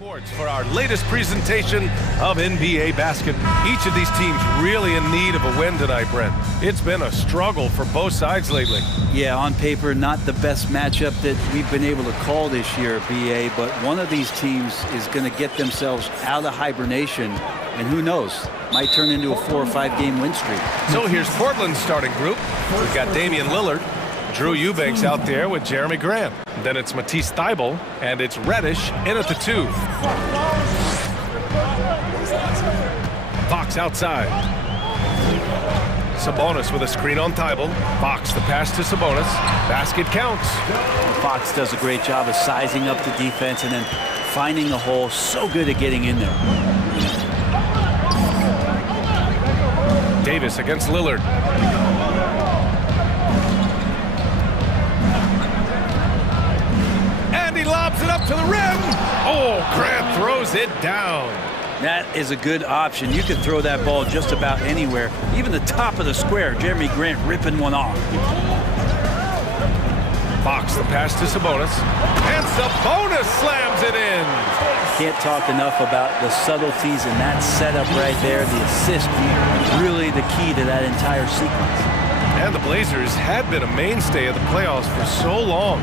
Sports for our latest presentation of NBA basketball. Each of these teams really in need of a win tonight, Brent. It's been a struggle for both sides lately. Yeah, on paper, not the best matchup that we've been able to call this year, BA, but one of these teams is going to get themselves out of hibernation, and who knows, might turn into a 4 or 5 game win streak. So here's Portland's starting group. We've got Damian Lillard, Drew Eubanks out there with Jeremy Grant. Then it's Matisse Thybulle, and it's Reddish in at the 2. Fox outside. Sabonis with a screen on Thybulle. Fox the pass to Sabonis. Basket counts. Fox does a great job of sizing up the defense and then finding a hole. So good at getting in there. Davis against Lillard. He lobs it up to the rim. Oh, Grant throws it down. That is a good option. You can throw that ball just about anywhere. Even the top of the square. Jeremy Grant ripping one off. Fox the pass to Sabonis. And Sabonis slams it in. Can't talk enough about the subtleties in that setup right there. The assist, really the key to that entire sequence. And the Blazers had been a mainstay of the playoffs for so long,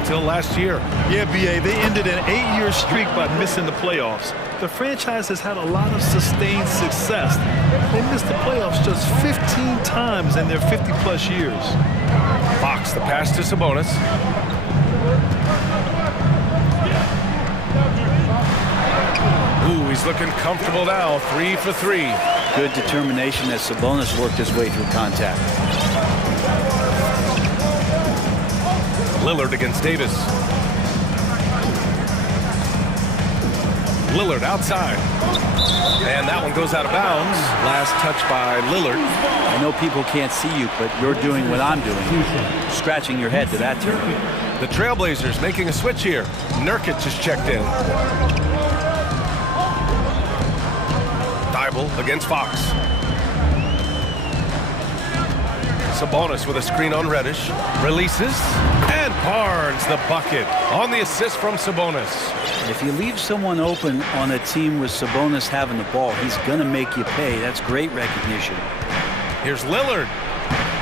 until last year. Yeah, BA, they ended an 8-year streak by missing the playoffs. The franchise has had a lot of sustained success. They missed the playoffs just 15 times in their 50-plus years. Fox the pass to Sabonis. Ooh, he's looking comfortable now, 3 for 3. Good determination as Sabonis worked his way through contact. Lillard against Davis. Lillard outside. And that one goes out of bounds. Last touch by Lillard. I know people can't see you, but you're doing what I'm doing. Scratching your head to that turn. The Trailblazers making a switch here. Nurkic is checked in. Thybulle against Fox. Sabonis with a screen on Reddish. Releases. And Barnes the bucket on the assist from Sabonis. If you leave someone open on a team with Sabonis having the ball, he's going to make you pay. That's great recognition. Here's Lillard.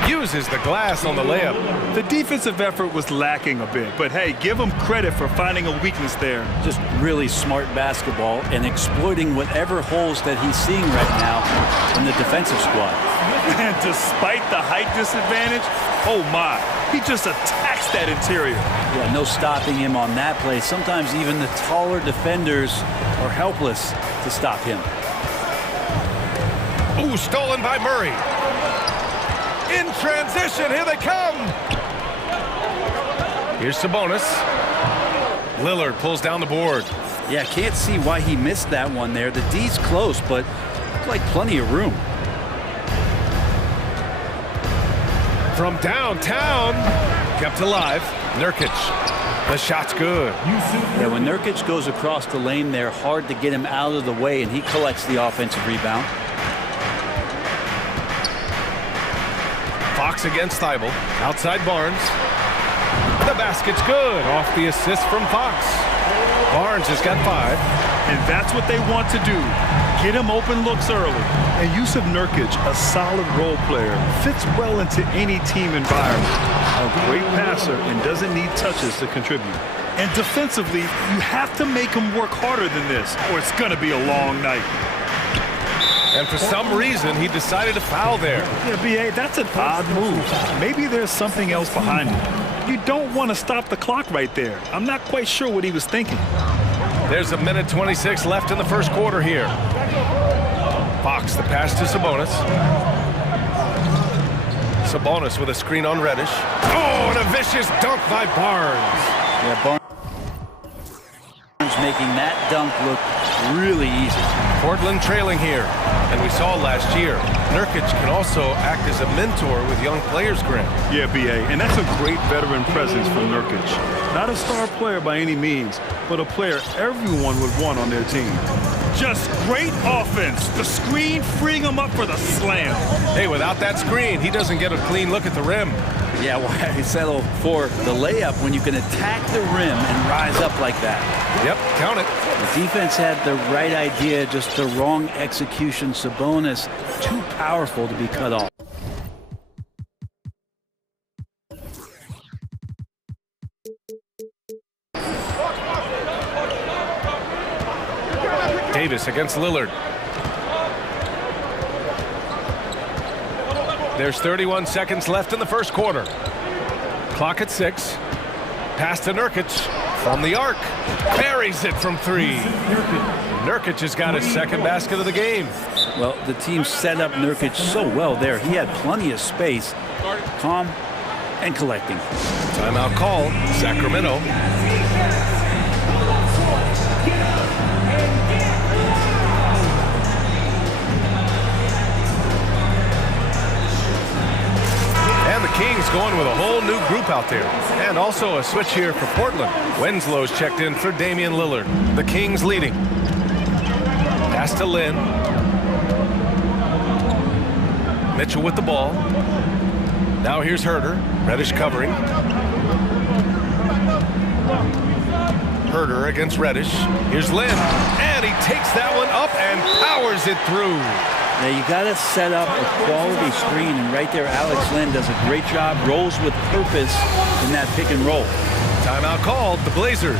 Uses the glass on the layup. The defensive effort was lacking a bit, but hey, give him credit for finding a weakness there. Just really smart basketball and exploiting whatever holes that he's seeing right now in the defensive squad. And despite the height disadvantage, oh my, he just attacks that interior. Yeah, no stopping him on that play. Sometimes even the taller defenders are helpless to stop him. Ooh, stolen by Murray. In transition, here they come. Here's Sabonis. Lillard pulls down the board. Yeah, can't see why he missed that one there. The D's close, but looked like plenty of room. From downtown, kept alive. Nurkic. The shot's good. Yeah, when Nurkic goes across the lane there, hard to get him out of the way, and he collects the offensive rebound. Fox against Thybulle. Outside Barnes. The basket's good. Off the assist from Fox. Barnes has got 5. And that's what they want to do. Get him open looks early. And Yusuf Nurkic, a solid role player, fits well into any team environment. A great passer and doesn't need touches to contribute. And defensively, you have to make him work harder than this, or it's going to be a long night. And for some reason, he decided to foul there. Yeah, BA, that's an odd move. Maybe there's something else behind it. You don't want to stop the clock right there. I'm not quite sure what he was thinking. There's a minute 26 left in the first quarter here. Fox the pass to Sabonis. Sabonis with a screen on Reddish. Oh, and a vicious dunk by Barnes. Yeah, Barnes making that dunk look really easy. Portland trailing here, and we saw last year, Nurkic can also act as a mentor with young players, Grant. Yeah, BA, and that's a great veteran presence from Nurkic. Not a star player by any means, but a player everyone would want on their team. Just great offense. The screen freeing him up for the slam. Hey, without that screen, he doesn't get a clean look at the rim. Yeah, why settle for the layup when you can attack the rim and rise up like that? Yep, count it. The defense had the right idea, just the wrong execution. Sabonis, too powerful to be cut off. Davis against Lillard. There's 31 seconds left in the first quarter. Clock at 6. Pass to Nurkic from the arc. Buries it from 3. Nurkic has got his second basket of the game. Well, the team set up Nurkic so well there. He had plenty of space. Calm and collecting. Timeout call, Sacramento. And the Kings going with a whole new group out there. And also a switch here for Portland. Winslow's checked in for Damian Lillard. The Kings leading. Pass to Lynn. Mitchell with the ball. Now here's Herter. Reddish covering. Herter against Reddish. Here's Lynn. And he takes that one up and powers it through. Now you got to set up a quality screen, and right there Alex Lynn does a great job, rolls with purpose in that pick and roll. Timeout called, the Blazers.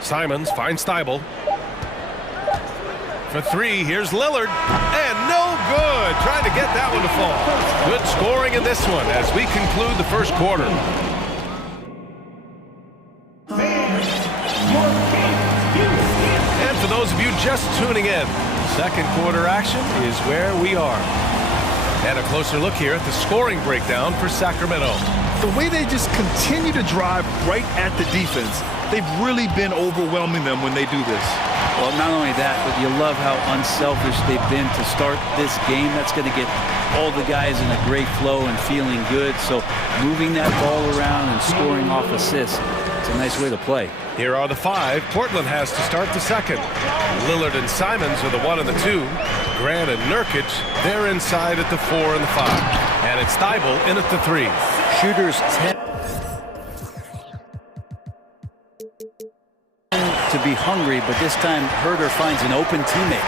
Simons finds Thibault. For 3, here's Lillard, and no good. Trying to get that one to fall. Good scoring in this one as we conclude the first quarter. And for those of you just tuning in, second quarter action is where we are. And a closer look here at the scoring breakdown for Sacramento. The way they just continue to drive right at the defense, they've really been overwhelming them when they do this. Well, not only that, but you love how unselfish they've been to start this game. That's going to get all the guys in a great flow and feeling good. So moving that ball around and scoring off assists, it's a nice way to play. Here are the 5 Portland has to start the second. Lillard and Simons are the 1 and the 2. Grant and Nurkic, they're inside at the 4 and the 5. And it's Thibault in at the 3. Shooters 10 to be hungry, but this time Herter finds an open teammate.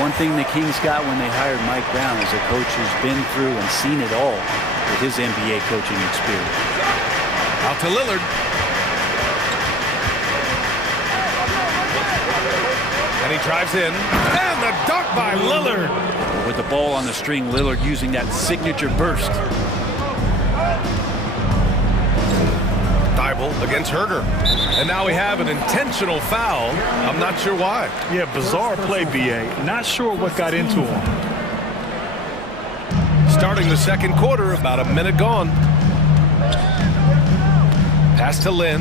One thing the Kings got when they hired Mike Brown is a coach who's been through and seen it all with his NBA coaching experience. Out to Lillard. And he drives in. And the dunk by Lillard. With the ball on the string, Lillard using that signature burst. Thibault against Herter. And now we have an intentional foul. I'm not sure why. Yeah, bizarre play, B.A. Not sure what got into him. Starting the second quarter, about a minute gone. Pass to Lynn.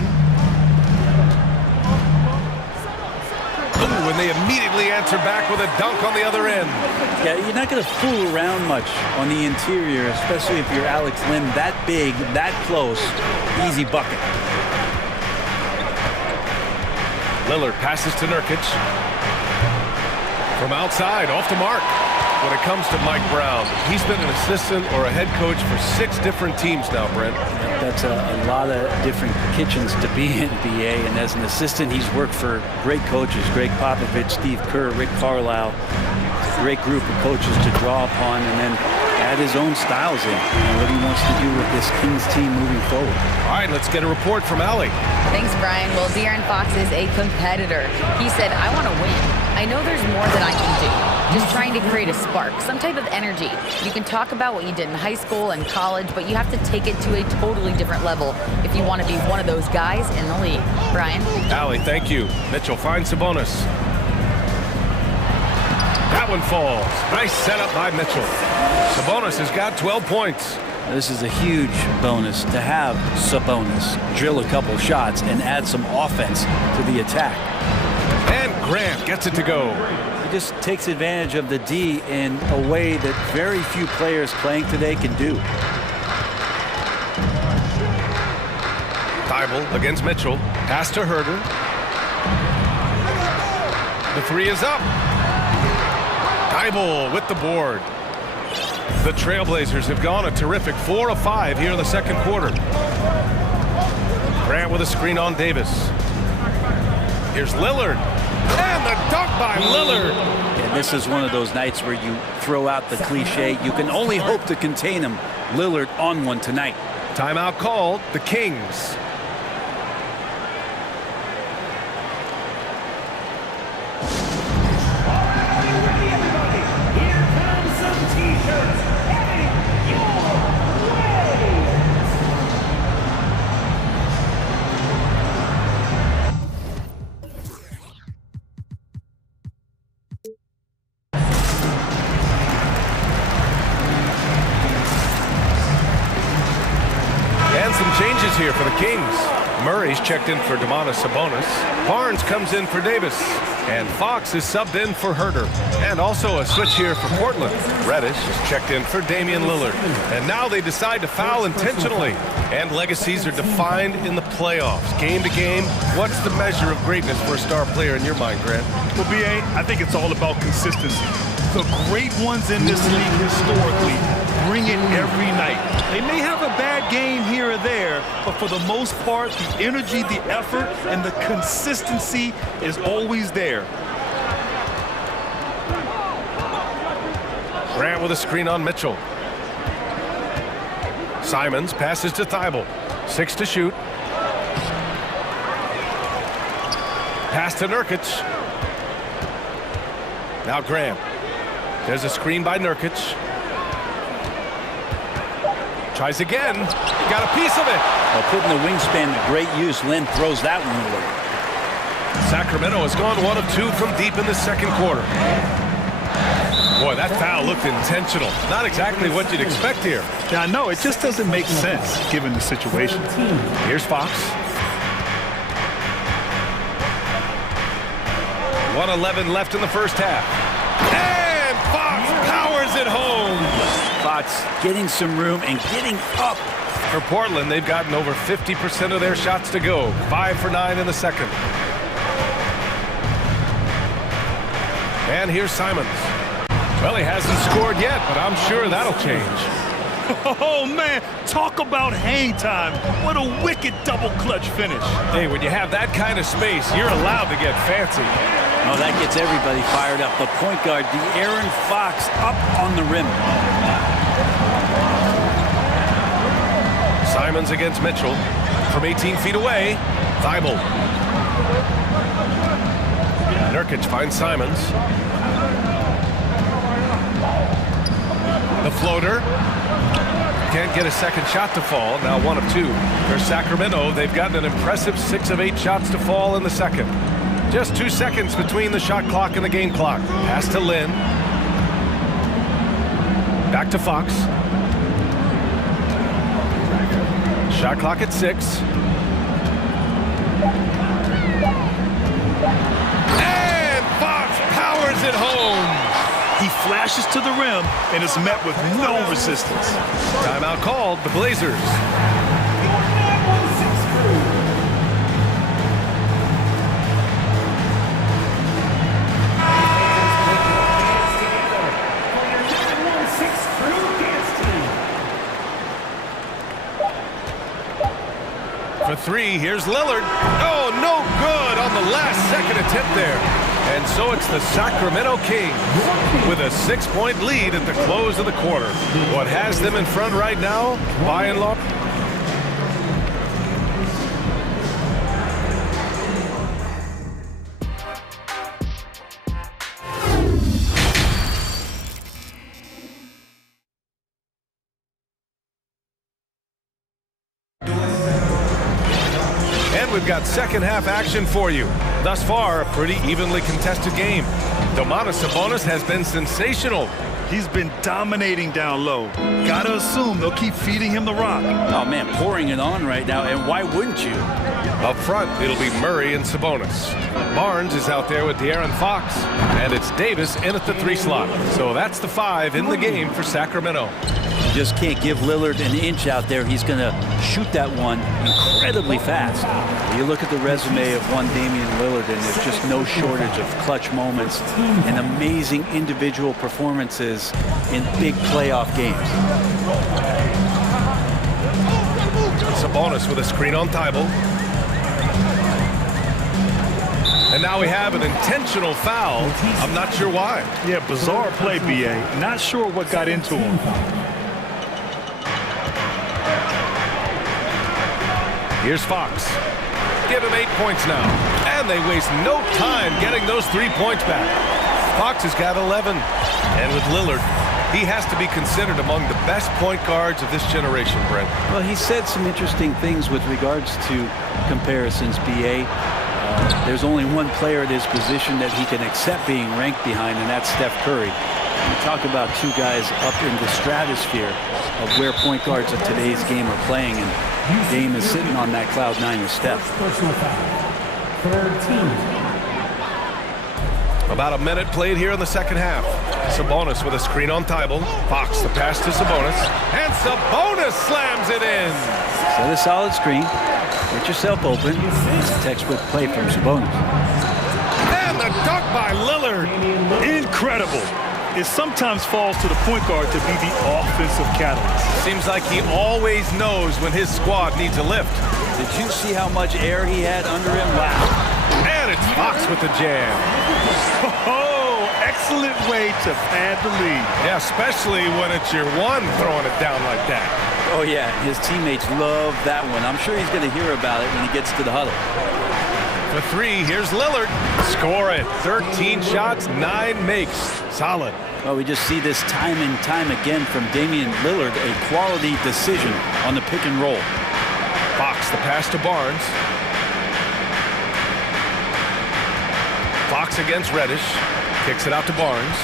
Ooh, and they immediately answer back with a dunk on the other end. Yeah, you're not going to fool around much on the interior, especially if you're Alex Lynn, that big, that close, easy bucket. Lillard passes to Nurkic. From outside, off the mark. When it comes to Mike Brown, he's been an assistant or a head coach for 6 different teams now, Brent. That's a lot of different kitchens to be in, BA. And as an assistant, he's worked for great coaches, Greg Popovich, Steve Kerr, Rick Carlisle. It's a great group of coaches to draw upon and then add his own styles in and what he wants to do with this Kings team moving forward. All right, let's get a report from Allie. Thanks, Brian. Well, De'Aaron Fox is a competitor. He said, I want to win. I know there's more that I can do. Just trying to create a spark, some type of energy. You can talk about what you did in high school and college, but you have to take it to a totally different level if you want to be one of those guys in the league. Brian? Allie, thank you. Mitchell finds Sabonis. That one falls. Nice setup by Mitchell. Sabonis has got 12 points. This is a huge bonus to have Sabonis drill a couple shots and add some offense to the attack. And Grant gets it to go. He just takes advantage of the D in a way that very few players playing today can do. Thibault against Mitchell. Pass to Herder. The three is up. Thibault with the board. The Trailblazers have gone a terrific 4 of 5 here in the second quarter. Grant with a screen on Davis. Here's Lillard. And the dunk by Lillard. And this is one of those nights where you throw out the cliche. You can only hope to contain him. Lillard on one tonight. Timeout called. The Kings. Changes here for the Kings. Murray's checked in for Sabonis. Barnes comes in for Davis. And Fox is subbed in for Herder. And also a switch here for Portland. Reddish is checked in for Damian Lillard. And now they decide to foul intentionally. And legacies are defined in the playoffs. Game to game, what's the measure of greatness for a star player in your mind, Grant? Well, B.A., I think it's all about consistency. The great ones in this league historically bring it every night. They may have a bad game here or there, but for the most part, the energy, the effort, and the consistency is always there. Grant with a screen on Mitchell. Simons passes to Thibault. 6 to shoot. Pass to Nurkic. Now Grant. There's a screen by Nurkic. Tries again. Got a piece of it. Well, putting the wingspan to great use. Len throws that one away. Sacramento has gone 1 of 2 from deep in the second quarter. Boy, that foul looked intentional. Not exactly what you'd expect here. Yeah, I know. It just doesn't make sense given the situation. Here's Fox. 1:11 left in the first half. And Fox powers it home. Fox getting some room and getting up. For Portland, they've gotten over 50% of their shots to go. 5 for 9 in the second. And here's Simons. Well, he hasn't scored yet, but I'm sure that'll change. Oh, man, talk about hang time. What a wicked double clutch finish. Hey, when you have that kind of space, you're allowed to get fancy. Oh, that gets everybody fired up. The point guard, De'Aaron Fox, up on the rim. Simons against Mitchell. From 18 feet away, Thibault. Nurkic finds Simons. The floater. Can't get a second shot to fall. Now 1 of 2. For Sacramento, they've gotten an impressive 6 of 8 shots to fall in the second. Just 2 seconds between the shot clock and the game clock. Pass to Lynn. Back to Fox. Shot clock at 6. And Fox powers it home. He flashes to the rim and is met with no resistance. Timeout called. The Blazers. For 3, here's Lillard. Oh, no good on the last second attempt there. And so it's the Sacramento Kings with a 6-point lead at the close of the quarter. What has them in front right now, by and large? We've got second half action for you. Thus far, a pretty evenly contested game. Sabonis has been sensational. He's been dominating down low. Gotta assume they'll keep feeding him the rock. Oh, man, pouring it on right now, and why wouldn't you? Up front, it'll be Murray and Sabonis. Barnes is out there with De'Aaron Fox, and it's Davis in at the 3 slot. So that's the 5 in the game for Sacramento. You just can't give Lillard an inch out there. He's going to shoot that one incredibly fast. You look at the resume of one Damian Lillard, and there's just no shortage of clutch moments and amazing individual performances in big playoff games. Sabonis with a screen on Thibault. And now we have an intentional foul. I'm not sure why. Yeah, bizarre play, B.A. Not sure what got into him. Here's Fox. Give him 8 points now. And they waste no time getting those 3 points back. Fox has got 11. And with Lillard, he has to be considered among the best point guards of this generation, Brent. Well, he said some interesting things with regards to comparisons, B.A. There's only one player at his position that he can accept being ranked behind, and that's Steph Curry. We talk about two guys up in the stratosphere of where point guards of today's game are playing, and Dame is sitting on that cloud 9 with Steph. About a minute played here in the second half. Sabonis with a screen on Thibault. Fox the pass to Sabonis. And Sabonis slams it in. Set a solid screen. Get yourself open. It's a textbook play from Sabonis. And the dunk by Lillard. Incredible. It sometimes falls to the point guard to be the offensive catalyst. Seems like he always knows when his squad needs a lift. Did you see how much air he had under him? Wow. And it's Fox with the jam. Oh, excellent way to pad the lead. Yeah, especially when it's your one throwing it down like that. Oh, yeah, his teammates love that one. I'm sure he's going to hear about it when he gets to the huddle. For three, here's Lillard. Score it. 13 shots, 9 makes. Solid. Well, we just see this time and time again from Damian Lillard, a quality decision on the pick and roll. Fox, the pass to Barnes. Fox against Reddish. Kicks it out to Barnes.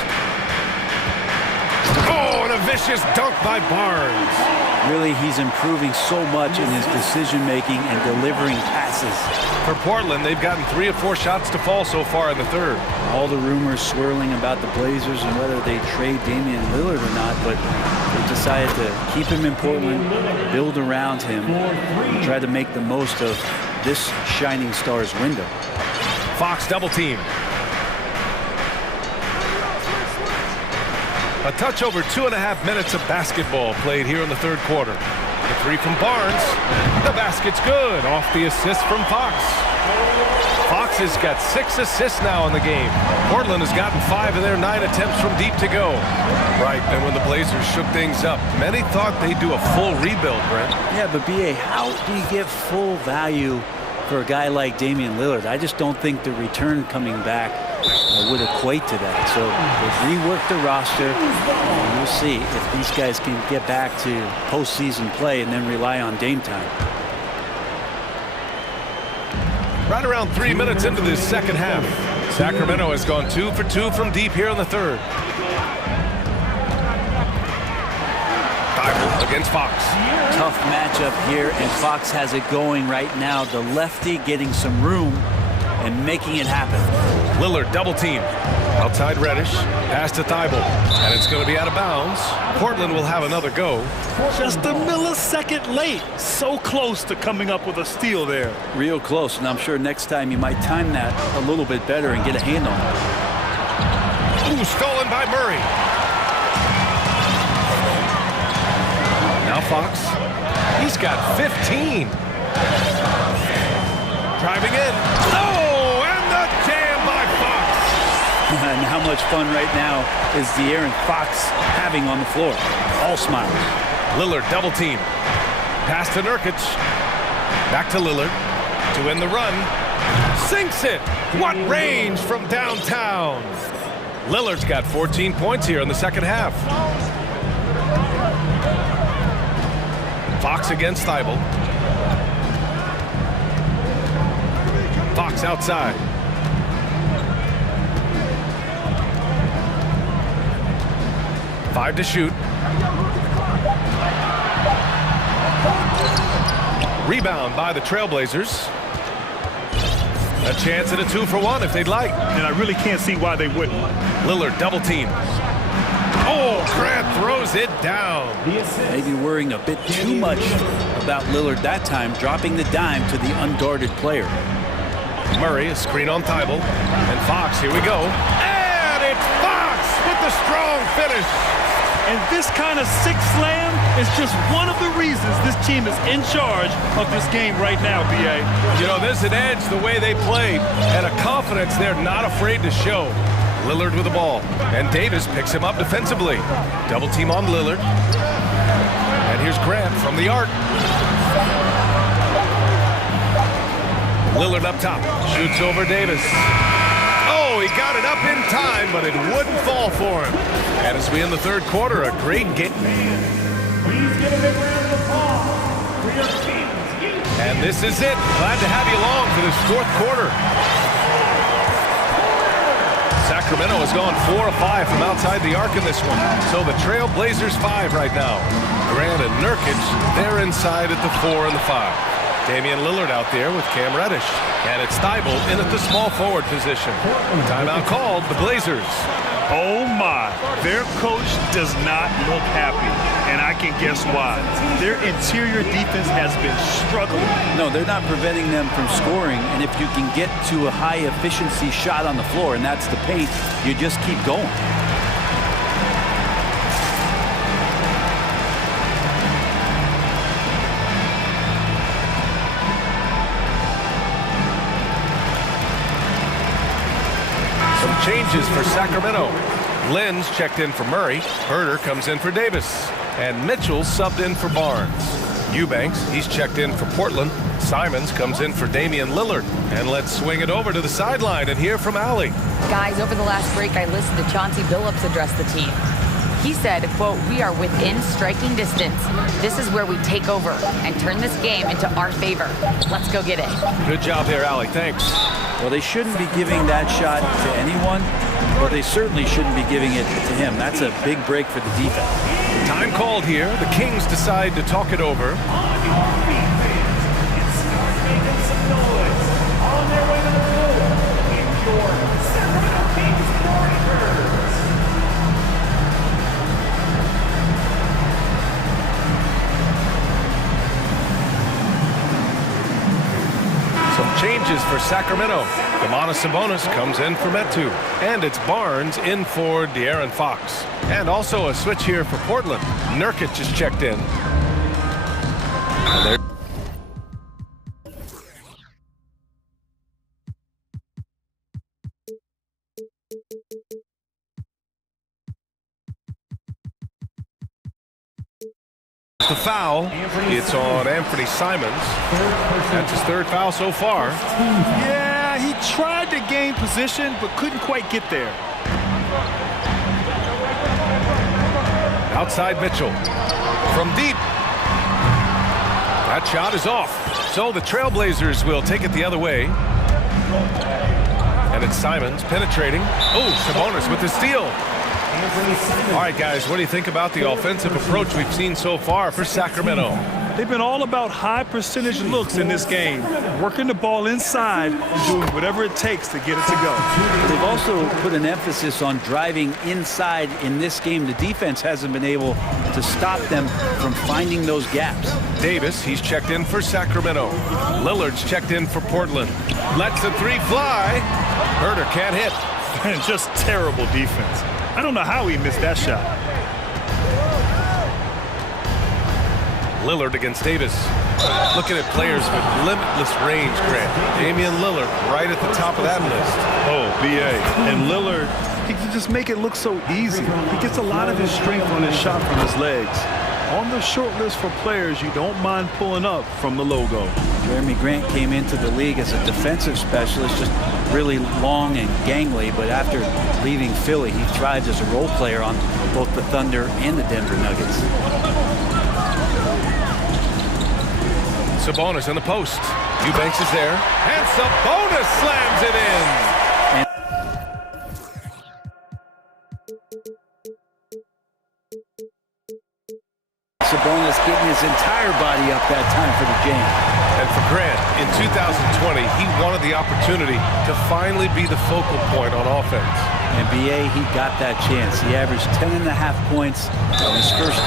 Oh, and a vicious dunk by Barnes. Really, he's improving so much in his decision-making and delivering passes. For Portland, they've gotten 3 or 4 shots to fall so far in the third. All the rumors swirling about the Blazers and whether they trade Damian Lillard or not, but they decided to keep him in Portland, build around him, and try to make the most of this shining star's window. Fox double team. A touch over 2.5 minutes of basketball played here in the third quarter. The three from Barnes. The basket's good off the assist from Fox. Fox has got 6 assists now in the game. Portland has gotten 5 of their 9 attempts from deep to go. Right, and when the Blazers shook things up, many thought they'd do a full rebuild, Brent. Yeah, but B.A., how do you get full value for a guy like Damian Lillard? I just don't think the return coming back would equate to that. So they've reworked the roster. And we'll see if these guys can get back to postseason play and then rely on Dame time. Right around 3 minutes into this second half, Sacramento has gone 2 for 2 from deep here in the third. Thibault against Fox. Tough matchup here, and Fox has it going right now. The lefty getting some room and making it happen. Lillard double team. Outside Reddish. Pass to Thibault. And it's going to be out of bounds. Portland will have another go. Just a millisecond late. So close to coming up with a steal there. Real close, and I'm sure next time you might time that a little bit better and get a hand on it. Ooh, stolen by Murray. Now Fox. He's got 15. Driving in. Oh, and the jam by Fox. And how much fun right now is De'Aaron Fox having on the floor? All smiles. Lillard double team. Pass to Nurkic. Back to Lillard to win the run. Sinks it. What range from downtown. Lillard's got 14 points here in the second half. Fox against Thibault. Fox outside. Five to shoot. Rebound by the Trailblazers. A chance at a 2-for-1 if they'd like. And I really can't see why they wouldn't. Lillard double team. Oh, Grant throws it down. Maybe worrying a bit too much about Lillard that time, dropping the dime to the unguarded player. Murray, a screen on Thibault. And Fox, here we go. And it's Fox with the strong finish. And this kind of sick slam is just one of the reasons this team is in charge of this game right now, B.A. You know, there's an edge the way they played and a confidence they're not afraid to show. Lillard with the ball, and Davis picks him up defensively. Double team on Lillard. And here's Grant from the arc. Lillard up top, shoots over Davis. Oh, he got it up in time, but it wouldn't fall for him. And as we end the third quarter, a great game. Please give a big round of applause for your teams. And this is it. Glad to have you along for this fourth quarter. Sacramento has gone 4 of 5 from outside the arc in this one. So the Trail Blazers 5 right now. Grant and Nurkic, they're inside at the 4 and the 5. Damian Lillard out there with Cam Reddish. And it's Thibault in at the small forward position. Timeout called, the Blazers. Oh my, their coach does not look happy, and I can guess why. Their interior defense has been struggling. No, they're not preventing them from scoring, and if you can get to a high efficiency shot on the floor, and that's the paint, you just keep going. Changes for Sacramento. Lynn's checked in for Murray. Herter comes in for Davis. And Mitchell subbed in for Barnes. Eubanks, he's checked in for Portland. Simons comes in for Damian Lillard. And let's swing it over to the sideline and hear from Allie. Guys, over the last break, I listened to Chauncey Billups address the team. He said, quote, "We are within striking distance. This is where we take over and turn this game into our favor. Let's go get it." Good job there, Allie. Thanks. Well, they shouldn't be giving that shot to anyone, but they certainly shouldn't be giving it to him. That's a big break for the defense. Time called here. The Kings decide to talk it over. Changes for Sacramento. Domantas Sabonis comes in for Metu. And it's Barnes in for De'Aaron Fox. And also a switch here for Portland. Nurkic is checked in. And there the foul. It's on Anthony Simons. That's his third foul so far. Yeah, he tried to gain position, but couldn't quite get there. Outside Mitchell. From deep. That shot is off. So the Trailblazers will take it the other way. And it's Simons penetrating. Oh, Sabonis with the steal. All right, guys, what do you think about the offensive approach we've seen so far for Sacramento? They've been all about high percentage looks in this game, working the ball inside and doing whatever it takes to get it to go. They've also put an emphasis on driving inside in this game. The defense hasn't been able to stop them from finding those gaps. Davis, he's checked in for Sacramento. Lillard's checked in for Portland. Lets the three fly. Herter can't hit. And just terrible defense. I don't know how he missed that shot. Lillard against Davis. Looking at players with limitless range, Grant. Damian Lillard right at the top of that list. Oh, B.A. And Lillard, he can just make it look so easy. He gets a lot of his strength on his shot from his legs. On the short list for players you don't mind pulling up from the logo. Jeremy Grant came into the league as a defensive specialist, just really long and gangly, but after leaving Philly, he thrived as a role player on both the Thunder and the Denver Nuggets. Sabonis in the post. Eubanks is there. And Sabonis slams it in. Sabonis getting his entire body up that time for the jam. And for Grant, in 2020, he wanted the opportunity to finally be the focal point on offense. And BA, he got that chance. He averaged 10.5 points in his first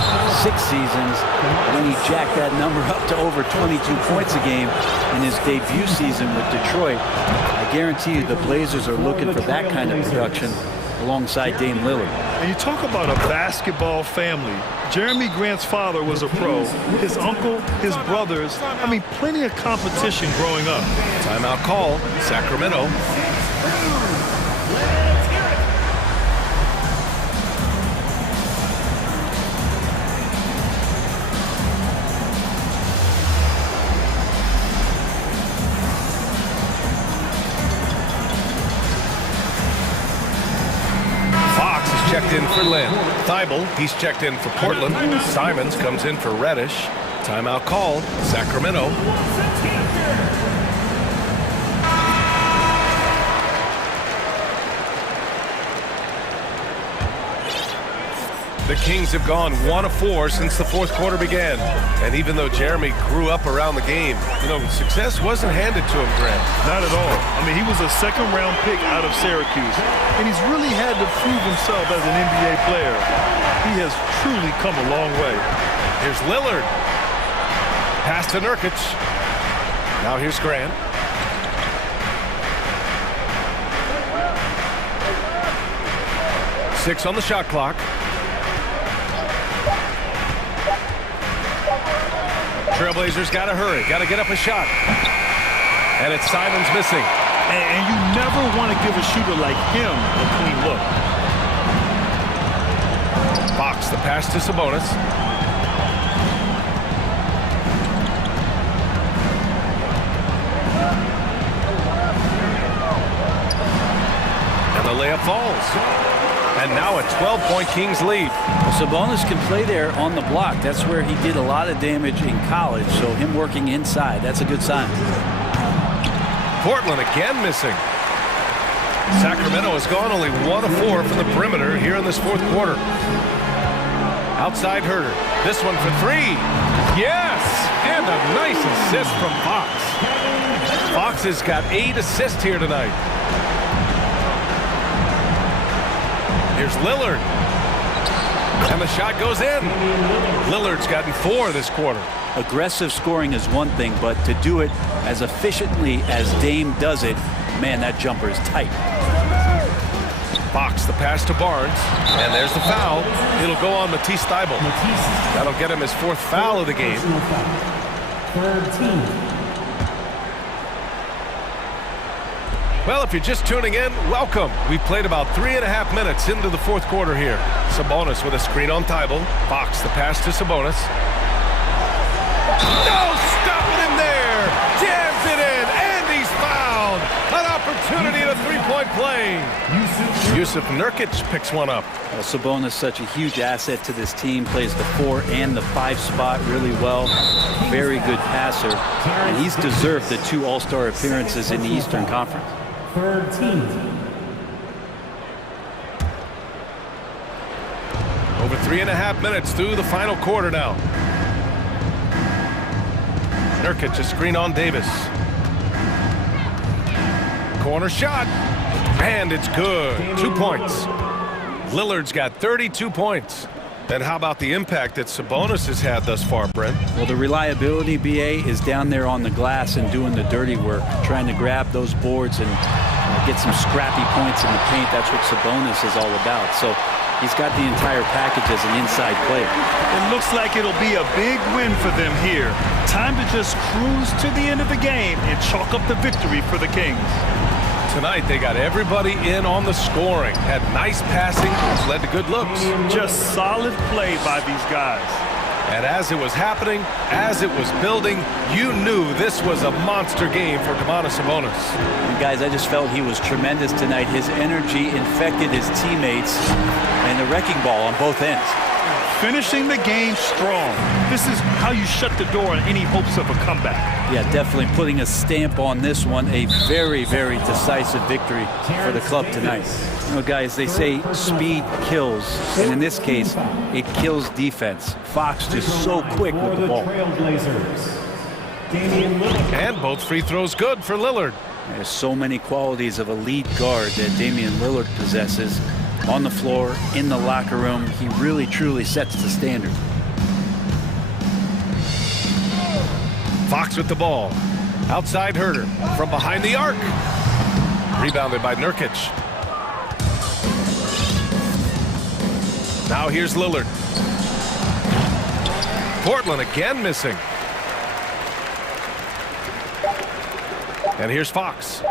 6 seasons. And then he jacked that number up to over 22 points a game in his debut season with Detroit. I guarantee you the Blazers are looking for that kind of production alongside Dame Lillard. And you talk about a basketball family. Jeremy Grant's father was a pro. His uncle, his brothers. I mean, plenty of competition growing up. Timeout call, Sacramento. Checked in for Lynn. Thibault, he's checked in for Portland. Simons comes in for Reddish. Timeout called, Sacramento. The Kings have gone 1 of 4 since the fourth quarter began. And even though Jeremy grew up around the game, you know, success wasn't handed to him, Grant. Not at all. I mean, he was a second-round pick out of Syracuse. And he's really had to prove himself as an NBA player. He has truly come a long way. Here's Lillard. Pass to Nurkic. Now here's Grant. Six on the shot clock. Trailblazers got to hurry, got to get up a shot. And it's Simons missing. And you never want to give a shooter like him a clean look. Fox, the pass to Sabonis. And the layup falls. And now a 12-point Kings lead. Sabonis can play there on the block. That's where he did a lot of damage in college. So him working inside, that's a good sign. Portland again missing. Sacramento has gone only 1 of 4 from the perimeter here in this fourth quarter. Outside Herter. This one for 3. Yes! And a nice assist from Fox. Fox has got 8 assists here tonight. Here's Lillard. And the shot goes in. Lillard's gotten 4 this quarter. Aggressive scoring is one thing, but to do it as efficiently as Dame does it, man, that jumper is tight. Fox, the pass to Barnes. And there's the foul. It'll go on Matisse Thybulle. That'll get him his 4th foul of the game. Well, if you're just tuning in, welcome. We've played about 3.5 minutes into the fourth quarter here. Sabonis with a screen on Thybulle. Fox, the pass to Sabonis. No, stopping him there. Jams it in, and he's fouled. An opportunity at a three-point play. Yusuf Nurkic picks one up. Well, Sabonis, such a huge asset to this team, plays the 4 and the 5 spot really well. Very good passer, and he's deserved the 2 All-Star appearances in the Eastern Conference. Over 3.5 minutes through the final quarter now. Nurkic, a screen on Davis. Corner shot, and it's good. 2 points. Lillard's got 32 points. And how about the impact that Sabonis has had thus far, Brent? Well, the reliability, BA, is down there on the glass and doing the dirty work, trying to grab those boards and get some scrappy points in the paint. That's what Sabonis is all about. So he's got the entire package as an inside player. It looks like it'll be a big win for them here. Time to just cruise to the end of the game and chalk up the victory for the Kings. Tonight, they got everybody in on the scoring. Had nice passing, which led to good looks. Just solid play by these guys. And as it was happening, as it was building, you knew this was a monster game for Domantas Sabonis. And guys, I just felt he was tremendous tonight. His energy infected his teammates and the wrecking ball on both ends. Finishing the game strong. This is how you shut the door on any hopes of a comeback. Yeah, definitely putting a stamp on this one. A very, very decisive victory for the club tonight. You know, guys, they say speed kills, and in this case, it kills defense. Fox just so quick with the ball. Damian Lillard. And both free throws good for Lillard. There's so many qualities of a lead guard that Damian Lillard possesses on the floor, in the locker room. He really, truly sets the standard. Fox with the ball. Outside Herter from behind the arc. Rebounded by Nurkic. Now here's Lillard. Portland again missing. And here's Fox.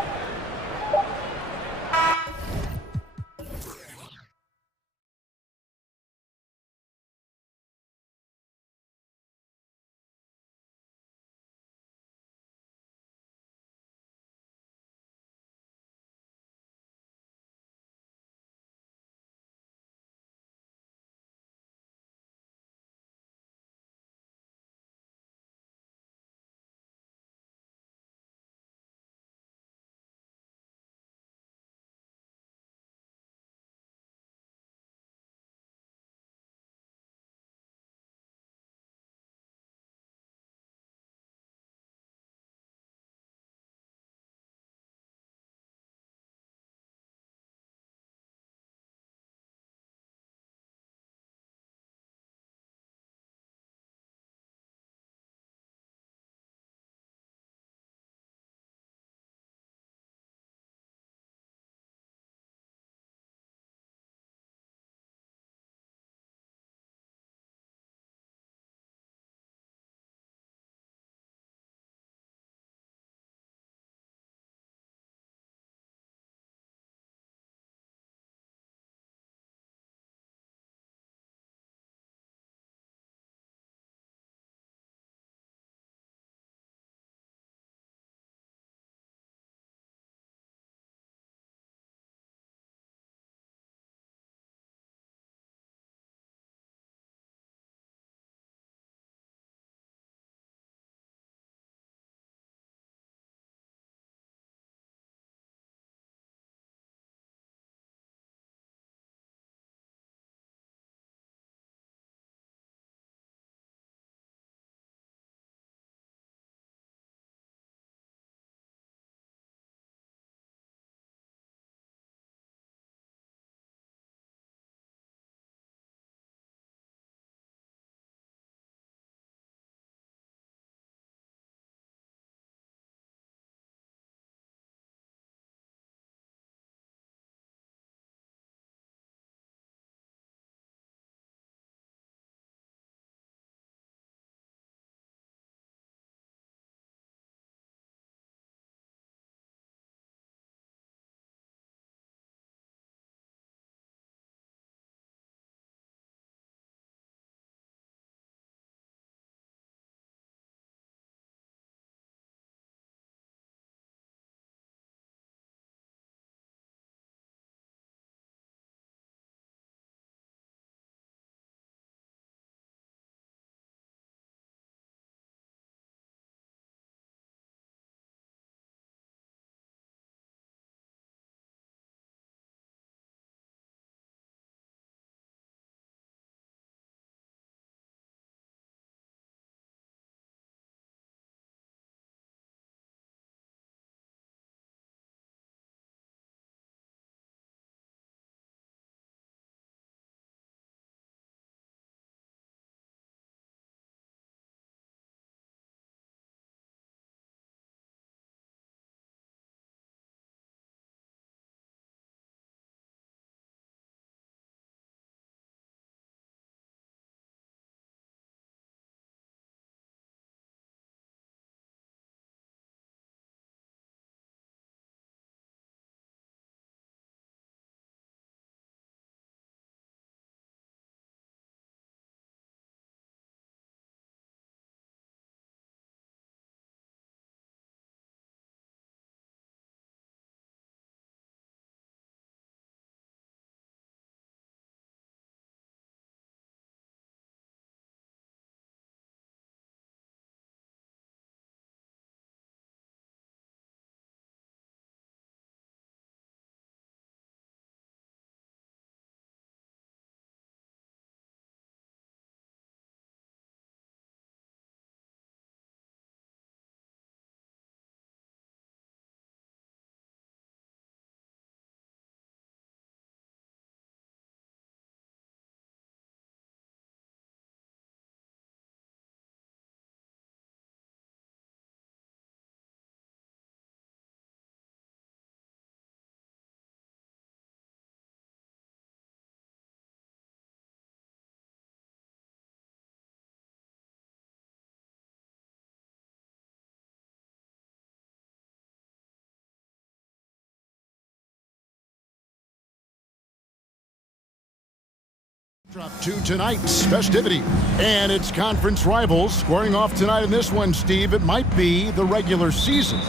Drop to tonight's festivity, and it's conference rivals squaring off tonight in this one, Steve. It might be the regular season,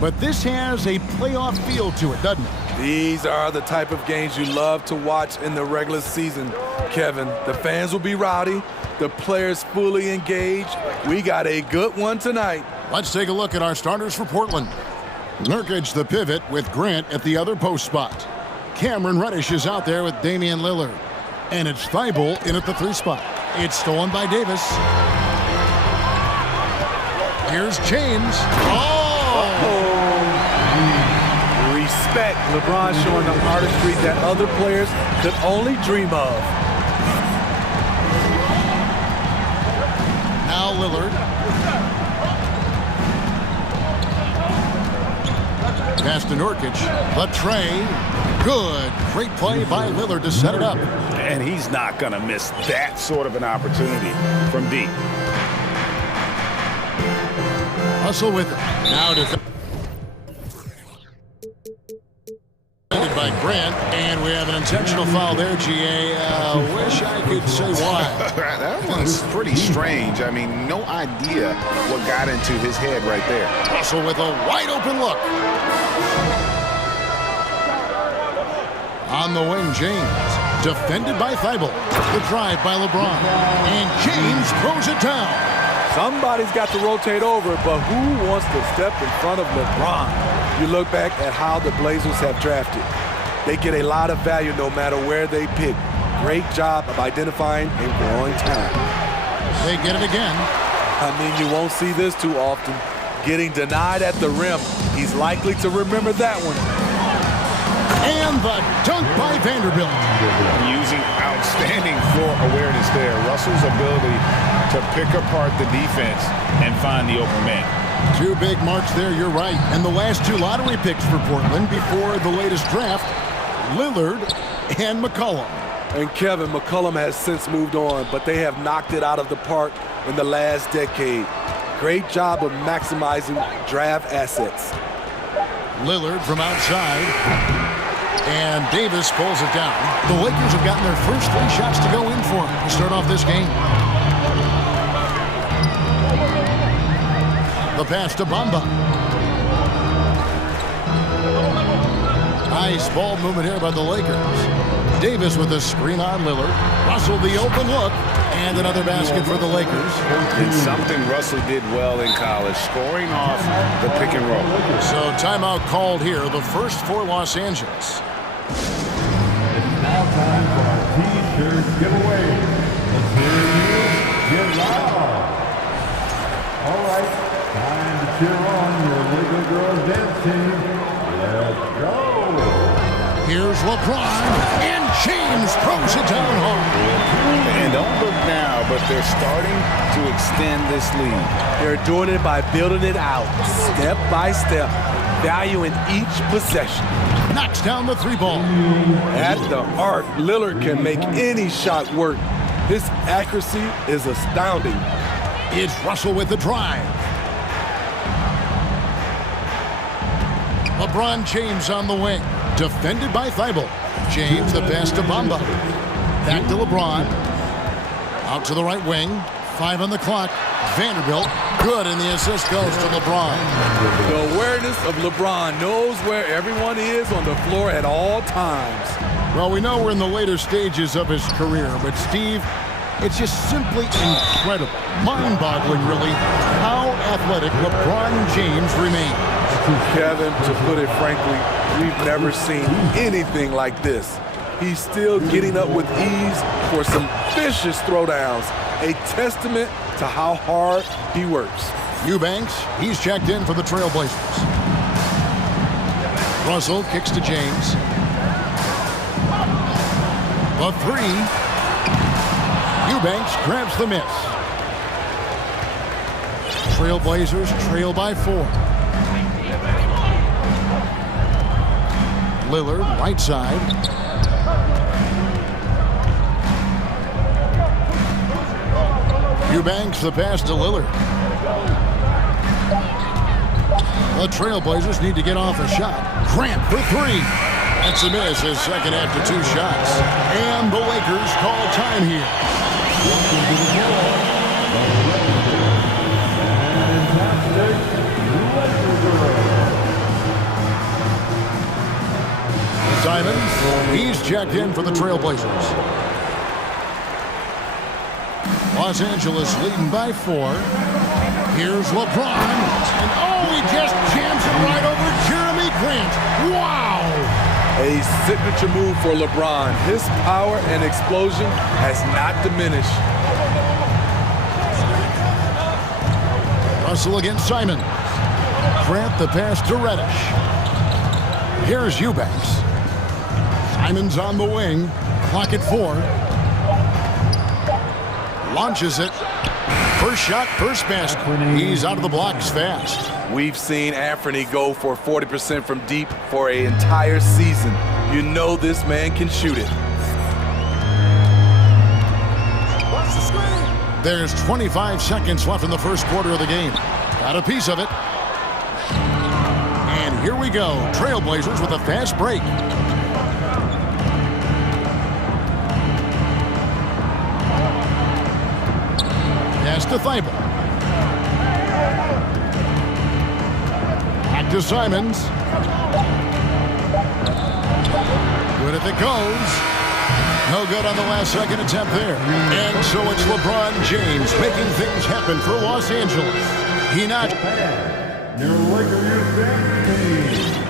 but this has a playoff feel to it, doesn't it? These are the type of games you love to watch in the regular season, Kevin. The fans will be rowdy, the players fully engaged. We got a good one tonight. Let's take a look at our starters for Portland. Nurkic, the pivot, with Grant at the other post spot. Cameron Reddish is out there with Damian Lillard. And it's Thibault in at the 3 spot. It's stolen by Davis. Here's James. Respect. LeBron showing the artistry that other players could only dream of. Now Lillard. Pass to Nurkic. The tray. Good. Great play by Lillard to set it up. And he's not going to miss that sort of an opportunity from deep. Hustle with it. Now defended by Grant, and we have an intentional foul there, GA. Wish I could say why. That one's pretty strange. I mean, no idea what got into his head right there. Hustle with a wide open look. On the wing, James. Defended by Thibault. The drive by LeBron. And James throws it down. Somebody's got to rotate over, but who wants to step in front of LeBron? You look back at how the Blazers have drafted. They get a lot of value no matter where they pick. Great job of identifying and growing talent. They get it again. I mean, you won't see this too often. Getting denied at the rim. He's likely to remember that one. And the dunk by Vanderbilt. Using outstanding floor awareness there. Russell's ability to pick apart the defense and find the open man. 2 big marks there, you're right. And the last 2 lottery picks for Portland before the latest draft, Lillard and McCollum. And Kevin, McCollum has since moved on, but they have knocked it out of the park in the last decade. Great job of maximizing draft assets. Lillard from outside. And Davis pulls it down. The Lakers have gotten their first 3 shots to go in for him to start off this game. The pass to Bamba. Nice ball movement here by the Lakers. Davis with a screen on Lillard. Russell the open look. And another basket for the Lakers. It's something Russell did well in college, scoring off the pick and roll. So timeout called here, the first for Los Angeles. It's now time for our T-shirt giveaway. Let's hear you get loud. All right, time to cheer on your Laker girls dance team. Let's go. Here's LeBron, and James throws it down hard. And don't look now, but they're starting to extend this lead. They're doing it by building it out, step by step, valuing each possession. Knocks down the 3-ball. At the arc, Lillard can make any shot work. His accuracy is astounding. It's Russell with the drive. LeBron James on the wing. Defended by Thibault. James, the pass to Bamba. Back to LeBron. Out to the right wing. 5 on the clock. Vanderbilt. Good, and the assist goes to LeBron. The awareness of LeBron knows where everyone is on the floor at all times. Well, we know we're in the later stages of his career, but Steve, it's just simply incredible, mind-boggling, really, how athletic LeBron James remains. Kevin, to put it frankly, we've never seen anything like this. He's still getting up with ease for some vicious throwdowns, a testament to how hard he works. Eubanks, he's checked in for the Trailblazers. Russell kicks to James. The 3. Eubanks grabs the miss. Trailblazers trail by 4. Lillard, right side. Eubanks, the pass to Lillard. The Trailblazers need to get off a shot. Grant for 3. That's a miss, his second after 2 shots. And the Lakers call time here. Simons, he's checked in for the Trailblazers. Los Angeles leading by 4. Here's LeBron. And oh, he just jams it right over Jeremy Grant. Wow! A signature move for LeBron. His power and explosion has not diminished. Russell against Simon. Grant the pass to Reddish. Here's Eubanks. Simon's on the wing. Clock at 4. Launches it. First shot, first basket. He's out of the blocks fast. We've seen Anthony go for 40% from deep for an entire season. You know this man can shoot it. There's 25 seconds left in the first quarter of the game. Got a piece of it. And here we go. Trailblazers with a fast break. Pass to Thibault. Back to Simons. Good if it goes. No good on the last second attempt there. And so it's LeBron James making things happen for Los Angeles. He not. Your Lakers team.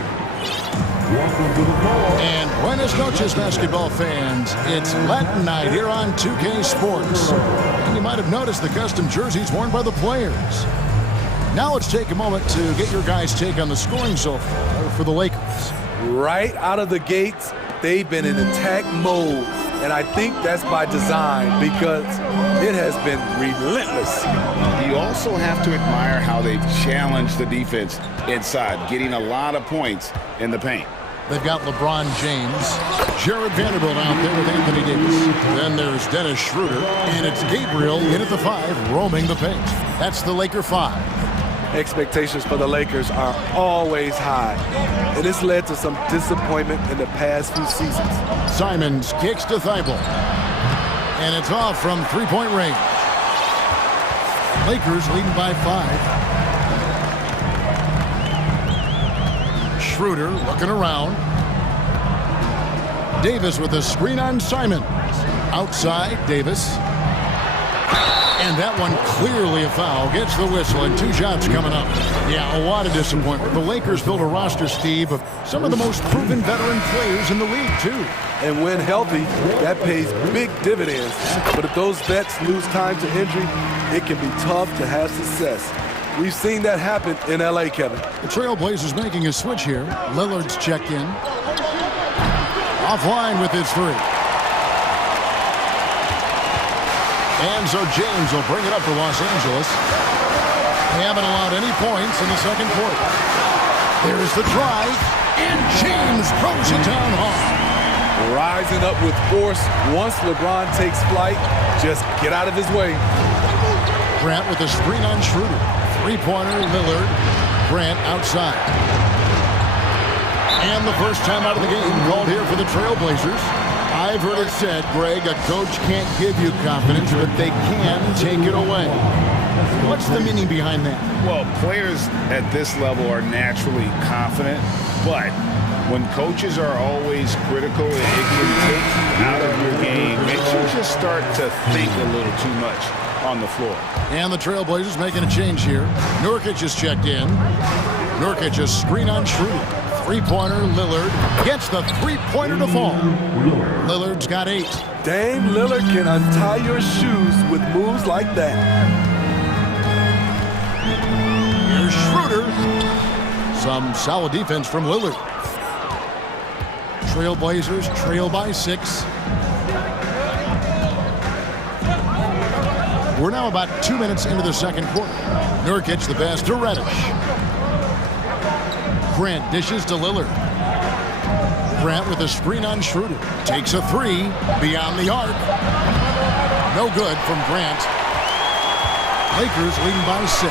Welcome to the floor. And buenas noches, basketball fans. It's Latin night here on 2K Sports. And you might have noticed the custom jerseys worn by the players. Now let's take a moment to get your guys' take on the scoring so far for the Lakers. Right out of the gates, they've been in attack mode. And I think that's by design because it has been relentless. You also have to admire how they've challenged the defense inside, getting a lot of points in the paint. They've got LeBron James, Jared Vanderbilt out there with Anthony Davis. Then there's Dennis Schroeder, and it's Gabriel in at the 5, roaming the paint. That's the Laker 5. Expectations for the Lakers are always high, and it's led to some disappointment in the past few seasons. Simons kicks to Thibault, and it's off from three-point range. Lakers leading by 5. Schroeder looking around. Davis with a screen on Simons. Outside, Davis. And that one clearly a foul. Gets the whistle and 2 shots coming up. Yeah, a lot of disappointment. The Lakers built a roster, Steve, of some of the most proven veteran players in the league, too. And when healthy, that pays big dividends. But if those vets lose time to injury, it can be tough to have success. We've seen that happen in L.A., Kevin. The Trailblazers making a switch here. Lillard's checked in. Offline with his 3. And so James will bring it up for Los Angeles. They haven't allowed any points in the second quarter. There's the drive, and James throws it down hard. Rising up with force. Once LeBron takes flight, just get out of his way. Grant with a screen on Schroeder. Three-pointer, Lillard. Grant outside. And the first time out of the game called here for the Trailblazers. I've heard it said, Greg, a coach can't give you confidence, but they can take it away. What's the meaning behind that? Well, players at this level are naturally confident, but when coaches are always critical, it can take you out of your game. Makes you just start to think a little too much on the floor. And the Trailblazers making a change here. Nurkic is checked in. Nurkic a screen on Schroeder. Three-pointer, Lillard gets the three-pointer to fall. Lillard's got 8. Dame Lillard can untie your shoes with moves like that. Here's Schroeder. Some solid defense from Lillard. Trailblazers trail by 6. We're now about 2 minutes into the second quarter. Nurkic the pass to Reddish. Grant dishes to Lillard. Grant with a screen on Schroeder. Takes a 3 beyond the arc. No good from Grant. Lakers leading by 6.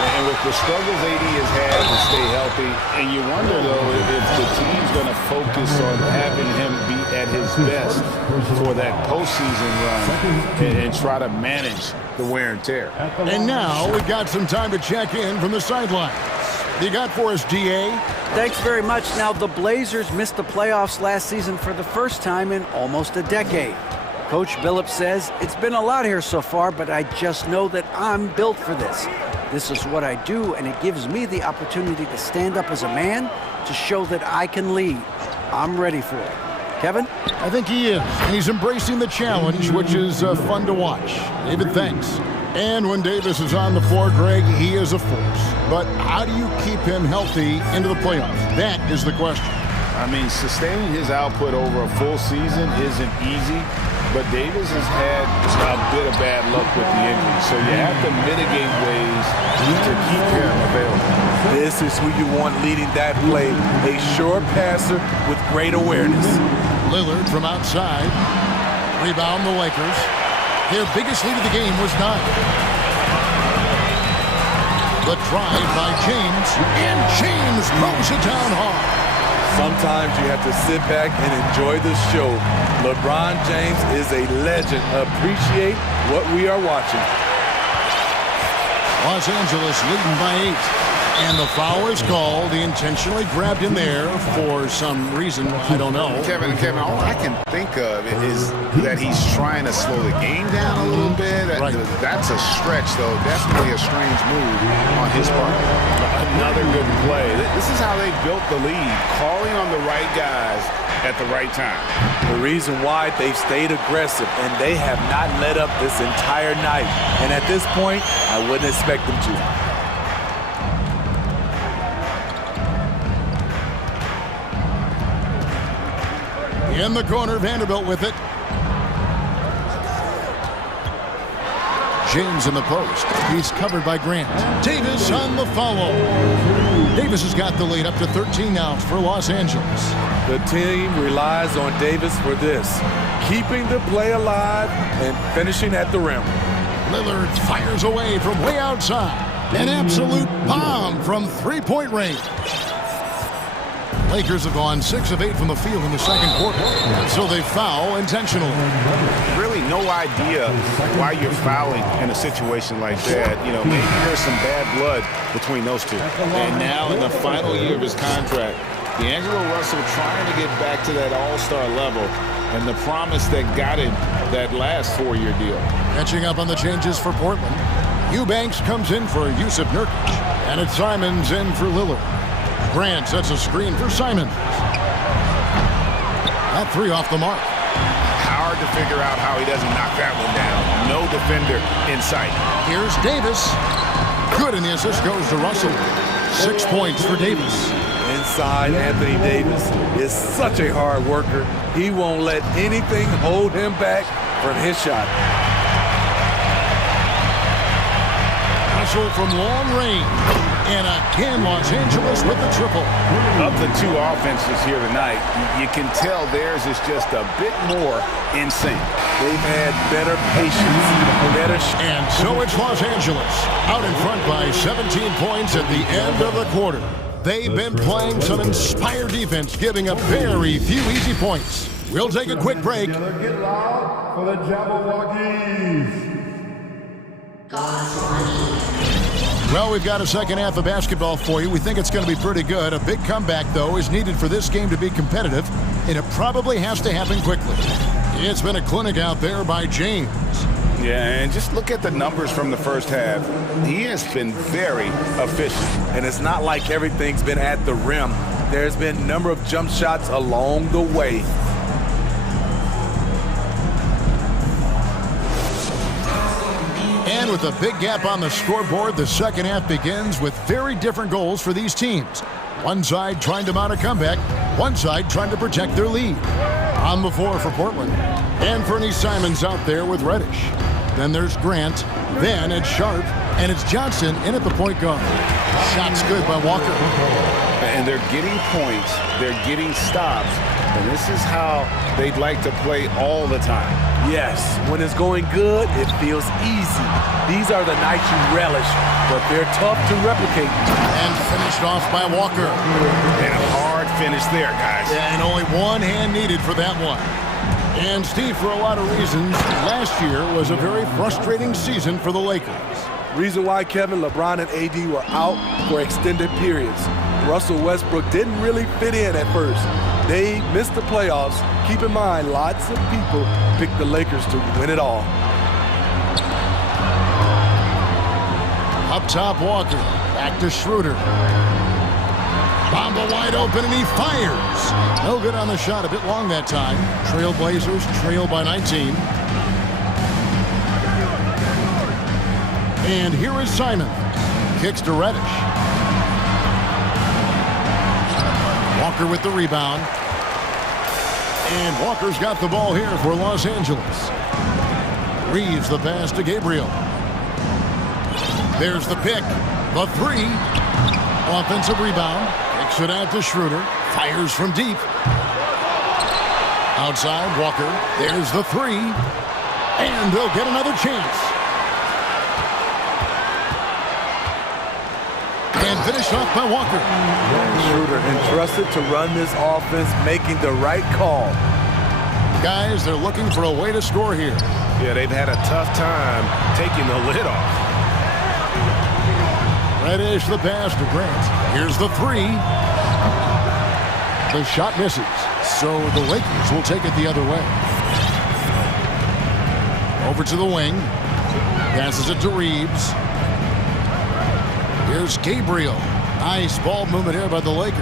And with the struggles AD has had to stay healthy, and you wonder, though, if the team's going to focus on having him be at his best for that postseason run and try to manage the wear and tear. And now we've got some time to check in from the sideline. You got for us, DA? Thanks very much. Now, the Blazers missed the playoffs last season for the first time in almost a decade. Coach Billups says, it's been a lot here so far, but I just know that I'm built for this. This is what I do, and it gives me the opportunity to stand up as a man to show that I can lead. I'm ready for it. Kevin? I think he is, and he's embracing the challenge, which is fun to watch. David, thanks. And when Davis is on the floor, Greg, he is a force. But how do you keep him healthy into the playoffs? That is the question. I mean, sustaining his output over a full season isn't easy, but Davis has had a bit of bad luck with the injury, so you have to mitigate ways to keep him available. This is who you want leading that play, a sure passer with great awareness. Lillard from outside. Rebound the Lakers. Their biggest lead of the game was 9. The drive by James, and James throws it down hard. Sometimes you have to sit back and enjoy the show. LeBron James is a legend. Appreciate what we are watching. Los Angeles leading by 8. And the foul is called. He intentionally grabbed him there for some reason. I don't know. Kevin, all I can think of is that he's trying to slow the game down a little bit. Right. That's a stretch, though. Definitely a strange move on his part. Another good play. This is how they built the lead, calling on the right guys at the right time. The reason why they've stayed aggressive, and they have not let up this entire night. And at this point, I wouldn't expect them to. In the corner, Vanderbilt with it. James in the post. He's covered by Grant. Davis on the follow. Davis has got the lead up to 13 now for Los Angeles. The team relies on Davis for this, keeping the play alive and finishing at the rim. Lillard fires away from way outside. An absolute bomb from three-point range. Lakers have gone 6 of 8 from the field in the second quarter, and so they foul intentionally. Really no idea why you're fouling in a situation like that. You know, maybe there's some bad blood between those two. And now in the final year of his contract, D'Angelo Russell trying to get back to that all-star level and the promise that got him that last 4-year deal. Catching up on the changes for Portland. Eubanks comes in for Yusuf Nurkic, and it's Simons in for Lillard. Grant sets a screen for Simons. That 3 off the mark. Hard to figure out how he doesn't knock that one down. No defender in sight. Here's Davis. Good, and the assist goes to Russell. 6 points for Davis. Inside, Anthony Davis is such a hard worker. He won't let anything hold him back from his shot. Russell from long range. And again, Los Angeles with the triple. Of the two offenses here tonight, you can tell theirs is just a bit more in sync. They've had better patience, better. And so it's Los Angeles out in front by 17 points at the end of the quarter. They've been playing some inspired defense, giving up very few easy points. We'll take a quick break. Get loud for the Jabberwockies. Well, we've got a second half of basketball for you. We think it's going to be pretty good. A big comeback, though, is needed for this game to be competitive, and it probably has to happen quickly. It's been a clinic out there by James. Yeah, and just look at the numbers from the first half. He has been very efficient. And it's not like everything's been at the rim. There's been a number of jump shots along the way. And with a big gap on the scoreboard, the second half begins with very different goals for these teams. One side trying to mount a comeback, one side trying to protect their lead. On the floor for Portland. Anthony Simons out there with Reddish. Then there's Grant. Then it's Sharp. And it's Johnson in at the point guard. Shots good by Walker. And they're getting points. They're getting stops. And this is how they'd like to play all the time. Yes, when it's going good, it feels easy. These are the nights you relish, but they're tough to replicate. And finished off by Walker. And a hard finish there, guys. And only one hand needed for that one. And Steve, for a lot of reasons, last year was a very frustrating season for the Lakers. Reason why, Kevin, LeBron and AD were out for extended periods. Russell Westbrook didn't really fit in at first. They missed the playoffs. Keep in mind, lots of people picked the Lakers to win it all. Up top, Walker. Back to Schroeder. Bamba wide open, and he fires. No good on the shot. A bit long that time. Trailblazers trail by 19. And here is Simon. Kicks to Reddish. Walker with the rebound. And Walker's got the ball here for Los Angeles. Reeves the pass to Gabriel. There's the pick. The three. Offensive rebound. Kicks it out to Schroeder. Fires from deep. Outside, Walker. There's the three. And they'll get another chance. And finished off by Walker. Schroeder entrusted to run this offense, making the right call. Guys, they're looking for a way to score here. Yeah, they've had a tough time taking the lid off. Reddish the pass to Grant. Here's the three. The shot misses. So the Lakers will take it the other way. Over to the wing. Passes it to Reeves. Here's Gabriel. Nice ball movement here by the Lakers.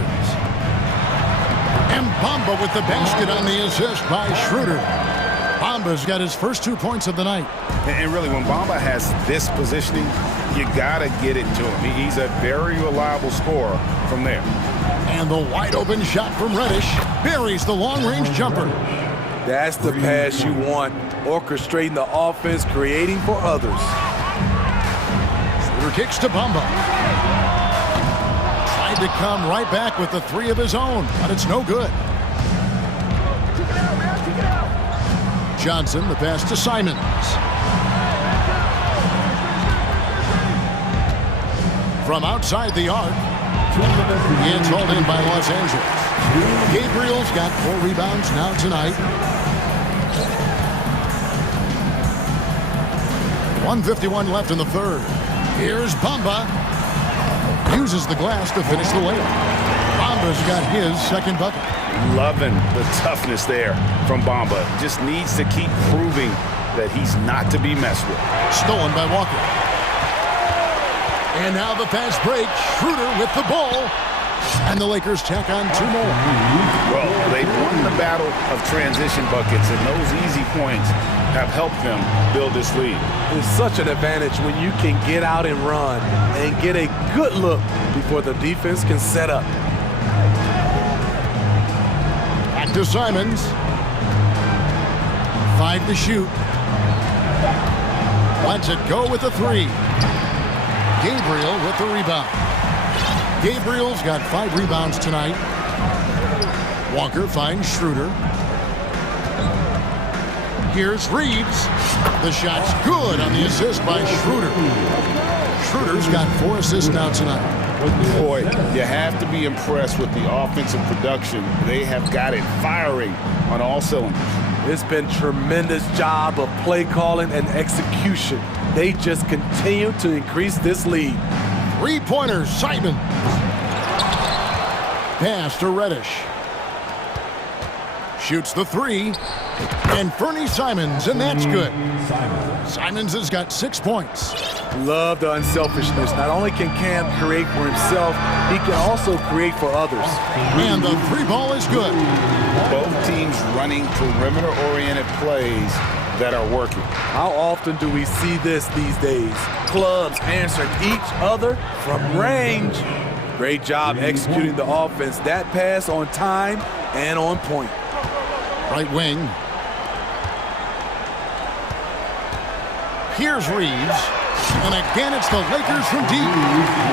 And Bamba with the basket on the assist by Schroeder. Bamba's got his first 2 points of the night. And really, when Bamba has this positioning, you got to get it to him. He's a very reliable scorer from there. And the wide open shot from Reddish buries the long-range jumper. That's the pass you want. Orchestrating the offense, creating for others. Schroeder kicks to Bamba. Tried to come right back with the three of his own, but it's no good. Johnson, the pass to Simons. From outside the arc, it's hauled in by Los Angeles. Gabriel's got 4 rebounds now tonight. 1:51 left in the third. Here's Bamba. Uses the glass to finish the layup. Bamba's got his second bucket. Loving the toughness there from Bamba. Just needs to keep proving that he's not to be messed with. Stolen by Walker. And now the fast break. Schroeder with the ball. And the Lakers tack on 2 more. Well, they've won the battle of transition buckets, and those easy points have helped them build this lead. It's such an advantage when you can get out and run and get a good look before the defense can set up. Back to Simons. 5 to shoot. Lets it go with the 3. Gabriel with the rebound. Gabriel's got 5 rebounds tonight. Walker finds Schroeder. Here's Reeves. The shot's good on the assist by Schroeder. Schroeder's got 4 assists now tonight. Boy, you have to be impressed with the offensive production. They have got it firing on all cylinders. It's been tremendous job of play calling and execution. They just continue to increase this lead. 3-pointers, Simon. Pass to Reddish. Shoots the 3. And Fernie Simons, and that's good. Simons has got 6 points. Love the unselfishness. Not only can Cam create for himself, he can also create for others. And the 3 ball is good. Both teams running perimeter-oriented plays that are working. How often do we see this these days? Clubs answering each other from range. Great job executing the offense. That pass on time and on point. Right wing. Here's Reeves. And again, it's the Lakers from deep.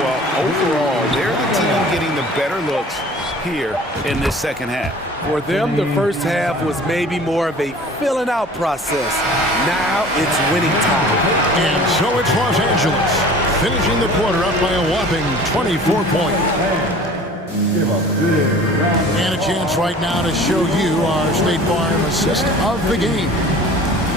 Well, overall, they're the team getting the better looks here in this second half. For them, the first half was maybe more of a filling out process. Now it's winning time. And so it's Los Angeles, finishing the quarter up by a whopping 24 points. And a chance right now to show you our State Farm assist of the game.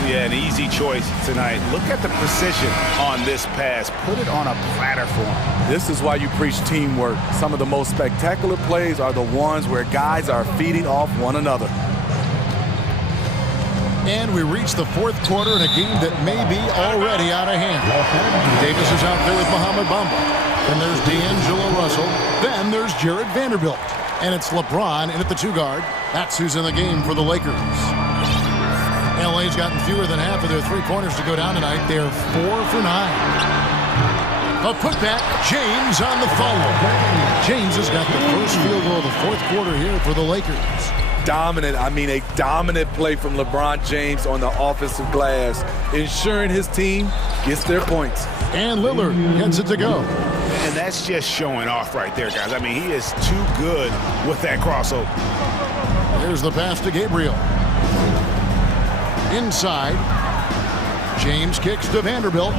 Yeah, an easy choice tonight. Look at the precision on this pass. Put it on a platter for him. This is why you preach teamwork. Some of the most spectacular plays are the ones where guys are feeding off one another. And we reach the fourth quarter in a game that may be already out of hand. Davis is out there with Muhammad Bamba. Then there's D'Angelo Russell. Then there's Jared Vanderbilt. And it's LeBron in at the 2-guard. That's who's in the game for the Lakers. LA's gotten fewer than half of their three-pointers to go down tonight. They're 4 for 9. A putback, James on the follow. James has got the first field goal of the fourth quarter here for the Lakers. Dominant, I mean a dominant play from LeBron James on the offensive glass, ensuring his team gets their points. And Lillard gets it to go. And that's just showing off right there, guys. I mean, he is too good with that crossover. Here's the pass to Gabriel. Inside. James kicks to Vanderbilt.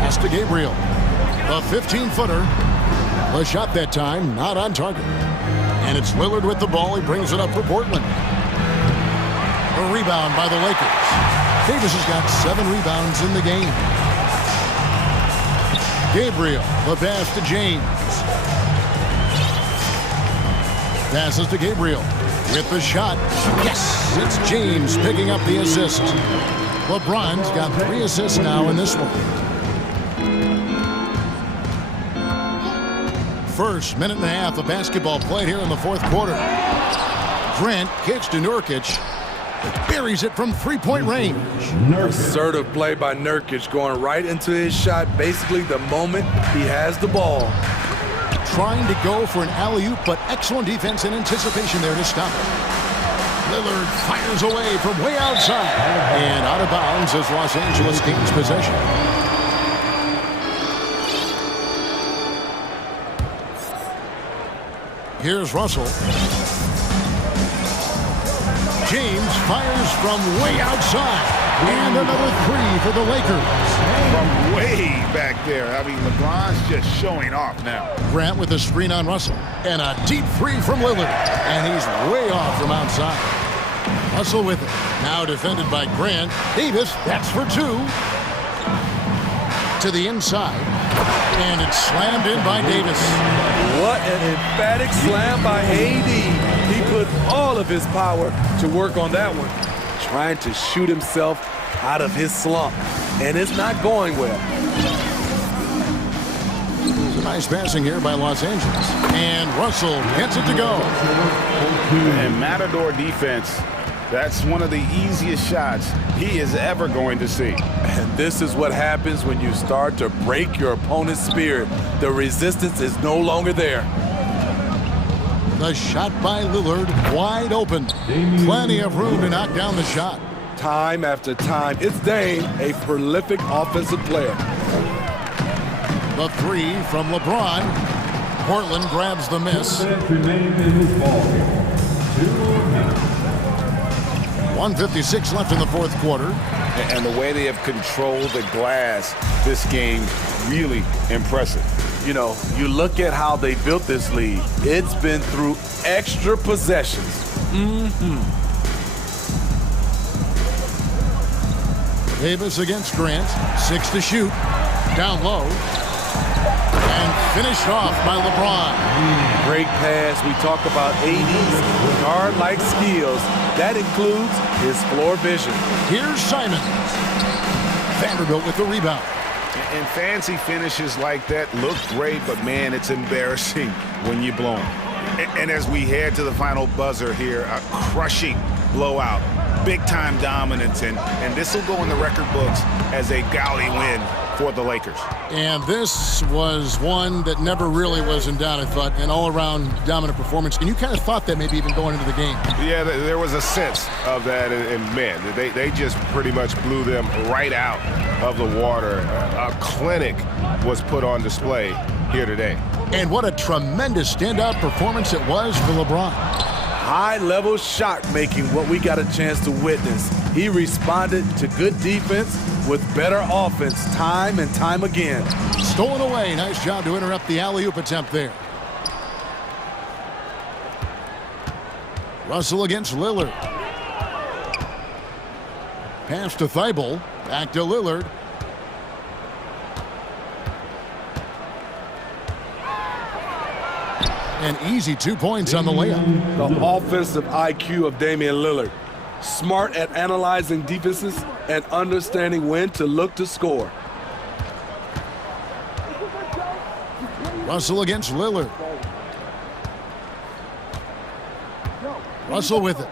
Pass to Gabriel. A 15-footer. A shot that time, not on target. And it's Lillard with the ball. He brings it up for Portland. A rebound by the Lakers. Davis has got 7 rebounds in the game. Gabriel, the pass to James. Passes to Gabriel with the shot. Yes, it's James picking up the assist. LeBron's got 3 assists now in this one. First minute and a half of basketball played here in the fourth quarter. Grant kicks to Nurkic. Buries it from 3-point range. Assertive play by Nurkic, going right into his shot basically the moment he has the ball. Trying to go for an alley-oop, but excellent defense and anticipation there to stop it. Lillard fires away from way outside. And out of bounds as Los Angeles gains possession. Here's Russell. James fires from way outside. And another 3 for the Lakers. From way back there. I mean, LeBron's just showing off now. Grant with a screen on Russell. And a deep 3 from Lillard. And he's way off from outside. Russell with it. Now defended by Grant. Davis, that's for 2. To the inside. And it's slammed in by Davis. What an emphatic slam by AD. He put all of his power to work on that one. Trying to shoot himself out of his slump. And it's not going well. Nice passing here by Los Angeles. And Russell gets it to go. And Matador defense, that's one of the easiest shots he is ever going to see. And this is what happens when you start to break your opponent's spirit. The resistance is no longer there. The shot by Lillard, wide open. Plenty of room to knock down the shot. Time after time, it's Dame, a prolific offensive player. The 3 from LeBron. Portland grabs the miss. 1:56 left in the fourth quarter. And the way they have controlled the glass this game, really impressive. You know, you look at how they built this lead. It's been through extra possessions. Davis against Grant. 6 to shoot. Down low. And finished off by LeBron. Great pass. We talk about AD's guard-like skills. That includes his floor vision. Here's Simons. Vanderbilt with the rebound. And fancy finishes like that look great, but man, it's embarrassing when you blow them. And as we head to the final buzzer here, a crushing blowout, big-time dominance, and this will go in the record books as a gaudy win for the Lakers. And this was one that never really was in doubt, I thought, an all-around dominant performance. And you kind of thought that maybe even going into the game. Yeah, there was a sense of that, and man, they just pretty much blew them right out of the water. A clinic was put on display here today. And what a tremendous standout performance it was for LeBron. High-level shot making, what we got a chance to witness. He responded to good defense with better offense time and time again. Stolen away. Nice job to interrupt the alley-oop attempt there. Russell against Lillard. Pass to Thibault. Back to Lillard. An easy 2 points on the layup. The offensive IQ of Damian Lillard. Smart at analyzing defenses and understanding when to look to score. Russell against Lillard. Russell with it.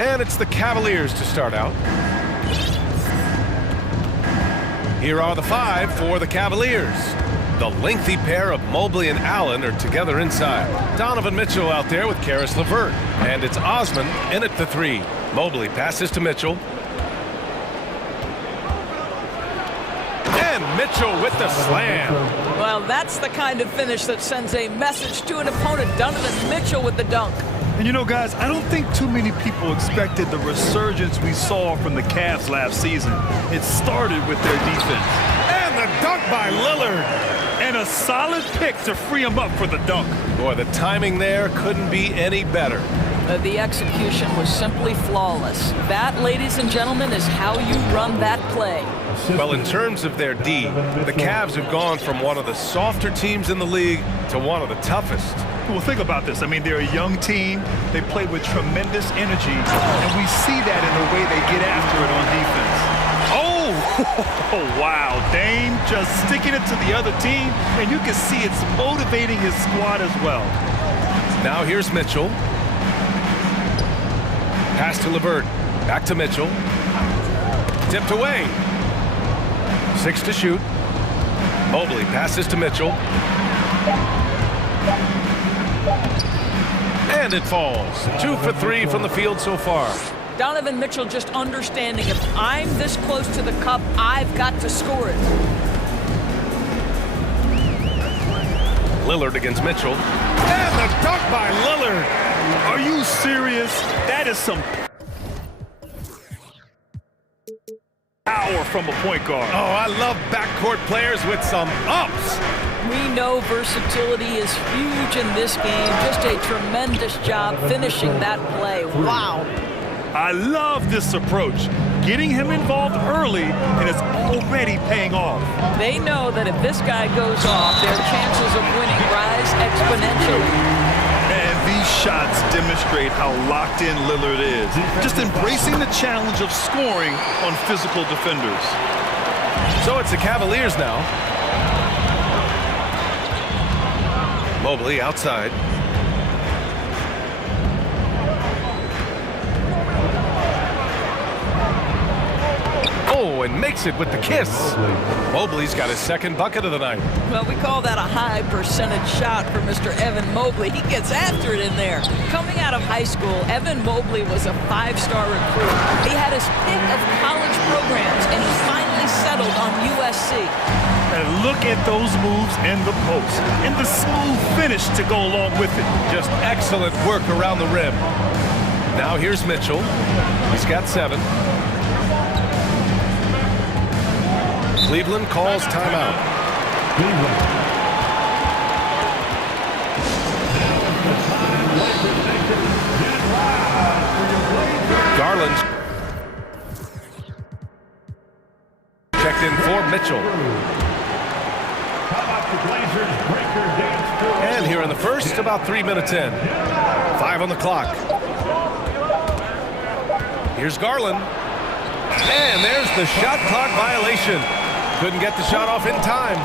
And it's the Cavaliers to start out. Here are the 5 for the Cavaliers. The lengthy pair of Mobley and Allen are together inside. Donovan Mitchell out there with Karis LeVert. And it's Osman in at the 3. Mobley passes to Mitchell. And Mitchell with the slam. Well, that's the kind of finish that sends a message to an opponent. Donovan Mitchell with the dunk. And you know, guys, I don't think too many people expected the resurgence we saw from the Cavs last season. It started with their defense. And the dunk by Lillard. And a solid pick to free him up for the dunk. Boy, the timing there couldn't be any better. The execution was simply flawless. That, ladies and gentlemen, is how you run that play. Well, in terms of their D, the Cavs have gone from one of the softer teams in the league to one of the toughest. Well, think about this. I mean, they're a young team. They play with tremendous energy, and we see that in the way they get after it on defense. Oh, wow. Dame just sticking it to the other team, and you can see it's motivating his squad as well. Now here's Mitchell. Pass to LeVert. Back to Mitchell. Tipped away. 6 to shoot. Mobley passes to Mitchell. And it falls. 2 for 3 from the field so far. Donovan Mitchell just understanding if I'm this close to the cup, I've got to score it. Lillard against Mitchell. And the dunk by Lillard. Are you serious? That is some power from a point guard. Oh, I love backcourt players with some ups. We know versatility is huge in this game. Just a tremendous job finishing that play. Wow. I love this approach. Getting him involved early, and it's already paying off. They know that if this guy goes off, their chances of winning rise exponentially. And these shots demonstrate how locked in Lillard is. Just embracing the challenge of scoring on physical defenders. So it's the Cavaliers now. Mobley outside. Oh, and makes it with the kiss. Mobley's got his second bucket of the night. Well, we call that a high percentage shot for Mr. Evan Mobley. He gets after it in there. Coming out of high school, Evan Mobley was a 5-star recruit. He had his pick of college programs, and he finally settled on USC. And look at those moves in the post and the smooth finish to go along with it. Just excellent work around the rim. Now here's Mitchell. He's got 7. Cleveland calls timeout. Garland checked in for Mitchell. And here in the first, about 3 minutes in. 5 on the clock. Here's Garland. And there's the shot clock violation. Couldn't get the shot off in time.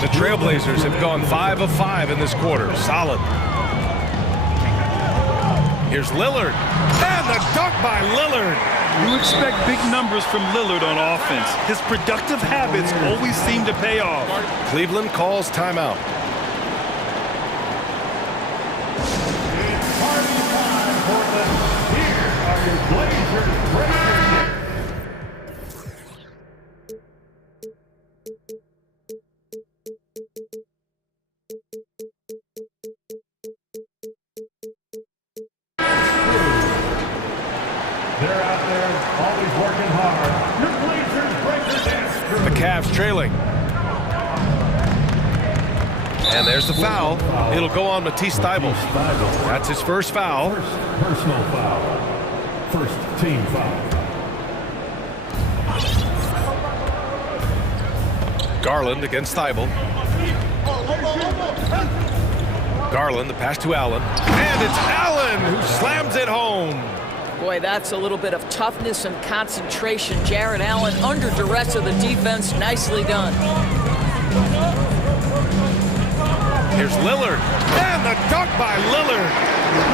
The Trailblazers have gone 5 of 5 in this quarter. Solid. Here's Lillard. And the dunk by Lillard. You expect big numbers from Lillard on offense. His productive habits always seem to pay off. Cleveland calls timeout. They're out there always working hard. Your Blazers break the dance. The Cavs trailing. And there's the foul. It'll go on Matisse Thybulle. That's his first foul. First personal foul. First team foul. Garland against Thybulle. Garland, the pass to Allen. And it's Allen who slams it home. Boy, that's a little bit of toughness and concentration. Jarrett Allen under duress of the defense. Nicely done. Here's Lillard. And the dunk by Lillard.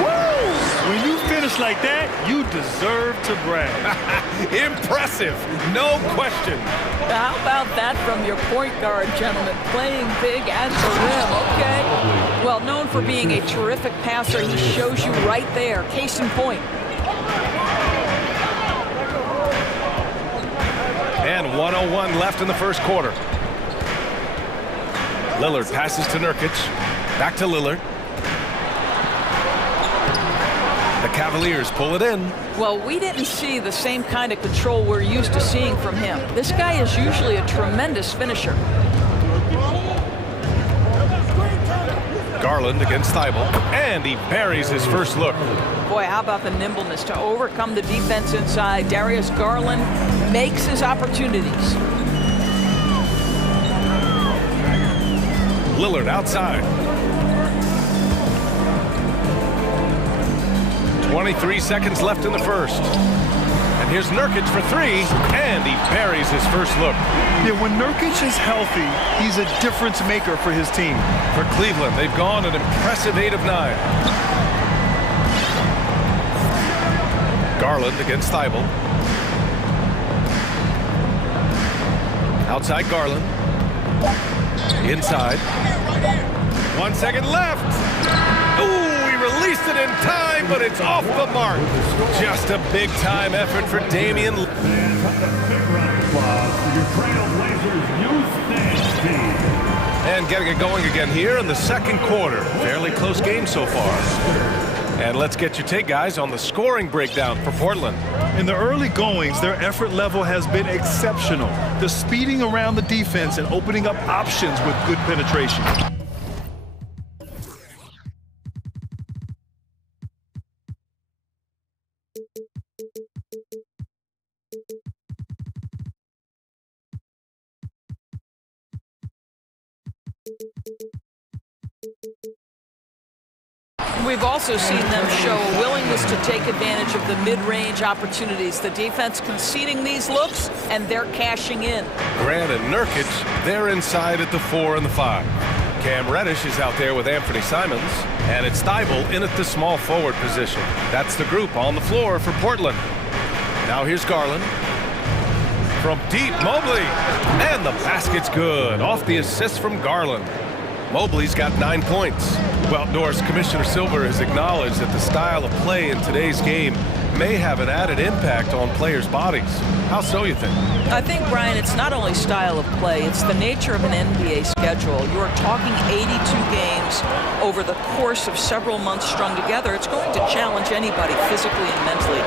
Woo! When you finish like that, you deserve to brag. Impressive, no question. How about that from your point guard, gentlemen? Playing big at the rim, okay? Well, known for being a terrific passer, he shows you right there. Case in point. And 1:01 left in the first quarter. Lillard passes to Nurkic. Back to Lillard. The Cavaliers pull it in. Well, we didn't see the same kind of control we're used to seeing from him. This guy is usually a tremendous finisher. Garland against Thibault, and he buries his first look. Boy, how about the nimbleness to overcome the defense inside. Darius Garland makes his opportunities. Lillard outside. 23 seconds left in the first. And here's Nurkic for three, and he buries his first look. Yeah, when Nurkic is healthy, he's a difference maker for his team. For Cleveland, they've gone an impressive 8 of 9. Garland against Thibault. Outside Garland. Inside. 1 second left. Ooh, he released it in time, but it's off the mark. Just a big-time effort for Damian. And getting it going again here in the second quarter. Fairly close game so far. And let's get your take, guys, on the scoring breakdown for Portland. In the early goings, their effort level has been exceptional. The speeding around the defense and opening up options with good penetration. We've also seen them show a willingness to take advantage of the mid-range opportunities. The defense conceding these looks, and they're cashing in. Grant and Nurkic, they're inside at the 4 and the 5. Cam Reddish is out there with Anthony Simons, and it's Thibault in at the small forward position. That's the group on the floor for Portland. Now here's Garland. From deep, Mobley. And the basket's good. Off the assist from Garland. Mobley's got 9 points. Well, Norris, Commissioner Silver has acknowledged that the style of play in today's game may have an added impact on players' bodies. How so, you think? I think, Brian, it's not only style of play, it's the nature of an NBA schedule. You're talking 82 games over the course of several months strung together. It's going to challenge anybody physically and mentally.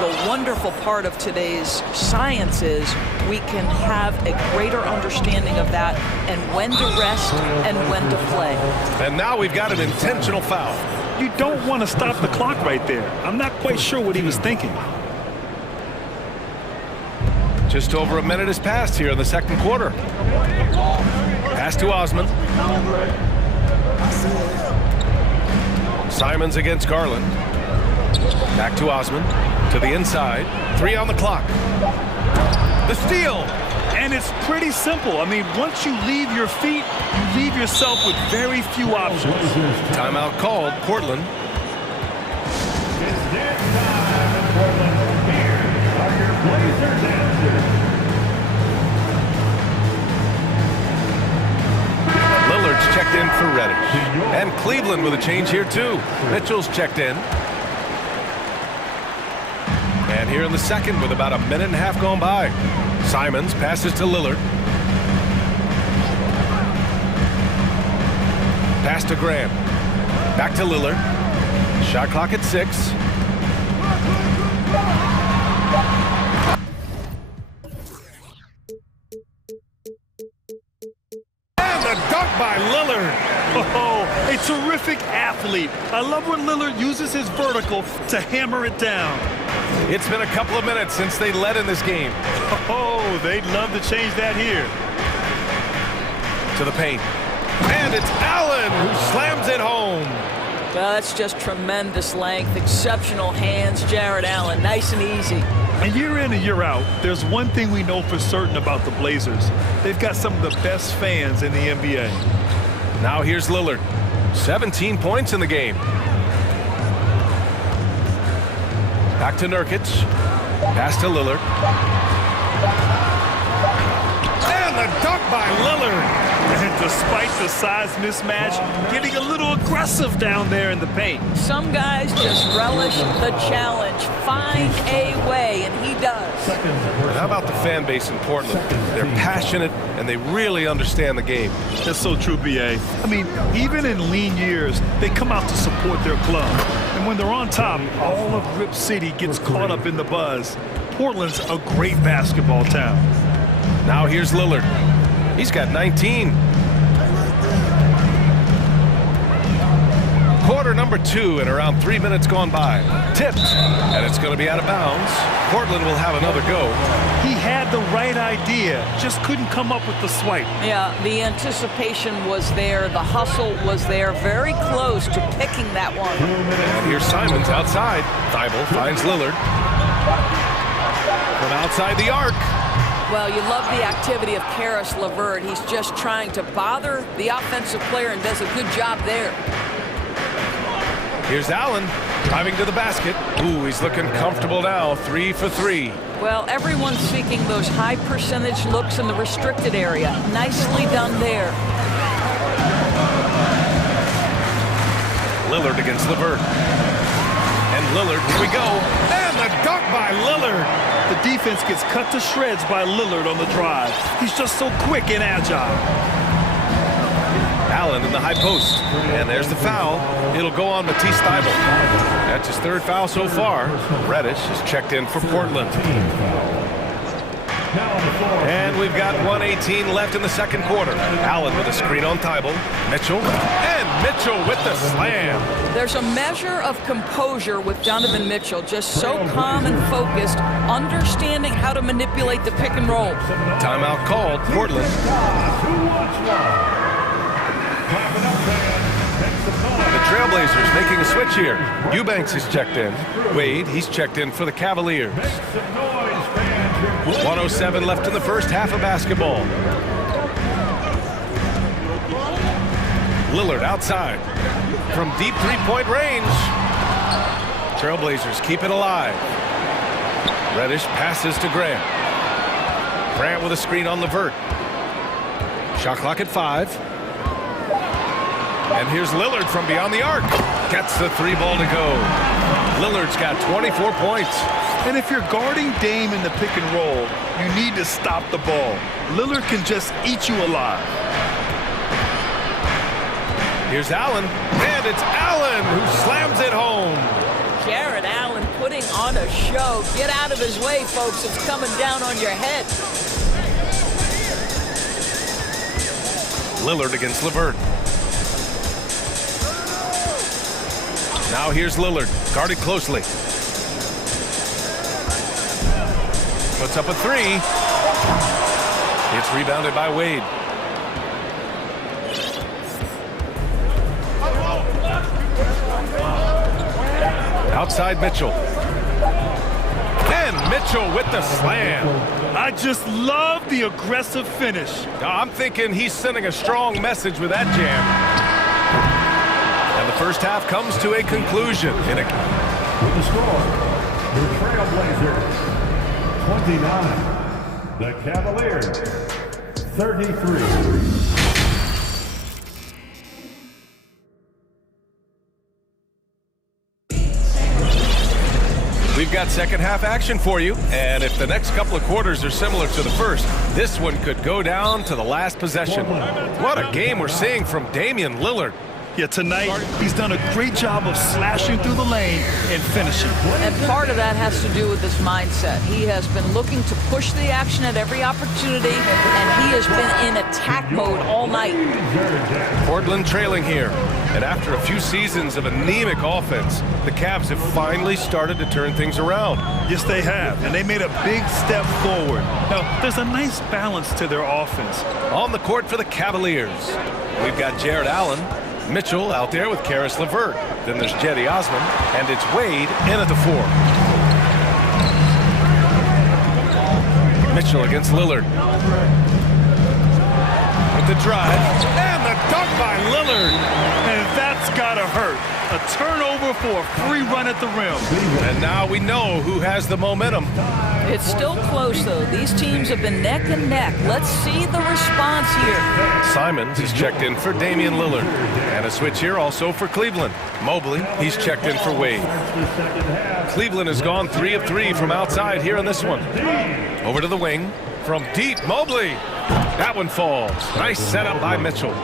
The wonderful part of today's science is we can have a greater understanding of that and when to rest and when to play. And now we've got an intentional foul. You don't want to stop the clock right there. I'm not quite sure what he was thinking. Just over a minute has passed here in the second quarter. Pass to Osman. Simons against Garland. Back to Osman. To the inside. 3 on the clock. The steal. And it's pretty simple. I mean, once you leave your feet, you leave yourself with very few options. Timeout called. Portland. It's dance time in Portland. Here are your Blazer dancers. Lillard's checked in for Reddish. And Cleveland with a change here, too. Mitchell's checked in. And here in the second with about a minute and a half gone by. Simons passes to Lillard. Pass to Graham. Back to Lillard. Shot clock at 6. And the dunk by Lillard. Oh, a terrific athlete. I love when Lillard uses his vertical to hammer it down. It's been a couple of minutes since they led in this game. Oh, they'd love to change that here. To the paint. And it's Allen who slams it home. Well, that's just tremendous length, exceptional hands, Jared Allen, nice and easy. And year in and year out, there's one thing we know for certain about the Blazers. They've got some of the best fans in the NBA. Now here's Lillard. 17 points in the game. Back to Nurkic. Pass to Lillard. And the dunk by Lillard. And despite the size mismatch, getting a little aggressive down there in the paint. Some guys just relish the challenge. Find a way, and he does. And how about the fan base in Portland? They're passionate, and they really understand the game. That's so true, B.A. I mean, even in lean years, they come out to support their club. And when they're on top, all of Rip City gets caught up in the buzz. Portland's a great basketball town. Now here's Lillard. He's got 19. Quarter number 2 and around 3 minutes gone by. Tipped, and it's going to be out of bounds. Portland will have another go. He had the right idea, just couldn't come up with the swipe. Yeah, the anticipation was there. The hustle was there. Very close to picking that one. And here's Simons outside. Thibault finds Lillard. From outside the arc. Well, you love the activity of Caris LeVert. He's just trying to bother the offensive player and does a good job there. Here's Allen driving to the basket. Ooh, he's looking comfortable now. 3 for 3. Well, everyone's seeking those high percentage looks in the restricted area. Nicely done there. Lillard against LeVert. And Lillard, here we go. And the dunk by Lillard. The defense gets cut to shreds by Lillard on the drive. He's just so quick and agile. Allen in the high post. And there's the foul. It'll go on Matisse Thybulle. That's his 3rd foul so far. Reddish is checked in for Portland. And we've got 1:18 left in the 2nd quarter. Allen with a screen on Thybulle. Mitchell. And Mitchell with the slam. There's a measure of composure with Donovan Mitchell. Just so calm and focused, understanding how to manipulate the pick and roll. Timeout called. Portland. The Trailblazers making a switch here. Eubanks is checked in. Wade, he's checked in for the Cavaliers. 1:07 left in the first half of basketball. Lillard outside from deep 3-point range. Trailblazers keep it alive. Reddish passes to Grant. Grant with a screen on LeVert. Shot clock at 5. And here's Lillard from beyond the arc. Gets the 3 ball to go. Lillard's got 24 points. And if you're guarding Dame in the pick and roll, you need to stop the ball. Lillard can just eat you alive. Here's Allen, and it's Allen who slams it home. Jared Allen putting on a show. Get out of his way, folks. It's coming down on your head. Lillard against LeVert. Now here's Lillard, guarded closely. Puts up a 3. It's rebounded by Wade. Outside Mitchell. And Mitchell with the slam. I just love the aggressive finish. I'm thinking he's sending a strong message with that jam. And the first half comes to a conclusion. With the score, the Trailblazers 29, the Cavaliers 33. We've got second half action for you, and if the next couple of quarters are similar to the first, this one could go down to the last possession. What a game we're seeing from Damian Lillard. Yeah, tonight he's done a great job of slashing through the lane and finishing. And part of that has to do with his mindset. He has been looking to push the action at every opportunity, and he has been in attack mode all night. Portland trailing here, and after a few seasons of anemic offense, the Cavs have finally started to turn things around. Yes, they have, and they made a big step forward. Now, there's a nice balance to their offense. On the court for the Cavaliers, we've got Jared Allen, Mitchell out there with Caris LeVert. Then there's Cedi Osman, and it's Wade in at the 4. Mitchell against Lillard. With the drive, and the dunk by Lillard. And that's gotta hurt. A turnover for a free run at the rim. And now we know who has the momentum. It's still close, though. These teams have been neck and neck. Let's see the response here. Simons is checked in for Damian Lillard. And a switch here also for Cleveland. Mobley, he's checked in for Wade. Cleveland has gone 3 of 3 from outside here in this one. Over to the wing. From deep, Mobley. That one falls. Nice setup by Mitchell.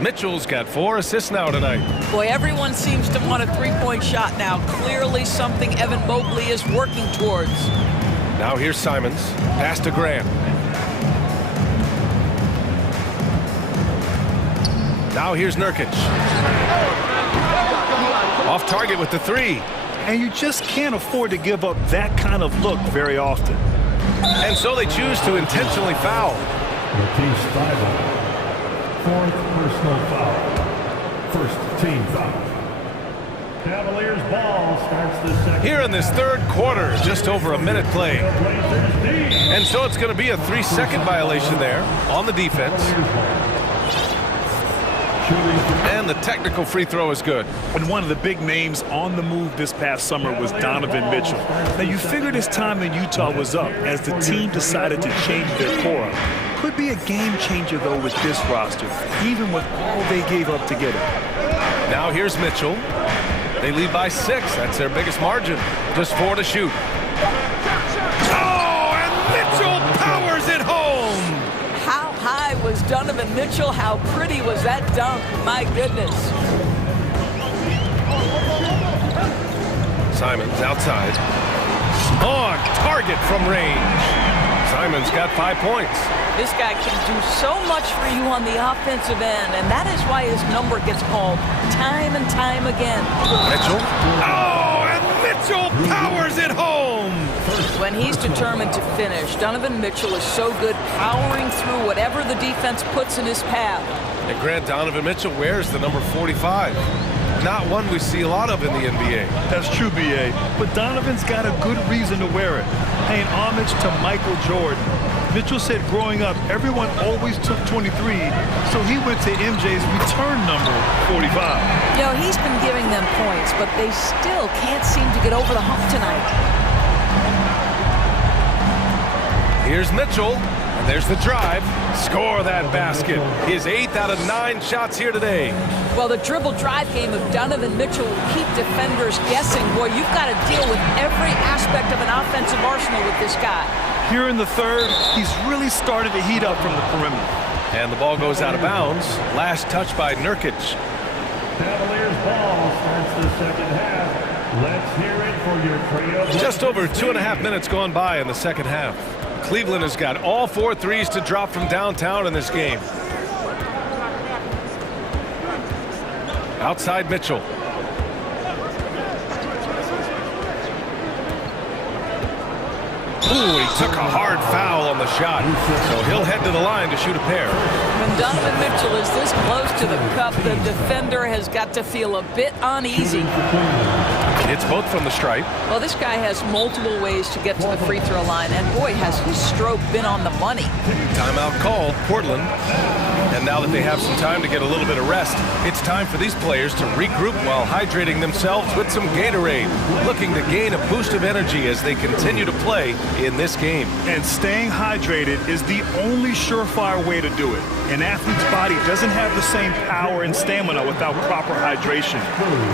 Mitchell's got 4 assists now tonight. Boy, everyone seems to want a three-point shot now. Clearly something Evan Mobley is working towards. Now here's Simons. Pass to Grant. Now here's Nurkic. Off target with the 3. And you just can't afford to give up that kind of look very often. And so they choose to intentionally foul. Matisse Thybulle. 4th personal foul. First team foul. Cavaliers ball starts the second. Here in this third quarter, just over a minute played. And so it's going to be a 3-second violation there on the defense. And the technical free throw is good. And one of the big names on the move this past summer was Donovan Mitchell. Now you figured his time in Utah was up as the team decided to change their core up. Could be a game changer though with this roster, even with all they gave up to get him. Now here's Mitchell. They lead by 6. That's their biggest margin. Just 4 to shoot. Oh, and Mitchell powers it home. How high was Donovan Mitchell? How pretty was that dunk? My goodness. Simons outside. On target from range. Simons got 5 points. This guy can do so much for you on the offensive end, and that is why his number gets called time and time again. Mitchell. Oh, and Mitchell powers it home. When he's determined to finish, Donovan Mitchell is so good powering through whatever the defense puts in his path. And Grant, Donovan Mitchell wears the number 45. Not one we see a lot of in the NBA. That's true, B.A., but Donovan's got a good reason to wear it. Paying homage to Michael Jordan. Mitchell said growing up, everyone always took 23, so he went to MJ's return number, 45. You know, he's been giving them points, but they still can't seem to get over the hump tonight. Here's Mitchell, and there's the drive. Score that basket. His 8th out of 9 shots here today. Well, the dribble drive game of Donovan Mitchell will keep defenders guessing. Boy, you've got to deal with every aspect of an offensive arsenal with this guy. Here in the third, he's really started to heat up from the perimeter. And the ball goes out of bounds. Last touch by Nurkic. Cavaliers ball starts the second half. Let's hear it for your trail. Just over 2.5 minutes gone by in the second half. Cleveland has got all 4 threes to drop from downtown in this game. Outside Mitchell. Ooh, he took a hard foul on the shot. So he'll head to the line to shoot a pair. When Donovan Mitchell is this close to the cup, the defender has got to feel a bit uneasy. It's both from the stripe. Well, this guy has multiple ways to get to the free throw line, and boy, has his stroke been on the money. Timeout called, Portland. And now that they have some time to get a little bit of rest, it's time for these players to regroup while hydrating themselves with some Gatorade, looking to gain a boost of energy as they continue to play in this game. And staying hydrated is the only surefire way to do it. An athlete's body doesn't have the same power and stamina without proper hydration.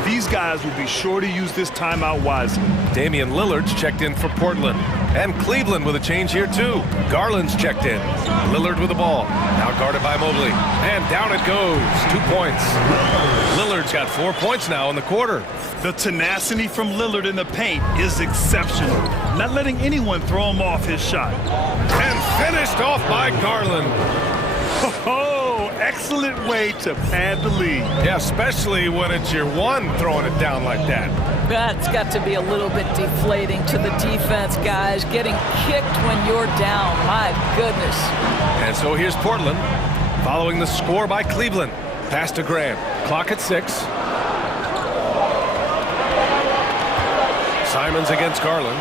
These guys will be sure to use this timeout wisely. Damian Lillard's checked in for Portland. And Cleveland with a change here too. Garland's checked in. Lillard with the ball. Now guarded by Mobley. And down it goes. 2 points. Lillard's got 4 points now in the quarter. The tenacity from Lillard in the paint is exceptional. Not letting anyone throw him off his shot. And finished off by Garland. Oh, excellent way to pad the lead. Yeah, especially when it's your one throwing it down like that. That's got to be a little bit deflating to the defense, guys. Getting kicked when you're down. My goodness. And so here's Portland, following the score by Cleveland. Pass to Grant. Clock at 6. Simons against Garland.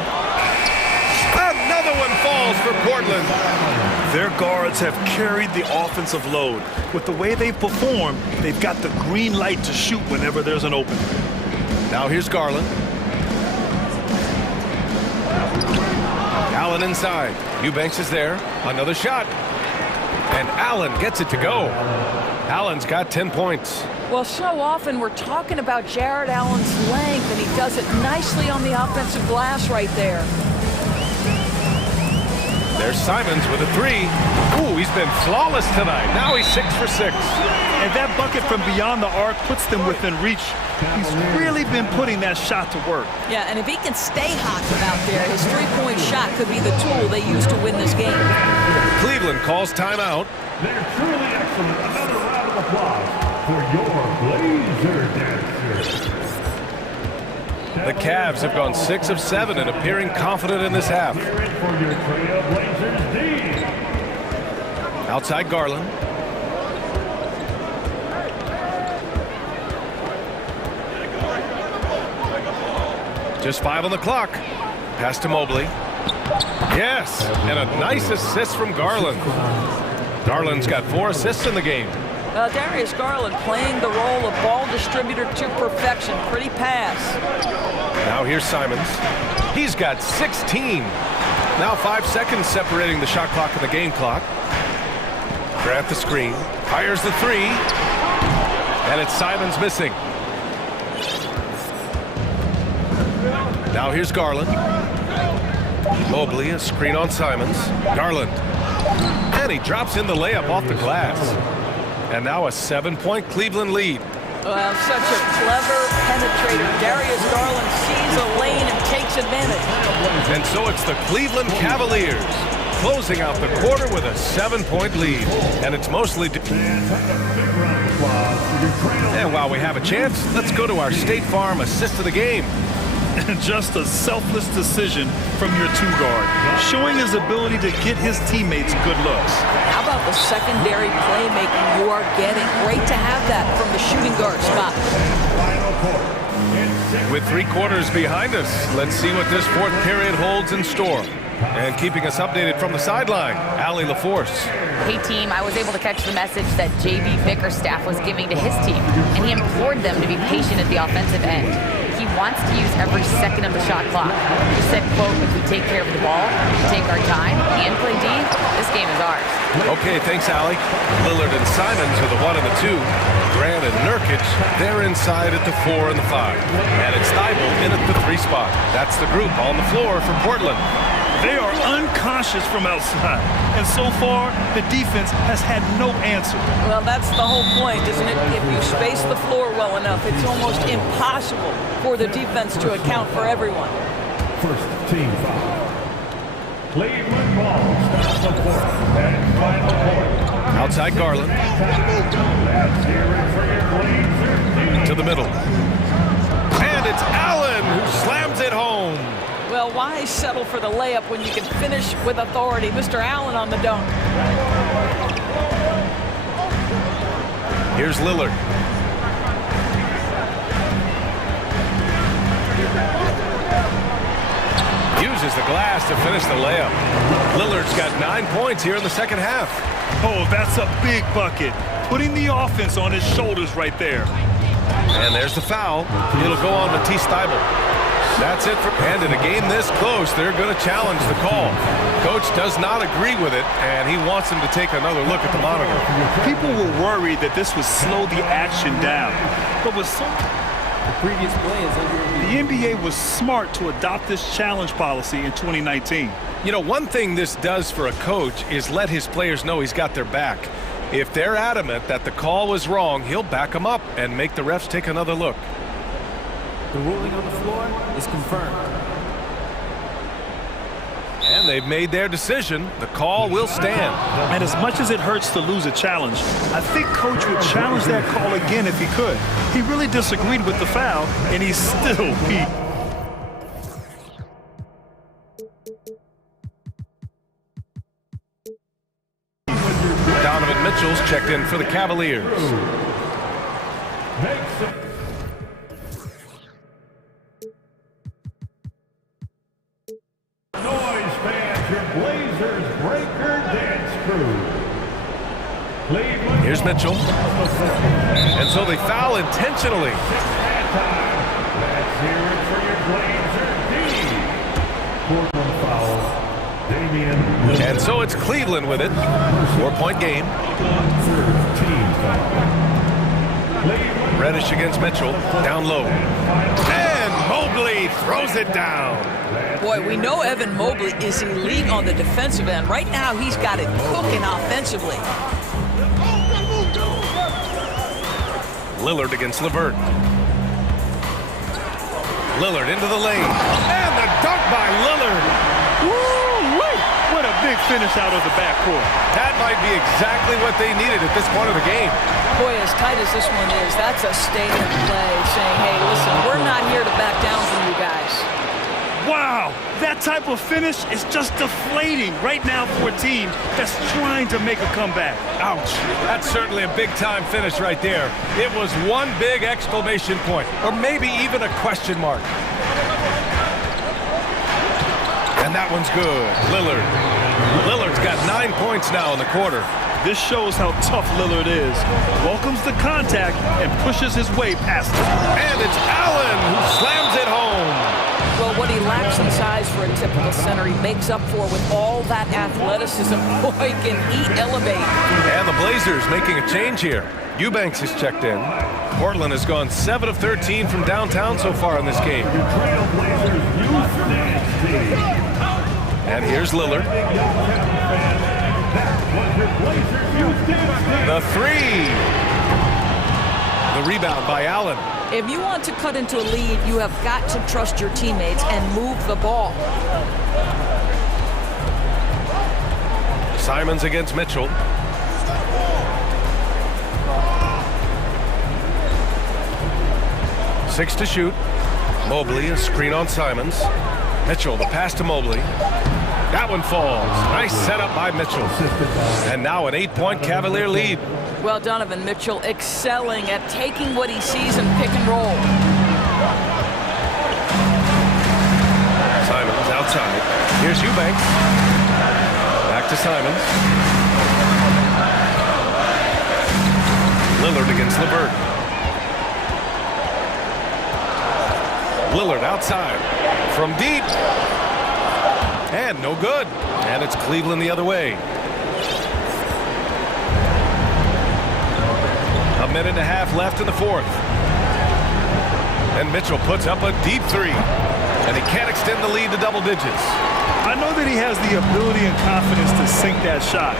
Another one falls for Portland. Their guards have carried the offensive load. With the way they perform, they've got the green light to shoot whenever there's an opening. Now here's Garland. Allen inside. Eubanks is there. Another shot. And Allen gets it to go. Allen's got 10 points. Well, so often we're talking about Jared Allen's length, and he does it nicely on the offensive glass right there. There's Simons with a three. Ooh, he's been flawless tonight. Now he's 6 for 6. And that bucket from beyond the arc puts them within reach. He's really been putting that shot to work. Yeah, and if he can stay hot from out there, his three-point shot could be the tool they use to win this game. Cleveland calls timeout. They're truly excellent. Another round of applause for your Blazer dancers. The Cavs have gone 6 of 7 and appearing confident in this half. Outside Garland. Just 5 on the clock. Pass to Mobley. Yes, and a nice assist from Garland. Garland's got 4 assists in the game. Darius Garland playing the role of ball distributor to perfection. Pretty pass. Now here's Simons. He's got 16. Now 5 seconds separating the shot clock and the game clock. Grant the screen. Fires the three. And it's Simons missing. Now here's Garland. Mobley, a screen on Simons. Garland. And he drops in the layup off the glass. And now a 7-point Cleveland lead. Well, such a clever penetrator. Darius Garland sees a lane and takes advantage. And so it's the Cleveland Cavaliers closing out the quarter with a 7-point lead. And it's mostly... And while we have a chance, let's go to our State Farm assist of the game. Just a selfless decision from your two-guard, showing his ability to get his teammates good looks. How about the secondary playmaking you are getting? Great to have that from the shooting guard spot. With 3 quarters behind us, let's see what this 4th period holds in store. And keeping us updated from the sideline, Allie LaForce. Hey team, I was able to catch the message that J.B. Bickerstaff was giving to his team, and he implored them to be patient at the offensive end. He wants to use every second of the shot clock. He said, quote, if we take care of the ball, take our time, and play D, this game is ours. Okay, thanks, Allie. Lillard and Simons are the 1 and the 2. Grant and Nurkic, they're inside at the 4 and the 5. And it's Thibault in at the 3 spot. That's the group on the floor for Portland. They are unconscious from outside. And so far, the defense has had no answer. Well, that's the whole point, isn't it? If you space the floor well enough, it's almost impossible for the defense to account for everyone. First team foul. Cleveland ball stops the fourth and final quarter. Outside Garland. Let's hear it for your Blazers. To the middle. And it's Allen who slams it home. Well, why settle for the layup when you can finish with authority? Mr. Allen on the dunk. Here's Lillard. Uses the glass to finish the layup. Lillard's got 9 points here in the second half. Oh, that's a big bucket. Putting the offense on his shoulders right there. And there's the foul. It'll go on Matisse Thybulle. That's it for, and in a game this close, they're going to challenge the call. Coach does not agree with it, and he wants him to take another look at the monitor. People were worried that this would slow the action down. But with some... previous play is the NBA was smart to adopt this challenge policy in 2019. You know, one thing this does for a coach is let his players know he's got their back. If they're adamant that the call was wrong, he'll back them up and make the refs take another look. The ruling on the floor is confirmed. And they've made their decision. The call will stand. And as much as it hurts to lose a challenge, I think Coach would challenge that call again if he could. He really disagreed with the foul, and he still beat. Donovan Mitchell's checked in for the Cavaliers. Noise fans, your Blazers breaker dance Mitchell. And so they foul intentionally. Let's hear it for your Blazer D. Fourth foul, Damian. And so it's Cleveland with it. 4-point game. Reddish against Mitchell. Down low. And Mobley throws it down. Boy, we know Evan Mobley is elite on the defensive end. Right now, he's got it cooking offensively. Lillard against LeVert. Lillard into the lane. And the dunk by Lillard. Woo-wee! What a big finish out of the backcourt. That might be exactly what they needed at this point of the game. Boy, as tight as this one is, that's a statement play saying, hey, listen, we're not here to back down from you guys. Wow, that type of finish is just deflating right now for a team that's trying to make a comeback. Ouch. That's certainly a big-time finish right there. It was one big exclamation point, or maybe even a question mark. And that one's good. Lillard. Lillard's got 9 points now in the quarter. This shows how tough Lillard is. Welcomes the contact and pushes his way past it. And it's Allen who slams it home. Well, what he lacks in size for a typical center, he makes up for with all that athleticism. Boy, can he elevate. And the Blazers making a change here. Eubanks has checked in. Portland has gone 7 of 13 from downtown so far in this game. And here's Lillard. The three. The rebound by Allen. If you want to cut into a lead, you have got to trust your teammates and move the ball. Simons against Mitchell. Six to shoot. Mobley, a screen on Simons. Mitchell, the pass to Mobley. That one falls. Nice setup by Mitchell. And now an 8-point Cavalier lead. Well, Donovan Mitchell excelling at taking what he sees in pick and roll. Simons outside. Here's Eubanks. Back to Simons. Lillard against LeVert. Lillard outside. From deep. And no good. And it's Cleveland the other way. A minute and a half left in the fourth. And Mitchell puts up a deep three. And he can't extend the lead to double digits. I know that he has the ability and confidence to sink that shot.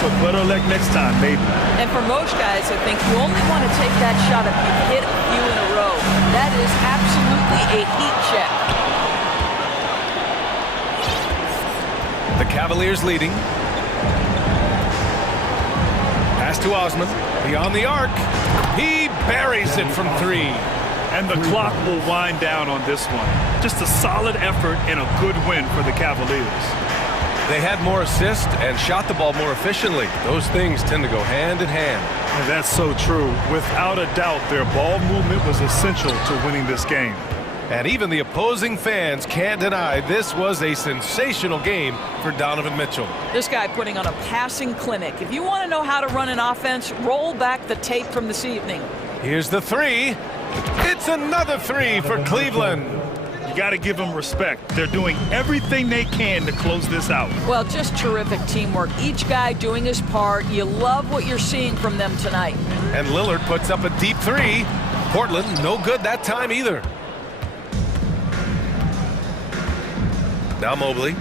But better luck next time, maybe. And for most guys, I think you only want to take that shot if you hit a few in a row. That is absolutely a heat check. The Cavaliers leading. Pass to Osman. Beyond the arc. He buries it from three. And the clock will wind down on this one. Just a solid effort and a good win for the Cavaliers. They had more assists and shot the ball more efficiently. Those things tend to go hand in hand. And that's so true. Without a doubt, their ball movement was essential to winning this game. And even the opposing fans can't deny this was a sensational game for Donovan Mitchell. This guy putting on a passing clinic. If you want to know how to run an offense, roll back the tape from this evening. Here's the three. It's another three for Cleveland. You got to give them respect. They're doing everything they can to close this out. Well, just terrific teamwork. Each guy doing his part. You love what you're seeing from them tonight. And Lillard puts up a deep three. Portland, no good that time either. Now Mobley.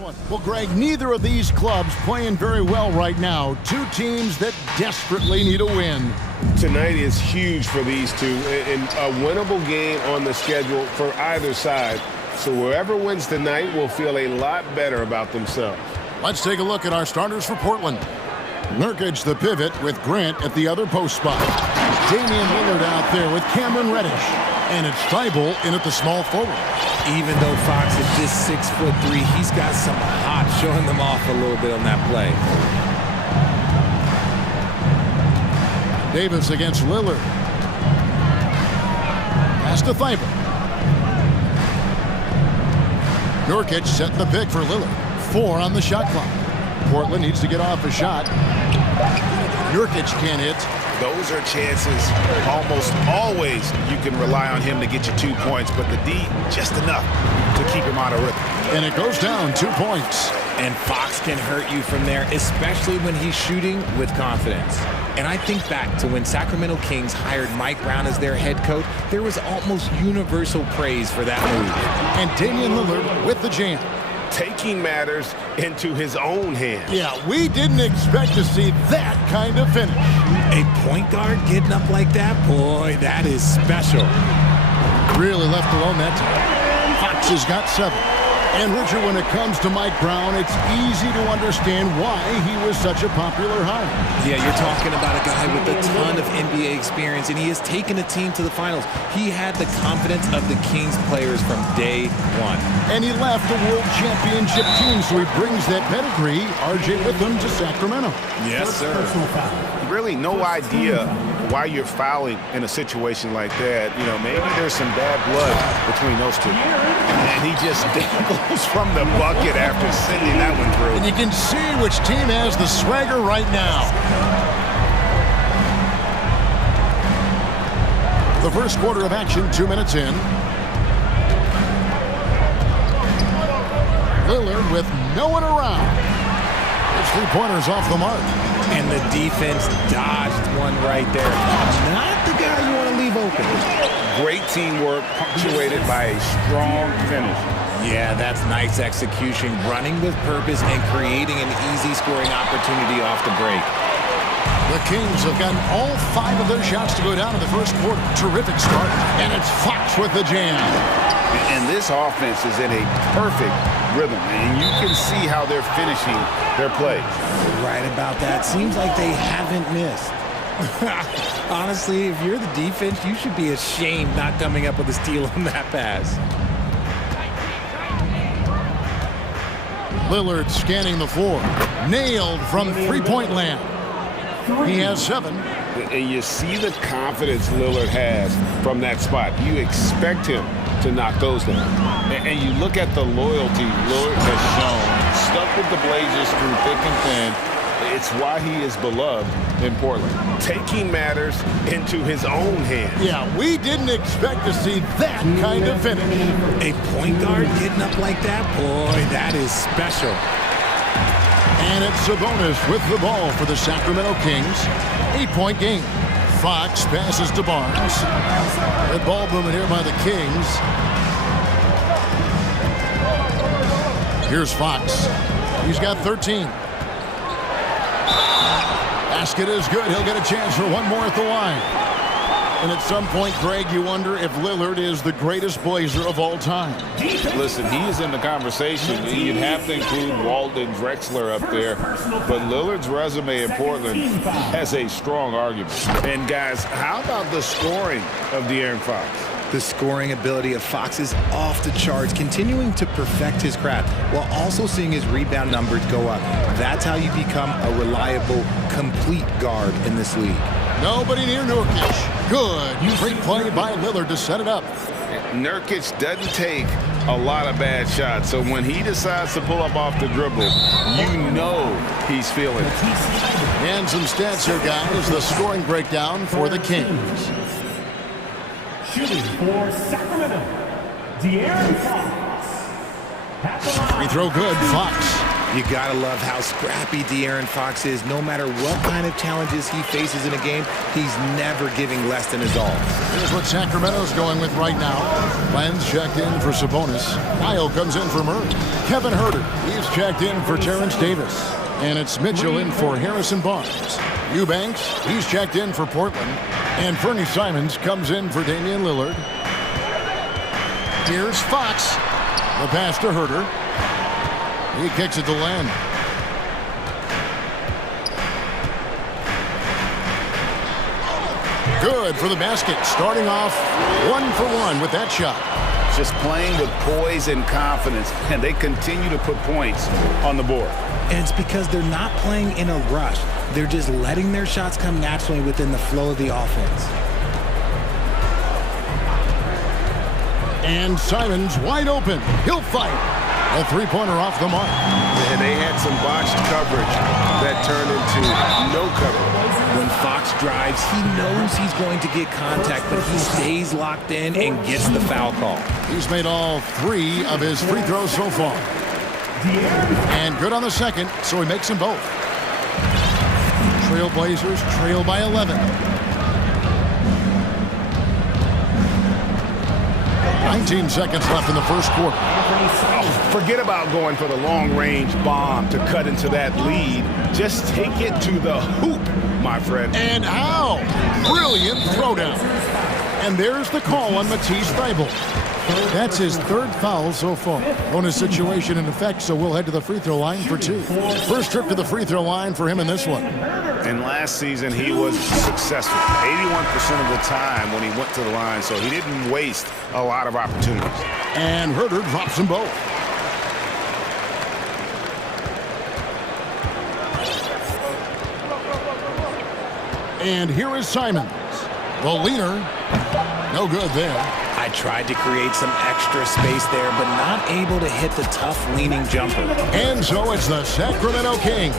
Well, Greg, neither of these clubs playing very well right now. Two teams that desperately need a win. Tonight is huge for these two, and a winnable game on the schedule for either side. So whoever wins tonight will feel a lot better about themselves. Let's take a look at our starters for Portland. Nurkic, the pivot, with Grant at the other post spot. Damian Lillard out there with Cameron Reddish. And it's Thibault in at the small forward. Even though Fox is just 6'3", he's got some hop showing them off a little bit on that play. Davis against Lillard. Pass to Thibault. Nurkic setting the pick for Lillard. 4 on the shot clock. Portland needs to get off a shot. Nurkic can't hit. Those are chances. Almost always you can rely on him to get you 2 points, but the D, just enough to keep him out of rhythm. And it goes down 2 points. And Fox can hurt you from there, especially when he's shooting with confidence. And I think back to when Sacramento Kings hired Mike Brown as their head coach, there was almost universal praise for that move. And Damian Lillard with the jam. Taking matters into his own hands. Yeah, we didn't expect to see that kind of finish. A point guard getting up like that, boy, that is special. Really left alone that time. Fox has got 7. And Richard, when it comes to Mike Brown, it's easy to understand why he was such a popular hire. Yeah, you're talking about a guy with a ton of NBA experience, and he has taken a team to the finals. He had the confidence of the Kings players from day one. And he left a world championship team, so he brings that pedigree, RJ, with him to Sacramento. Yes, sir. Really no idea why you're fouling in a situation like that. You know, maybe there's some bad blood between those two. And he just goes from the bucket after sending that one through. And you can see which team has the swagger right now. The first quarter of action, 2 minutes in. Lillard with no one around. His 3-pointers off the mark. And the defense dodged one right there. Not the guy you want to leave open. Great teamwork punctuated by a strong finish. Yeah, that's nice execution, running with purpose and creating an easy scoring opportunity off the break. The Kings have gotten all 5 of their shots to go down in the first quarter. Terrific start, and it's Fox with the jam. And this offense is in a perfect rhythm, and you can see how they're finishing their plays. Right about that. Seems like they haven't missed. Honestly, if you're the defense, you should be ashamed not coming up with a steal on that pass. Lillard scanning the floor. Nailed from three-point land. He has 7. And you see the confidence Lillard has from that spot. You expect him to knock those down. And you look at the loyalty Lillard has shown. Stuck with the Blazers through thick and thin. It's why he is beloved in Portland. Taking matters into his own hands. Yeah, we didn't expect to see that kind of finish. A point guard getting up like that, boy, that is special. And it's Sabonis with the ball for the Sacramento Kings. 8-point game. Fox passes to Barnes. Good ball movement here by the Kings. Here's Fox. He's got 13. Basket is good. He'll get a chance for one more at the line. And at some point, Greg, you wonder if Lillard is the greatest Blazer of all time. Listen, he is in the conversation. You'd have to include Walden Drexler up there. But Lillard's resume in Portland has a strong argument. And, guys, how about the scoring of De'Aaron Fox? The scoring ability of Fox is off the charts, continuing to perfect his craft while also seeing his rebound numbers go up. That's how you become a reliable, complete guard in this league. Nobody near Nurkic. Good. Great play by Lillard to set it up. Nurkic doesn't take a lot of bad shots, so when he decides to pull up off the dribble, you know he's feeling it. And some stats here, guys. The scoring breakdown for the Kings. Shooting for Sacramento, De'Aaron Fox. Free throw good. Fox You gotta love how scrappy De'Aaron Fox is. No matter what kind of challenges he faces in a game, he's never giving less than his all. Here's what Sacramento's going with right now. Lenz checked in for Sabonis. Kyle comes in for Murray. Kevin Huerter, he's checked in for Terrence Davis. And it's Mitchell in for Harrison Barnes. Eubanks, he's checked in for Portland. And Fernie Simons comes in for Damian Lillard. Here's Fox. The pass to Huerter. He kicks it to Len. Good for the basket. Starting off 1-for-1 with that shot. Just playing with poise and confidence, and they continue to put points on the board. And it's because they're not playing in a rush. They're just letting their shots come naturally within the flow of the offense. And Simons wide open. He'll fight. A three-pointer off the mark. And they had some botched coverage that turned into no coverage. When Fox drives, he knows he's going to get contact, but he stays locked in and gets the foul call. He's made all 3 of his free throws so far. And good on the second, so he makes them both. Trailblazers trail by 11. 19 seconds left in the first quarter. Oh, forget about going for the long-range bomb to cut into that lead. Just take it to the hoop, my friend. And how? Brilliant throwdown. And there's the call on Matisse Thybulle. That's his 3rd foul so far. Bonus situation in effect, so we'll head to the free throw line for 2. First trip to the free throw line for him in this one. And last season, he was successful 81% of the time when he went to the line, so he didn't waste a lot of opportunities. And Huerter drops them both. And here is Simons. The leaner. No good there. I tried to create some extra space there, but not able to hit the tough leaning jumper. And so it's the Sacramento Kings.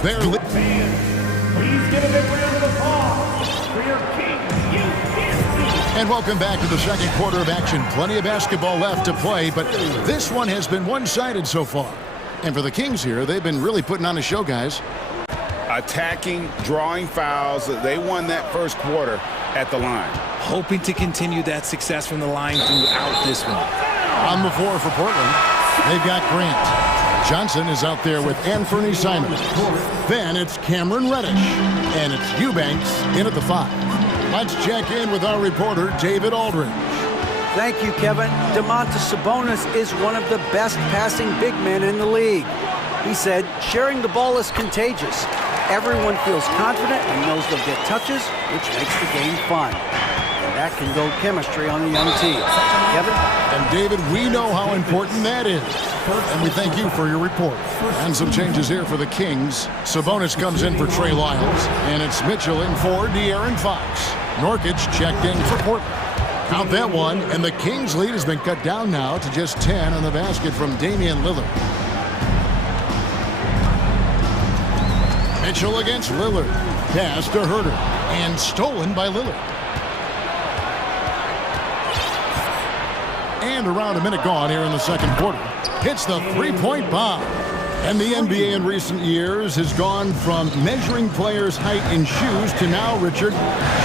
They're Please give a big round of applause for your Kings. And welcome back to the second quarter of action. Plenty of basketball left to play, but this one has been one-sided so far. And for the Kings here, they've been really putting on a show, guys. Attacking, drawing fouls. They won that first quarter at the line. Hoping to continue that success from the line throughout this one. On the floor for Portland, they've got Grant. Johnson is out there with Anthony Simons. Then it's Cameron Reddish. And it's Eubanks in at the 5. Let's check in with our reporter, David Aldridge. Thank you, Kevin. Domantas Sabonis is one of the best passing big men in the league. He said, sharing the ball is contagious. Everyone feels confident and knows they'll get touches, which makes the game fun. And that can build chemistry on a young team. Kevin? And David, we know how important that is. And we thank you for your report. And some changes here for the Kings. Sabonis comes in for Trey Lyles. And it's Mitchell in for De'Aaron Fox. Nurkic checked in for Portland. Count that one. And the Kings' lead has been cut down now to just 10 on the basket from Damian Lillard. Mitchell against Lillard. Pass to Huerter. And stolen by Lillard. And around a minute gone here in the second quarter. Hits the three-point bomb. And the NBA in recent years has gone from measuring players' height in shoes to now, Richard,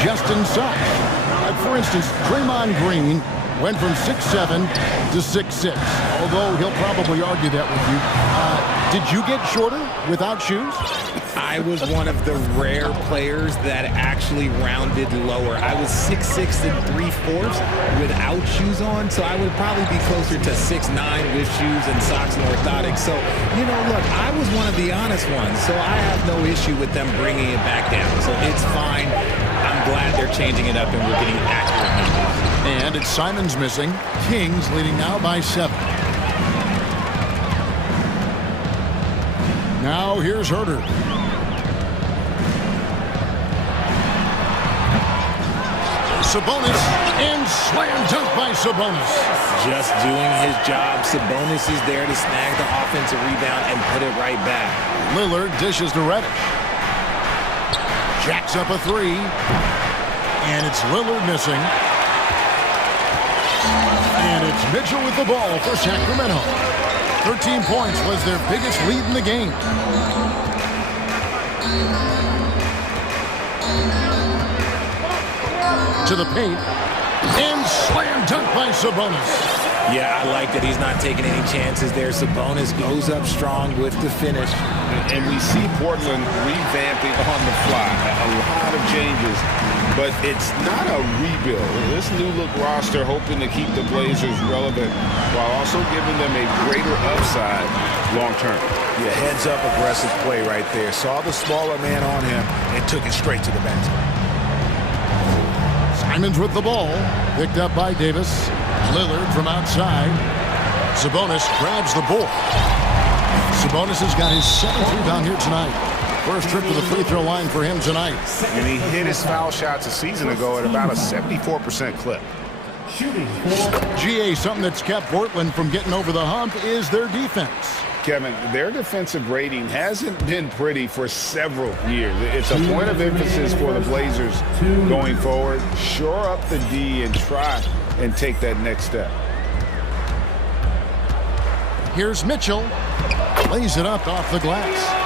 just in size. For instance, Draymond Green went from 6'7" to 6'6", although he'll probably argue that with you. Did you get shorter without shoes? I was one of the rare players that actually rounded lower. I was 6'6" and 3/4 without shoes on, so I would probably be closer to 6'9" with shoes and socks and orthotics. So, you know, look, I was one of the honest ones, so I have no issue with them bringing it back down. So it's fine. I'm glad they're changing it up and we're getting accurate numbers. And it's Simons missing. Kings leading now by 7. Now here's Huerter. Sabonis, and slam dunk by Sabonis. Just doing his job. Sabonis is there to snag the offensive rebound and put it right back. Lillard dishes to Reddish. Jacks up a 3. And it's Lillard missing. And it's Mitchell with the ball for Sacramento. 13 points was their biggest lead in the game. To the paint. And slam dunk by Sabonis. Yeah, I like that he's not taking any chances there. Sabonis goes up strong with the finish. And we see Portland revamping on the fly. A lot of changes, but it's not a rebuild. This new look roster hoping to keep the Blazers relevant while also giving them a greater upside long term. Yeah, heads up aggressive play right there. Saw the smaller man on him and took it straight to the basket. Simons with the ball. Picked up by Davis. Lillard from outside. Sabonis grabs the ball. Sabonis has got his 7th rebound here tonight. First trip to the free throw line for him tonight. And he hit his foul shots a season ago at about a 74% clip. GA, something that's kept Portland from getting over the hump is their defense. Kevin, their defensive rating hasn't been pretty for several years. It's a point of emphasis for the Blazers going forward. Shore up the D and try and take that next step. Here's Mitchell. Lays it up off the glass.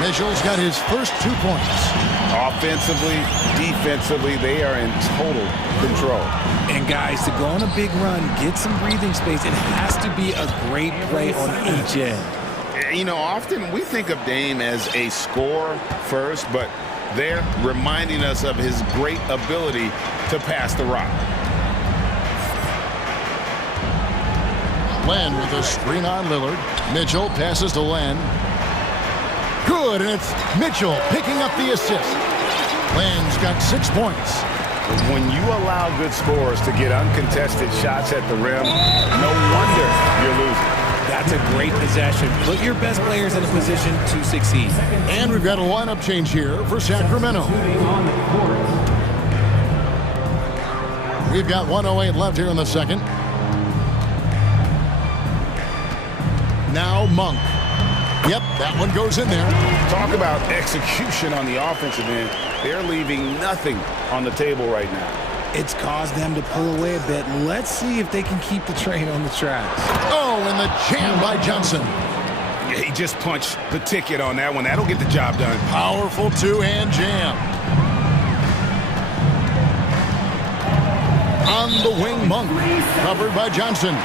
Mitchell's got his first 2 points. Offensively, defensively, they are in total control. And guys, to go on a big run, get some breathing space, it has to be a great play on each end. You know, often we think of Dame as a scorer first, but they're reminding us of his great ability to pass the rock. Len with a screen on Lillard. Mitchell passes to Len. Good, and it's Mitchell picking up the assist. Len's got 6 points. When you allow good scorers to get uncontested shots at the rim, no wonder you're losing. That's a great possession. Put your best players in a position to succeed. And we've got a lineup change here for Sacramento. We've got 1:08 left here in the second. Now Monk. Yep, that one goes in there. Talk about execution on the offensive end. They're leaving nothing on the table right now. It's caused them to pull away a bit. Let's see if they can keep the train on the tracks. Oh, and the jam by Johnson. Yeah, he just punched the ticket on that one. That'll get the job done. Powerful two-hand jam. On the wing, Monk. Covered by Johnson.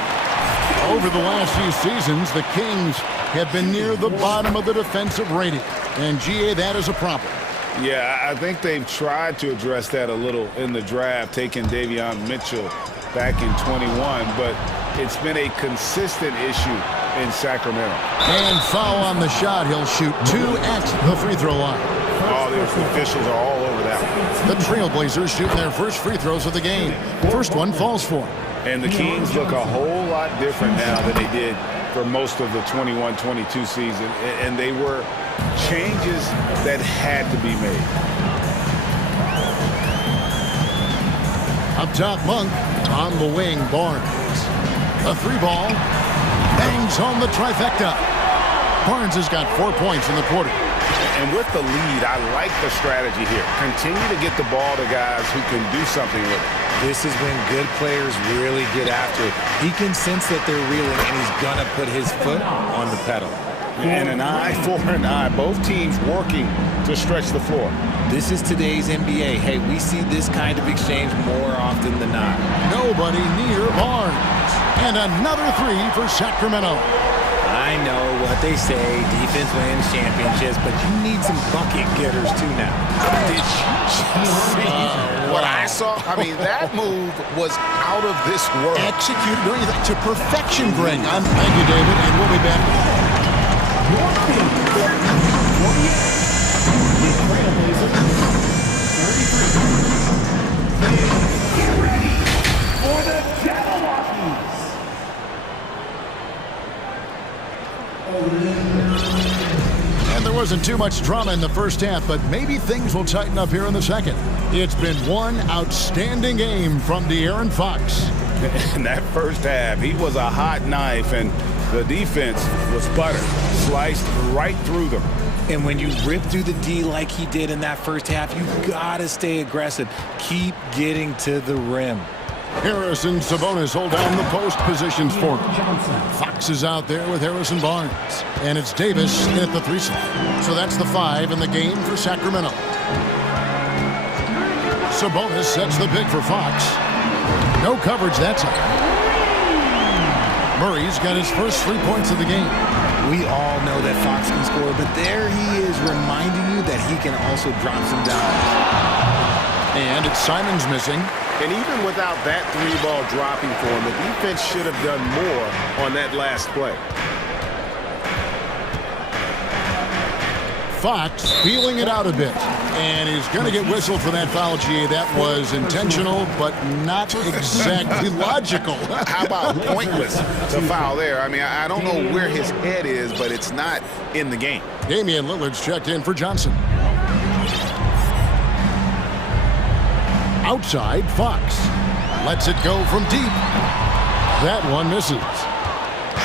Over the last few seasons, the Kings have been near the bottom of the defensive rating. And, GA, that is a problem. Yeah, I think they've tried to address that a little in the draft, taking Davion Mitchell back in 21, but it's been a consistent issue in Sacramento. And foul on the shot. He'll shoot 2 at the free throw line. Oh, the officials are all over that one. The Trailblazers shooting their first free throws of the game. First one falls for them. And the Kings look a whole lot different now than they did for most of the 21-22 season. And they were changes that had to be made. Up top, Monk. On the wing, Barnes. A 3-ball. Bangs home the trifecta. Barnes has got 4 points in the quarter. And with the lead, I like the strategy here. Continue to get the ball to guys who can do something with it. This is when good players really get after it. He can sense that they're reeling, and he's going to put his foot on the pedal. And an eye for an eye. Both teams working to stretch the floor. This is today's NBA. Hey, we see this kind of exchange more often than not. Nobody near Barnes. And another 3 for Sacramento. I know what they say, defense wins championships, but you need some bucket getters too now. Did you just see what I saw? I mean, that move was out of this world. Executed to perfection, Greg. Thank you, David, and we'll be back. And there wasn't too much drama in the first half, but maybe things will tighten up here in the second. It's been one outstanding game from De'Aaron Fox. In that first half, he was a hot knife, and the defense was butter, sliced right through them. And when you rip through the D like he did in that first half, you got to stay aggressive. Keep getting to the rim. Harris and Sabonis hold down the post positions for him. Fox is out there with Harris and Barnes. And it's Davis at the 3 slot. So that's the 5 in the game for Sacramento. Sabonis sets the pick for Fox. No coverage that time. Murray's got his first 3 points of the game. We all know that Fox can score, but there he is reminding you that he can also drop some dimes. And it's Simons missing. And even without that 3-ball dropping for him, the defense should have done more on that last play. Fox feeling it out a bit. And he's going to get whistled for that foul, G. That was intentional, but not exactly logical. How about pointless to foul there? I mean, I don't know where his head is, but it's not in the game. Damian Lillard's checked in for Johnson. Outside, Fox lets it go from deep. That one misses.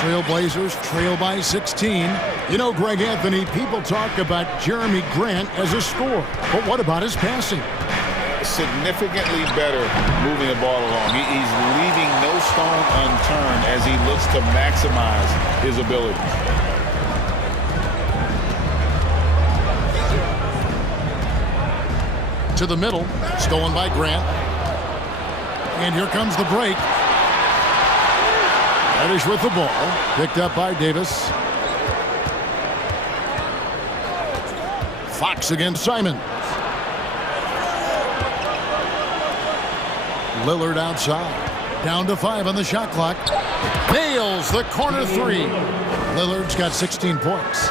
Trailblazers trail by 16. You know, Greg Anthony, people talk about Jeremy Grant as a scorer, but what about his passing? Significantly better moving the ball along. He's leaving no stone unturned as he looks to maximize his abilities. To the middle, stolen by Grant. And here comes the break. Reddish with the ball, picked up by Davis. Fox against Simon. Lillard outside. Down to 5 on the shot clock. Nails the corner 3. Lillard's got 16 points.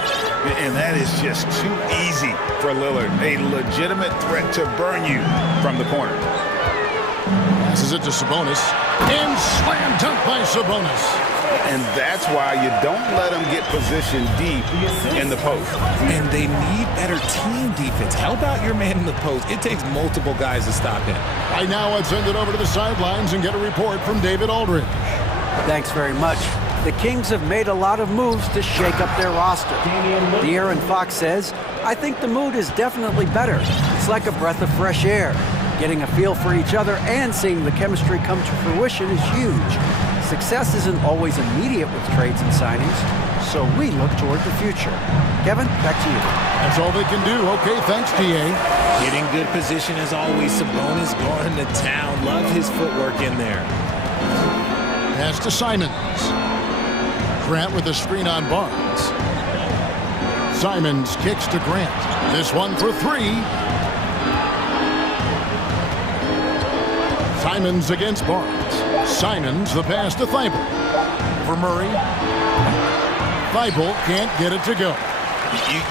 And that is just too easy for Lillard. A legitimate threat to burn you from the corner. Passes it to Sabonis. And slam dunk by Sabonis. And that's why you don't let them get positioned deep in the post. And they need better team defense. Help out your man in the post. It takes multiple guys to stop him. Right now, I'd send it over to the sidelines and get a report from David Aldridge. Thanks very much. The Kings have made a lot of moves to shake up their roster. De'Aaron Fox says, I think the mood is definitely better. It's like a breath of fresh air. Getting a feel for each other and seeing the chemistry come to fruition is huge. Success isn't always immediate with trades and signings, so we look toward the future. Kevin, back to you. That's all they can do. Okay, thanks, DA. Getting good position as always. Sabonis going to town. Love his footwork in there. Pass to Simons. Grant with a screen on Barnes. Simons kicks to Grant. This one for 3. Simons against Barnes. Simons the pass to Thibault. For Murray. Thibault can't get it to go.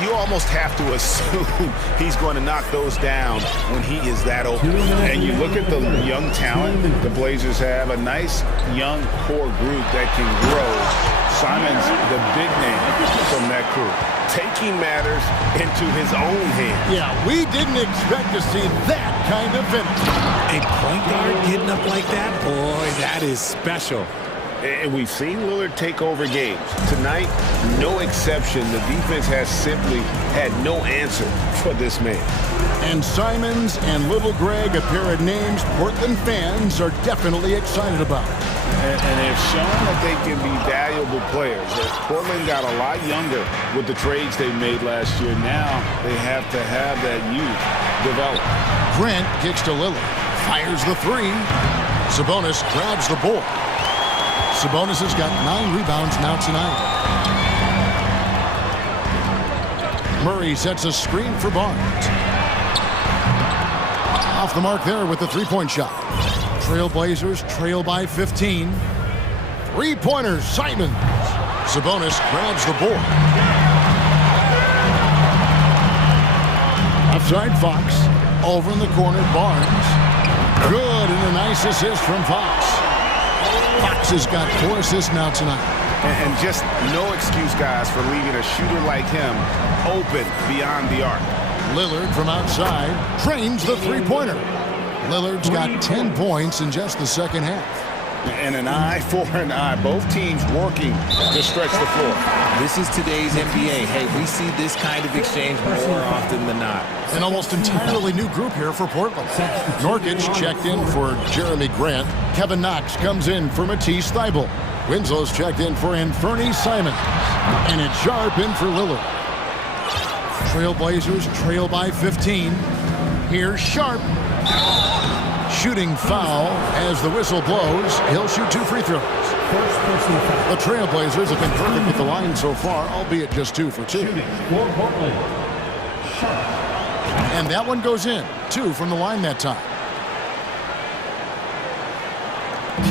You almost have to assume he's going to knock those down when he is that open. And you look at the young talent the Blazers have, a nice young core group that can grow. Simon's the big name from that crew, taking matters into his own hands. Yeah, we didn't expect to see that kind of finish. A point guard getting up like that? Boy, that is special. And we've seen Lillard take over games. Tonight, no exception. The defense has simply had no answer for this man. And Simons and Little Greg, a pair of names Portland fans are definitely excited about. And they've shown that they can be valuable players. Portland got a lot younger with the trades they made last year. Now they have to have that youth develop. Grant kicks to Lillard. Fires the 3. Sabonis grabs the board. Sabonis has got 9 rebounds now tonight. Murray sets a screen for Barnes. Off the mark there with the 3-point shot. Trailblazers trail by 15. 3-pointers, Simons. Sabonis grabs the board. Outside Fox. Over in the corner, Barnes. Good, and a nice assist from Fox. Fox has got 4 assists now tonight. And just no excuse, guys, for leaving a shooter like him open beyond the arc. Lillard from outside trains the 3-pointer. Lillard's got 10 points in just the second half. And an eye for an eye. Both teams working to stretch the floor. This is today's NBA. Hey, we see this kind of exchange more often than not. An almost entirely new group here for Portland. Nurkic checked in for Jeremy Grant. Kevin Knox comes in for Matisse Thybulle. Winslow's checked in for Anthony Simons. And it's Sharp in for Lillard. Trailblazers trail by 15. Here's Sharp. Shooting foul as the whistle blows. He'll shoot 2 free throws. The Trailblazers have been perfect with the line so far, albeit just 2 for 2. And that one goes in. 2 from the line that time.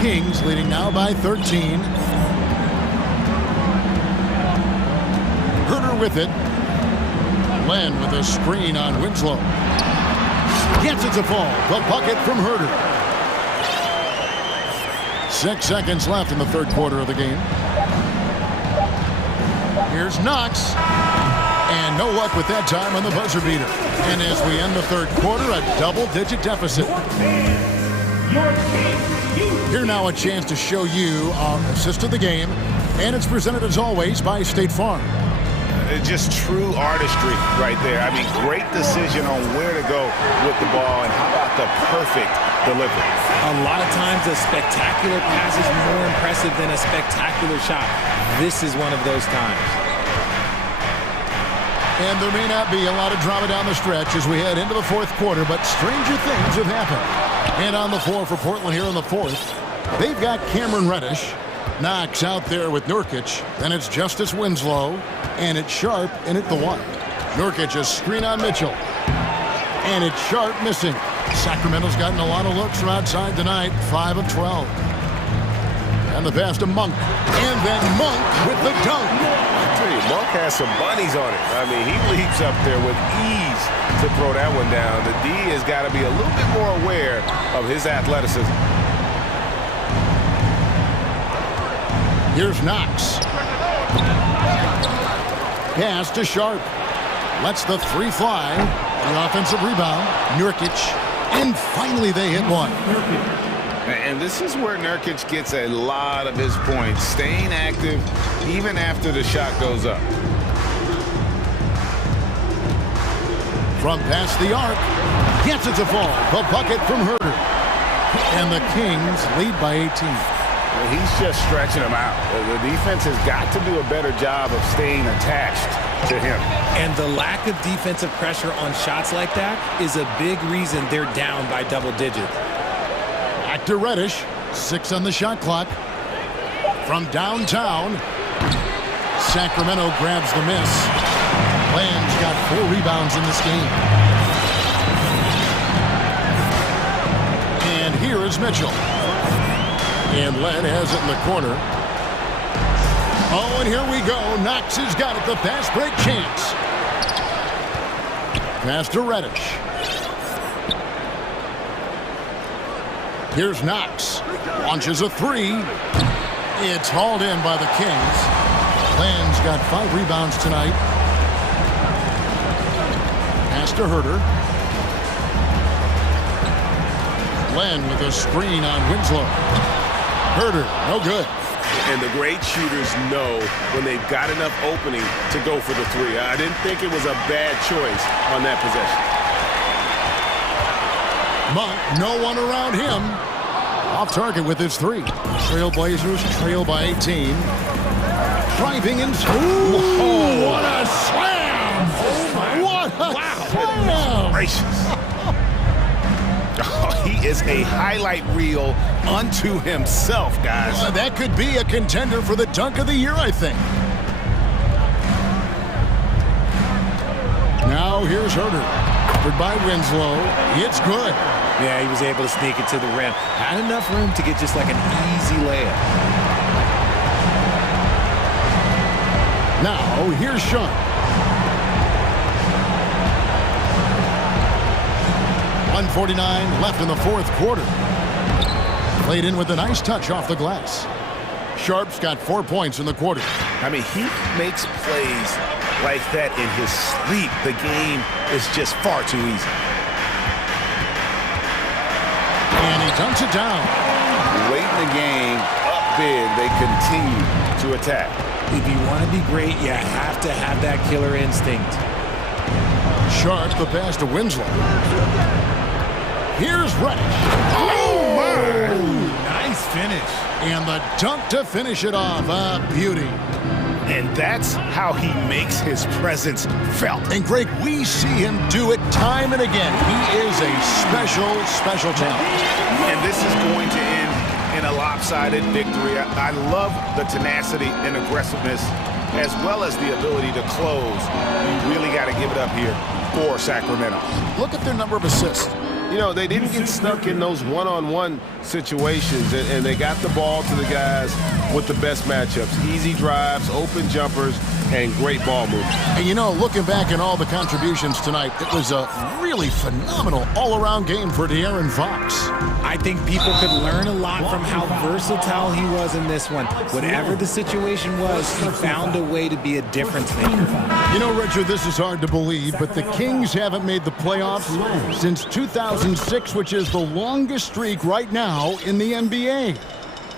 Kings leading now by 13. Herter with it. Len with a screen on Winslow. Gets it to fall. The bucket from Herter. 6 seconds left in the third quarter of the game. Here's Knox. And no luck with that time on the buzzer beater. And as we end the third quarter, a double-digit deficit. Here now a chance to show you our assist of the game. And it's presented as always by State Farm. Just true artistry right there. I mean, great decision on where to go with the ball, and how about the perfect delivery. A lot of times a spectacular pass is more impressive than a spectacular shot. This is one of those times. And there may not be a lot of drama down the stretch as we head into the fourth quarter, but stranger things have happened. And on the floor for Portland here in the fourth, they've got Cameron Reddish. Knox out there with Nurkic. Then it's Justice Winslow. And it's Sharp in at the 1. Nurkic a screen on Mitchell. And it's Sharp missing. Sacramento's gotten a lot of looks from outside tonight. 5 of 12. And the pass to Monk. And then Monk with the dunk. I tell you, Monk has some bunnies on it. I mean, he leaps up there with ease to throw that one down. The D has got to be a little bit more aware of his athleticism. Here's Knox. Pass to Sharp. Lets the 3 fly. The offensive rebound. Nurkic. And finally they hit one. And this is where Nurkic gets a lot of his points. Staying active even after the shot goes up. From past the arc. Gets it to fall. The bucket from Herter. And the Kings lead by 18. Well, he's just stretching them out. The defense has got to do a better job of staying attached to him. And the lack of defensive pressure on shots like that is a big reason they're down by double digits. Back to Reddish. 6 on the shot clock. From downtown. Sacramento grabs the miss. Land's got 4 rebounds in this game. And here is Mitchell. And Len has it in the corner. Oh, and here we go. Knox has got it. The fast break chance. Pass to Reddish. Here's Knox. Launches a 3. It's hauled in by the Kings. Len's got 5 rebounds tonight. Pass to Herter. Len with a screen on Winslow. Herter, no good. And the great shooters know when they've got enough opening to go for the 3. I didn't think it was a bad choice on that possession. Monk, no one around him. Off target with his 3. Trailblazers trail by 18. Driving in. Ooh, what a slam! Oh my! What a slam! Gracious. He is a highlight reel unto himself, guys. That could be a contender for the dunk of the year, I think. Now here's Herter. Covered by Winslow. It's good. Yeah, he was able to sneak it to the rim. Had enough room to get just like an easy layup. Now here's Sharp. 1:49 left in the fourth quarter. Played in with a nice touch off the glass. Sharp's got 4 points in the quarter. I mean, he makes plays like that in his sleep. The game is just far too easy. And he dunks it down. Late in the game, up big, they continue to attack. If you want to be great, you have to have that killer instinct. Sharp the pass to Winslow. Here's Reddish. Oh, my! Nice finish. And the dunk to finish it off. A beauty. And that's how he makes his presence felt. And Greg, we see him do it time and again. He is a special, special talent. And this is going to end in a lopsided victory. I love the tenacity and aggressiveness as well as the ability to close. You really got to give it up here for Sacramento. Look at their number of assists. You know, they didn't get stuck in those one-on-one situations, and they got the ball to the guys with the best matchups. Easy drives, open jumpers, and great ball movement. And you know, looking back at all the contributions tonight, it was a really phenomenal all-around game for De'Aaron Fox. I think people could learn a lot from how versatile he was in this one. Whatever the situation was, he found a way to be a difference maker. You know, Richard, this is hard to believe, but the Kings haven't made the playoffs since 2006, which is the longest streak right now in the NBA.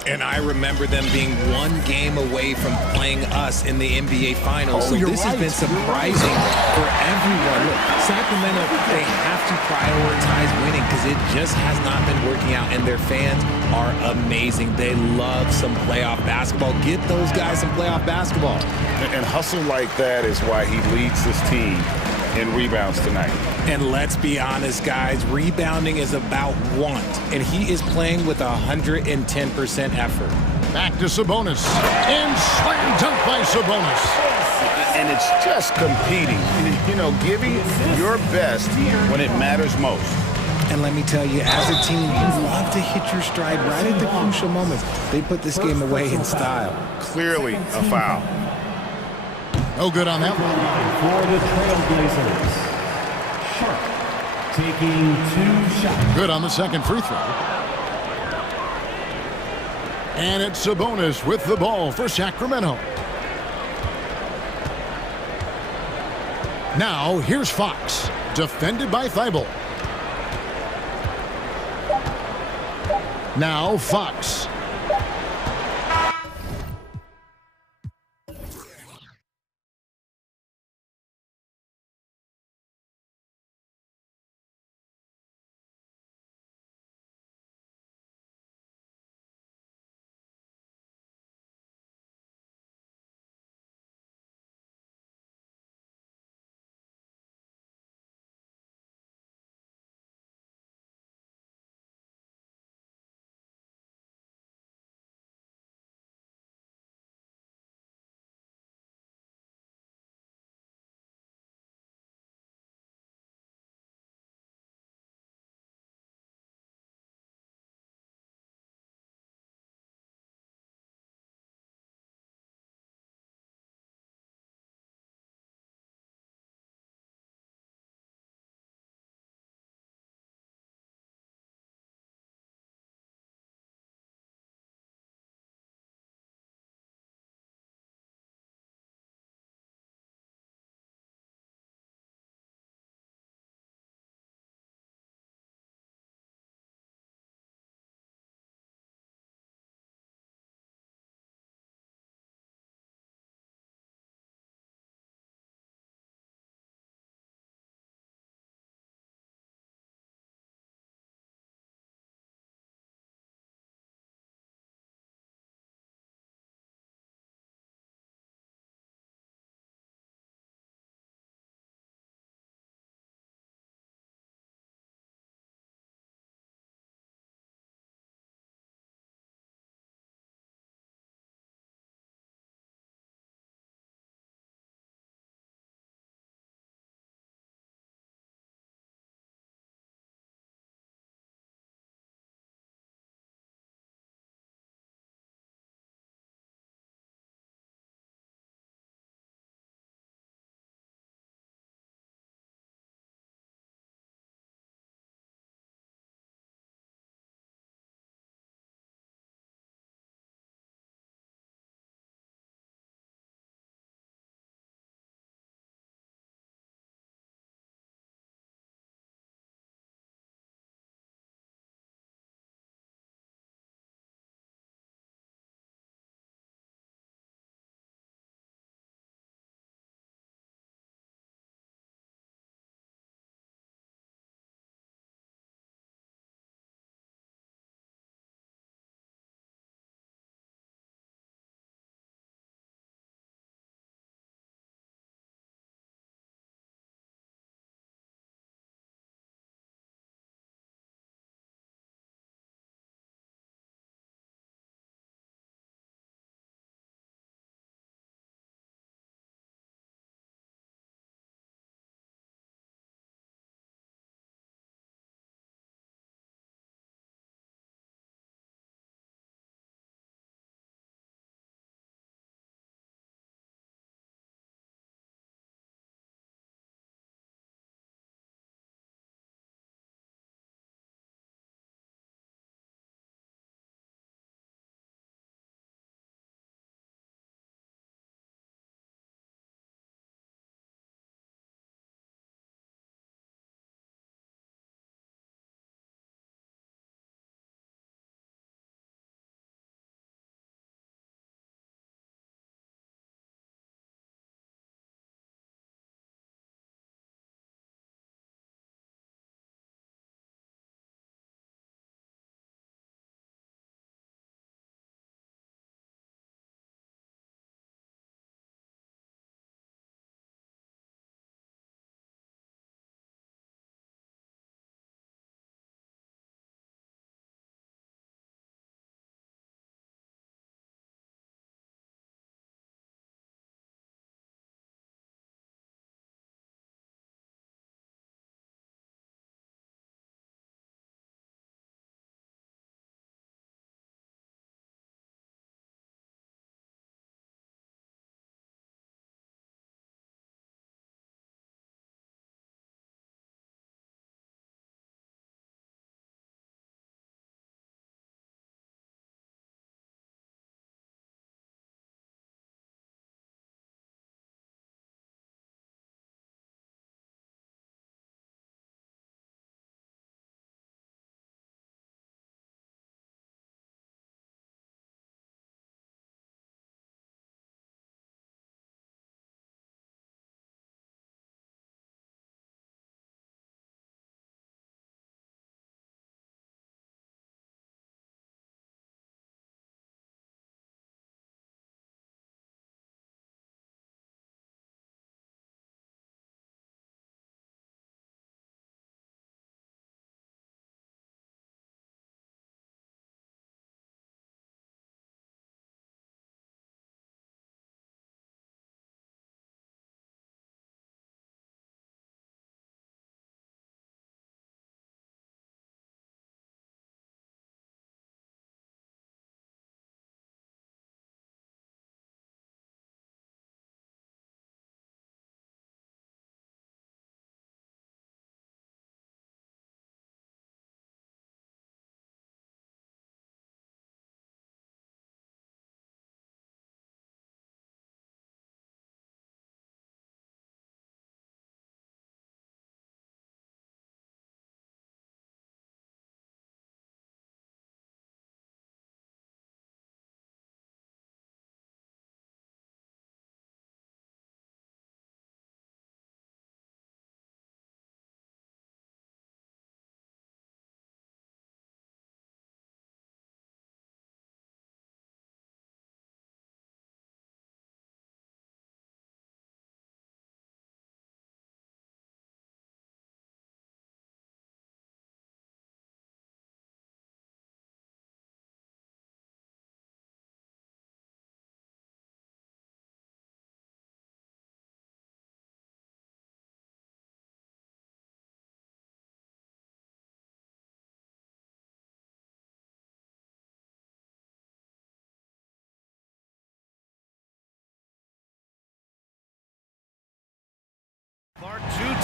And I remember them being one game away from playing us in the NBA Finals. So this has been surprising for everyone. Look, Sacramento, they have to prioritize winning because it just has not been working out. And their fans are amazing. They love some playoff basketball. Get those guys some playoff basketball. And hustle like that is why he leads this team in rebounds tonight. And let's be honest, guys, rebounding is about want. And he is playing with 110% effort. Back to Sabonis. And slam dunk by Sabonis. And it's just competing. You know, giving your best when it matters most. And let me tell you, as a team, you love to hit your stride right at the crucial moments. They put this game away in style. Clearly a foul. No good on that one. For the Trailblazers, Sharp taking 2 shots. Good on the second free throw. And it's Sabonis with the ball for Sacramento. Now, here's Fox, defended by Thibault. Now, Fox.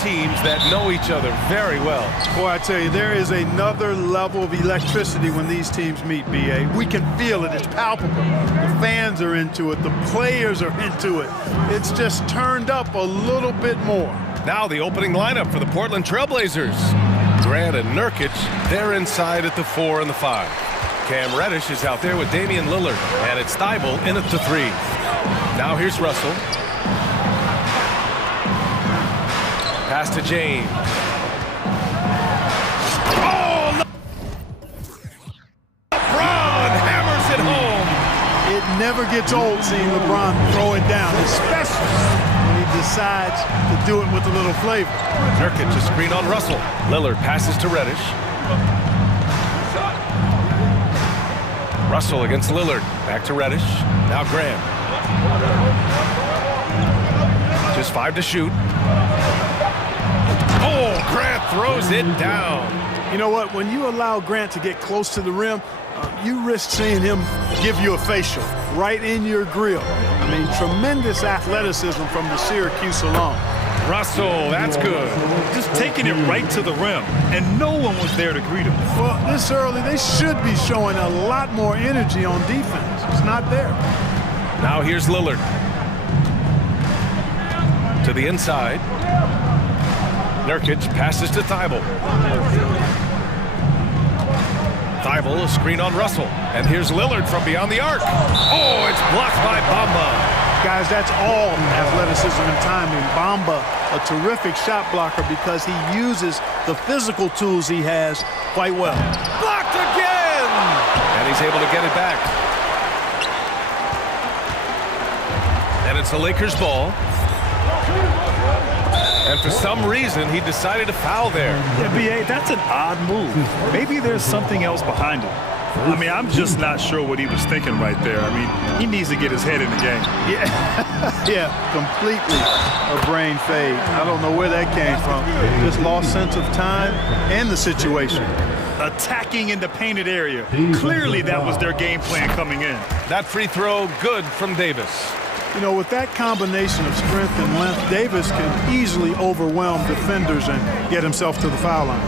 teams that know each other very well. Boy, I tell you, there is another level of electricity when these teams meet, B.A. We can feel it. It's palpable. The fans are into it. The players are into it. It's just turned up a little bit more. Now the opening lineup for the Portland Trailblazers. Grant and Nurkic, they're inside at the 4 and the 5. Cam Reddish is out there with Damian Lillard, and it's Thibault in at the 3. Now here's Russell. Pass to James. Oh, no! LeBron hammers it home. It never gets old seeing LeBron throw it down, especially when he decides to do it with a little flavor. Nurkic a screen on Russell. Lillard passes to Reddish. Russell against Lillard. Back to Reddish. Now Grant. Just 5 to shoot. Oh, Grant throws it down. You know what? When you allow Grant to get close to the rim, you risk seeing him give you a facial right in your grill. I mean, tremendous athleticism from the Syracuse alum. Russell, that's good. Just taking it right to the rim, and no one was there to greet him. Well, this early, they should be showing a lot more energy on defense. It's not there. Now here's Lillard. To the inside. Nurkic passes to Thibault. Thibault, a screen on Russell. And here's Lillard from beyond the arc. Oh, it's blocked by Bamba. Guys, that's all athleticism and timing. Bamba, a terrific shot blocker because he uses the physical tools he has quite well. Blocked again! And he's able to get it back. And it's the Lakers' ball. And for some reason, he decided to foul there. Yeah, B.A., that's an odd move. Maybe there's something else behind it. I mean, I'm just not sure what he was thinking right there. I mean, he needs to get his head in the game. Yeah, yeah, completely a brain fade. I don't know where that came from. Just lost sense of time and the situation. Attacking in the painted area. Clearly, that was their game plan coming in. That free throw, good from Davis. You know, with that combination of strength and length, Davis can easily overwhelm defenders and get himself to the foul line.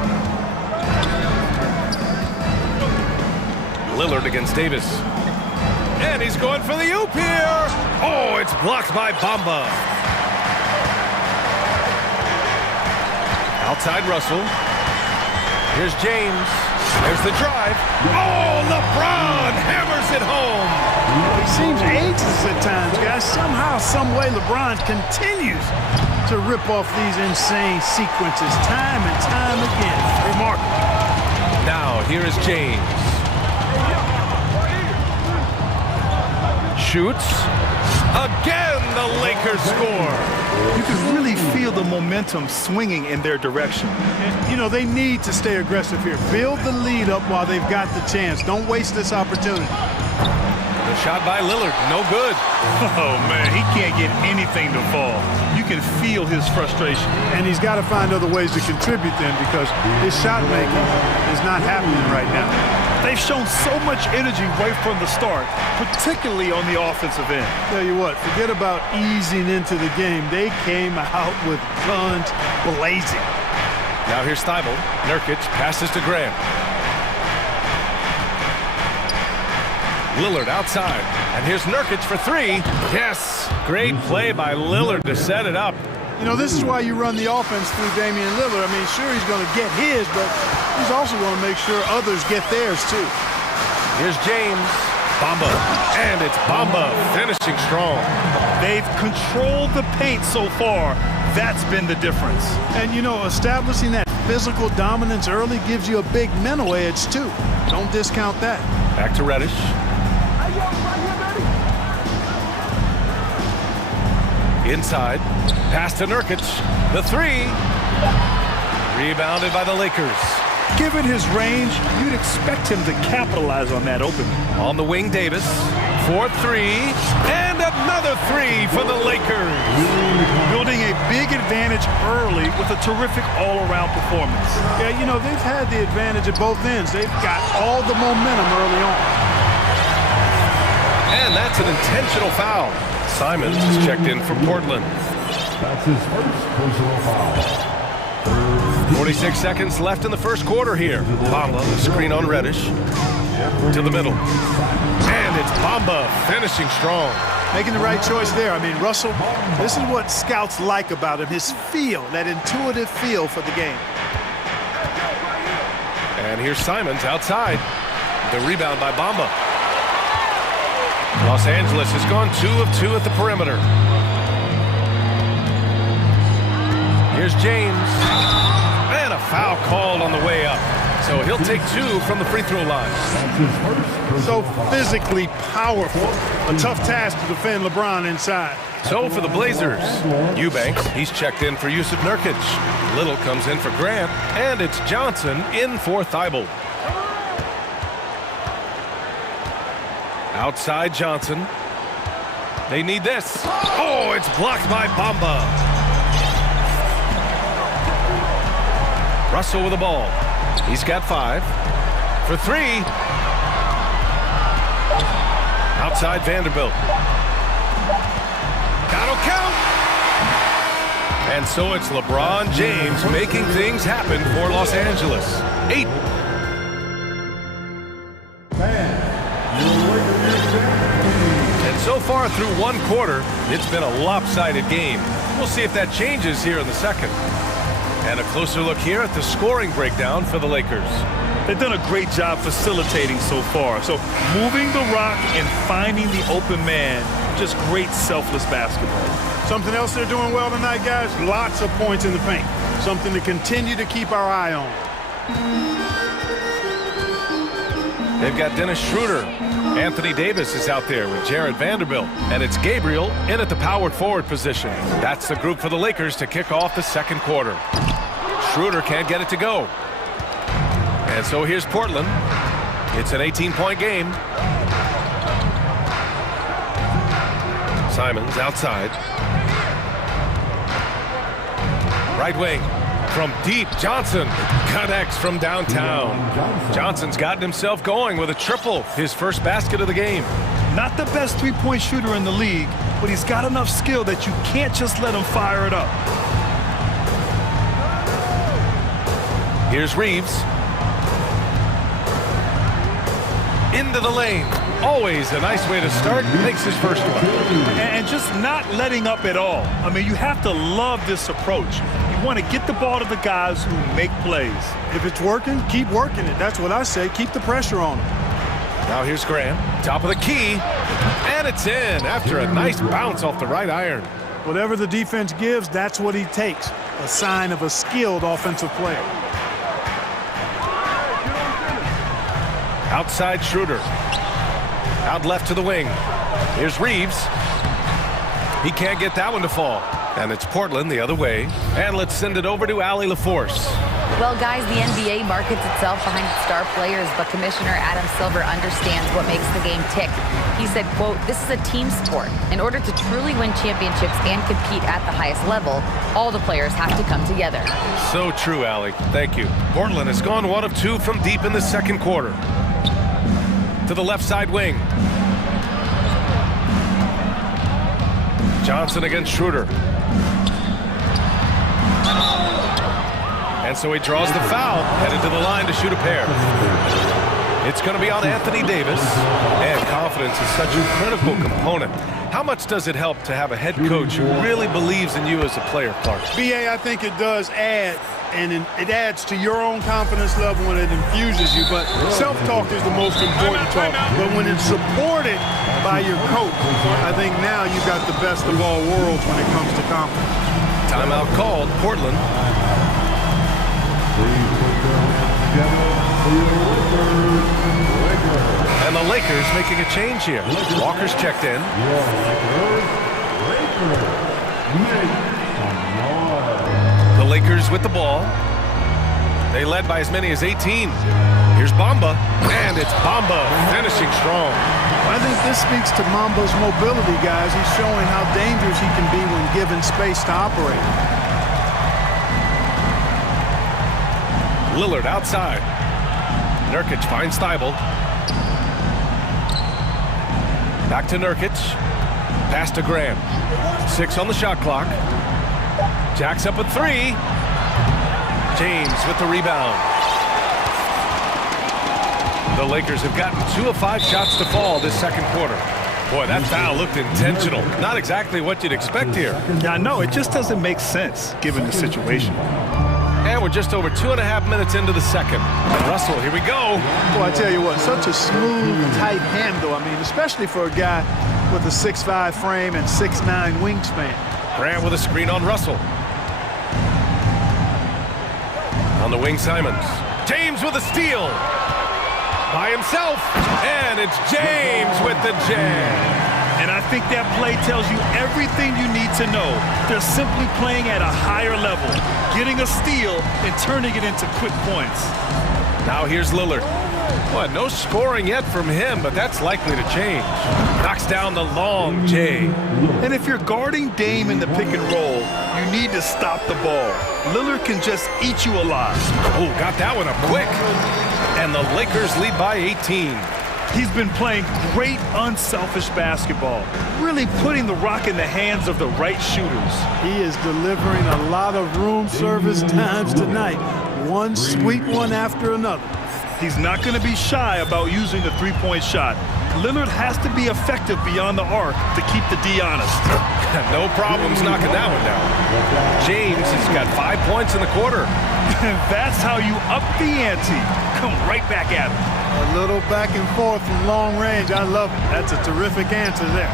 Lillard against Davis. And he's going for the oop here. Oh, it's blocked by Bamba. Outside Russell. Here's James. There's the drive. Oh, LeBron hammers it home. He seems ageless at times, guys. Somehow, some way, LeBron continues to rip off these insane sequences time and time again. Remarkable. Now, here is James. Shoots. Again, the Lakers score. You can really feel the momentum swinging in their direction. And, you know, they need to stay aggressive here. Build the lead up while they've got the chance. Don't waste this opportunity. The shot by Lillard, no good. Oh, man, he can't get anything to fall. You can feel his frustration. And he's got to find other ways to contribute then because his shot making is not happening right now. They've shown so much energy right from the start, particularly on the offensive end. Tell you what, forget about easing into the game. They came out with guns blazing. Now here's Thibault. Nurkic passes to Grant. Lillard outside. And here's Nurkic for 3. Yes! Great play by Lillard to set it up. You know, this is why you run the offense through Damian Lillard. I mean, sure, he's going to get his, but he's also going to make sure others get theirs, too. Here's James. Bamba. And it's Bamba finishing strong. They've controlled the paint so far. That's been the difference. And, you know, establishing that physical dominance early gives you a big mental edge, too. Don't discount that. Back to Reddish. Inside. Pass to Nurkic. The 3. Rebounded by the Lakers. Given his range, you'd expect him to capitalize on that opening. On the wing, Davis. 4-3. And another 3 for the Lakers. Building a big advantage early with a terrific all-around performance. Yeah, you know, they've had the advantage at both ends. They've got all the momentum early on. And that's an intentional foul. Simons is checked in for Portland. That's his first personal foul. 46 seconds left in the first quarter here. Bamba, screen on Reddish. To the middle. And it's Bamba finishing strong. Making the right choice there. I mean, Russell, this is what scouts like about him, his feel, that intuitive feel for the game. And here's Simons outside. The rebound by Bamba. Los Angeles has gone 2 of 2 at the perimeter. Here's James. And a foul called on the way up. So he'll take 2 from the free throw line. So physically powerful. A tough task to defend LeBron inside. So for the Blazers, Eubanks, he's checked in for Yusuf Nurkic. Little comes in for Grant, and it's Johnson in for Thibault. Outside Johnson. They need this. Oh, it's blocked by Bamba. Russell with the ball. He's got 5. For 3. Outside Vanderbilt. That'll count. And so it's LeBron James making things happen for Los Angeles. 8. And so far through one quarter, it's been a lopsided game. We'll see if that changes here in the second. And a closer look here at the scoring breakdown for the Lakers. They've done a great job facilitating so far. So moving the rock and finding the open man, just great selfless basketball. Something else they're doing well tonight, guys, lots of points in the paint. Something to continue to keep our eye on. They've got Dennis Schroeder. Anthony Davis is out there with Jared Vanderbilt. And it's Gabriel in at the powered forward position. That's the group for the Lakers to kick off the second quarter. Schroeder can't get it to go. And so here's Portland. It's an 18-point game. Simons outside. Right wing. From deep, Johnson connects from downtown. Johnson's gotten himself going with a triple, his first basket of the game. Not the best three-point shooter in the league, but he's got enough skill that you can't just let him fire it up. Here's Reeves. Into the lane. Always a nice way to start. Makes his first one. And just not letting up at all. I mean, you have to love this approach. You want to get the ball to the guys who make plays. If it's working, keep working it. That's what I say. Keep the pressure on them. Now here's Graham. Top of the key. And it's in after a nice bounce off the right iron. Whatever the defense gives, that's what he takes. A sign of a skilled offensive player. Outside Schroeder. Out left to the wing. Here's Reeves. He can't get that one to fall. And it's Portland the other way. And let's send it over to Allie LaForce. Well, guys, the NBA markets itself behind its star players, but Commissioner Adam Silver understands what makes the game tick. He said, quote, "This is a team sport. In order to truly win championships and compete at the highest level, all the players have to come together." So true, Allie. Thank you. Portland has gone 1 of 2 from deep in the second quarter. To the left side wing. Johnson against Schroeder. And so he draws the foul, headed to the line to shoot a pair. It's going to be on Anthony Davis. And confidence is such a critical component. How much does it help to have a head coach who really believes in you as a player, Clark? BA, I think it does add, and it adds to your own confidence level when it infuses you. But self-talk is the most important talk. But when it's supported by your coach, I think now you've got the best of all worlds when it comes to confidence. Timeout called, Portland. And the Lakers making a change here. Walker's checked in. The Lakers with the ball. They led by as many as 18. Here's Bamba, and it's Bamba finishing strong. I think this speaks to Mamba's mobility, guys. He's showing how dangerous he can be when given space to operate. Lillard outside. Nurkic finds Thibault. Back to Nurkic. Pass to Graham. 6 on the shot clock. Jacks up a 3. James with the rebound. The Lakers have gotten 2 of 5 shots to fall this second quarter. Boy, that foul looked intentional. Not exactly what you'd expect here. Yeah, I know. It just doesn't make sense given the situation. And we're just over 2.5 minutes into the second. Russell, here we go. Boy, I tell you what, such a smooth, tight handle. I mean, especially for a guy with a 6'5" frame and 6'9" wingspan. Grant with a screen on Russell. On the wing, Simons. James with a steal. By himself. And it's James with the jam. And I think that play tells you everything you need to know. They're simply playing at a higher level, getting a steal and turning it into quick points. Now here's Lillard. Well, no scoring yet from him, but that's likely to change. Knocks down the long J. And if you're guarding Dame in the pick and roll, you need to stop the ball. Lillard can just eat you alive. Oh, got that one up quick. And the Lakers lead by 18. He's been playing great, unselfish basketball, really putting the rock in the hands of the right shooters. He is delivering a lot of room service times tonight. One sweet one after another. He's not going to be shy about using the three-point shot. Lillard has to be effective beyond the arc to keep the D honest. No problems knocking that one down. James has got 5 points in the quarter. And that's how you up the ante. Come right back at him. A little back and forth from long range. I love it. That's a terrific answer there.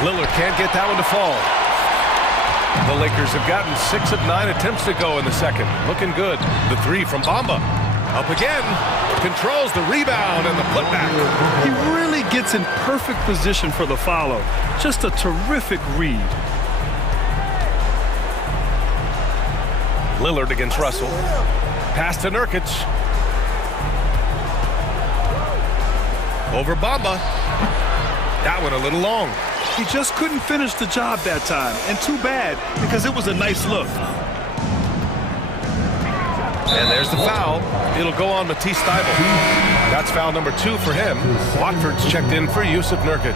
Lillard can't get that one to fall. The Lakers have gotten 6 of 9 attempts to go in the second. Looking good. The three from Bamba. Up again. Controls the rebound and the putback. He really gets in perfect position for the follow. Just a terrific read. Lillard against Russell. Pass to Nurkic. Over Bamba. That one a little long. He just couldn't finish the job that time. And too bad, because it was a nice look. And there's the foul. It'll go on Matisse Thybulle. That's foul number 2 for him. Watford's checked in for Yusuf Nurkic.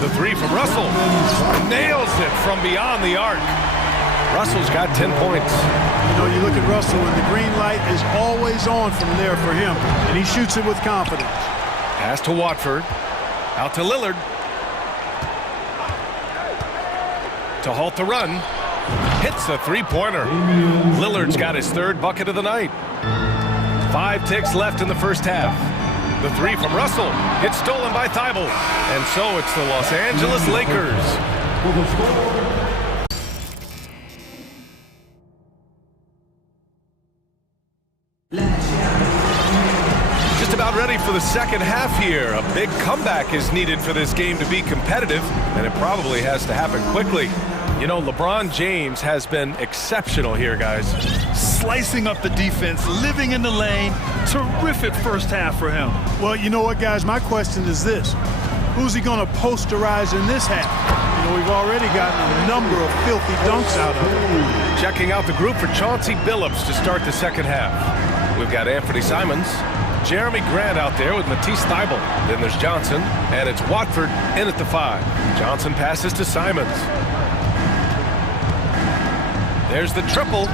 The three from Russell. Nails it from beyond the arc. Russell's got 10 points. You know, you look at Russell and the green light is always on from there for him. And he shoots it with confidence. Pass to Watford. Out to Lillard. To halt the run. Hits a three-pointer. Lillard's got his 3rd bucket of the night. 5 ticks left in the first half. The three from Russell. It's stolen by Thybulle. And so it's the Los Angeles Lakers. Just about ready for the second half here. A big comeback is needed for this game to be competitive, and it probably has to happen quickly. You know, LeBron James has been exceptional here, guys. Slicing up the defense, living in the lane. Terrific first half for him. Well, you know what, guys? My question is this. Who's he going to posterize in this half? You know, we've already gotten a number of filthy dunks out of him. Checking out the group for Chauncey Billups to start the second half. We've got Anthony Simons, Jeremy Grant out there with Matisse Thybulle. Then there's Johnson, and it's Watford in at the 5. Johnson passes to Simons. There's the triple.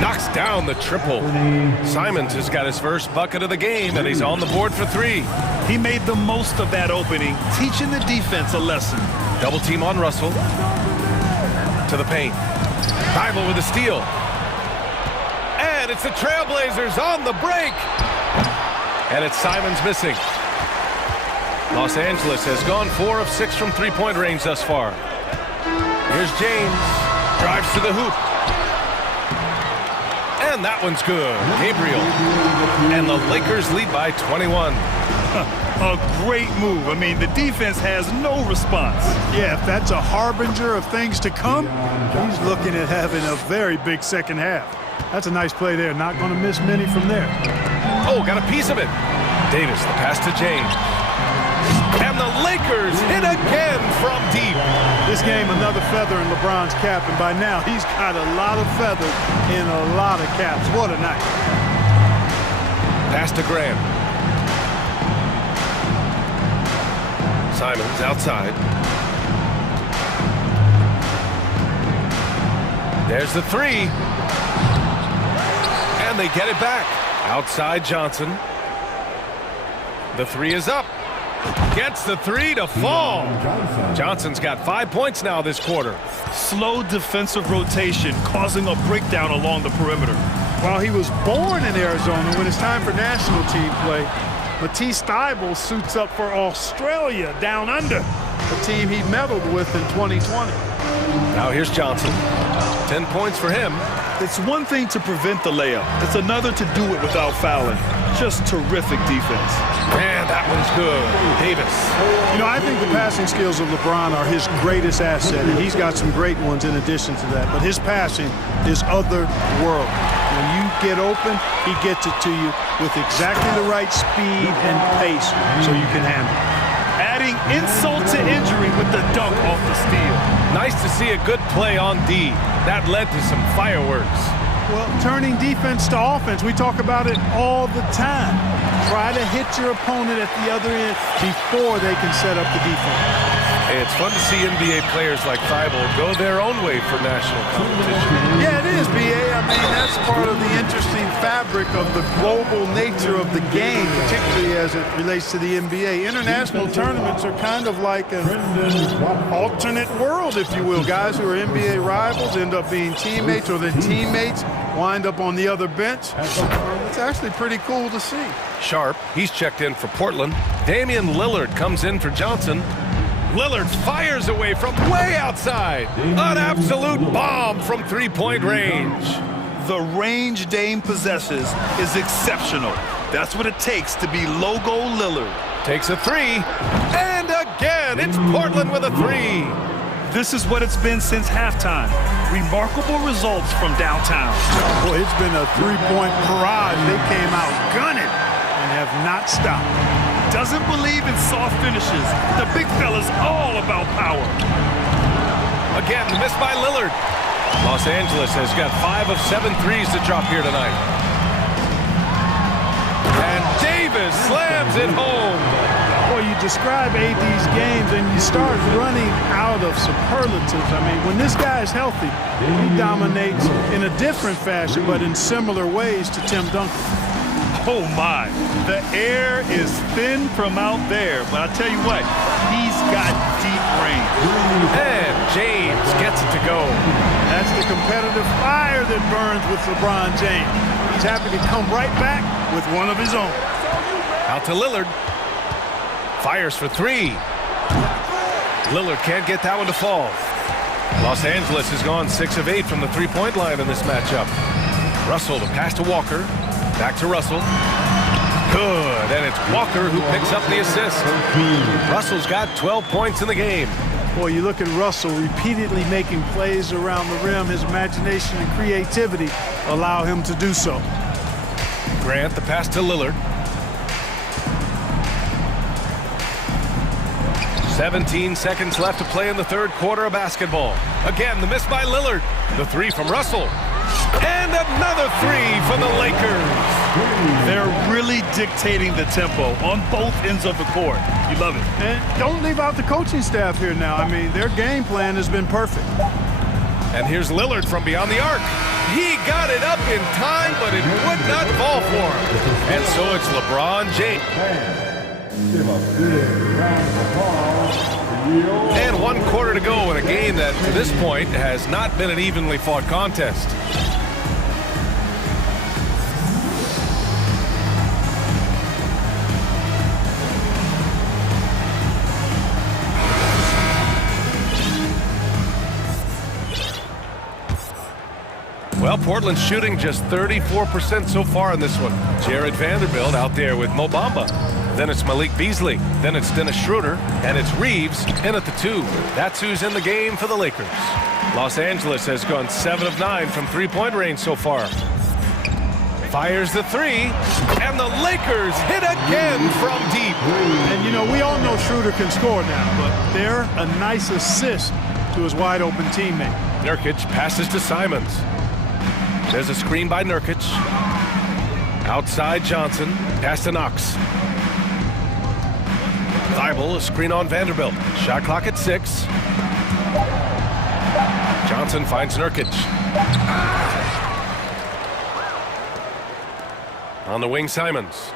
Knocks down the triple. Simons has got his first bucket of the game, and he's on the board for 3. He made the most of that opening, teaching the defense a lesson. Double team on Russell. To the paint. Thybulle with a steal. And it's the Trailblazers on the break. And it's Simons missing. Los Angeles has gone 4 of 6 from three-point range thus far. Here's James. Drives to the hoop. And that one's good. Gabriel. And the Lakers lead by 21. A great move. I mean, the defense has no response. Yeah, if that's a harbinger of things to come, he's looking at having a very big second half. That's a nice play there. Not going to miss many from there. Oh, got a piece of it. Davis, the pass to James. And the Lakers hit again from deep. This game, another feather in LeBron's cap, and by now he's got a lot of feathers in a lot of caps. What a night. Pass to Grant. Simons outside. There's the three. And they get it back. Outside Johnson. The three is up. Gets the three to fall. Johnson's got 5 points now this quarter. Slow defensive rotation causing a breakdown along the perimeter. While he was born in Arizona, when it's time for national team play, Matisse Thybulle suits up for Australia down under, the team he medaled with in 2020. Now here's Johnson. 10 points for him. It's one thing to prevent the layup. It's another to do it without fouling. Just terrific defense. Man, that one's good. Davis. You know, I think the passing skills of LeBron are his greatest asset, and he's got some great ones in addition to that. But his passing is otherworldly. When you get open, he gets it to you with exactly the right speed and pace so you can handle it. Adding insult to injury with the dunk off the steal. Nice to see a good play on D. That led to some fireworks. Well, turning defense to offense, we talk about it all the time. Try to hit your opponent at the other end before they can set up the defense. Hey, it's fun to see NBA players like Thybulle go their own way for national competition. Yeah, it is, B.A. I mean, that's part of the interesting fabric of the global nature of the game, particularly as it relates to the NBA. International tournaments are kind of like an alternate world, if you will. Guys who are NBA rivals end up being teammates, or their teammates wind up on the other bench. It's actually pretty cool to see. Sharp, he's checked in for Portland. Damian Lillard comes in for Johnson. Lillard fires away from way outside. An absolute bomb from three-point range. The range Dame possesses is exceptional. That's what it takes to be logo Lillard. Takes a three, and again, it's Portland with a three. This is what it's been since halftime. Remarkable results from downtown. Boy, it's been a three-point barrage. They came out gunning and have not stopped. Doesn't believe in soft finishes. The big fella's all about power. Again, the miss by Lillard. Los Angeles has got 5 of 7 threes to drop here tonight. And Davis slams it home. Well, you describe AD's games and you start running out of superlatives. I mean, when this guy is healthy, he dominates in a different fashion, but in similar ways to Tim Duncan. Oh my, the air is thin from out there, but I tell you what, he's got deep range. And James gets it to go. That's the competitive fire that burns with LeBron James. He's happy to come right back with one of his own. Out to Lillard. Fires for three. Lillard can't get that one to fall. Los Angeles has gone 6 of 8 from the three-point line in this matchup. Russell, the pass to Walker. Back to Russell. Good, and it's Walker who picks up the assist. Russell's got 12 points in the game. Boy, you look at Russell repeatedly making plays around the rim. His imagination and creativity allow him to do so. Grant, the pass to Lillard. 17 seconds left to play in the third quarter of basketball. Again, the miss by Lillard. The three from Russell. And another three from the Lakers. They're really dictating the tempo on both ends of the court. You love it. And don't leave out the coaching staff here now. I mean, their game plan has been perfect. And here's Lillard from beyond the arc. He got it up in time, but it would not fall for him. And so it's LeBron James. And 1 quarter to go in a game that, to this point, has not been an evenly fought contest. Well, Portland's shooting just 34% so far in this one. Jared Vanderbilt out there with Mo Bamba. Then it's Malik Beasley. Then it's Dennis Schroeder. And it's Reeves in at the 2. That's who's in the game for the Lakers. Los Angeles has gone 7 of 9 from three-point range so far. Fires the 3. And the Lakers hit again from deep. And, you know, we all know Schroeder can score now, but they're a nice assist to his wide-open teammate. Nurkic passes to Simons. There's a screen by Nurkic. Outside Johnson. Pass to Knox. Thybulle, a screen on Vanderbilt. Shot clock at 6. Johnson finds Nurkic. On the wing, Simons.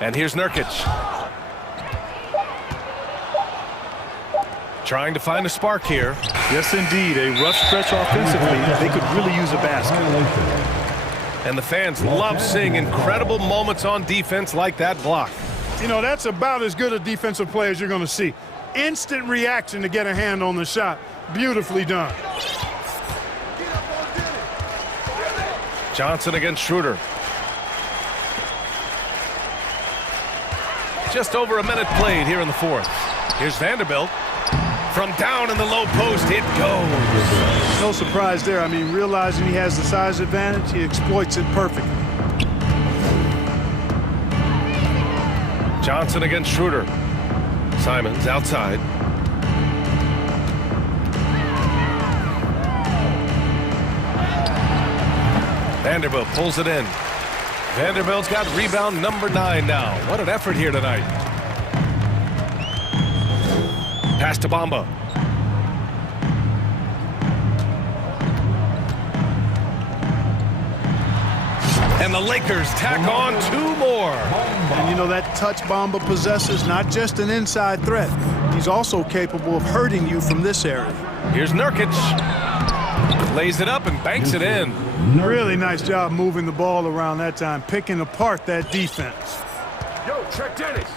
And here's Nurkic. Trying to find a spark here. Yes, indeed. A rough stretch offensively. They could really use a basket. And the fans love seeing incredible moments on defense like that block. You know, that's about as good a defensive play as you're going to see. Instant reaction to get a hand on the shot. Beautifully done. Johnson against Schroeder. Just over a minute played here in the fourth. Here's Vanderbilt. From down in the low post, it goes. No surprise there. I mean, realizing he has the size advantage, he exploits it perfectly. Johnson against Schroeder. Simons outside. Vanderbilt pulls it in. Vanderbilt's got rebound number 9 now. What an effort here tonight. Pass to Bamba. And the Lakers tack on 2 more. And you know, that touch Bamba possesses not just an inside threat. He's also capable of hurting you from this area. Here's Nurkic. Lays it up and banks it in. Really nice job moving the ball around that time, picking apart that defense. Yo, check Dennis.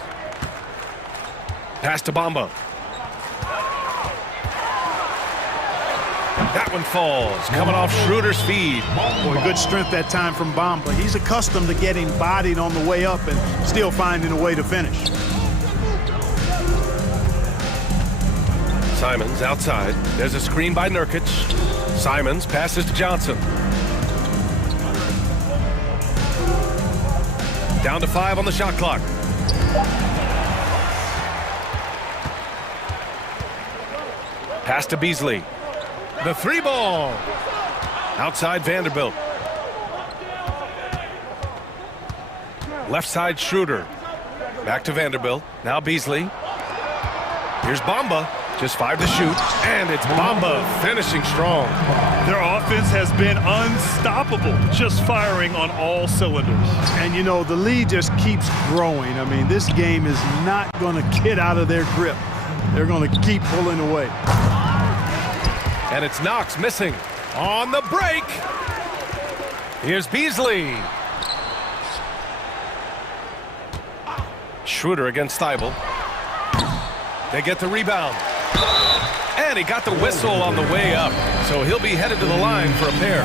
Pass to Bamba. That one falls, coming off Schroeder's feed. Boy, good strength that time from Bamba. He's accustomed to getting bodied on the way up and still finding a way to finish. Simons outside. There's a screen by Nurkic. Simons passes to Johnson. Down to 5 on the shot clock. Pass to Beasley. The 3 ball. Outside Vanderbilt. Left side Schroeder. Back to Vanderbilt. Now Beasley. Here's Bamba. Just 5 to shoot. And it's Bamba finishing strong. Their offense has been unstoppable, just firing on all cylinders. And, you know, the lead just keeps growing. I mean, this game is not going to get out of their grip. They're going to keep pulling away. And it's Knox missing on the break. Here's Beasley. Schroeder against Thibault. They get the rebound. And he got the whistle on the way up. So he'll be headed to the line for a pair.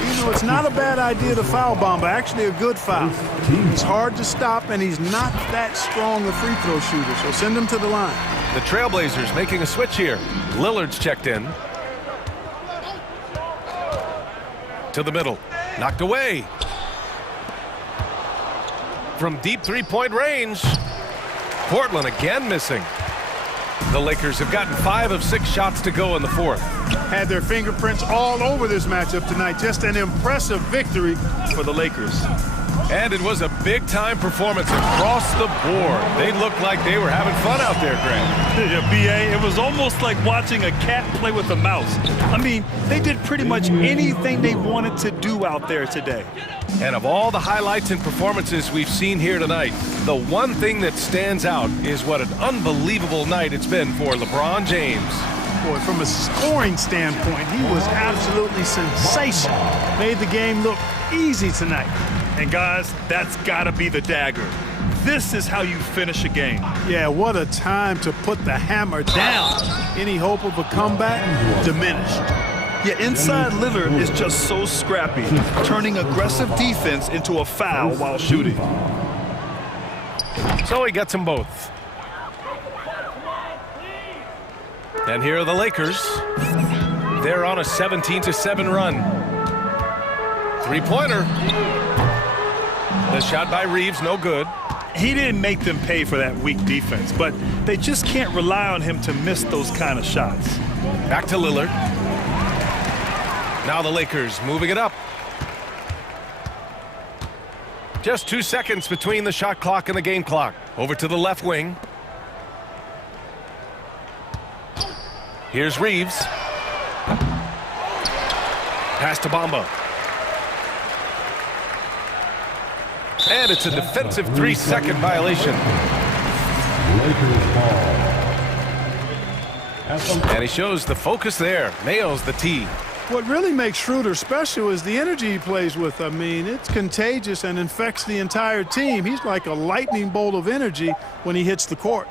You know, it's not a bad idea to foul Bamba. Actually, a good foul. He's hard to stop, and he's not that strong a free throw shooter. So send him to the line. The Trailblazers making a switch here. Lillard's checked in. To the middle. Knocked away. From deep three-point range. Portland again missing. The Lakers have gotten 5 of 6 shots to go in the fourth. Had their fingerprints all over this matchup tonight. Just an impressive victory for the Lakers. And it was a big-time performance across the board. They looked like they were having fun out there, Grant. Yeah, B.A., it was almost like watching a cat play with a mouse. I mean, they did pretty much anything they wanted to do out there today. And of all the highlights and performances we've seen here tonight, the one thing that stands out is what an unbelievable night it's been for LeBron James. Boy, from a scoring standpoint, he was absolutely sensational. Made the game look easy tonight. And guys, that's got to be the dagger. This is how you finish a game. Yeah, what a time to put the hammer down. Any hope of a comeback? Diminished. Yeah, inside Lillard is just so scrappy, turning aggressive defense into a foul while shooting. So he gets them both. And here are the Lakers. They're on a 17-7 run. Three-pointer. The shot by Reeves, no good. He didn't make them pay for that weak defense, but they just can't rely on him to miss those kind of shots. Back to Lillard. Now the Lakers moving it up. Just 2 seconds between the shot clock and the game clock. Over to the left wing. Here's Reeves. Pass to Bamba. And it's a defensive 3-second violation. And he shows the focus there. Nails the tee. What really makes Schroeder special is the energy he plays with. I mean, it's contagious and infects the entire team. He's like a lightning bolt of energy when he hits the court.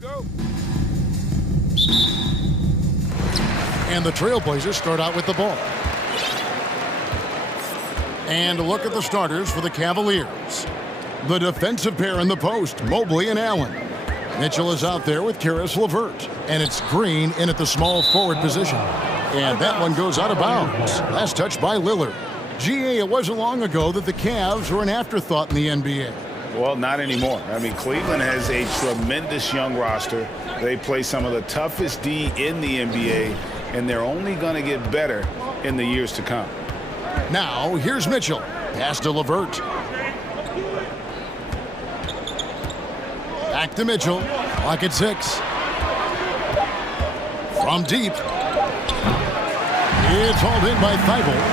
Go. And the Trailblazers start out with the ball. And look at the starters for the Cavaliers. The defensive pair in the post, Mobley and Allen. Mitchell is out there with Karis LeVert. And it's Green in at the small forward position. And that one goes out of bounds. Last touch by Lillard. GA, it wasn't long ago that the Cavs were an afterthought in the NBA. Well, not anymore. I mean, Cleveland has a tremendous young roster. They play some of the toughest D in the NBA, and they're only going to get better in the years to come. Now, here's Mitchell. Pass to LeVert. Back to Mitchell. Clock at 6. From deep. It's hauled in by Thibault.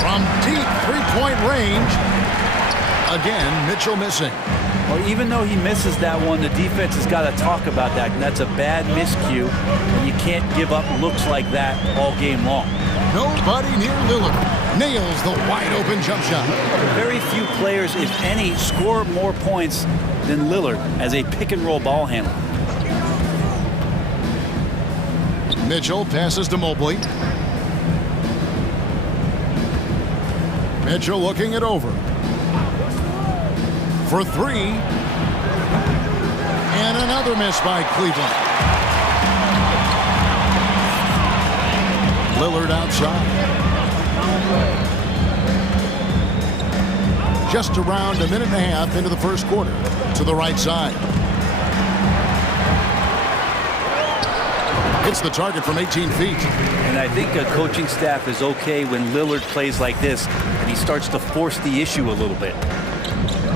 From deep three-point range. Again, Mitchell missing. Well, even though he misses that one, the defense has got to talk about that. And that's a bad miscue. And you can't give up looks like that all game long. Nobody near Lillard. Nails the wide-open jump shot. Very few players, if any, score more points than Lillard as a pick-and-roll ball handler. Mitchell passes to Mobley. Mitchell looking it over. For three. And another miss by Cleveland. Lillard outside. Just around a minute and a half into the first quarter. To the right side. Hits the target from 18 feet. And I think a coaching staff is okay when Lillard plays like this and he starts to force the issue a little bit.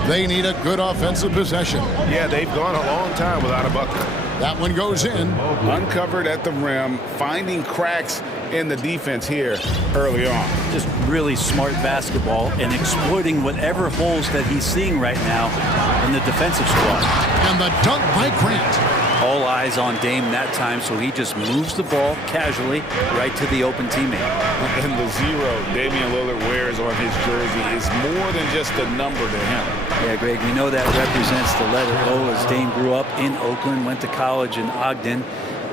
They need a good offensive possession. Yeah, they've gone a long time without a bucket. That one goes in. Uncovered at the rim, finding cracks in the defense here early on. Just really smart basketball and exploiting whatever holes that he's seeing right now in the defensive squad. And the dunk by Grant. All eyes on Dame that time, so he just moves the ball casually right to the open teammate. And the 0 Damian Lillard wears on his jersey is more than just a number to him. Yeah, Greg, we know that represents the letter O as Dame grew up in Oakland, went to college in Ogden,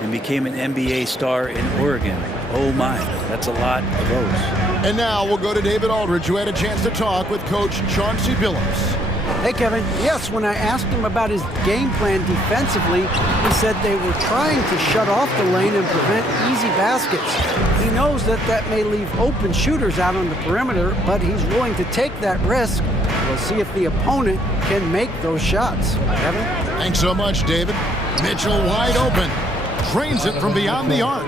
and became an NBA star in Oregon. Oh my, that's a lot of O's. And now we'll go to David Aldridge, who had a chance to talk with Coach Chauncey Billups. Hey, Kevin. Yes, when I asked him about his game plan defensively, he said they were trying to shut off the lane and prevent easy baskets. He knows that that may leave open shooters out on the perimeter, but he's willing to take that risk. We'll see if the opponent can make those shots. Kevin? Thanks so much, David. Mitchell wide open. Drains it from beyond the arc.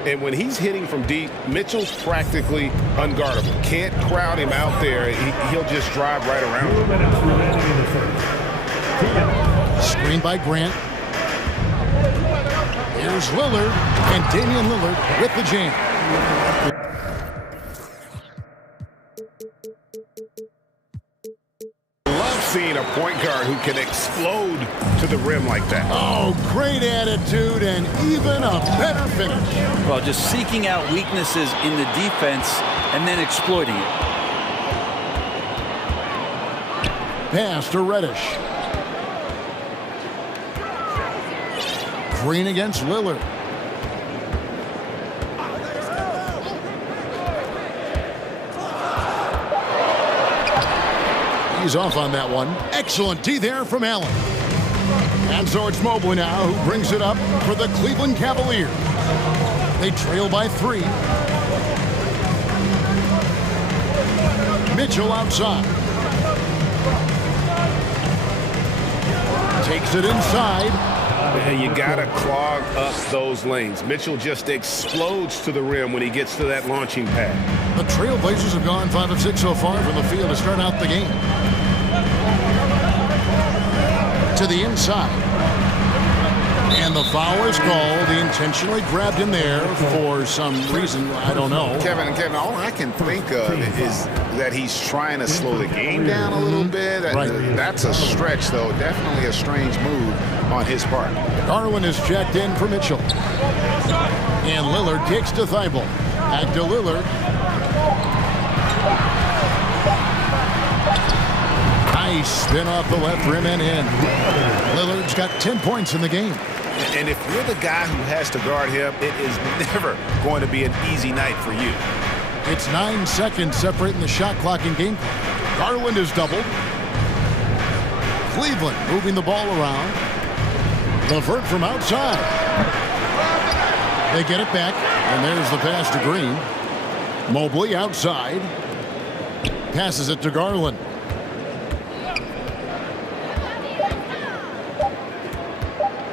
And when he's hitting from deep, Mitchell's practically unguardable. Can't crowd him out there. He'll just drive right around him. Screen by Grant. Here's Lillard, and Damian Lillard with the jam. Love seeing a point guard who can explode to the rim like that. Oh, great attitude and even a better finish. Well, just seeking out weaknesses in the defense and then exploiting it. Pass to Reddish. Green against Lillard. He's off on that one. Excellent D there from Allen. And so it's Mobley now who brings it up for the Cleveland Cavaliers. They trail by 3. Mitchell outside. Takes it inside. You gotta clog up those lanes. Mitchell just explodes to the rim when he gets to that launching pad. The Trailblazers have gone 5 of 6 so far from the field to start out the game. To the inside. And the foul is called. He intentionally grabbed him there for some reason. I don't know. Kevin, all I can think of is that he's trying to slow the game down a little bit. Right. That's a stretch, though. Definitely a strange move on his part. Garland is checked in for Mitchell. And Lillard kicks to Thibault. Back to Lillard. Nice spin off the left rim and in. Lillard's got 10 points in the game. And if you're the guy who has to guard him, it is never going to be an easy night for you. It's 9 seconds separating the shot clock and game clock. Garland is doubled. Cleveland moving the ball around. LeVert from outside. They get it back, and there's the pass to Green. Mobley outside. Passes it to Garland.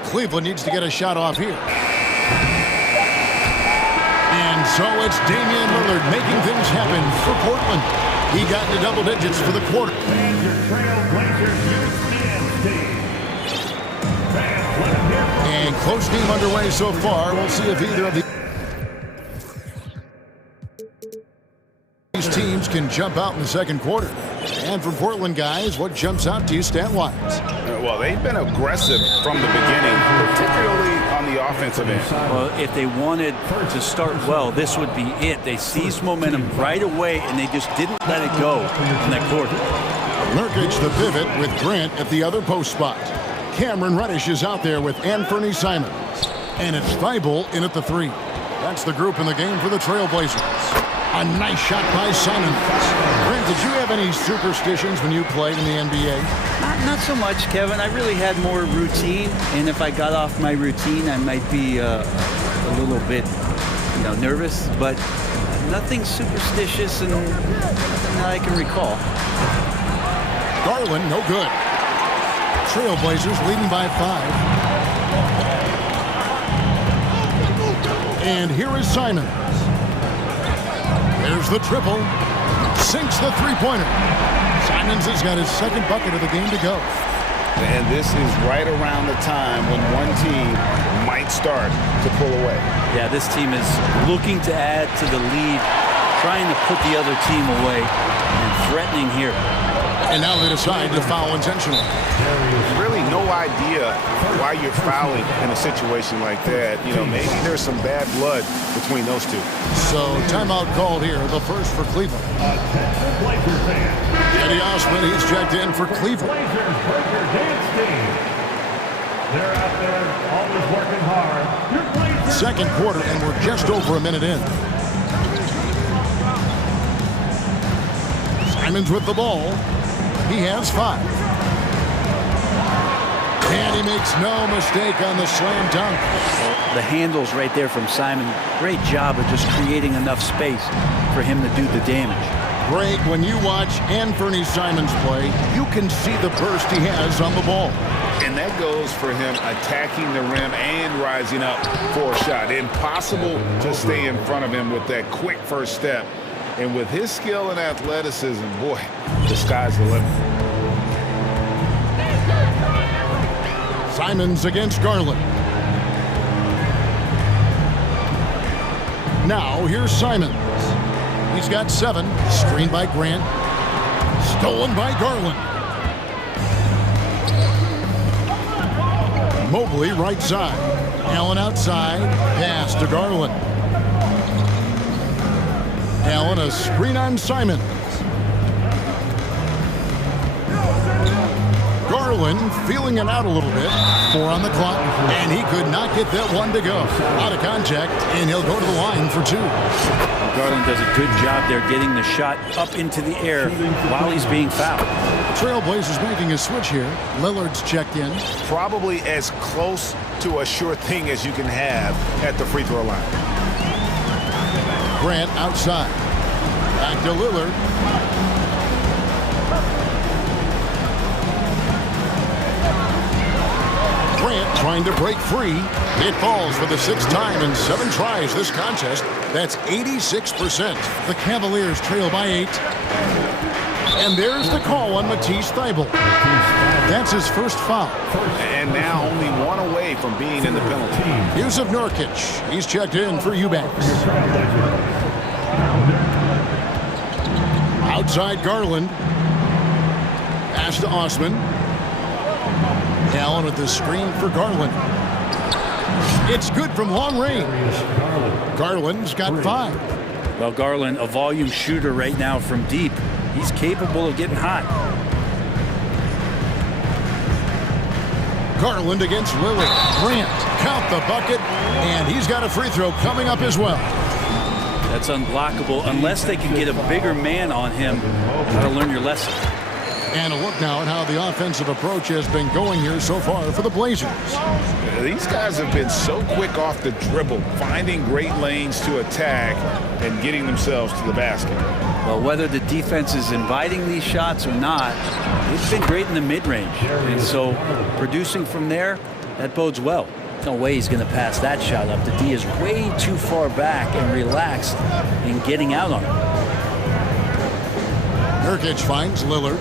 Cleveland needs to get a shot off here. And so it's Damian Lillard making things happen for Portland. He got into double digits for the quarter. And close game underway so far. We'll see if either of these teams can jump out in the second quarter. And for Portland guys, what jumps out to you stat-wise? Well, they've been aggressive from the beginning, particularly on the offensive end. Well, if they wanted to start well, this would be it. They seized momentum right away, and they just didn't let it go in that quarter. Nurkic the pivot with Grant at the other post spot. Cameron Reddish is out there with Anthony Simons. And it's Thibault in at the 3. That's the group in the game for the Trailblazers. A nice shot by Simons. Grant, did you have any superstitions when you played in the NBA? Not so much, Kevin. I really had more routine, and if I got off my routine, I might be a little bit, nervous, but nothing superstitious and nothing that I can recall. Garland, no good. Trailblazers leading by 5. And here is Simons. There's the triple. Sinks the three-pointer. Simons has got his second bucket of the game to go. And this is right around the time when one team might start to pull away. Yeah, this team is looking to add to the lead, trying to put the other team away, and threatening here. And now they decide to foul intentionally. There's really no idea why you're fouling in a situation like that. Maybe there's some bad blood between those two. So timeout called here, the first for Cleveland. Eddie Osman, he's checked in for Cleveland. They're out there always working hard. Second quarter, and we're just over a minute in. Simons with the ball. He has 5. And he makes no mistake on the slam dunk. The handles right there from Simon. Great job of just creating enough space for him to do the damage. Greg, when you watch Anthony Simons play, you can see the burst he has on the ball. And that goes for him attacking the rim and rising up for a shot. Impossible to stay in front of him with that quick first step. And with his skill and athleticism, boy, the sky's the limit. Simons against Garland. Now, here's Simons. He's got 7. Screened by Grant. Stolen by Garland. Mobley right side. Allen outside. Pass to Garland. Allen, a screen on Simons. Garland feeling it out a little bit. 4 on the clock, and he could not get that one to go. Out of contact, and he'll go to the line for 2. Garland does a good job there getting the shot up into the air while he's being fouled. Trailblazers making a switch here. Lillard's checked in. Probably as close to a sure thing as you can have at the free throw line. Grant outside. Back to Lillard. Grant trying to break free. It falls for the 6th time in 7 tries this contest. That's 86%. The Cavaliers trail by 8. And there's the call on Matisse Thybulle. That's his first foul. And now only 1 away from being in the penalty. Yusuf Nurkic. He's checked in for Eubanks. Outside Garland. Pass to Osman. Allen with the screen for Garland. It's good from long range. Garland's got 5. Well, Garland, a volume shooter right now from deep. He's capable of getting hot. Garland against Lillard. Grant, count the bucket, and he's got a free throw coming up as well. That's unblockable unless they can get a bigger man on him. Gotta learn your lesson. And a look now at how the offensive approach has been going here so far for the Blazers. These guys have been so quick off the dribble, finding great lanes to attack and getting themselves to the basket. Well, whether the defense is inviting these shots or not, it's been great in the mid-range. And so producing from there, that bodes well. No way he's going to pass that shot up. The D is way too far back and relaxed in getting out on him. Nurkic finds Lillard.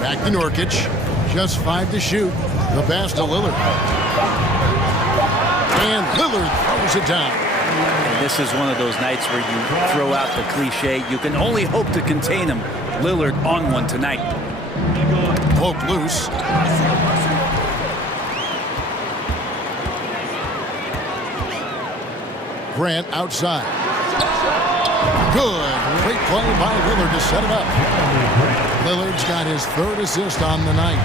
Back to Nurkic. Just 5 to shoot. The pass to Lillard. And Lillard throws it down. And this is one of those nights where you throw out the cliche. You can only hope to contain him. Lillard on one tonight. Poked loose. Grant outside. Good. Great play by Lillard to set it up. Lillard's got his 3rd assist on the night.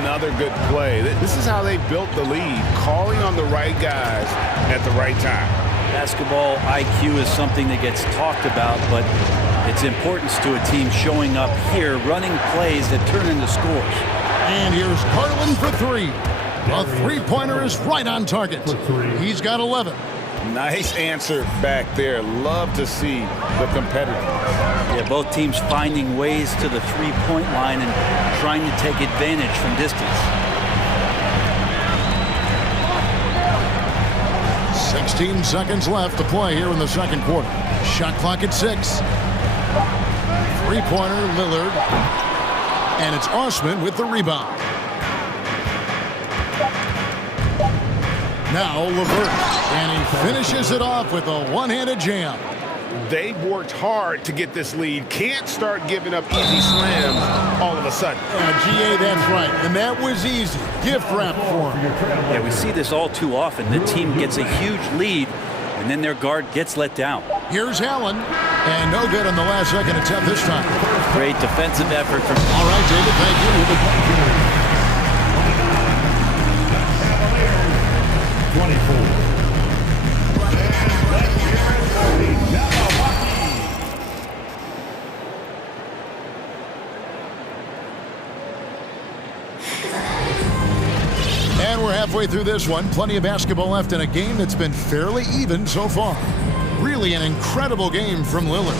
Another good play. This is how they built the lead, calling on the right guys at the right time. Basketball IQ is something that gets talked about, but its importance to a team showing up here, running plays that turn into scores. And here's Garland for 3. A three-pointer is right on target. He's got 11. Nice answer back there. Love to see the competitor. Yeah, both teams finding ways to the three-point line and trying to take advantage from distance. 16 seconds left to play here in the second quarter. Shot clock at 6. Three-pointer, Lillard. And it's Osman with the rebound. Now LeVert, and he finishes it off with a one-handed jam. They've worked hard to get this lead. Can't start giving up easy slams all of a sudden. GA, that's right. And that was easy. Gift wrap for him. Yeah, we see this all too often. The team gets a huge lead, and then their guard gets let down. Here's Allen, and no good on the last second attempt this time. Great defensive effort from... All right, David, thank you. 24. And we're halfway through this one. Plenty of basketball left in a game that's been fairly even so far. Really an incredible game from Lillard.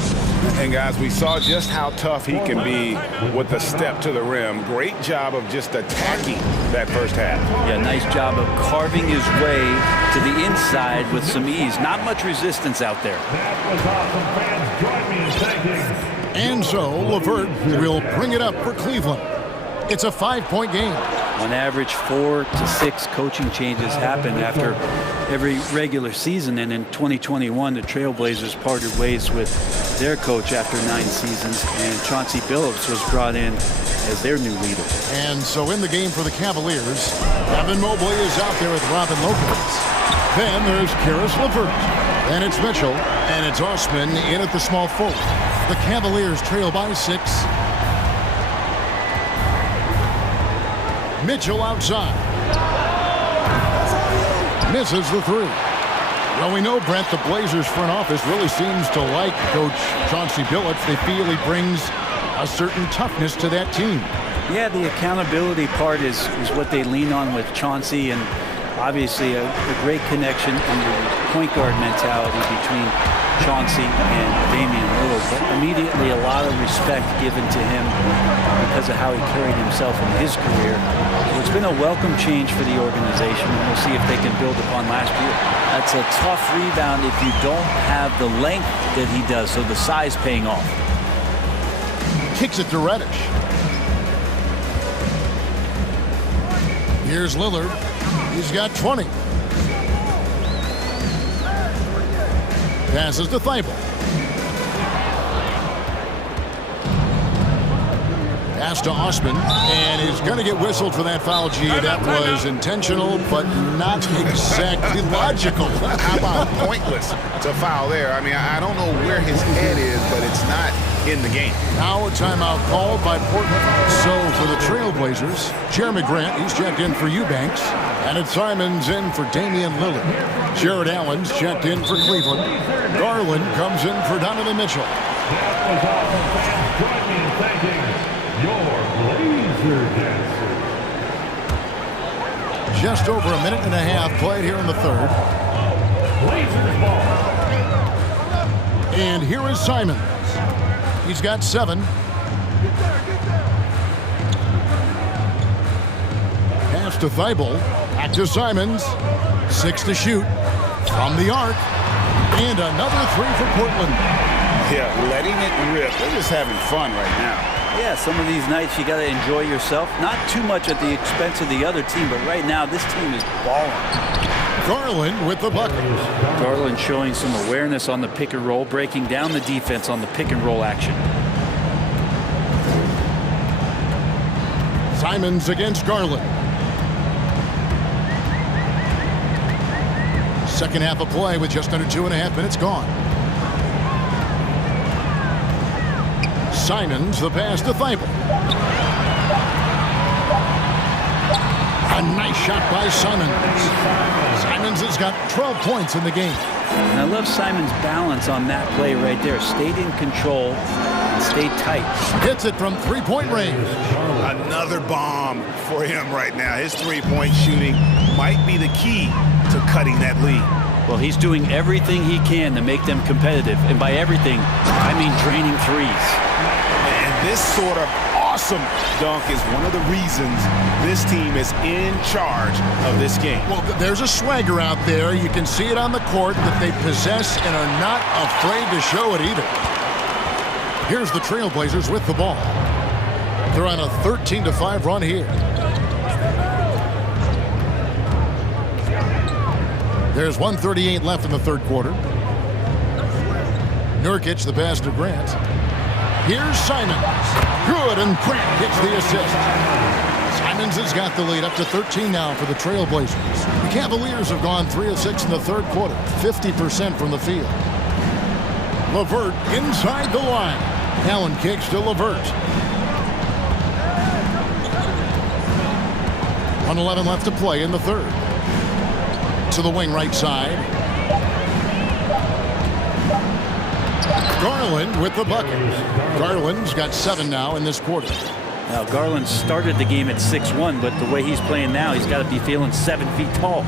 And guys, we saw just how tough he can be with the step to the rim. Great job of just attacking that first half. Yeah, nice job of carving his way to the inside with some ease. Not much resistance out there. And so LeVert will bring it up for Cleveland. It's a 5-point game. On average, 4 to 6 coaching changes happen after every regular season, and in 2021 the Trailblazers parted ways with their coach after 9 seasons, and Chauncey Billups was brought in as their new leader. And so in the game for the Cavaliers, Evan Mobley is out there with Robin Lopez. Then there's Karis LeVert. Then it's Mitchell, and it's Osman in at the small forward. The Cavaliers trail by 6. Mitchell outside. Misses the 3. Well, we know, Brent, the Blazers front office really seems to like Coach Chauncey Billups. They feel he brings a certain toughness to that team. Yeah, the accountability part is what they lean on with Chauncey, and obviously a great connection in the point guard mentality between Chauncey and Damian Lillard. But immediately a lot of respect given to him because of how he carried himself in his career. So it's been a welcome change for the organization, and we'll see if they can build upon last year. That's a tough rebound if you don't have the length that he does, so the size paying off. Kicks it to Reddish. Here's Lillard. He's got 20. Passes to Thibault. Pass to Osman, and he's going to get whistled for that foul, G. That was intentional, but not exactly logical. How about pointless to foul there? I mean, I don't know where his head is, but it's not in the game. Now a timeout called by Portland. So for the Trailblazers, Jeremy Grant, he's checked in for Eubanks. And it's Simons in for Damian Lillard. Jared Allen's checked in for Cleveland. Garland comes in for Donovan Mitchell. That was all the fans. Join me in thanking your Blazer dancers. Just over a minute and a half played here in the third. Blazers ball. And here is Simons. He's got 7. Pass to Thibault. Back to Simons. 6 to shoot. From the arc. And another 3 for Portland. Yeah, letting it rip. They're just having fun right now. Yeah, some of these nights you got to enjoy yourself. Not too much at the expense of the other team, but right now this team is balling. Garland with the bucket. Garland showing some awareness on the pick and roll, breaking down the defense on the pick and roll action. Simons against Garland. Second half of play with just under 2.5 minutes gone. Simons, the pass to Thibault. A nice shot by Simons. Simons has got 12 points in the game. And I love Simons' balance on that play right there. Stayed in control and stayed tight. Hits it from three-point range. Another bomb for him right now. His three-point shooting might be the key to cutting that lead. Well, he's doing everything he can to make them competitive. And by everything, I mean draining threes. And this sort of awesome dunk is one of the reasons this team is in charge of this game. Well, there's a swagger out there. You can see it on the court that they possess and are not afraid to show it either. Here's the Trailblazers with the ball. They're on a 13-5 run here. There's 1:38 left in the third quarter. Nurkic, the pass to Grant. Here's Simons. Good, and Grant gets the assist. Simons has got the lead up to 13 now for the Trailblazers. The Cavaliers have gone 3 of 6 in the third quarter, 50% from the field. LeVert inside the line. Allen kicks to LeVert. 1:11 left to play in the third. To the wing right side. Garland with the bucket. Garland's got 7 now in this quarter. Now, Garland started the game at 6'1", but the way he's playing now, he's got to be feeling 7 feet tall.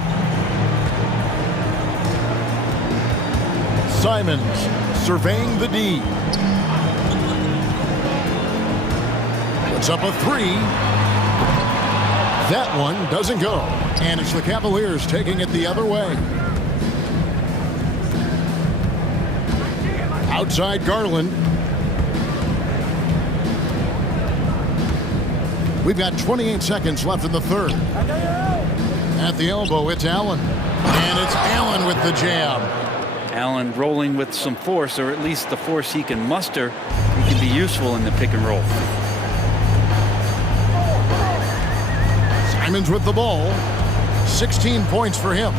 Simons surveying the D. Puts up a 3. That one doesn't go. And it's the Cavaliers taking it the other way. Outside Garland. We've got 28 seconds left in the third. At the elbow, it's Allen. And it's Allen with the jam. Allen rolling with some force, or at least the force he can muster. He can be useful in the pick and roll. Simons with the ball. 16 points for him.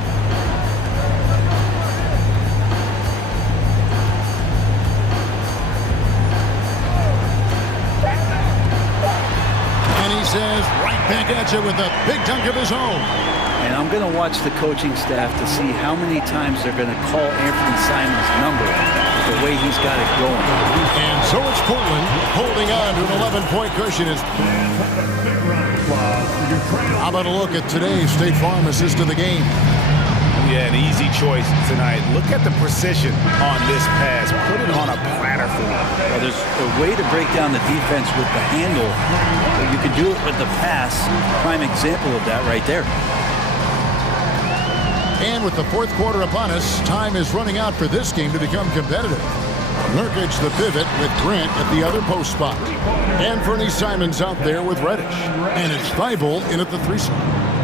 And he says, right back at you with a big dunk of his own. And I'm going to watch the coaching staff to see how many times they're going to call Anthony Simons' number the way he's got it going. And so it's Portland holding on to an 11-point cushion. How about a look at today's State Farm assist of the game? Yeah, an easy choice tonight. Look at the precision on this pass. Put it on a platter for him. Well, there's a way to break down the defense with the handle. But you can do it with the pass. Prime example of that right there. And with the fourth quarter upon us, time is running out for this game to become competitive. Nurkic the pivot with Grant at the other post spot. And Fernie Simons out there with Reddish. And it's Thibault in at the 3 slot.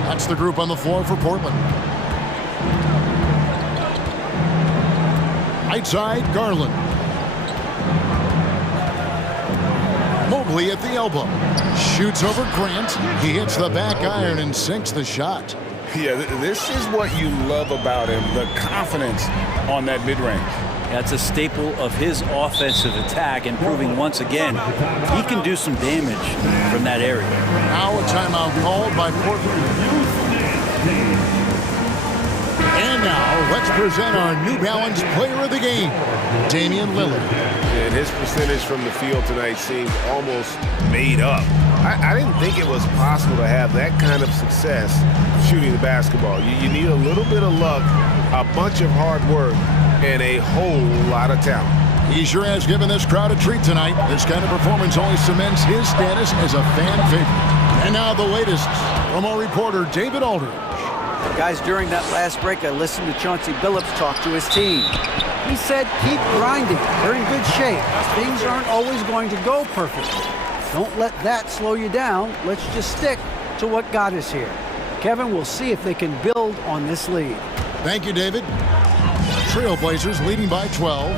That's the group on the floor for Portland. Right side, Garland. Mobley at the elbow. Shoots over Grant. He hits the back iron and sinks the shot. Yeah, this is what you love about him, the confidence on that mid-range. That's a staple of his offensive attack, and proving once again he can do some damage from that area. Now a timeout called by Portland. And now let's present our New Balance player of the game, Damian Lillard. And his percentage from the field tonight seemed almost made up. I didn't think it was possible to have that kind of success shooting the basketball. You need a little bit of luck, a bunch of hard work, and a whole lot of talent. He sure has given this crowd a treat tonight. This kind of performance only cements his status as a fan favorite. And now the latest from our reporter, David Aldridge. Guys, during that last break, I listened to Chauncey Billups talk to his team. He said, keep grinding. They're in good shape. Things aren't always going to go perfectly. Don't let that slow you down. Let's just stick to what got us here. Kevin, we'll see if they can build on this lead. Thank you, David. Trailblazers leading by 12.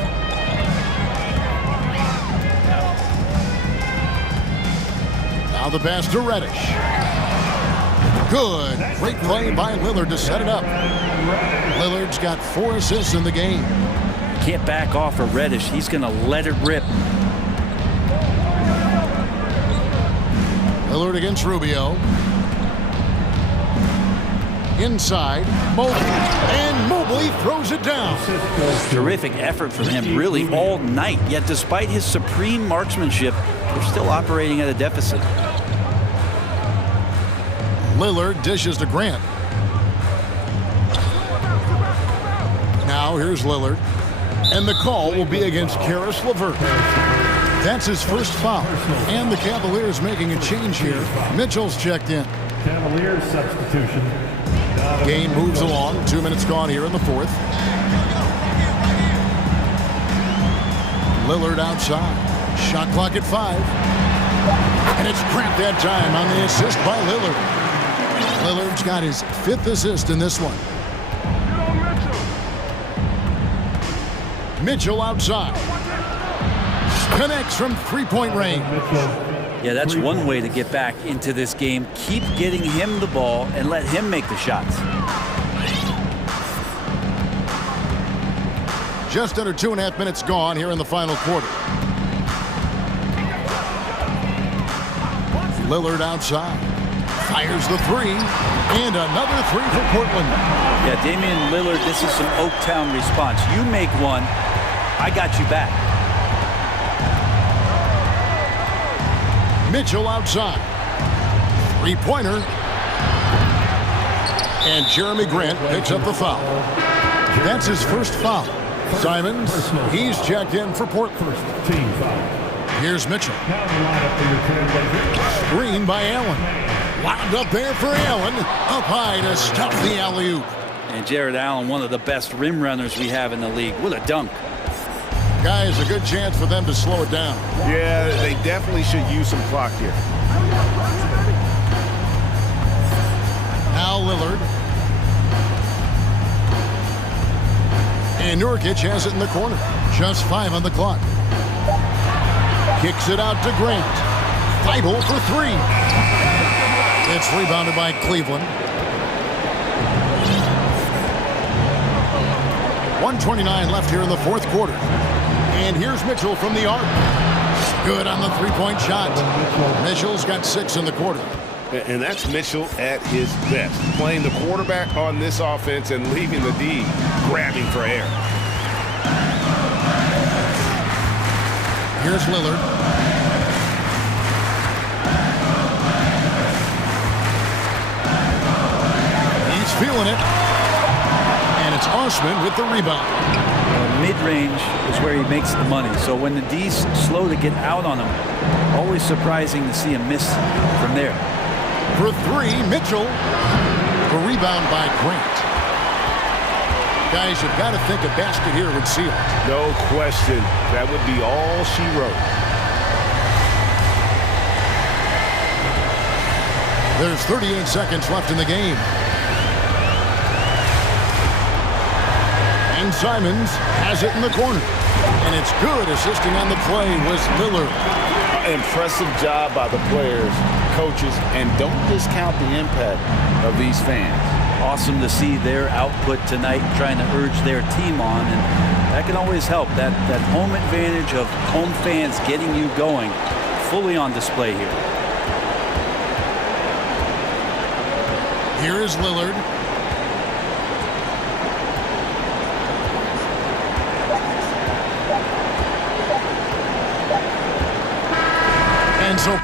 Now the pass to Reddish. Good. Great play by Lillard to set it up. Lillard's got 4 assists in the game. Can't back off of Reddish. He's going to let it rip. Lillard against Rubio. Inside, Mobley. And Mobley throws it down. Terrific effort from him really all night. Yet despite his supreme marksmanship, they're still operating at a deficit. Lillard dishes to Grant. Now here's Lillard. And the call will be against Karis LeVert. That's his first foul. And the Cavaliers making a change here. Mitchell's checked in. Cavaliers substitution. Game moves along. 2 minutes gone here in the fourth. Lillard outside. Shot clock at 5. And it's Grant that time on the assist by Lillard. Lillard's got his 5th assist in this one. Mitchell outside. Connects from three-point range. Yeah, that's one way to get back into this game. Keep getting him the ball and let him make the shots. Just under 2.5 minutes gone here in the final quarter. Lillard outside. Fires the 3. And another 3 for Portland. Yeah, Damian Lillard, this is some Oaktown response. You make one, I got you back. Mitchell outside. 3-pointer. And Jeremy Grant picks up the foul. That's his first foul. Simons, he's checked in for Portland. Team foul. Here's Mitchell. Now the lineup for your Trailblazers. Screen by Allen. Wound up there for Allen. Up high to stop the alley-oop. And Jared Allen, one of the best rim runners we have in the league. What a dunk. Guys, a good chance for them to slow it down. Yeah, they definitely should use some clock here. Now Lillard. And Nurkic has it in the corner. Just 5 on the clock. Kicks it out to Grant. Feibel for 3. It's rebounded by Cleveland. 1:29 left here in the fourth quarter. And here's Mitchell from the arc. Good on the 3-point shot. Mitchell's got 6 in the quarter. And that's Mitchell at his best. Playing the quarterback on this offense and leaving the D grabbing for air. Here's Lillard. He's feeling it. And it's Osman with the rebound. Mid-range is where he makes the money. So when the D's slow to get out on him, always surprising to see him miss from there. For 3, Mitchell. The rebound by Grant. Guys, you've got to think a basket here would seal it. No question. That would be all she wrote. There's 38 seconds left in the game. And Simons has it in the corner. And it's good. Assisting on the play was Lillard. Impressive job by the players, coaches, and don't discount the impact of these fans. awesome to see their output tonight, trying to urge their team on, and that can always help. That home advantage of home fans getting you going, fully on display here. Here is Lillard. And so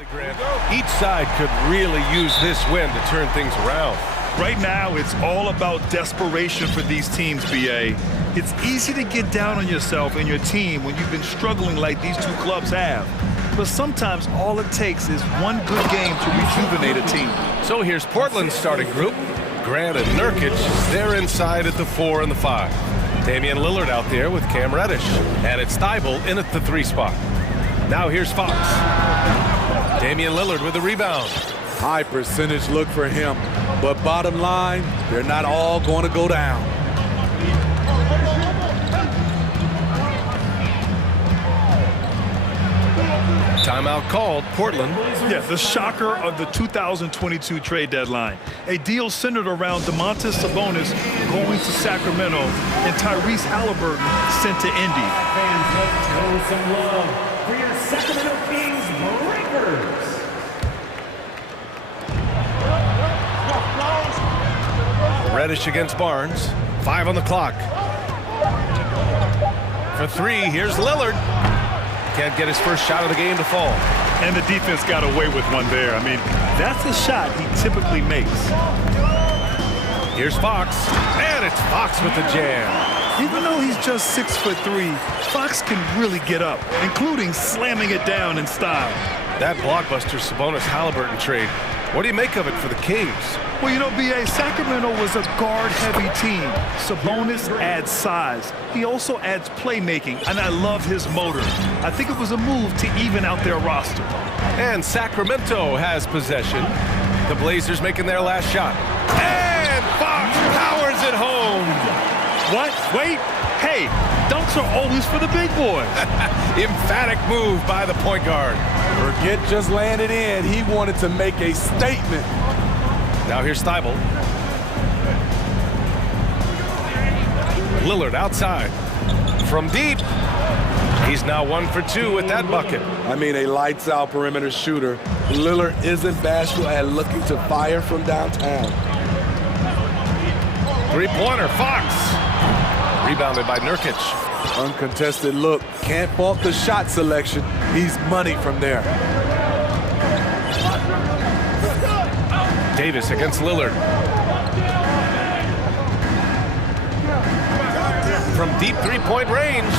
Each side could really use this win to turn things around. Right now, it's all about desperation for these teams, BA. It's easy to get down on yourself and your team when you've been struggling like these two clubs have. But sometimes all it takes is one good game to rejuvenate a team. So here's Portland's starting group. Grant and Nurkic, they're inside at the 4 and the 5. Damian Lillard out there with Cam Reddish. And it's Thibault in at the 3 spot. Now here's Fox. Damian Lillard with the rebound. High percentage look for him. But bottom line, they're not all going to go down. Timeout called, Portland. Yeah, the shocker of the 2022 trade deadline. A deal centered around Domantas Sabonis going to Sacramento and Tyrese Halliburton sent to Indy. Fans, let's show some love for your Sacramento Kings Breakers. Reddish against Barnes. 5 on the clock. For 3, here's Lillard. Can't get his first shot of the game to fall. And the defense got away with one there. I mean, that's a shot he typically makes. Here's Fox. And it's Fox with the jam. Even though he's just 6'3", Fox can really get up, including slamming it down in style. That blockbuster Sabonis-Halliburton trade. What do you make of it for the Kings? Well, you know, B.A., Sacramento was a guard-heavy team. Sabonis adds size. He also adds playmaking, and I love his motor. I think it was a move to even out their roster. And Sacramento has possession. The Blazers making their last shot. And Fox powers it home. What? Wait. Hey, dunks are always for the big boys. Emphatic move by the point guard. Forget just laying it in. He wanted to make a statement. Now here's Thibault. Lillard outside. From deep. He's now 1 for 2 with that bucket. I mean, a lights-out perimeter shooter. Lillard isn't bashful at looking to fire from downtown. Three-pointer, Fox. Rebounded by Nurkic. Uncontested look. Can't fault the shot selection. He's money from there. Davis against Lillard. From deep three-point range.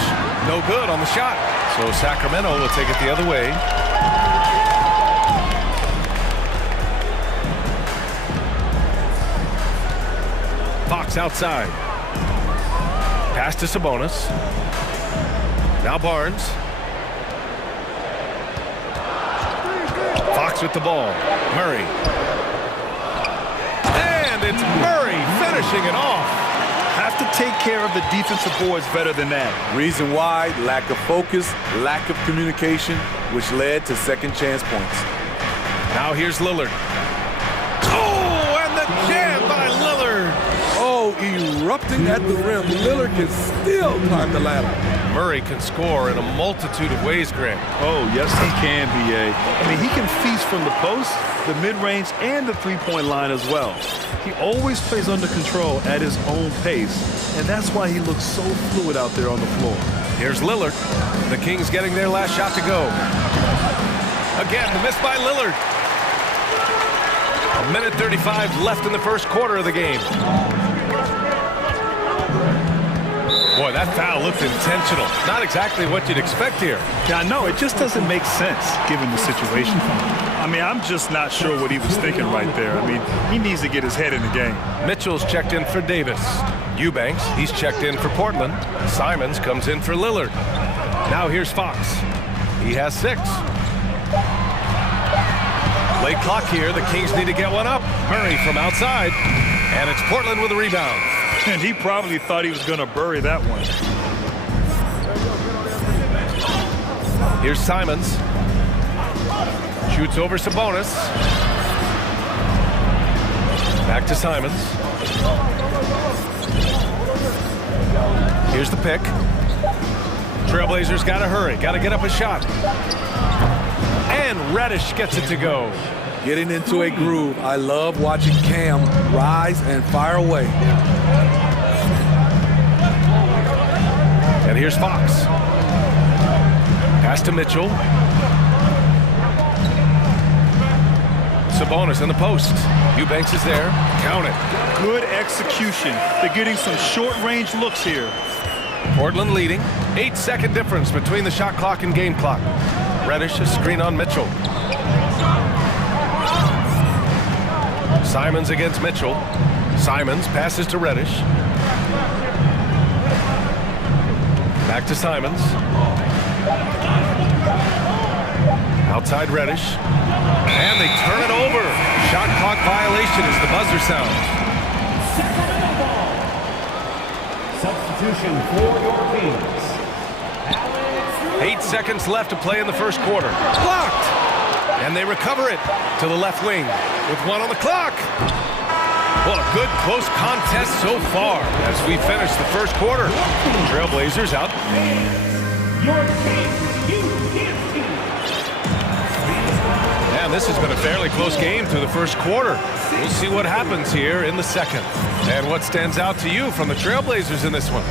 No good on the shot. So Sacramento will take it the other way. Fox outside. Pass to Sabonis. Now Barnes. Fox with the ball. Murray. And it's Murray finishing it off. Have to take care of the defensive boards better than that. Reason why, lack of focus, lack of communication, which led to second chance points. Now here's Lillard. Oh, and the jam by Lillard. Oh, erupting at the rim. Lillard can still climb the ladder. Murray can score in a multitude of ways, Grant. Oh, yes, he can, B.A. I mean, he can feast from the post, the mid-range, and the three-point line as well. He always plays under control at his own pace, and that's why he looks so fluid out there on the floor. Here's Lillard. The Kings getting their last shot to go. Again, the miss by Lillard. 1:35 left in the first quarter of the game. Boy, that foul looked intentional. Not exactly what you'd expect here. Yeah, I know. It just doesn't make sense given the situation. I mean, I'm just not sure what he was thinking right there. I mean, he needs to get his head in the game. Mitchell's checked in for Davis. Eubanks, he's checked in for Portland. Simons comes in for Lillard. Now here's Fox. He has 6. Late clock here. The Kings need to get one up. Murray from outside. And it's Portland with a rebound. And he probably thought he was going to bury that one. Here's Simons. Shoots over Sabonis. Back to Simons. Here's the pick. Trailblazers got to hurry. Got to get up a shot. And Reddish gets it to go. Getting into a groove. I love watching Cam rise and fire away. And here's Fox. Pass to Mitchell. Sabonis in the post. Eubanks is there. Count it. Good execution. They're getting some short-range looks here. Portland leading. 8-second difference between the shot clock and game clock. Reddish, a screen on Mitchell. Simons against Mitchell. Simons passes to Reddish. Back to Simons. Outside Reddish. And they turn it over. Shot clock violation as the buzzer sounds. Substitution for your Kings. 8 seconds left to play in the first quarter. Blocked! And they recover it to the left wing with 1 on the clock. Well, a good close contest so far as we finish the first quarter. Trailblazers out. Your Kings, you can't team. And this has been a fairly close game through the first quarter. We'll see what happens here in the second. And what stands out to you from the Trailblazers in this one?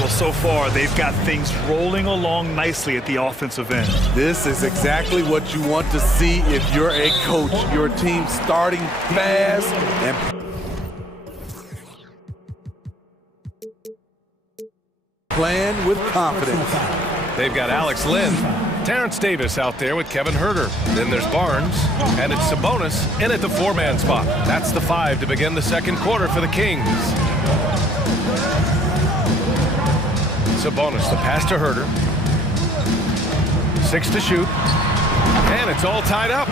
Well, so far, they've got things rolling along nicely at the offensive end. This is exactly what you want to see if you're a coach. Your team starting fast and playing with confidence. They've got Alex Lynn, Terrence Davis out there with Kevin Huerter. Then there's Barnes, and it's Sabonis in at the 4-man spot. That's the 5 to begin the second quarter for the Kings. Sabonis, the pass to Huerter. 6 to shoot. And it's all tied up.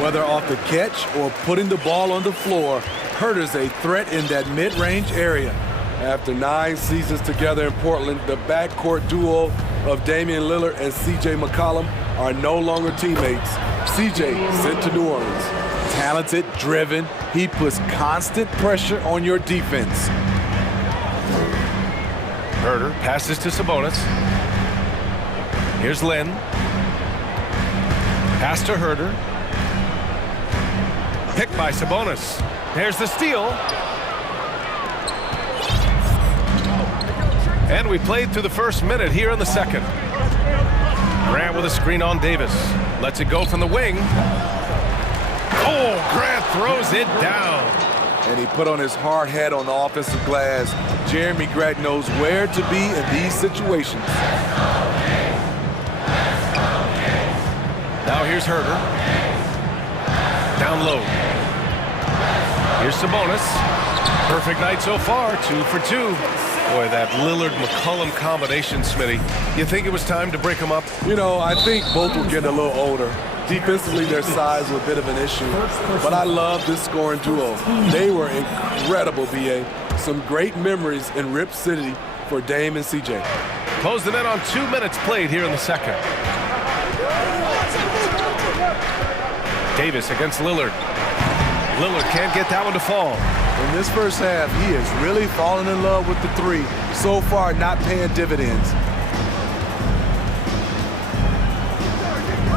Whether off the catch or putting the ball on the floor, Huerter's a threat in that mid-range area. After 9 seasons together in Portland, the backcourt duo of Damian Lillard and C.J. McCollum are no longer teammates. C.J. sent to New Orleans. Talented, driven, he puts constant pressure on your defense. Huerter passes to Sabonis. Here's Lynn. Pass to Huerter. Picked by Sabonis. There's the steal. And we played through the first minute here in the second. Grant with a screen on Davis. Lets it go from the wing. Oh, Grant throws it down. And he put on his hard hat on the offensive glass. Jeremy Grant knows where to be in these situations. Now here's Huerter. Down low. Here's Sabonis. Perfect night so far, 2 for 2. Boy, that Lillard-McCollum combination, Smitty. You think it was time to break them up? You know, I think both were getting a little older. Defensively, their size was a bit of an issue. But I love this scoring duo. They were incredible, B.A. Some great memories in Rip City for Dame and C.J. Close the net on 2 minutes played here in the second. Davis against Lillard. Lillard can't get that one to fall. In this first half, he is really falling in love with the 3. So far, not paying dividends.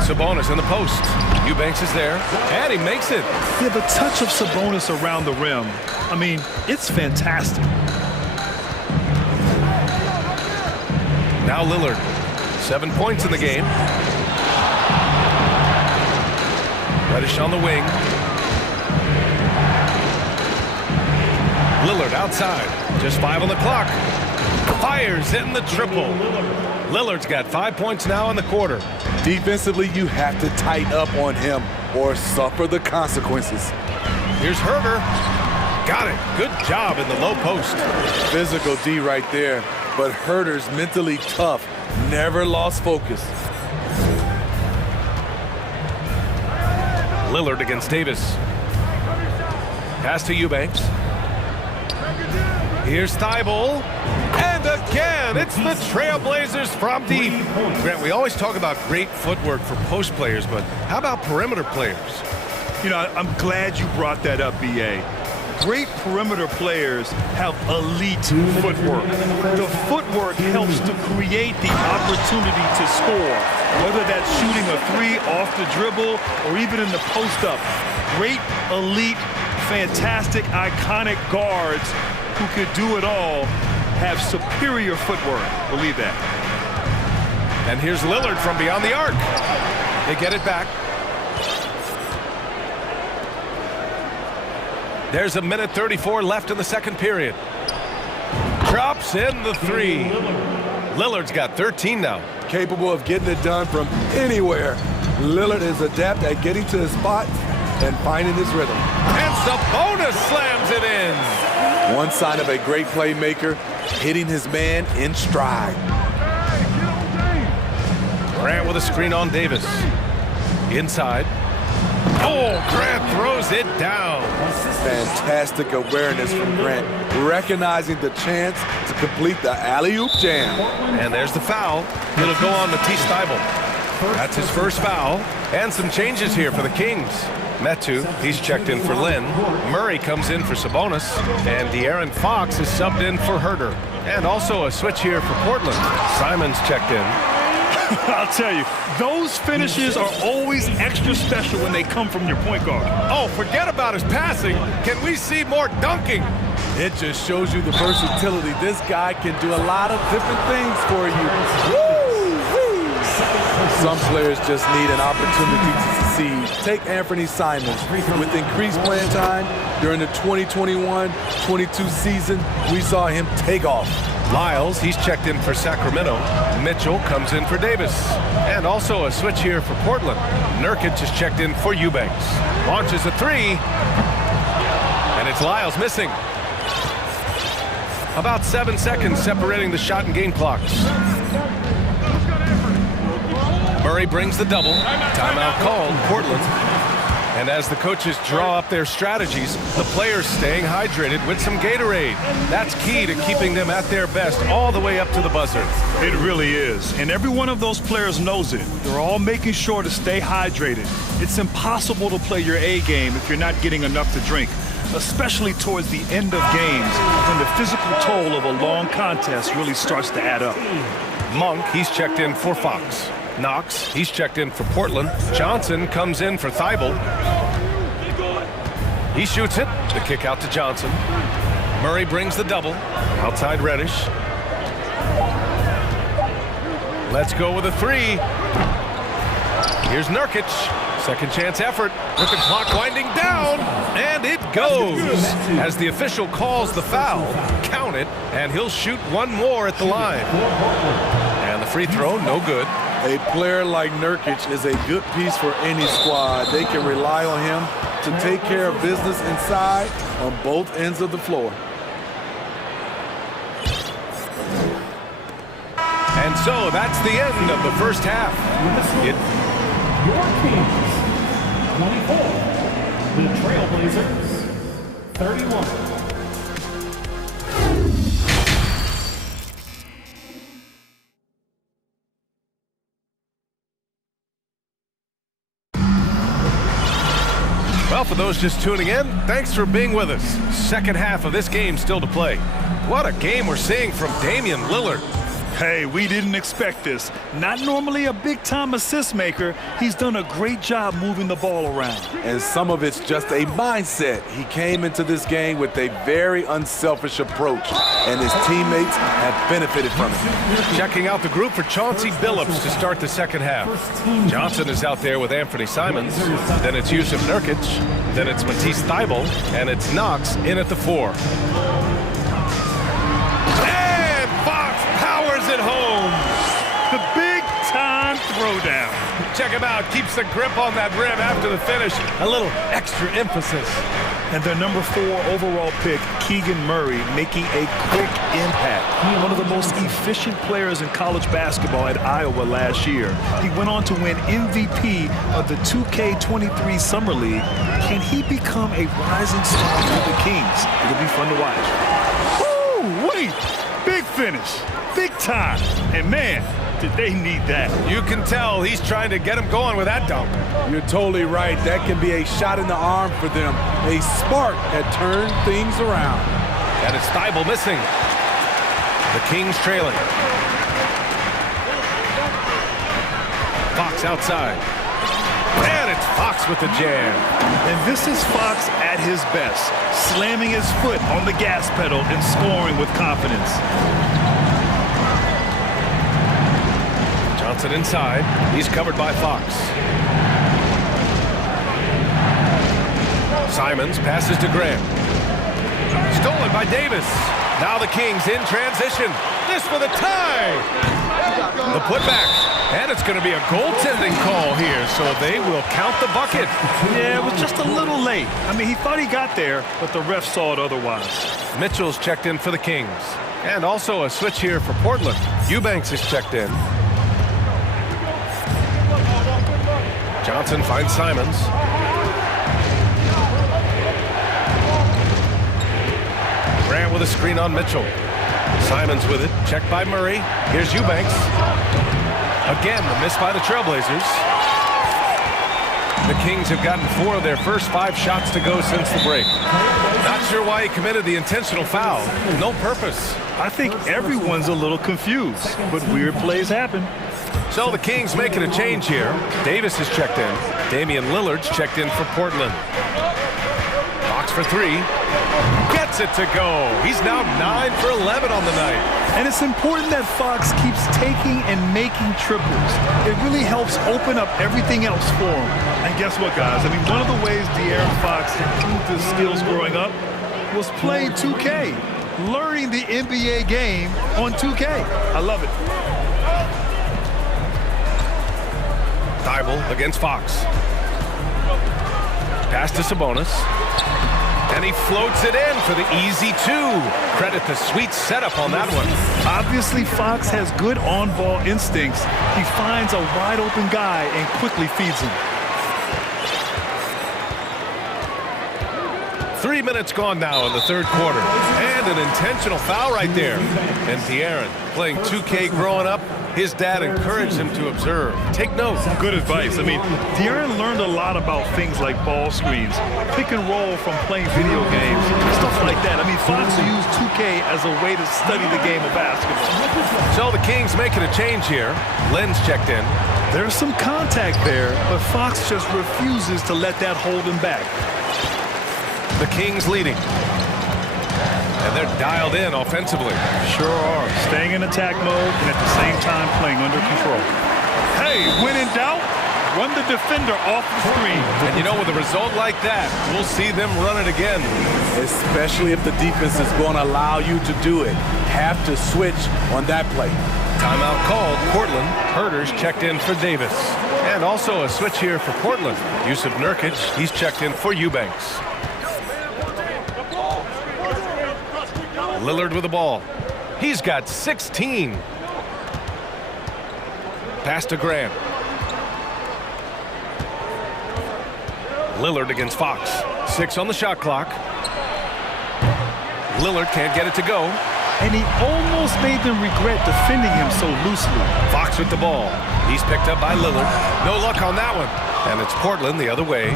Sabonis in the post. Eubanks is there, and he makes it. Yeah, the touch of Sabonis around the rim, I mean, it's fantastic. Now Lillard, 7 points in the game. Reddish on the wing. Lillard outside, just 5 on the clock. Fires in the triple. Lillard's got 5 points now in the quarter. Defensively, you have to tighten up on him or suffer the consequences. Here's Huerter. Got it. Good job in the low post. Physical D right there, but Huerter's mentally tough. Never lost focus. Lillard against Davis. Pass to Eubanks. Here's Thibault. And again, it's the Trailblazers from deep. Grant, we always talk about great footwork for post players, but how about perimeter players? You know, I'm glad you brought that up, B.A. Great perimeter players have elite footwork. The footwork helps to create the opportunity to score, whether that's shooting a 3 off the dribble or even in the post-up. Great, elite, fantastic, iconic guards who could do it all have superior footwork. Believe that. And here's Lillard from beyond the arc. They get it back. There's a minute 34 left in the second period. Drops in the three. Lillard's got 13 now. Capable of getting it done from anywhere. Lillard is adept at getting to his spot and finding his rhythm. And Sabonis slams it in. One sign of a great playmaker, hitting his man in stride. Grant with a screen on Davis. Inside. Oh, Grant throws it down. Fantastic awareness from Grant, recognizing the chance to complete the alley-oop jam. And there's the foul. It'll go on Matisse Thybulle. That's his first foul. And some changes here for the Kings. Metu, he's checked in for Lynn. Murray comes in for Sabonis. And De'Aaron Fox is subbed in for Herter. And also a switch here for Portland. Simons checked in. I'll tell you, those finishes are always extra special when they come from your point guard. Oh, forget about his passing. Can we see more dunking? It just shows you the versatility. This guy can do a lot of different things for you. Woo! Some players just need an opportunity to succeed. Take Anthony Simons. With increased playing time during the 2021-22 season, we saw him take off. Lyles, he's checked in for Sacramento. Mitchell comes in for Davis. And also a switch here for Portland. Nurkic is checked in for Eubanks. Launches a three. And it's Lyles missing. About 7 seconds separating the shot and game clocks. Murray brings the double. Timeout called, Portland. And as the coaches draw up their strategies, the players staying hydrated with some Gatorade. That's key to keeping them at their best all the way up to the buzzer. It really is. And every one of those players knows it. They're all making sure to stay hydrated. It's impossible to play your A game if you're not getting enough to drink, especially towards the end of games when the physical toll of a long contest really starts to add up. Monk, he's checked in for Fox. Knox, he's checked in for Portland. Johnson comes in for Thybulle. He shoots it. The kick out to Johnson. Murray brings the double. Outside Reddish. Let's go with a three. Here's Nurkic. Second chance effort. With the clock winding down. And it goes. As the official calls the foul, count it, and he'll shoot one more at the line. And the free throw, no good. A player like Nurkic is a good piece for any squad. They can rely on him to take care of business inside on both ends of the floor. And so that's the end of the first half. Your Kings, 24. The Trailblazers, 31. Well, for those just tuning in, thanks for being with us. Second half of this game still to play. What a game we're seeing from Damian Lillard. Hey, we didn't expect this. Not normally a big-time assist maker, he's done a great job moving the ball around. And some of it's just a mindset. He came into this game with a very unselfish approach, and his teammates have benefited from it. Checking out the group for Chauncey Billups to start the second half. Johnson is out there with Anthony Simons. Then it's Yusuf Nurkic. Then it's Matisse Thybulle. And it's Knox in at the 4. At home. The big-time throwdown. Check him out. Keeps the grip on that rim after the finish. A little extra emphasis. And their number 4 overall pick, Keegan Murray, making a quick impact. One of the most efficient players in college basketball at Iowa last year. He went on to win MVP of the 2K23 Summer League. Can he become a rising star for the Kings? It'll be fun to watch. Woo! Wait! Big finish. Big time. And man, did they need that. You can tell he's trying to get him going with that dunk. You're totally right. That can be a shot in the arm for them. A spark that turned things around. And it's Thybulle missing. The Kings trailing. Fox outside. And it's Fox with the jam. And this is Fox at his best, slamming his foot on the gas pedal and scoring with confidence. Johnson inside. He's covered by Fox. Simons passes to Grant. Stolen by Davis. Now the Kings in transition. This for the tie. The putback. And it's going to be a goaltending call here, so they will count the bucket. Yeah, it was just a little late. I mean, he thought he got there, but the ref saw it otherwise. Mitchell's checked in for the Kings. And also a switch here for Portland. Eubanks is checked in. Johnson finds Simons. Grant with a screen on Mitchell. Simons with it, checked by Murray. Here's Eubanks. Again, the miss by the Trailblazers. The Kings have gotten 4 of their first 5 shots to go since the break. Not sure why he committed the intentional foul. No purpose. I think everyone's a little confused, but weird plays happen. So the Kings making a change here. Davis is checked in. Damian Lillard's checked in for Portland. Fox for 3. Gets it to go. He's now 9 for 11 on the night. And it's important that Fox keeps taking and making triples. It really helps open up everything else for him. And guess what, guys? I mean, one of the ways De'Aaron Fox improved his skills growing up was playing 2K, learning the NBA game on 2K. I love it. Thibault against Fox. Pass to Sabonis. And he floats it in for the easy 2. Credit the sweet setup on that one. Obviously, Fox has good on-ball instincts. He finds a wide-open guy and quickly feeds him. 3 minutes gone now in the third quarter. And an intentional foul right there. And De'Aaron, playing 2K growing up, his dad encouraged him to observe. Take note. Good advice. I mean, De'Aaron learned a lot about things like ball screens, pick and roll from playing video games, stuff like that. I mean, Fox used 2K as a way to study the game of basketball. So the Kings making a change here. Len's checked in. There's some contact there, but Fox just refuses to let that hold him back. The Kings leading. And they're dialed in offensively. Sure are. Staying in attack mode and at the same time playing under control. Hey, when in doubt, run the defender off the screen. And you know, with a result like that, we'll see them run it again. Especially if the defense is going to allow you to do it. Have to switch on that play. Timeout called. Portland. Herter's checked in for Davis. And also a switch here for Portland. Yusuf Nurkic, he's checked in for Eubanks. Lillard with the ball. He's got 16. Pass to Grant. Lillard against Fox. 6 on the shot clock. Lillard can't get it to go. And he almost made them regret defending him so loosely. Fox with the ball. He's picked up by Lillard. No luck on that one. And it's Portland the other way.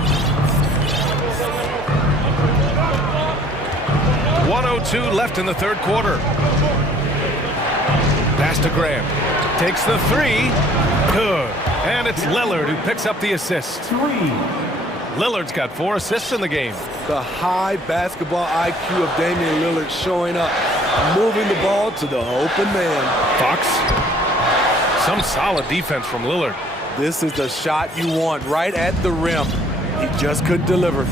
1:02 left in the third quarter. Pass to Graham. Takes the 3. Good. And it's Lillard who picks up the assist. Lillard's got 4 assists in the game. The high basketball IQ of Damian Lillard showing up, moving the ball to the open man. Fox. Some solid defense from Lillard. This is the shot you want right at the rim. He just couldn't deliver.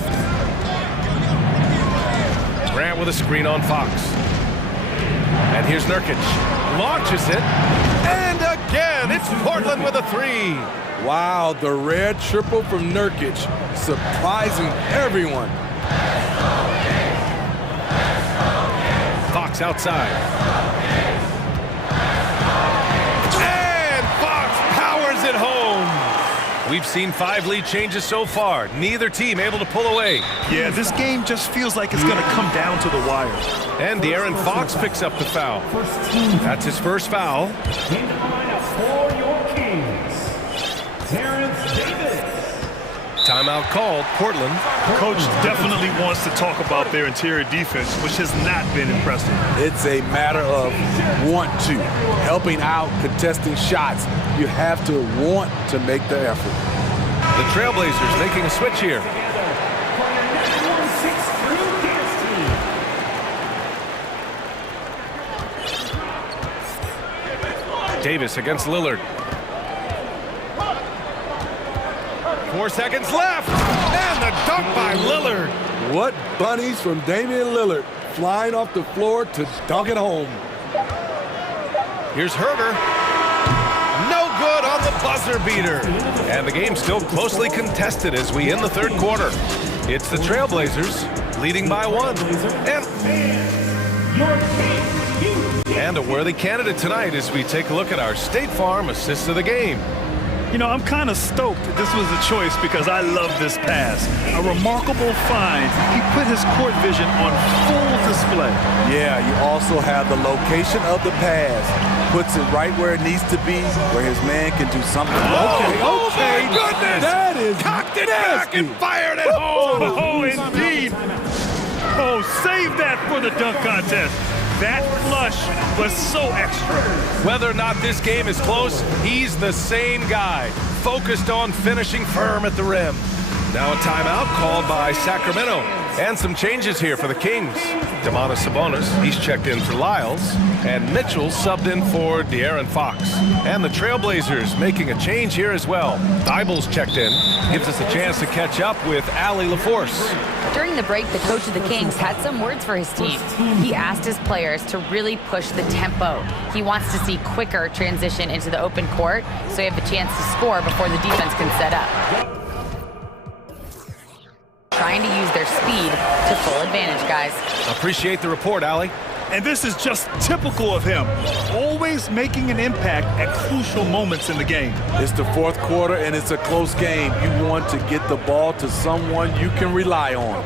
Grant with a screen on Fox. And here's Nurkic. Launches it. And again, it's Portland with a 3. Wow, the rare triple from Nurkic. Surprising everyone. Fox outside. And Fox powers it home. We've seen 5 lead changes so far. Neither team able to pull away. Yeah, this game just feels like it's going to come down to the wire. And De'Aaron Fox picks up the foul. That's his first foul. Came to the lineup for your Kings, Terrence Davis. Timeout called. Portland. Coach definitely wants to talk about their interior defense, which has not been impressive. It's a matter of want to. Helping out, contesting shots. You have to want to make the effort. The Trailblazers making a switch here. Davis against Lillard. 4 seconds left. And the dunk by Lillard. What bunnies from Damian Lillard. flying off the floor to dunk it home. Here's Herder. No good on the buzzer beater. And the game's still closely contested as we end the third quarter. It's the Trailblazers leading by 1. And a worthy candidate tonight as we take a look at our State Farm assist of the game. You know, I'm kind of stoked that this was a choice because I love this pass. A remarkable find. He put his court vision on full display. Yeah, you also have the location of the pass. Puts it right where it needs to be, where his man can do something. Oh my goodness! That is cocked it back and fired it home. Oh, indeed. Oh, save that for the dunk contest. That flush was so extra. Whether or not this game is close, he's the same guy, focused on finishing firm at the rim. Now a timeout called by Sacramento. And some changes here for the Kings. Domantas Sabonis, he's checked in for Lyles. And Mitchell subbed in for De'Aaron Fox. And the Trailblazers making a change here as well. Thibault's checked in. Gives us a chance to catch up with Allie LaForce. During the break, the coach of the Kings had some words for his team. He asked his players to really push the tempo. He wants to see quicker transition into the open court so they have a chance to score before the defense can set up. Trying to use their speed to full advantage, guys. Appreciate the report, Allie. And this is just typical of him. Always making an impact at crucial moments in the game. It's the fourth quarter and it's a close game. You want to get the ball to someone you can rely on.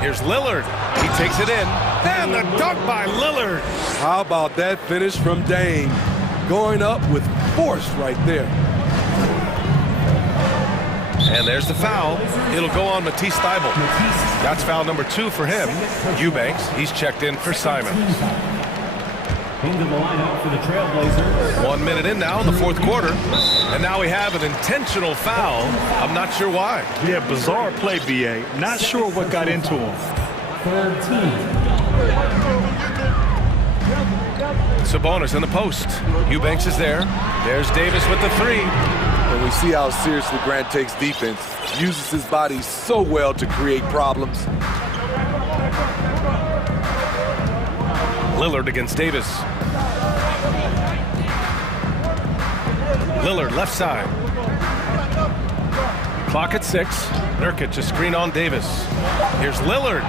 Here's Lillard. He takes it in. And the dunk by Lillard. How about that finish from Dame? Going up with force right there. And there's the foul. It'll go on Matisse Thybulle. That's foul number 2 for him. Eubanks, he's checked in for Simon. Into the lineup for the Trailblazers. 1 minute in now in the fourth quarter. And now we have an intentional foul. I'm not sure why. Yeah, bizarre play, B.A. Not sure what got into him. 13. Sabonis in the post. Eubanks is there. There's Davis with the 3. And we see how seriously Grant takes defense. Uses his body so well to create problems. Lillard against Davis. Lillard left side. Clock at 6. Nurkic a screen on Davis. Here's Lillard.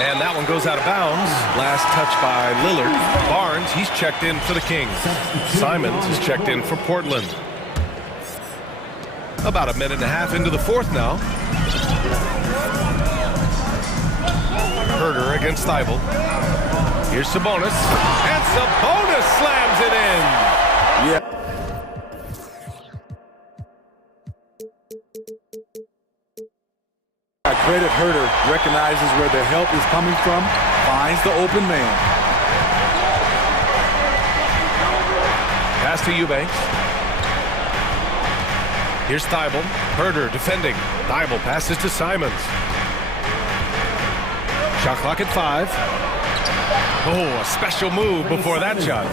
And that one goes out of bounds. Last touch by Lillard. Barnes, he's checked in for the Kings. Simons is checked in for Portland. About a minute and a half into the fourth now. Herder against Thybulle. Here's Sabonis. And Sabonis slams it in. Yeah. I credit Herder, recognizes where the help is coming from, finds the open man. Pass to Eubanks. Here's Thybulle. Herder defending. Thybulle passes to Simons. Shot clock at 5. Oh, a special move before that shot.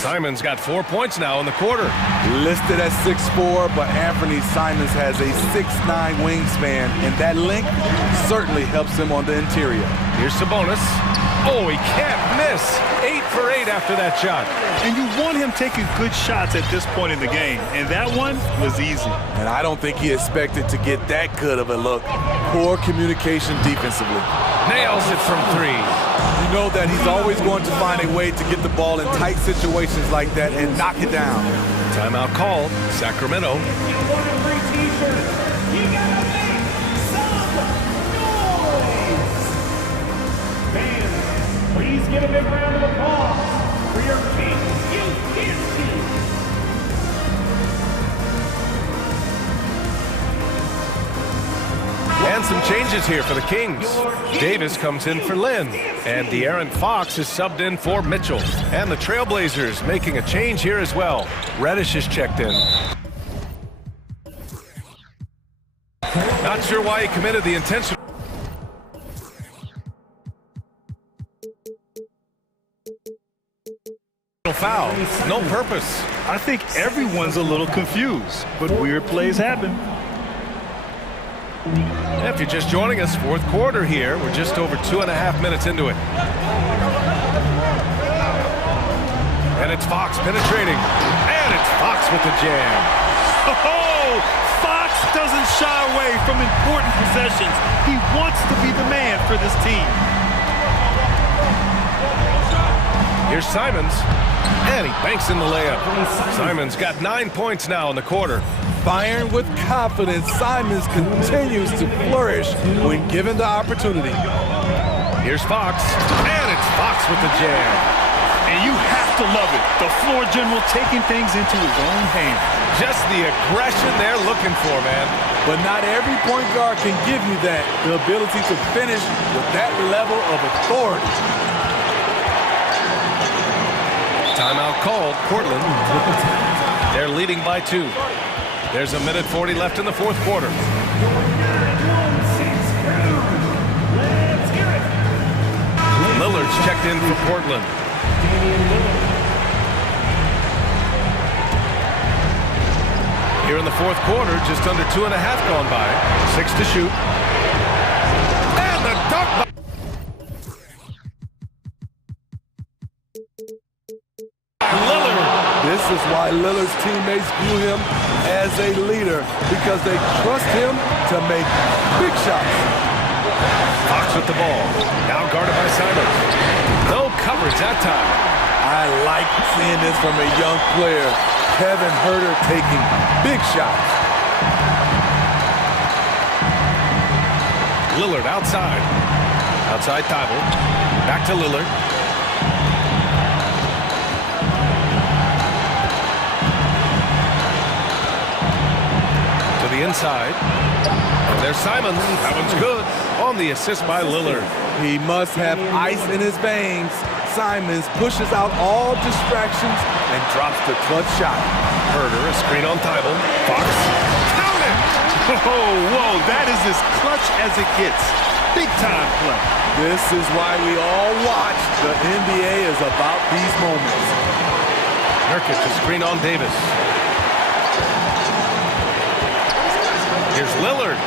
Simons got 4 points now in the quarter. Listed at 6'4", but Anthony Simons has a 6'9" wingspan, and that length certainly helps him on the interior. Here's Sabonis. Oh, he can't miss. 8 for 8 after that shot. And you want him taking good shots at this point in the game, and that one was easy. And I don't think he expected to get that good of a look. Poor communication defensively. Nails it from 3. You know that he's always going to find a way to get the ball in tight situations like that and knock it down. Timeout called. Sacramento. Fans, please give a big round of applause for your Kings team. And some changes here for the Kings. Davis comes in for Lynn. And De'Aaron Fox is subbed in for Mitchell. And the Trailblazers making a change here as well. Reddish is checked in. Not sure why he committed the intentional foul. No purpose. I think everyone's a little confused, but weird plays happen. If you're just joining us, fourth quarter here. We're just over 2.5 minutes into it. And it's Fox penetrating. And it's Fox with the jam. Oh, Fox doesn't shy away from important possessions. He wants to be the man for this team. Here's Simons. And he banks in the layup. Simons got 9 points now in the quarter. Firing with confidence, Simons continues to flourish when given the opportunity. Here's Fox. And it's Fox with the jam. And you have to love it. The floor general taking things into his own hands. Just the aggression they're looking for, man. But not every point guard can give you that. The ability to finish with that level of authority. Timeout called. Portland. They're leading by 2. There's 1:40 left in the fourth quarter. Lillard's checked in for Portland. Here in the fourth quarter, just under 2.5 gone by. 6 to shoot. And the dunk by Lillard. This is why Lillard's teammates view him as a leader, because they trust him to make big shots. Fox with the ball. Now guarded by Simons. No coverage that time. I like seeing this from a young player. Kevin Huerter taking big shots. Lillard outside. Outside Thibault. Back to Lillard. To the inside. And there's Simons. That one's good. On the assist by Lillard. He must have ice in his veins. Simons pushes out all distractions and drops the clutch shot. Huerter, a screen on Thibault. Fox. Count it! Whoa, that is as clutch as it gets. Big time play. This is why we all watch. The NBA is about these moments. Nurkic, a screen on Davis. Here's Lillard.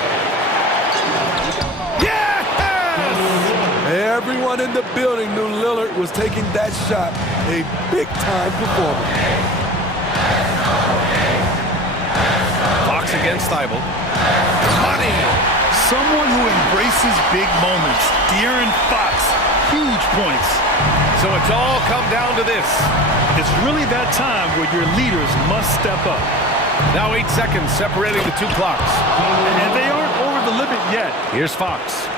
Everyone in the building knew Lillard was taking that shot. A big-time performance. Fox against Thibault. Money! Someone who embraces big moments. De'Aaron Fox, huge points. So it's all come down to this. It's really that time where your leaders must step up. Now 8 seconds separating the two clocks. And they aren't over the limit yet. Here's Fox.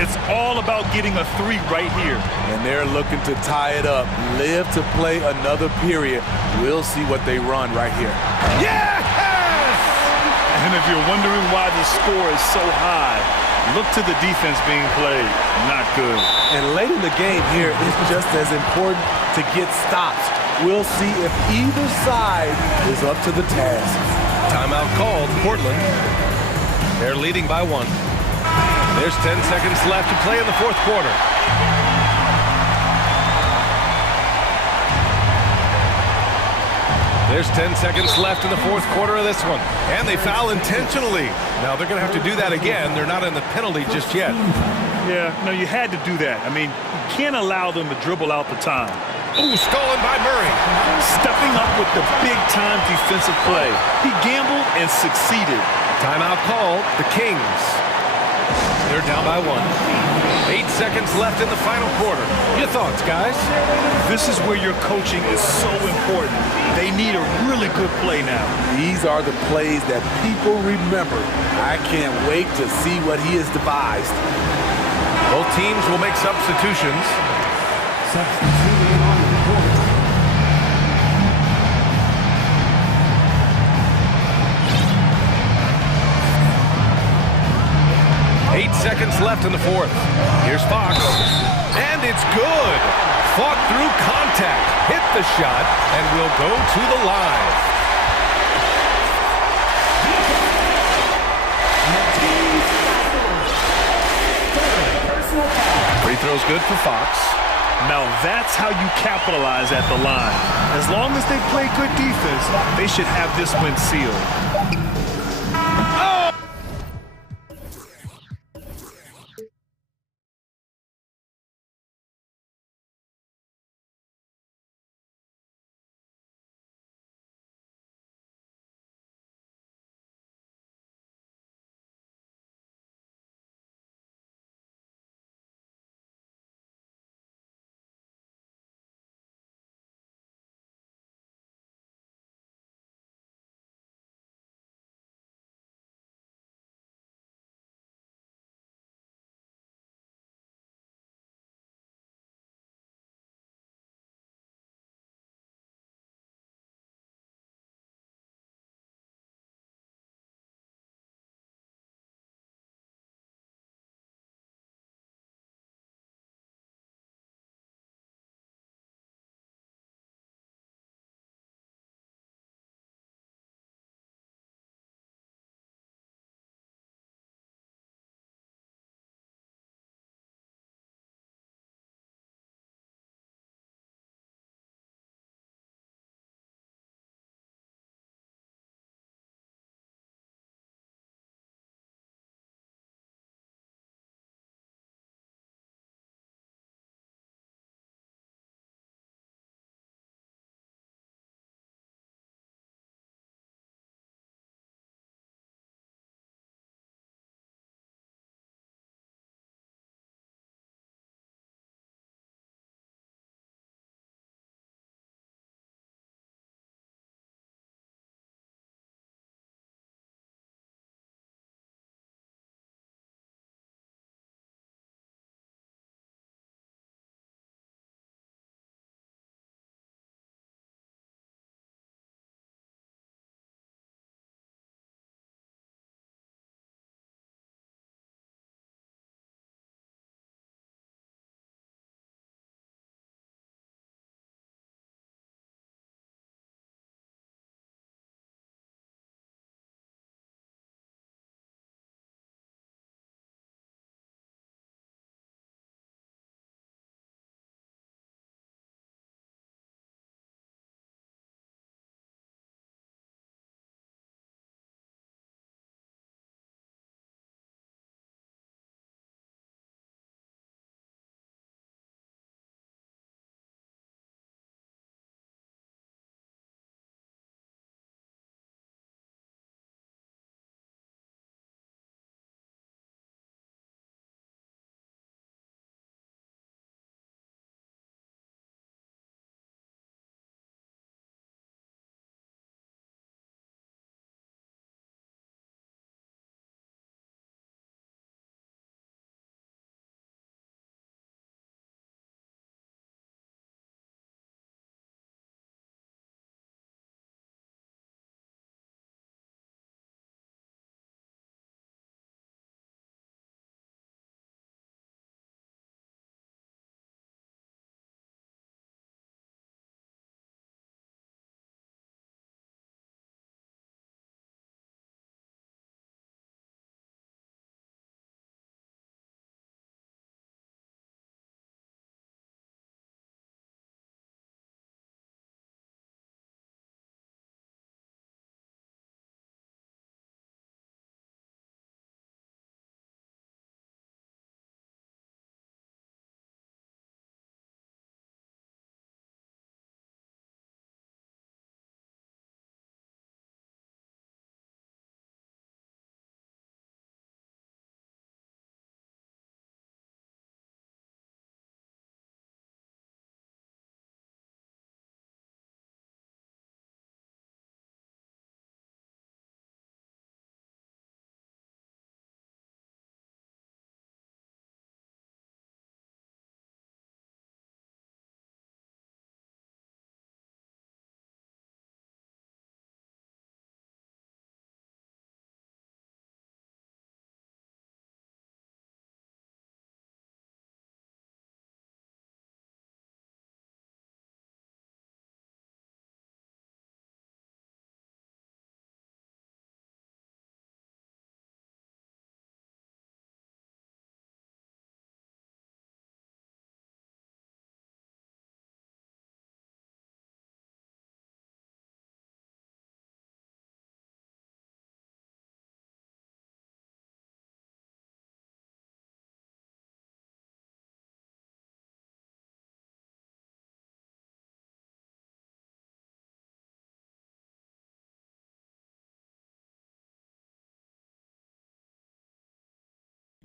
It's all about getting a 3 right here. And they're looking to tie it up. Live to play another period. We'll see what they run right here. Yes! And if you're wondering why the score is so high, look to the defense being played. Not good. And late in the game here, it's just as important to get stops. We'll see if either side is up to the task. Timeout called. Portland. They're leading by 1. There's 10 seconds left to play in the fourth quarter. There's 10 seconds left in the fourth quarter of this one. And they foul intentionally. Now they're going to have to do that again. They're not in the penalty just yet. Yeah, no, you had to do that. I mean, you can't allow them to dribble out the time. Ooh, stolen by Murray. Stepping up with the big-time defensive play. He gambled and succeeded. Timeout called. The Kings. They're down by 1. 8 seconds left in the final quarter. Your thoughts, guys? This is where your coaching is so important. They need a really good play now. These are the plays that people remember. I can't wait to see what he has devised. Both teams will make substitutions. Substituting on the court. 8 seconds left in the fourth. Here's Fox. And it's good. Fought through contact. Hit the shot and will go to the line. Free throw's good for Fox. Now that's how you capitalize at the line. As long as they play good defense, they should have this win sealed.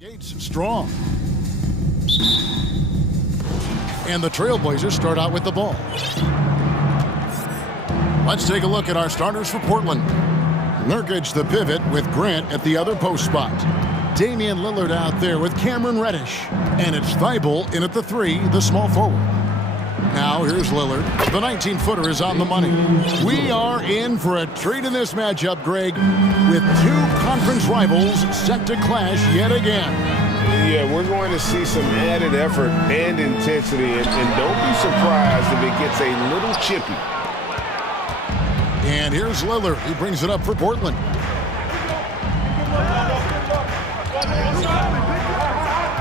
Gates strong. And the Trailblazers start out with the ball. Let's take a look at our starters for Portland. Nurkic, the pivot, with Grant at the other post spot. Damian Lillard out there with Cameron Reddish. And it's Thibault in at the 3, the small forward. Now here's Lillard. The 19-footer is on the money. We are in for a treat in this matchup, Greg, with two conference rivals set to clash yet again. Yeah, we're going to see some added effort and intensity, and don't be surprised if it gets a little chippy. And here's Lillard. He brings it up for Portland.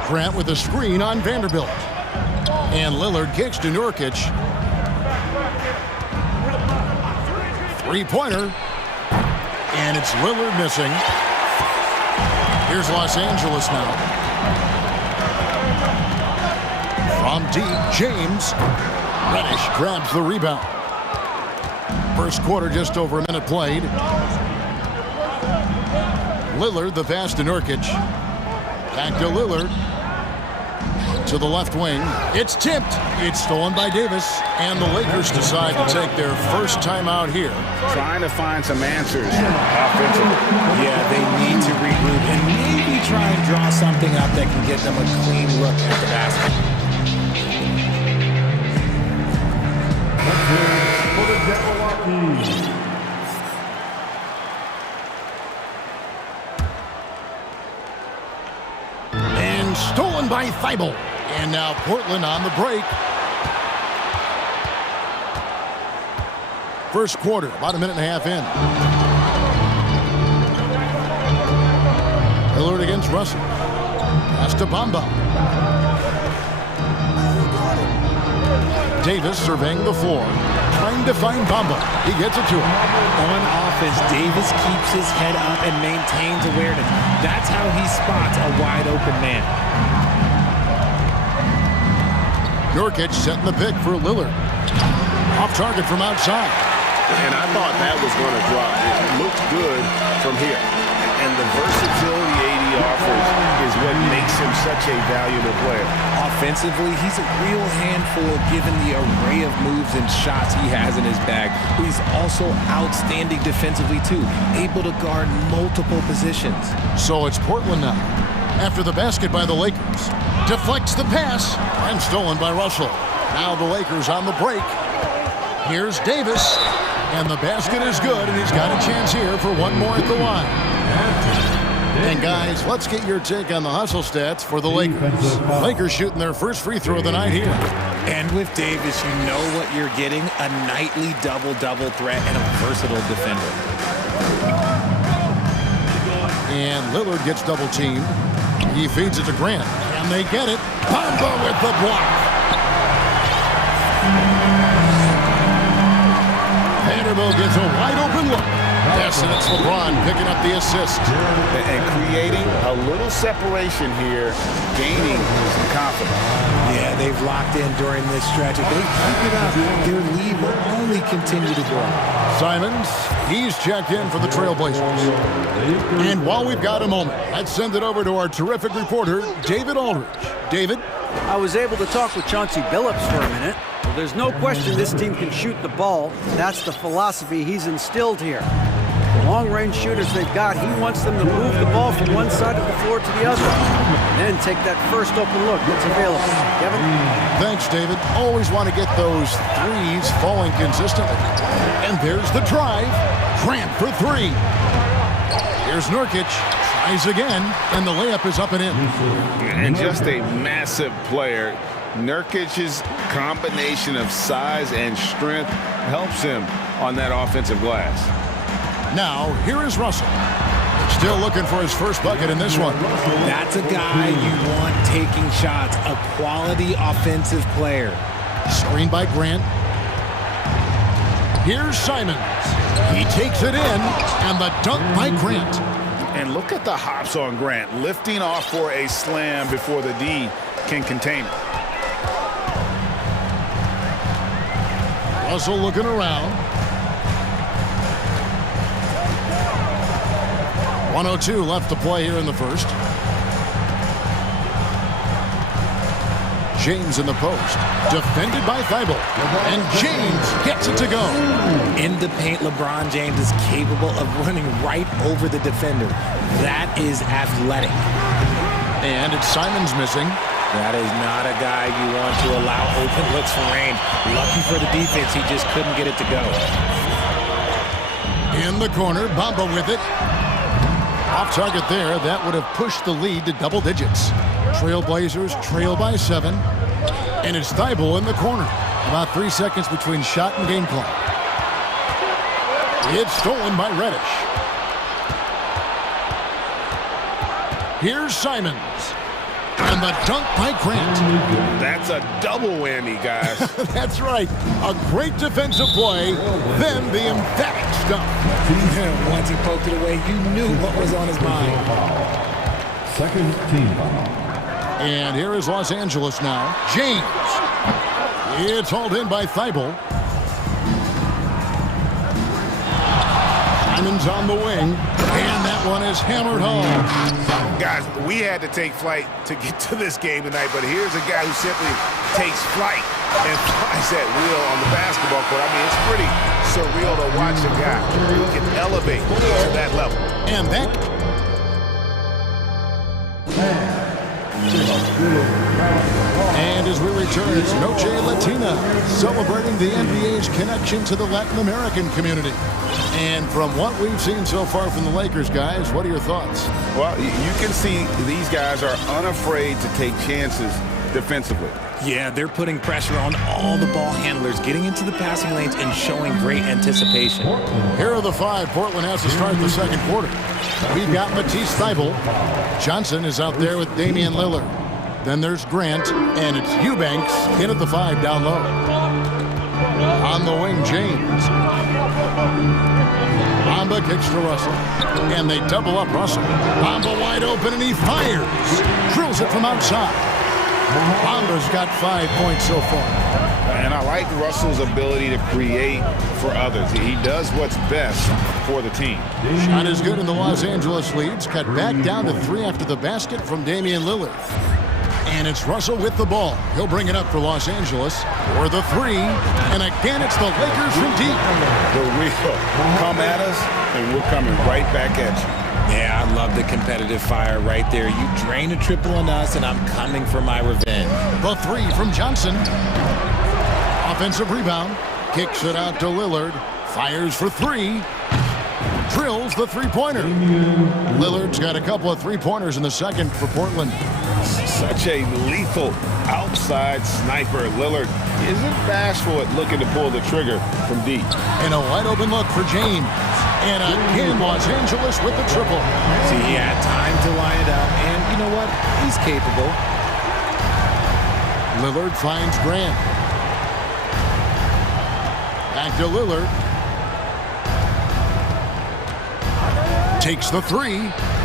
Grant with a screen on Vanderbilt. And Lillard kicks to Nurkic. Three-pointer. And it's Lillard missing. Here's Los Angeles now. From deep, James. Reddish grabs the rebound. First quarter, just over a minute played. Lillard, the pass to Nurkic. Back to Lillard. To the left wing. It's tipped. It's stolen by Davis. And the Lakers decide to take their first timeout here. Trying to find some answers offensively. Yeah, they need to regroup and maybe try and draw something up that can get them a clean look at the basket. And stolen by Thibault. And now Portland on the break. First quarter, about a minute and a half in. Lillard against Russell. Pass to Bamba. Davis surveying the floor. Trying to find Bamba. He gets it to him. On offense, Davis keeps his head up and maintains awareness. That's how he spots a wide open man. Nurkic setting the pick for Lillard. Off target from outside. And I thought that was going to drop. It looked good from here. And the versatility AD offers is what makes him such a valuable player. Offensively, he's a real handful given the array of moves and shots he has in his bag. But he's also outstanding defensively, too, able to guard multiple positions. So it's Portland now. After the basket by the Lakers. Deflects the pass and stolen by Russell. Now the Lakers on the break. Here's Davis. And the basket is good, and he's got a chance here for one more at the line. And guys, let's get your take on the hustle stats for the Lakers. Lakers shooting their first free throw of the night here. And with Davis, you know what you're getting, a nightly double-double threat and a versatile defender. And Lillard gets double-teamed. He feeds it to Grant, and they get it. Bamba with the block. Vanderbilt gets a wide-open look. Yes, and it's LeBron picking up the assist. And creating a little separation here, gaining some confidence. Yeah, they've locked in during this stretch. If they keep it up, their lead will only continue to grow. Simons, he's checked in for the Trailblazers. And while we've got a moment, let's send it over to our terrific reporter, David Aldridge. David? I was able to talk with Chauncey Billups for a minute. Well, there's no question this team can shoot the ball. That's the philosophy he's instilled here. The long-range shooters they've got, he wants them to move the ball from one side of the floor to the other. And then take that first open look that's available. Kevin? Thanks, David. Always want to get those threes falling consistently. And there's the drive. Grant for three. Here's Nurkic. Tries again, and the layup is up and in. And just a massive player. Nurkic's combination of size and strength helps him on that offensive glass. Now, here is Russell. Still looking for his first bucket in this one. That's a guy you want taking shots, a quality offensive player. Screened by Grant. Here's Simons. He takes it in, and the dunk by Grant. And look at the hops on Grant, lifting off for a slam before the D can contain it. Russell looking around. 1:02 left to play here in the first. James in the post. Defended by Thibault. And James gets it to go. In the paint, LeBron James is capable of running right over the defender. That is athletic. And it's Simons missing. That is not a guy you want to allow open looks from range. Lucky for the defense, he just couldn't get it to go. In the corner, Bamba with it. Off target there, that would have pushed the lead to double digits. Trailblazers trail by 7. And it's Thibault in the corner. About 3 seconds between shot and game clock. It's stolen by Reddish. Here's Simons. And the dunk by Grant. That's a double whammy, guys. That's right. A great defensive play, then the emphatic stuff. Once he poked it away, you knew what was on his mind. Second team foul. And here is Los Angeles now. James. It's hauled in by Thibault. Simons on the wing. And that one is hammered home. Guys, we had to take flight to get to this game tonight, but here's a guy who simply takes flight and flies that wheel on the basketball court. I mean, it's pretty surreal to watch a guy who can elevate to that level. And that... And as we return, it's Noche Latina, celebrating the NBA's connection to the Latin American community. And from what we've seen so far from the Lakers, guys, what are your thoughts? Well, you can see these guys are unafraid to take chances defensively. Yeah, they're putting pressure on all the ball handlers, getting into the passing lanes and showing great anticipation. Here are the 5 Portland has to start the second quarter. We've got Matisse Thybulle. Johnson is out there with Damian Lillard. Then there's Grant, and it's Eubanks in at the 5 down low. On the wing, James. Bamba kicks to Russell, and they double up Russell. Bamba wide open, and he fires. Drills it from outside. Bamba's got 5 points so far. And I like Russell's ability to create for others. He does what's best for the team. Shot is good, and the Los Angeles leads. Cut back down to 3 after the basket from Damian Lillard. And it's Russell with the ball. He'll bring it up for Los Angeles for the 3. And again, it's the Lakers from deep. The wheel. Come at us, and we're coming right back at you. Yeah, I love the competitive fire right there. You drain a triple on us, and I'm coming for my revenge. The 3 from Johnson. Offensive rebound. Kicks it out to Lillard. Fires for 3. Drills the three-pointer. Lillard's got a couple of three-pointers in the second for Portland. Such a lethal outside sniper. Lillard isn't bashful at looking to pull the trigger from deep. And a wide-open look for James. And again, Los Angeles with the triple. See, he had time to line it up, and you know what? He's capable. Lillard finds Grant. Back to Lillard. Takes the 3.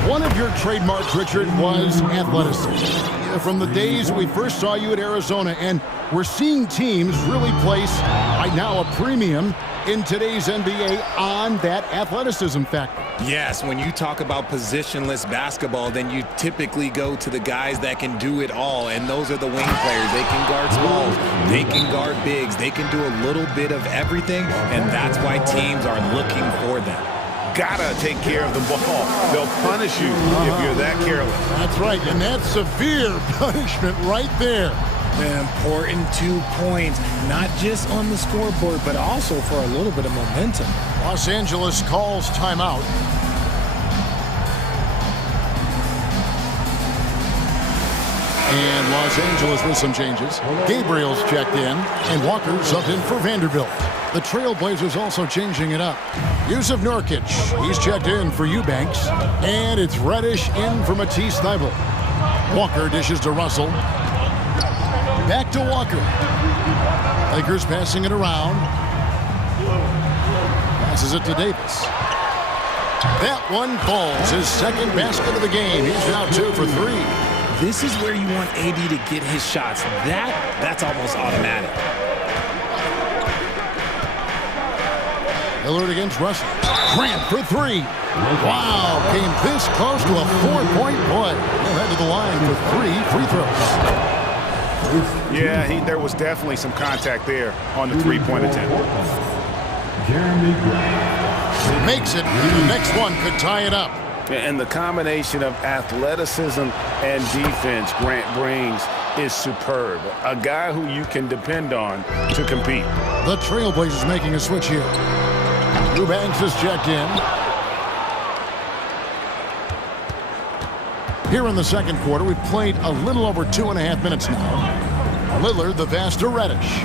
One of your trademarks, Richard, was athleticism. From the days we first saw you at Arizona, and we're seeing teams really place, right now, a premium in today's NBA on that athleticism factor. Yes, when you talk about positionless basketball, then you typically go to the guys that can do it all, and those are the wing players. They can guard smalls, they can guard bigs, they can do a little bit of everything, and that's why teams are looking for them. Gotta take care of the ball. They'll punish you if you're that careless. That's right, and that's severe punishment right there. An important 2 points, not just on the scoreboard, but also for a little bit of momentum. Los Angeles calls timeout. And Los Angeles with some changes. Gabriel's checked in, and Walker subbed in for Vanderbilt. The Trailblazers also changing it up. Yusuf Nurkic, he's checked in for Eubanks. And it's Reddish in for Matisse Thybulle. Walker dishes to Russell. Back to Walker. Lakers passing it around. Passes it to Davis. That one falls. His second basket of the game. He's now 2 for 3. This is where you want AD to get his shots. That's almost automatic. Lillard against Russell. Grant for 3. Wow, came this close to a 4-point play. He'll head to the line for 3 free throws. Yeah, there was definitely some contact there on the three-point attempt. Makes it. The next one could tie it up. And the combination of athleticism and defense Grant brings is superb. A guy who you can depend on to compete. The Trailblazers making a switch here. Eubanks is checked in. Here in the second quarter, we've played a little over 2.5 minutes now. Lillard, the pass to Reddish.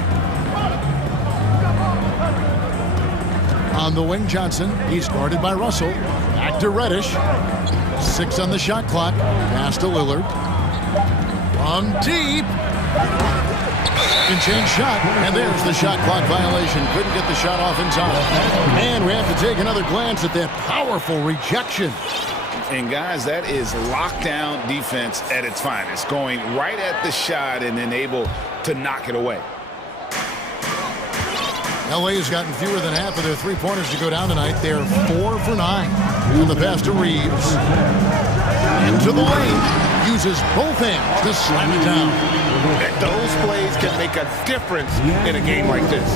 On the wing, Johnson. He's guarded by Russell. Back to Reddish. 6 on the shot clock. Pass to Lillard. From deep. Can change shot. And there's the shot clock violation. Couldn't get the shot off in time. And we have to take another glance at that powerful rejection. And guys, that is lockdown defense at its finest. Going right at the shot and then able to knock it away. LA has gotten fewer than half of their three-pointers to go down tonight. They're 4 for 9. And the pass to Reeves. Into the lane. Uses both hands to slam it down. Those plays can make a difference in a game like this.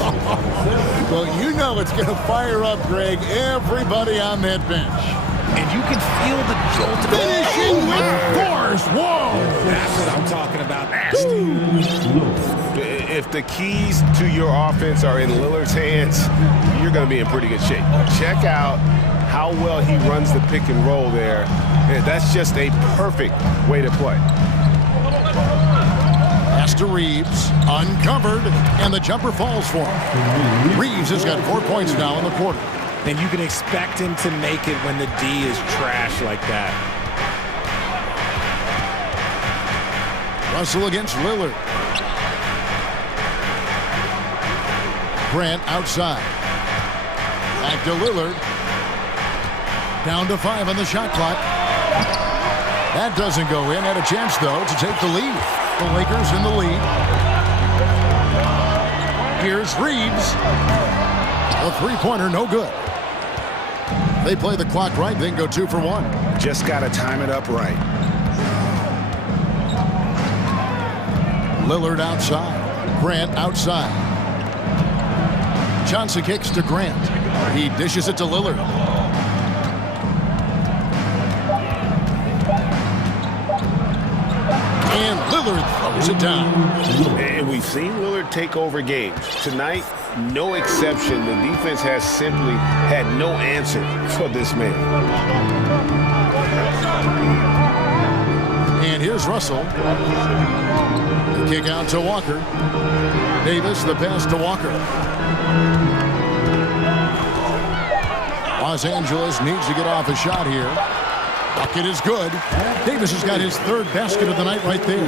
Well, you know it's going to fire up, Greg, everybody on that bench. And you can feel the jolt of finishing with force. Whoa! That's what I'm talking about. Nasty. If the keys to your offense are in Lillard's hands, you're going to be in pretty good shape. Check out how well he runs the pick and roll there. That's just a perfect way to play. Pass to Reeves, uncovered, and the jumper falls for him. Reeves has got 4 points now in the quarter. And you can expect him to make it when the D is trash like that. Russell against Lillard. Grant outside. Back to Lillard. Down to 5 on the shot clock. That doesn't go in. Had a chance, though, to take the lead. The Lakers in the lead. Here's Reeves. A three-pointer, no good. They play the clock right, then go 2 for 1. Just got to time it up right. Lillard outside. Grant outside. Johnson kicks to Grant. He dishes it to Lillard. And Lillard throws it down. And we've seen Lillard take over games. Tonight, no exception. The defense has simply had no answer for this man. And here's Russell. The kick out to Walker. Davis, the pass to Walker. Los Angeles needs to get off a shot here. Bucket is good. Davis has got his 3rd basket of the night right there.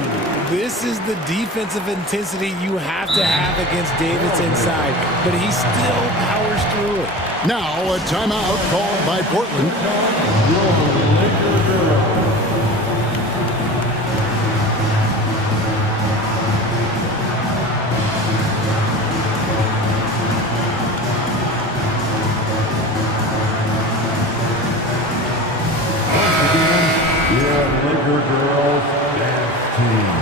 This is the defensive intensity you have to have against Davis inside, but he still powers through it. Now a timeout called by Portland. Laker girls dance team.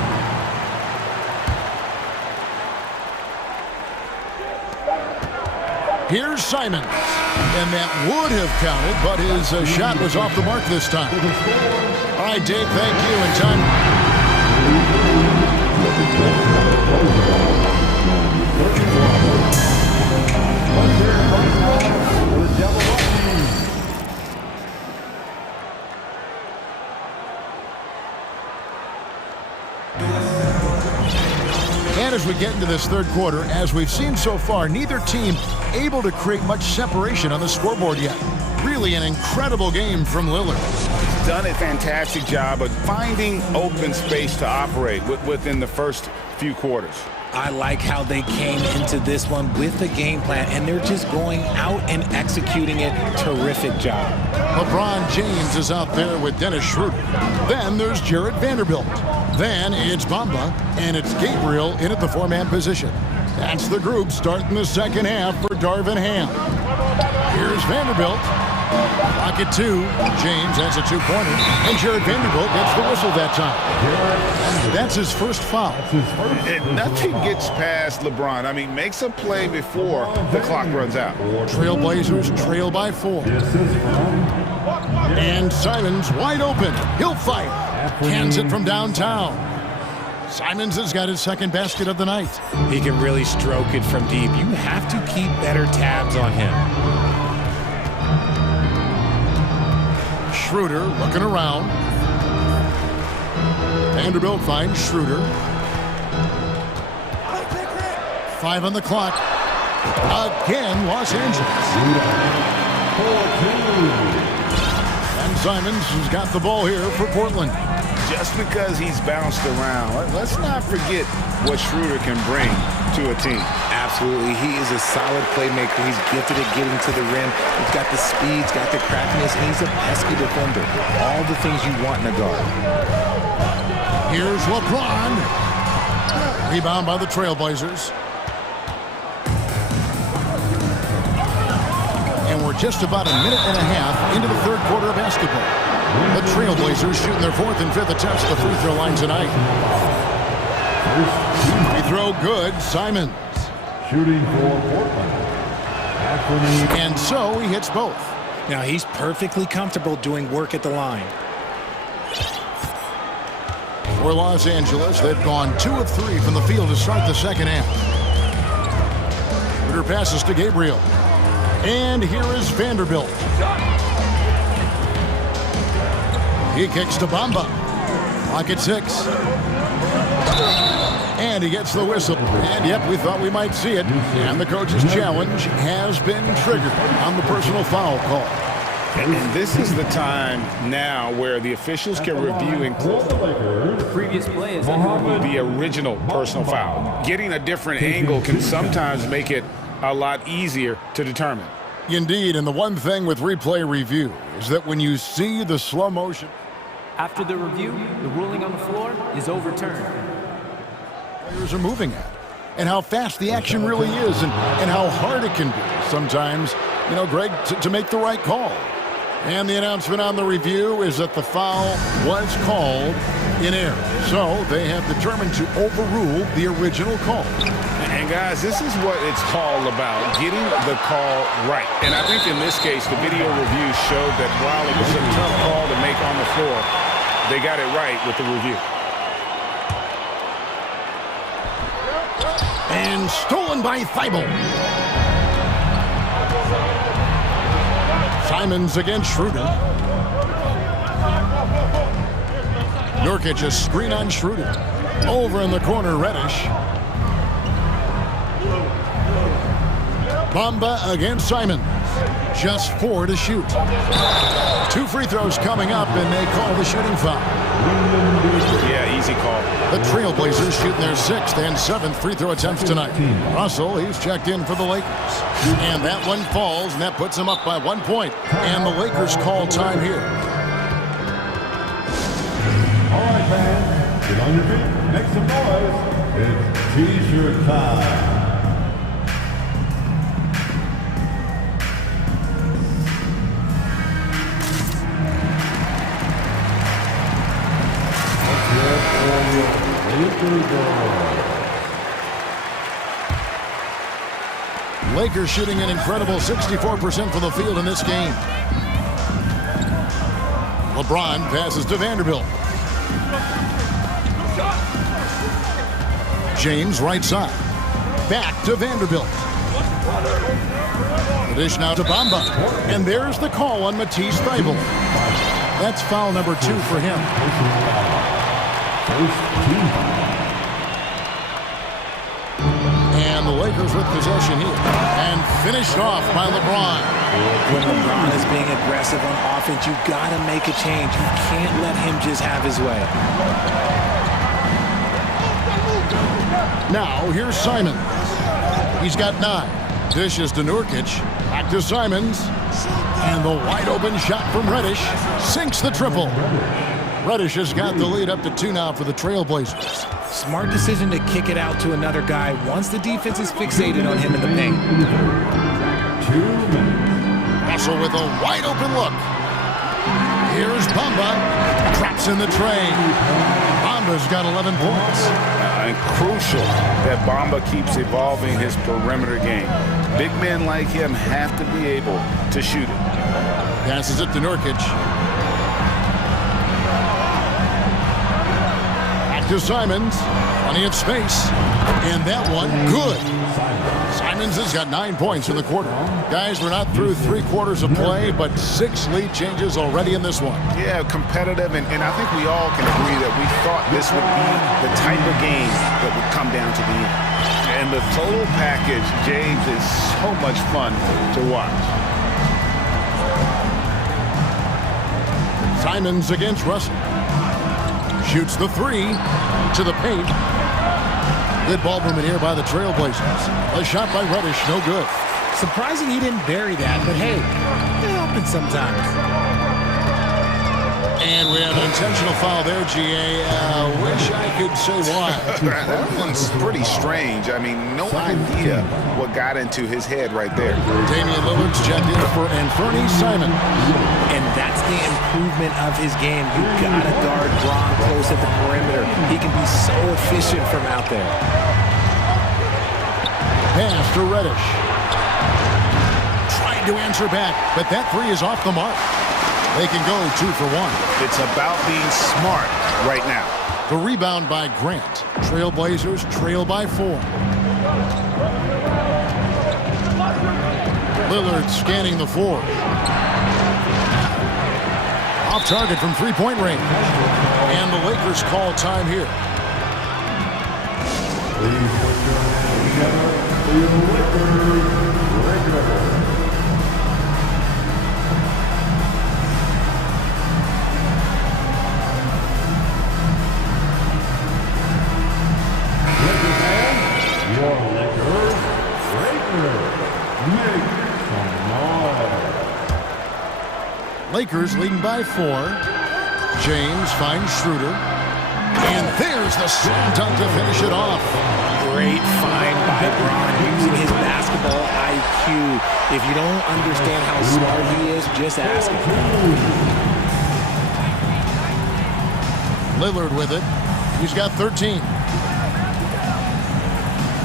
Here's Simons. And that would have counted, but his shot was off the mark this time. All right, Dave, thank you. And time. And as we get into this third quarter, as we've seen so far, neither team able to create much separation on the scoreboard yet. Really an incredible game from Lillard. He's done a fantastic job of finding open space to operate within the first few quarters. I like how they came into this one with a game plan, and they're just going out and executing it. Terrific job. LeBron James is out there with Dennis Schroeder. Then there's Jarred Vanderbilt. Then it's Bamba, and it's Gabriel in at the 4-man position. That's the group starting the second half for Darvin Ham. Here's Vanderbilt. Clock at 2. James has a two-pointer. And Jared Vanderbilt gets the whistle that time. That's his first foul. And nothing gets past LeBron. I mean, makes a play before the clock runs out. Trailblazers trail by 4. And Simons wide open. He'll fire. Cans it from downtown. Simons has got his second basket of the night. He can really stroke it from deep. You have to keep better tabs on him. Schroeder looking around. Vanderbilt finds Schroeder. 5 on the clock. Again, Los Angeles. And Simons has got the ball here for Portland. Just because he's bounced around, let's not forget what Schroeder can bring to a team. Absolutely. He is a solid playmaker. He's gifted at getting to the rim. He's got the speed, he's got the craftiness, and he's a pesky defender. All the things you want in a guard. Here's LeBron. Rebound by the Trailblazers. And we're just about a minute and a half into the third quarter of basketball. The Trailblazers shooting their 4th and 5th attempts at the free throw line tonight. Free throw good. Simons. Shooting for Portland. And so he hits both. Now he's perfectly comfortable doing work at the line. For Los Angeles, they've gone 2 of 3 from the field to start the second half. Schroeder passes to Gabriel. And here is Vanderbilt. He kicks to Bamba. Clock at 6. And he gets the whistle. And yep, we thought we might see it. And the coach's challenge has been triggered on the personal foul call. And this is the time now where the officials can review and the previous play is the original personal foul. Getting a different angle can sometimes make it a lot easier to determine. Indeed, and the one thing with replay review is that when you see the slow motion, after the review, the ruling on the floor is overturned. Players are moving at, and how fast the action really is, and how hard it can be sometimes, you know, Greg, to make the right call. And the announcement on the review is that the foul was called in error. So they have determined to overrule the original call. And guys, this is what it's all about, getting the call right. And I think in this case, the video review showed that while it was a tough call to make on the floor, they got it right with the review. And stolen by Thibault. Simons against Schroeder. Nurkic a screen on Schroeder. Over in the corner, Reddish. Bamba against Simons. Just 4 to shoot. 2 free throws coming up, and they call the shooting foul. Yeah, easy call. The Trailblazers shooting their 6th and 7th free throw attempts tonight. Russell, he's checked in for the Lakers. And that one falls, and that puts them up by 1 point. And the Lakers call time here. All right, fans, get on your feet, make some noise. It's T-shirt time. Lakers shooting an incredible 64% from the field in this game. LeBron passes to Vanderbilt. James right side. Back to Vanderbilt. The dish now to Bamba. And there's the call on Matisse Thybulle. That's foul number 2 for him. And the Lakers with possession here. And finished off by LeBron. When LeBron is being aggressive on offense, you've got to make a change. You can't let him just have his way. Now, here's Simons. He's got 9. Dishes to Nurkic. Back to Simons. And the wide open shot from Reddish sinks the triple. Reddish has got the lead up to 2 now for the Trailblazers. Smart decision to kick it out to another guy once the defense is fixated on him in the paint. 2 minutes. Russell with a wide open look. Here's Bamba. Drops in the tray. Bamba's got 11 points. And crucial that Bamba keeps evolving his perimeter game. Big men like him have to be able to shoot it. Passes it to Nurkic. Back to Simons. Plenty of space. And that one, good. Simons has got 9 points in the quarter. Guys, we're not through 3 quarters of play, but 6 lead changes already in this one. Yeah, competitive, and I think we all can agree that we thought this would be the type of game that would come down to the end. And the total package, James, is so much fun to watch. Simons against Russell. Shoots the 3 to the paint. Good ball movement here by the Trailblazers. A shot by Reddish, no good. Surprising he didn't bury that, but hey, it happens sometimes. And we have an intentional foul there, GA. Wish I could say why. That one's pretty strange. I mean, no idea what got into his head right there. Damian Lillard's checked in for Anthony Simons. And that's the improvement of his game. You gotta guard Braun close at the perimeter. He can be so efficient from out there. Pass to Reddish. Trying to answer back, but that 3 is off the mark. They can go 2 for 1. It's about being smart right now. The rebound by Grant. Trailblazers trail by 4. Lillard scanning the floor. Off target from 3-point range. And the Lakers call time here. Please put your hands together for your Lakers regular. Lakers leading by 4. James finds Schroeder. And there's the slam dunk to finish it off. Great find by Braun using his basketball IQ. If you don't understand how smart he is, just ask him. Lillard with it. He's got 13.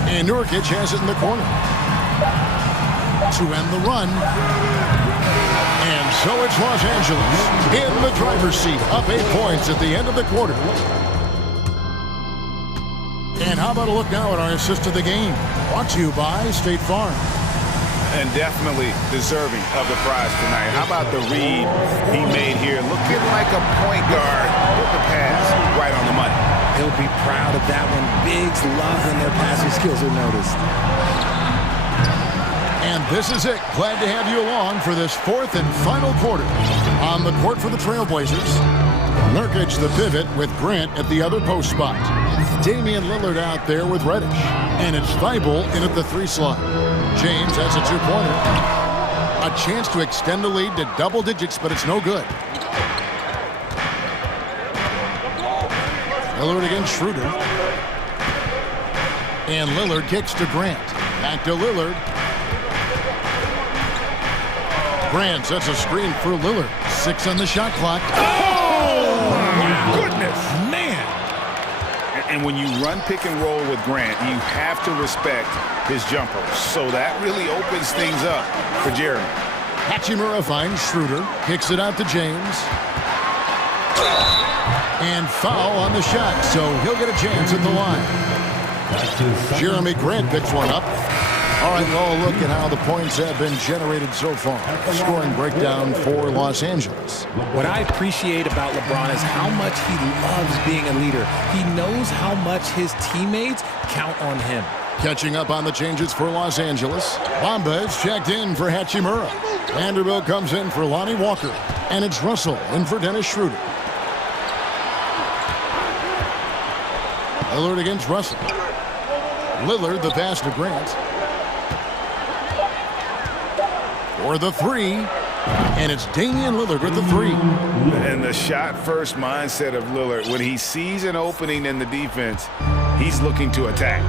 And Nurkic has it in the corner. To end the run. And so it's Los Angeles in the driver's seat, up 8 points at the end of the quarter. And how about a look now at our assist of the game? Brought to you by State Farm. And definitely deserving of the prize tonight. How about the read he made here? Looking like a point guard with the pass right on the money. He'll be proud of that one. Bigs love when their passing skills are noticed. And this is it. Glad to have you along for this 4th and final quarter. On the court for the Trailblazers, Nurkic the pivot with Grant at the other post spot. Damian Lillard out there with Reddish. And it's Thibault in at the 3 slot. James has a 2-pointer. A chance to extend the lead to double digits, but it's no good. Lillard against Schroeder. And Lillard kicks to Grant. Back to Lillard. Grant sets a screen for Lillard. 6 on the shot clock. Oh, my goodness. Man. And when you run pick and roll with Grant, you have to respect his jumper. So that really opens things up for Jeremy. Hachimura finds Schroeder. Kicks it out to James. And foul on the shot, so he'll get a chance at the line. Jeremy Grant picks one up. All right, well, look at how the points have been generated so far. Scoring breakdown for Los Angeles. What I appreciate about LeBron is how much he loves being a leader. He knows how much his teammates count on him. Catching up on the changes for Los Angeles. Bamba is checked in for Hachimura. Vanderbilt comes in for Lonnie Walker. And it's Russell in for Dennis Schroeder. Lillard against Russell. Lillard the pass to Grant. For the 3. And it's Damian Lillard with the 3. And the shot-first mindset of Lillard, when he sees an opening in the defense, he's looking to attack.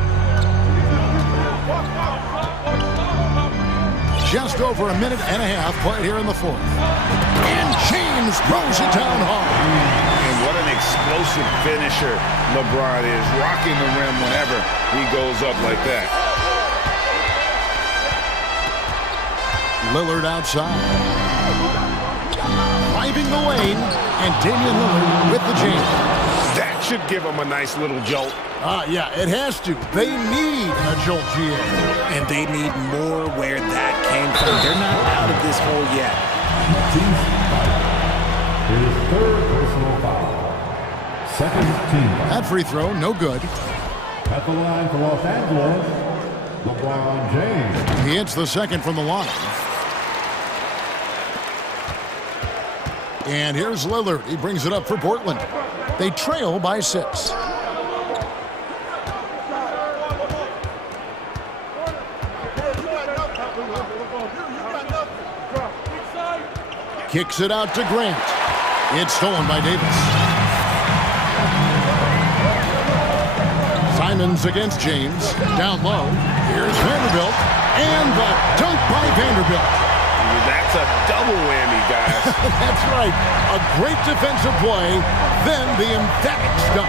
Just over a minute and a half played here in the fourth. And James throws it down hard. And what an explosive finisher LeBron is, rocking the rim whenever he goes up like that. Lillard outside. Driving the lane, and Damian Lillard with the jam. That should give him a nice little jolt. Yeah, it has to. They need a jolt, GA. And they need more where that came from. They're not out of this hole yet. His third personal foul. Second team foul. That free throw, no good. At the line for Los Angeles, LeBron James. He hits the second from the line. And here's Lillard. He brings it up for Portland. They trail by 6. Kicks it out to Grant. It's stolen by Davis. Simons against James. Down low. Here's Vanderbilt. And the dunk by Vanderbilt. That's a double whammy, guys. That's right. A great defensive play, then the emphatic stuff.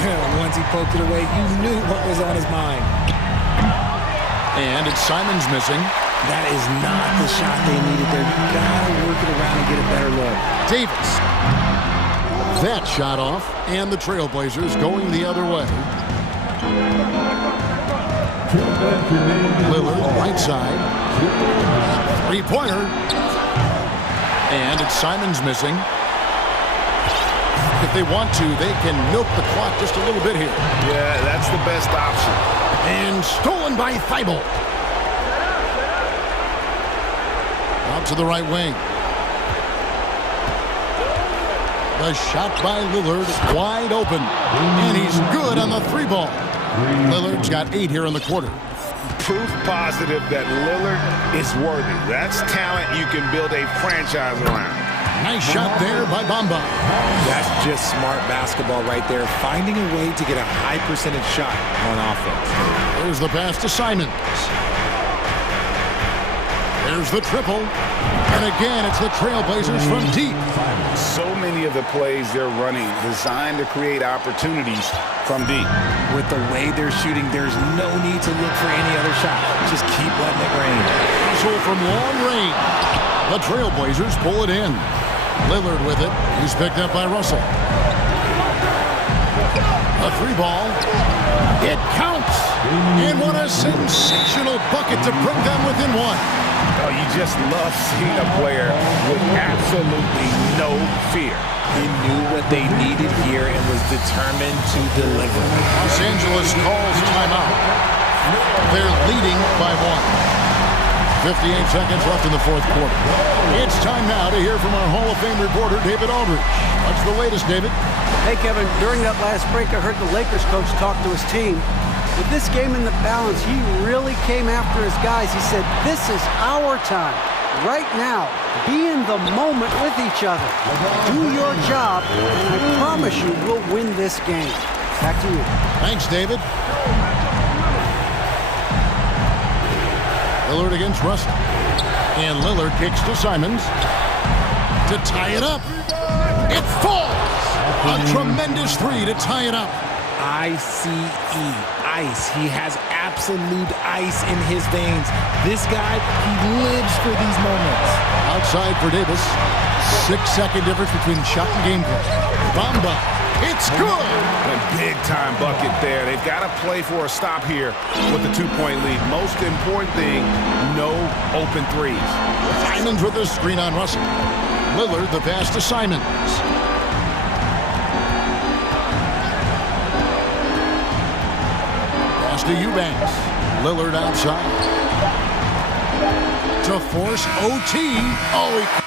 Yeah, once he poked it away, you knew what was on his mind. And it's Simons missing. That is not the shot they needed there. You gotta work it around and get a better look. Davis. That shot off, and the Trailblazers going the other way. Lillard, right side. Three-pointer. And it's Simons missing. If they want to, they can milk the clock just a little bit here. Yeah, that's the best option. And stolen by Thibault. Out to the right wing. The shot by Lillard is wide open. And he's good on the 3-ball. Lillard's got 8 here in the quarter. Proof positive that Lillard is worthy. That's talent you can build a franchise around. Nice shot there by Bamba. That's just smart basketball right there, finding a way to get a high percentage shot on offense. There's the pass to Simons. There's the triple. And again, it's the Trailblazers from deep. So many of the plays they're running designed to create opportunities from deep. With the way they're shooting, there's no need to look for any other shot. Just keep letting it rain. Hustle from long range. The Trailblazers pull it in. Lillard with it. He's picked up by Russell. A 3-ball. It counts. And what a sensational bucket to bring them within 1. Oh, you just love seeing a player with absolutely no fear. He knew what they needed here and was determined to deliver. Los Angeles calls timeout. They're leading by 1. 58 seconds left in the fourth quarter. It's time now to hear from our Hall of Fame reporter, David Aldridge. What's the latest, David? Hey, Kevin, during that last break, I heard the Lakers coach talk to his team. With this game in the balance, he really came after his guys. He said, this is our time. Right now, be in the moment with each other. Do your job, and I promise you we'll win this game. Back to you. Thanks, David. Lillard against Russell. And Lillard kicks to Simons to tie it up. It falls! A tremendous 3 to tie it up. I-C-E, ice. He has absolute ice in his veins. This guy, he lives for these moments. Outside for Davis. 6-second difference between shot and game play. Bamba. It's good. A big-time bucket there. They've got to play for a stop here with the 2-point lead. Most important thing, no open threes. Simons with the screen on Russell. Lillard the pass to Simons. Pass to Eubanks. Lillard outside. To force OT. Oh, he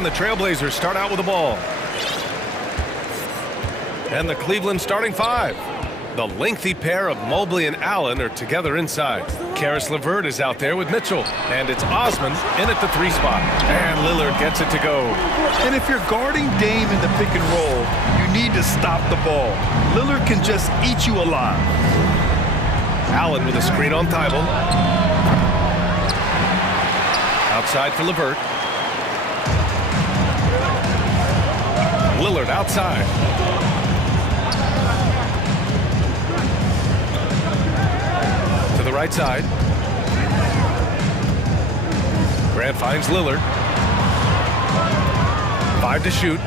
And the Trailblazers start out with the ball. And the Cleveland starting five. The lengthy pair of Mobley and Allen are together inside. Karis LeVert is out there with Mitchell. And it's Osman in at the 3 spot. And Lillard gets it to go. And if you're guarding Dame in the pick and roll, you need to stop the ball. Lillard can just eat you alive. Allen with a screen on Thibault. Outside for LeVert. Lillard outside. To the right side. Grant finds Lillard. 5 to shoot.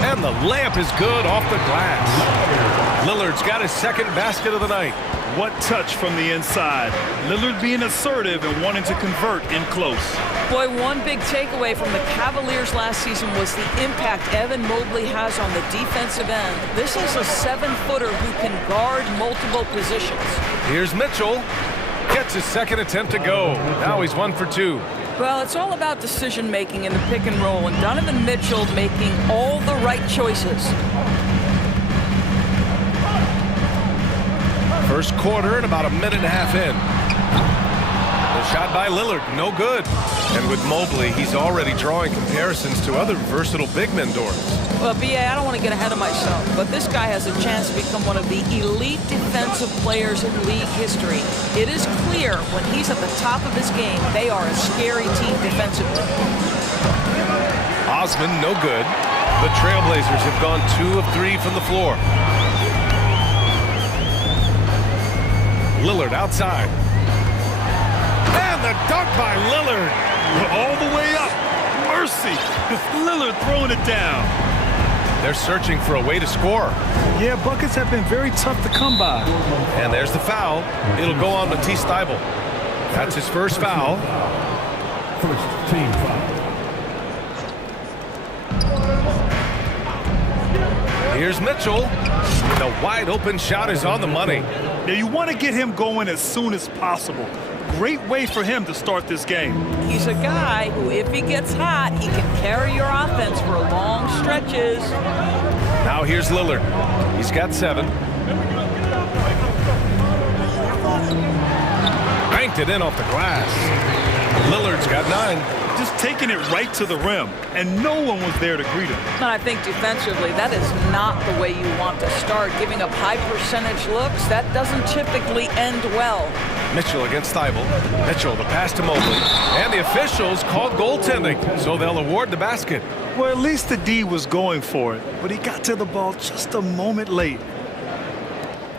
And the layup is good off the glass. Lillard's got his second basket of the night. What touch from the inside. Lillard being assertive and wanting to convert in close. Boy, one big takeaway from the Cavaliers last season was the impact Evan Mobley has on the defensive end. This is a 7-footer who can guard multiple positions. Here's Mitchell. Gets his second attempt to go. Now he's 1 for 2. Well, it's all about decision-making in the pick and roll, and Donovan Mitchell making all the right choices. First quarter and about a minute and a half in. The shot by Lillard, no good. And with Mobley, he's already drawing comparisons to other versatile big men, Doris. Well, B.A., I don't want to get ahead of myself, but this guy has a chance to become one of the elite defensive players in league history. It is clear when he's at the top of his game, they are a scary team defensively. Osman, no good. The Trailblazers have gone 2 of 3 from the floor. Lillard outside. And the dunk by Lillard. All the way up. Mercy. Lillard throwing it down. They're searching for a way to score. Yeah, buckets have been very tough to come by. And there's the foul. It'll go on Matisse Thybulle. That's his first foul. First team foul. Here's Mitchell. The wide open shot is on the money. Now you want to get him going as soon as possible. Great way for him to start this game. He's a guy who, if he gets hot, he can carry your offense for long stretches. Now here's Lillard. He's got 7. Banked it in off the glass. Lillard's got 9. Just taking it right to the rim, and no one was there to greet him. And I think defensively, that is not the way you want to start. Giving up high percentage looks, that doesn't typically end well. Mitchell against Thybulle. Mitchell, the pass to Mobley. And the officials called goaltending, so they'll award the basket. Well, at least the D was going for it, but he got to the ball just a moment late.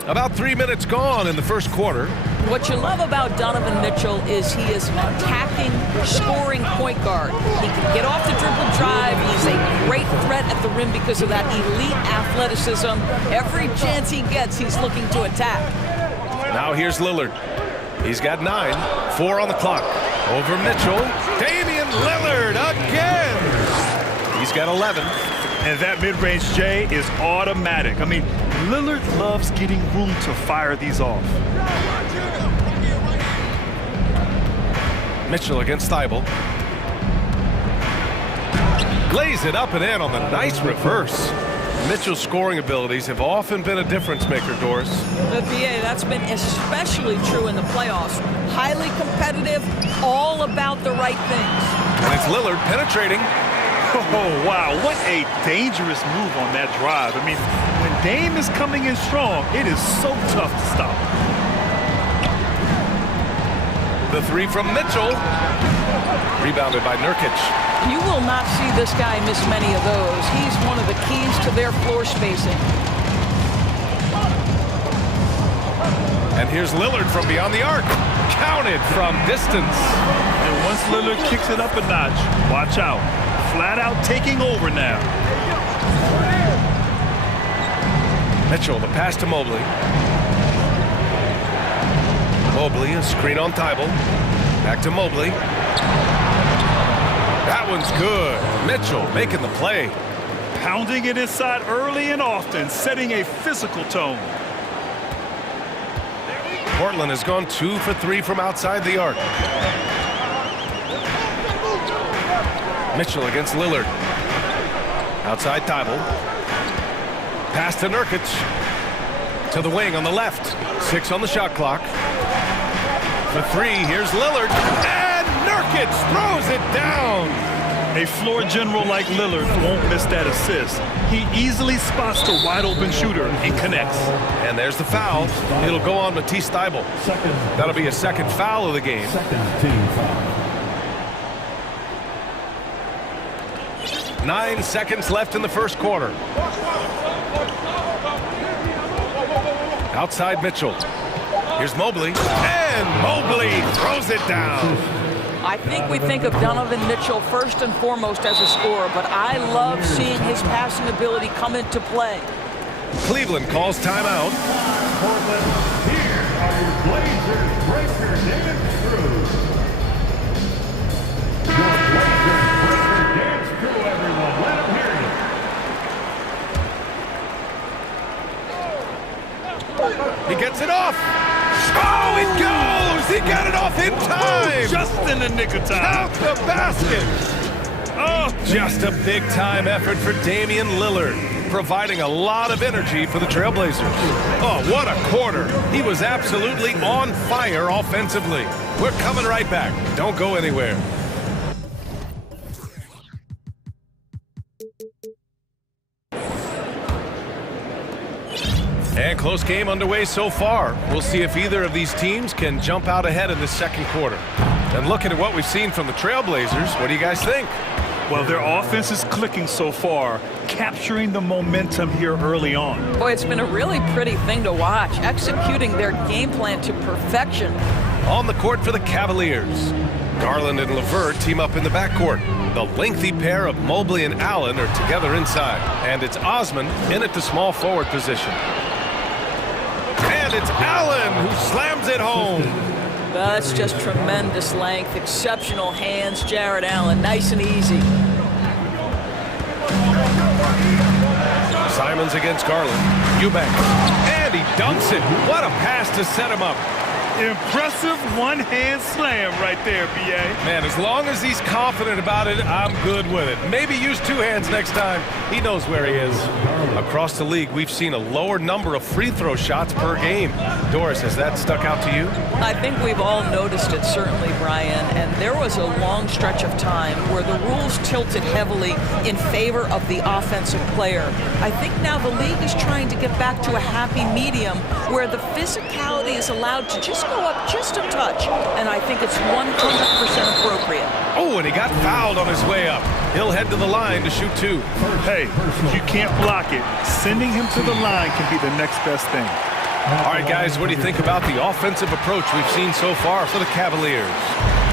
About 3 minutes gone in the first quarter. What you love about Donovan Mitchell is he is an attacking, scoring point guard. He can get off the dribble drive. He's a great threat at the rim because of that elite athleticism. Every chance he gets, he's looking to attack. Now here's Lillard. He's got 9, 4 on the clock. Over Mitchell. Damian Lillard again. He's got 11. And that mid-range J is automatic. I mean, Lillard loves getting room to fire these off. Mitchell against Thybulle. Lays it up and in on the nice reverse. Mitchell's scoring abilities have often been a difference maker, Doris. But BA, that's been especially true in the playoffs. Highly competitive, all about the right things. And it's Lillard penetrating. Oh, wow, what a dangerous move on that drive. I mean, when Dame is coming in strong, it is so tough to stop. The 3 from Mitchell. Rebounded by Nurkic. You will not see this guy miss many of those. He's one of the keys to their floor spacing. And here's Lillard from beyond the arc. Counted from distance. And once Lillard kicks it up a notch, watch out. Flat out taking over now. Mitchell, the pass to Mobley. Mobley, a screen on Thybulle. Back to Mobley. That one's good. Mitchell making the play. Pounding it inside early and often, setting a physical tone. Portland has gone 2 for 3 from outside the arc. Mitchell against Lillard. Outside Thibault. Pass to Nurkic. To the wing on the left. 6 on the shot clock. For 3, here's Lillard. And Nurkic throws it down. A floor general like Lillard won't miss that assist. He easily spots the wide open shooter and connects. And there's the foul. It'll go on Matisse Thybulle. That'll be a second foul of the game. Second team foul. 9 seconds left in the first quarter. Outside Mitchell. Here's Mobley. And Mobley throws it down. I think we think of Donovan Mitchell first and foremost as a scorer, but I love seeing his passing ability come into play. Cleveland calls timeout. Portland, here are your Blazers breaker, David Cruz. Your Blazers breaker dance crew, everyone. Let them hear you. He gets it off. Oh, it goes! He got it off in time! Just in the nick of time. Count the basket! Oh, just a big-time effort for Damian Lillard, providing a lot of energy for the Trailblazers. Oh, what a quarter. He was absolutely on fire offensively. We're coming right back. Don't go anywhere. And close game underway so far. We'll see if either of these teams can jump out ahead in the second quarter. And looking at what we've seen from the Trailblazers, what do you guys think? Well, their offense is clicking so far, capturing the momentum here early on. Boy, it's been a really pretty thing to watch, executing their game plan to perfection. On the court for the Cavaliers, Garland and LeVert team up in the backcourt. The lengthy pair of Mobley and Allen are together inside. And it's Osman in at the small forward position. And it's Allen who slams it home. That's just tremendous length, exceptional hands, Jared Allen, nice and easy. Simons against Garland. Eubanks. And he dunks it. What a pass to set him up. Impressive one-hand slam right there, B.A. Man, as long as he's confident about it, I'm good with it. Maybe use 2 hands next time. He knows where he is. Across the league, we've seen a lower number of free throw shots per game. Doris, has that stuck out to you? I think we've all noticed it, certainly, Brian. And there was a long stretch of time where the rules tilted heavily in favor of the offensive player. I think now the league is trying to get back to a happy medium where the physicality is allowed to just go up just a touch, and I think it's 100% appropriate. Oh, and he got fouled on his way up. He'll head to the line to shoot 2. Hey, if you can't block it, sending him to the line can be the next best thing. All right, guys, what do you think about the offensive approach we've seen so far for the Cavaliers?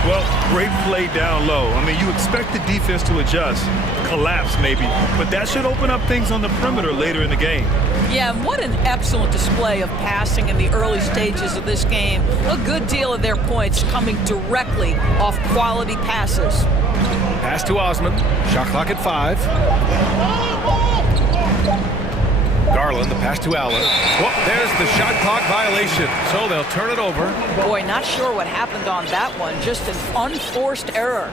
Well, great play down low. I mean, you expect the defense to adjust, collapse maybe, but that should open up things on the perimeter later in the game. Yeah, and what an excellent display of passing in the early stages of this game. A good deal of their points coming directly off quality passes. Pass to Osman. Shot clock at 5. Garland, the pass to Allen. Well, there's the shot clock violation, so they'll turn it over. Boy, not sure what happened on that one. Just an unforced error.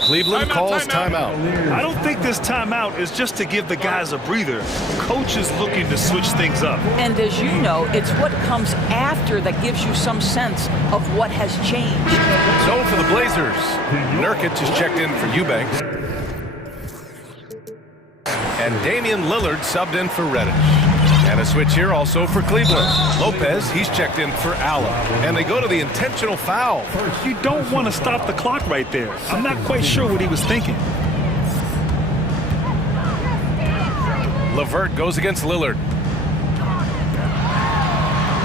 Cleveland calls timeout. I don't think this timeout is just to give the guys a breather. Coach is looking to switch things up. And as you know, it's what comes after that gives you some sense of what has changed. So for the Blazers, Nurkic is checked in for Eubanks. And Damian Lillard subbed in for Reddish. And a switch here also for Cleveland. Lopez, he's checked in for Allen. And they go to the intentional foul. You don't want to stop the clock right there. I'm not quite sure what he was thinking. LeVert goes against Lillard.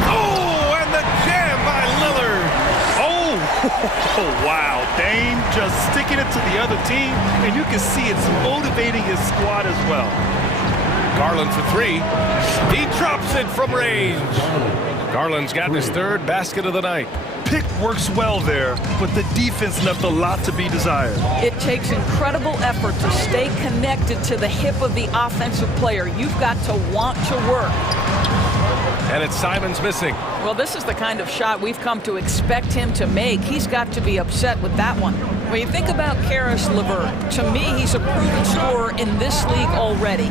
Oh, and the jam by Lillard. Oh, wow. Dame just sticking it to the other team, and you can see it's motivating his squad as well. Garland for 3. He drops it from range. Garland's gotten his 3rd basket of the night. Pick works well there, but the defense left a lot to be desired. It takes incredible effort to stay connected to the hip of the offensive player. You've got to want to work. And it's Simons missing. Well, this is the kind of shot we've come to expect him to make. He's got to be upset with that one. When you think about Karis LeVert, to me, he's a proven scorer in this league already.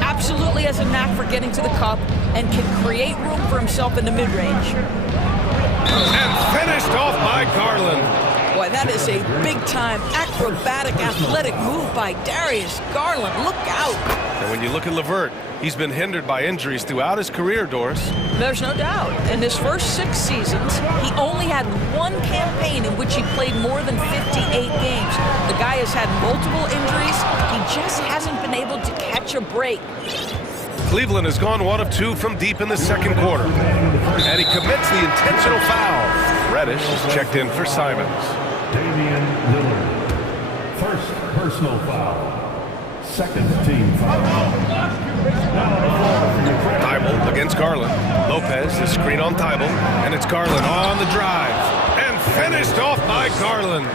Absolutely has a knack for getting to the cup and can create room for himself in the mid-range. And finished off by Garland. Boy, that is a big-time acrobatic athletic move by Darius Garland. Look out. And when you look at LeVert, he's been hindered by injuries throughout his career, Doris. There's no doubt. In his first 6 seasons, he only had one campaign in which he played more than 58 games. The guy has had multiple injuries. He just hasn't been able to catch a break. Cleveland has gone 1 of 2 from deep in the second quarter. And he commits the intentional foul. Reddish is checked in for Simons. Damian Lillard. First personal foul. Second team foul. Thibault against Garland. Lopez, the screen on Thibault, and it's Garland on the drive. And finished off by Garland.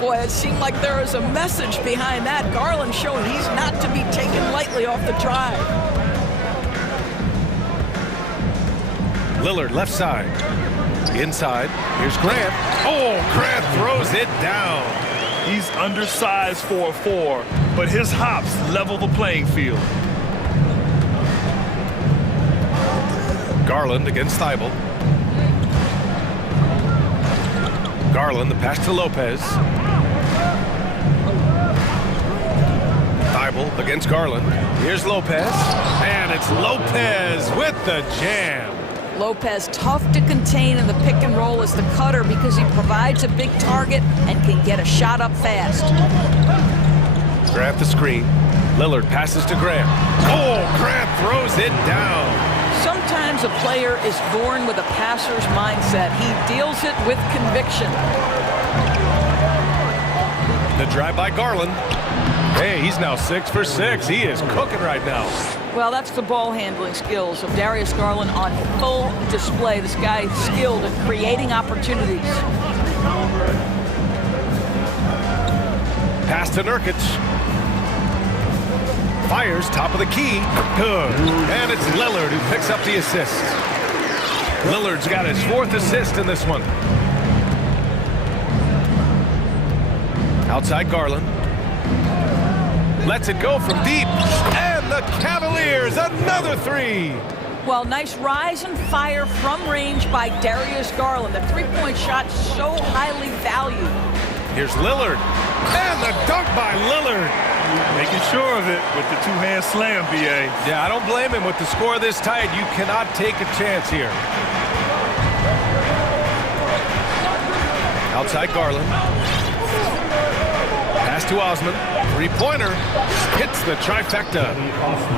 Boy, it seemed like there was a message behind that. Garland showing he's not to be taken lightly off the drive. Lillard left side. Inside, here's Grant. Oh, Grant throws it down. He's undersized for a 4, but his hops level the playing field. Garland against Thibault. Garland, the pass to Lopez. Thibault against Garland. Here's Lopez. And it's Lopez with the jam. Lopez tough to contain in the pick and roll as the cutter because he provides a big target and can get a shot up fast. Grant the screen. Lillard passes to Grant. Oh, Grant throws it down. Sometimes a player is born with a passer's mindset. He deals it with conviction. The drive by Garland. Hey, he's now 6 for 6. He is cooking right now. Well, that's the ball handling skills of Darius Garland on full display. This guy is skilled at creating opportunities. Pass to Nurkic. Fires top of the key. Good. And it's Lillard who picks up the assist. Lillard's got his 4th assist in this one. Outside Garland. Lets it go from deep. And the Cavaliers, another 3. Well, nice rise and fire from range by Darius Garland. The three-point shot so highly valued. Here's Lillard. And the dunk by Lillard. Making sure of it with the 2-hand slam, B.A. Yeah, I don't blame him with the score this tight. You cannot take a chance here. Outside Garland. Pass to Osman. 3-pointer. Hits the trifecta.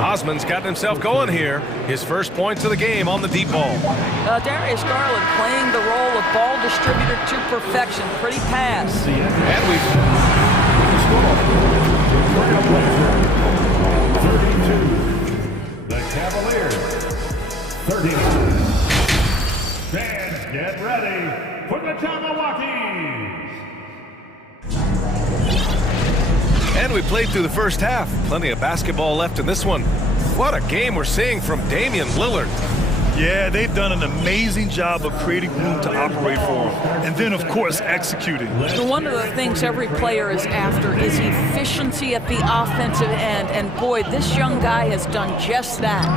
Osman's gotten himself going here. His first points of the game on the deep ball. Darius Garland playing the role of ball distributor to perfection. Pretty pass. And we've... 32. The Cavaliers. 39. Fans, get ready for the Jabberwockies. And we played through the first half. Plenty of basketball left in this one. What a game we're seeing from Damian Lillard. Yeah, they've done an amazing job of creating room to operate for him. And then, of course, executing. One of the things every player is after is efficiency at the offensive end. And boy, this young guy has done just that.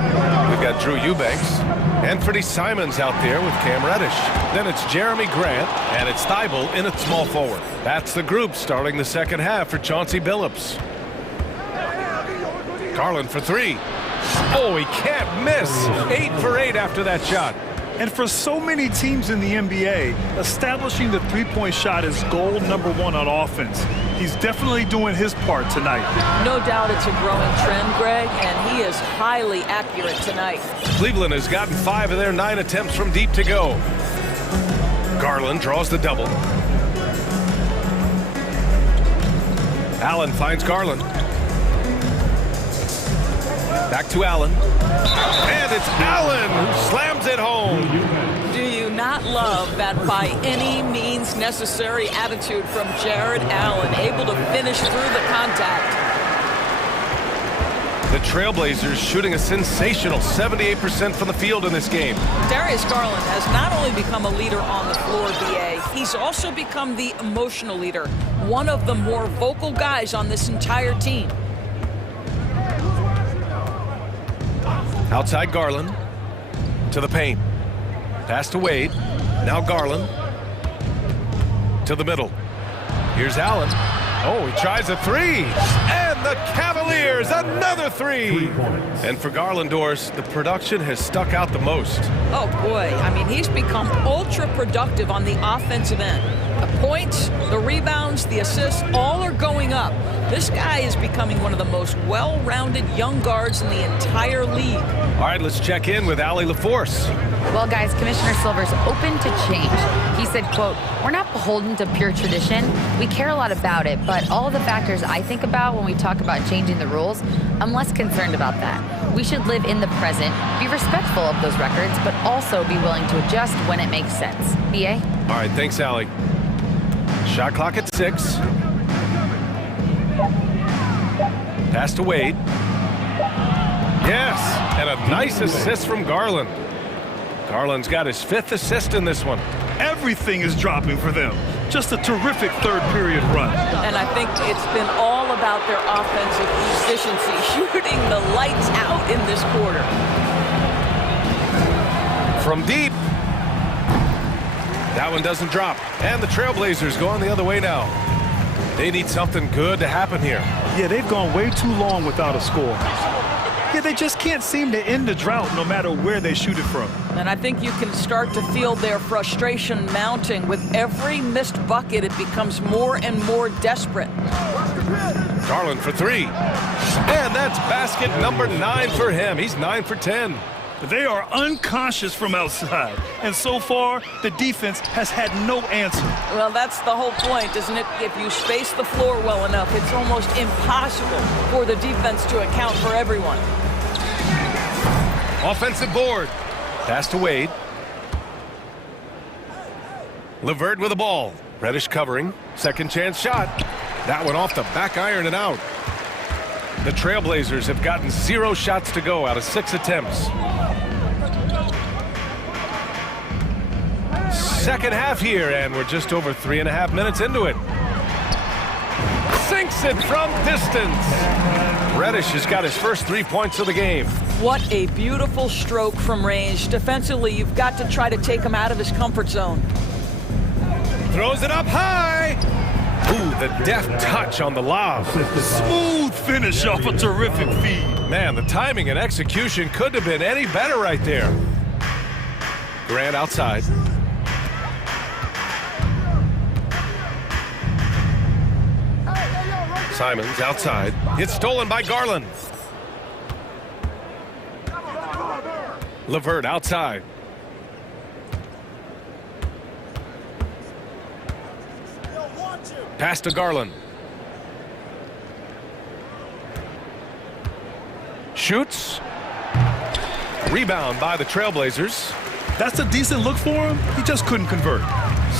We've got Drew Eubanks. Anthony Simons out there with Cam Reddish. Then it's Jeremy Grant, and it's Thibault in at small forward. That's the group starting the second half for Chauncey Billups. Garland for 3. Oh, he can't miss. 8 for 8 after that shot. And for so many teams in the NBA, establishing the three-point shot is goal number 1 on offense. He's definitely doing his part tonight. No doubt it's a growing trend, Greg, and he is highly accurate tonight. Cleveland has gotten 5 of their 9 attempts from deep to go. Garland draws the double. Allen finds Garland. Back to Allen. And it's Allen who slams it home. Do you not love that by any means necessary attitude from Jared Allen, able to finish through the contact? The Trailblazers shooting a sensational 78% from the field in this game. Darius Garland has not only become a leader on the floor, BA, he's also become the emotional leader, one of the more vocal guys on this entire team. Outside Garland to the paint. Pass to Wade. Now Garland to the middle. Here's Allen. Oh, he tries a three. And the Cavaliers, another three. And for Garland, Doris, the production has stuck out the most. Oh, boy. I mean, he's become ultra productive on the offensive end. The points, the rebounds, the assists, all are going up. This guy is becoming one of the most well-rounded young guards in the entire league. All right, let's check in with Allie LaForce. Well, guys, Commissioner Silver's open to change. He said, quote, "We're not beholden to pure tradition. We care a lot about it, but all of the factors I think about when we talk about changing the rules, I'm less concerned about that. We should live in the present, be respectful of those records, but also be willing to adjust when it makes sense." BA? All right, thanks, Allie. Shot clock at 6. Pass to Wade. Yes, and a nice assist from Garland. Garland's got his 5th assist in this one. Everything is dropping for them. Just a terrific third period run. And I think it's been all about their offensive efficiency, shooting the lights out in this quarter. From deep. That one doesn't drop. And the Trailblazers going the other way now. They need something good to happen here. Yeah, they've gone way too long without a score. Yeah, they just can't seem to end the drought no matter where they shoot it from. And I think you can start to feel their frustration mounting. With every missed bucket, it becomes more and more desperate. Garland for 3. And that's basket number 9 for him. He's 9 for 10. They are unconscious from outside, and so far, the defense has had no answer. Well, that's the whole point, isn't it? If you space the floor well enough, it's almost impossible for the defense to account for everyone. Offensive board. Pass to Wade. LeVert with the ball. Reddish covering. Second chance shot. That one off the back iron and out. The Trailblazers have gotten 0 shots to go out of 6 attempts. Second half here, and we're just over 3.5 minutes into it. Sinks it from distance. Reddish has got his first 3 points of the game. What a beautiful stroke from range. Defensively, you've got to try to take him out of his comfort zone. Throws it up high. Ooh, the deft touch on the lob. Smooth finish off a terrific feed. Man, the timing and execution couldn't have been any better right there. Grant outside. Simons outside. It's stolen by Garland. LeVert outside. Pass to Garland. Shoots. Rebound by the Trailblazers. That's a decent look for him. He just couldn't convert.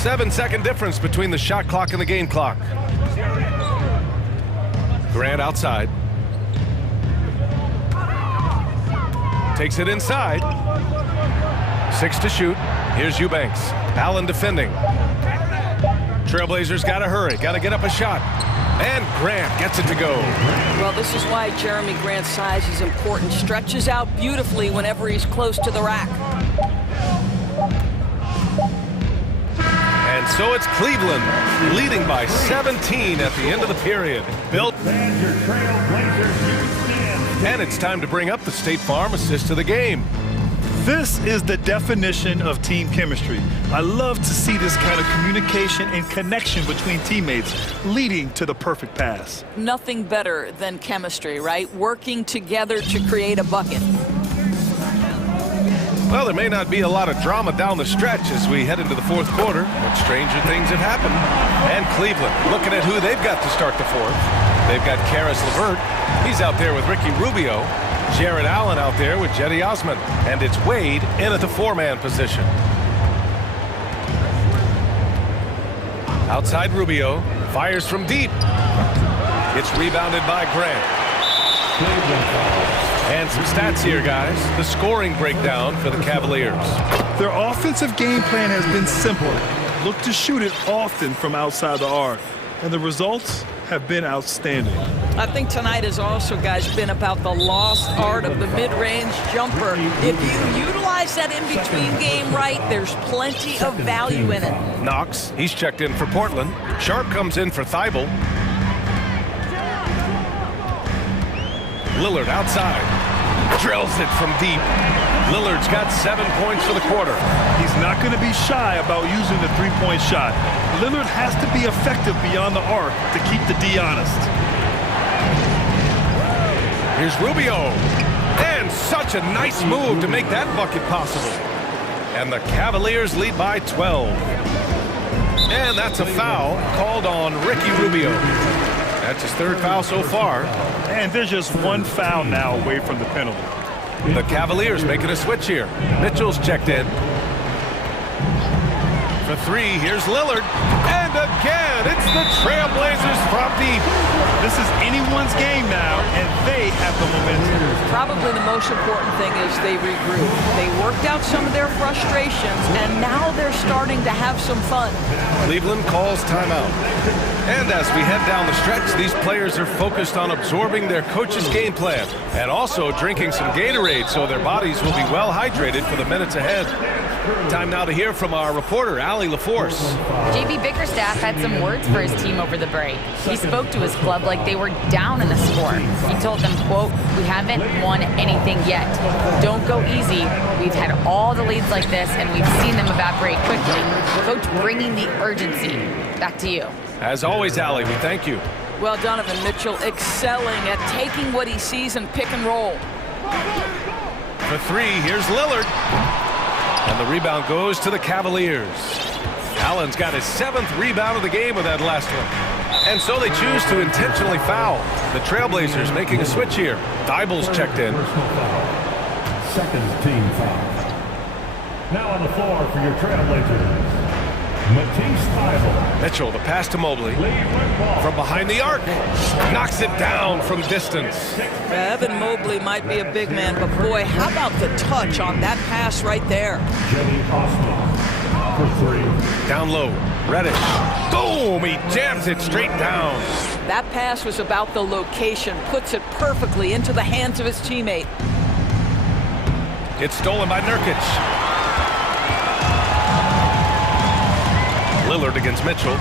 7-second difference between the shot clock and the game clock. Grant outside. Takes it inside. 6 to shoot. Here's Eubanks. Allen defending. Trailblazers got to hurry. Got to get up a shot. And Grant gets it to go. Well, this is why Jeremy Grant's size is important. Stretches out beautifully whenever he's close to the rack. And so it's Cleveland leading by 17 at the end of the period. Built. And it's time to bring up the State Farm assist of the game. This is the definition of team chemistry. I love to see this kind of communication and connection between teammates leading to the perfect pass. Nothing better than chemistry, right? Working together to create a bucket. Well, there may not be a lot of drama down the stretch as we head into the 4th quarter, but stranger things have happened. And Cleveland looking at who they've got to start the 4th. They've got Karis LeVert. He's out there with Ricky Rubio. Jared Allen out there with Jetty Osman. And it's Wade in at the 4-man position. Outside Rubio. Fires from deep. It's rebounded by Grant. And some stats here, guys. The scoring breakdown for the Cavaliers. Their offensive game plan has been simple. Look to shoot it often from outside the arc. And the results have been outstanding. I think tonight has also, guys, been about the lost art of the mid-range jumper. If you utilize that in-between game right, there's plenty of value in it. Knox, he's checked in for Portland. Sharp comes in for Thibault. Lillard outside. Drills it from deep. Lillard's got 7 points for the quarter. He's not going to be shy about using the three-point shot. Lillard has to be effective beyond the arc to keep the D honest. Here's Rubio. And such a nice move to make that bucket possible. And the Cavaliers lead by 12. And that's a foul called on Ricky Rubio. That's his third foul so far. And there's just one foul now away from the penalty. The Cavaliers making a switch here. Mitchell's checked in. For three, here's Lillard. And again, it's the Trailblazers from deep. This is anyone's game now, and they have the momentum. Probably the most important thing is they regroup. They worked out some of their frustrations, and now they're starting to have some fun. Cleveland calls timeout. And as we head down the stretch, these players are focused on absorbing their coach's game plan and also drinking some Gatorade so their bodies will be well hydrated for the minutes ahead. Time now to hear from our reporter, Allie LaForce. JB Bickerstaff had some words for his team over the break. He spoke to his club like they were down in the score. He told them, quote, "We haven't won anything yet. Don't go easy. We've had all the leads like this, and we've seen them evaporate quickly." Coach bringing the urgency. Back to you. As always, Allie, we thank you. Well, Donovan Mitchell excelling at taking what he sees and pick and roll. For three, here's Lillard. And the rebound goes to the Cavaliers. Allen's got his 7th rebound of the game with that last one. And so they choose to intentionally foul. The Trailblazers making a switch here. Thibauld's checked in. Second team foul. Now on the floor for your Trailblazers, Matisse Thybulle. Mitchell, the pass to Mobley. From behind the arc. Knocks it down from distance. Evan Mobley might be a big man, but boy, how about the touch on that pass right there? For three. Down low. Reddish. Boom! He jams it straight down. That pass was about the location. Puts it perfectly into the hands of his teammate. It's stolen by Nurkic. Lillard against Mitchell.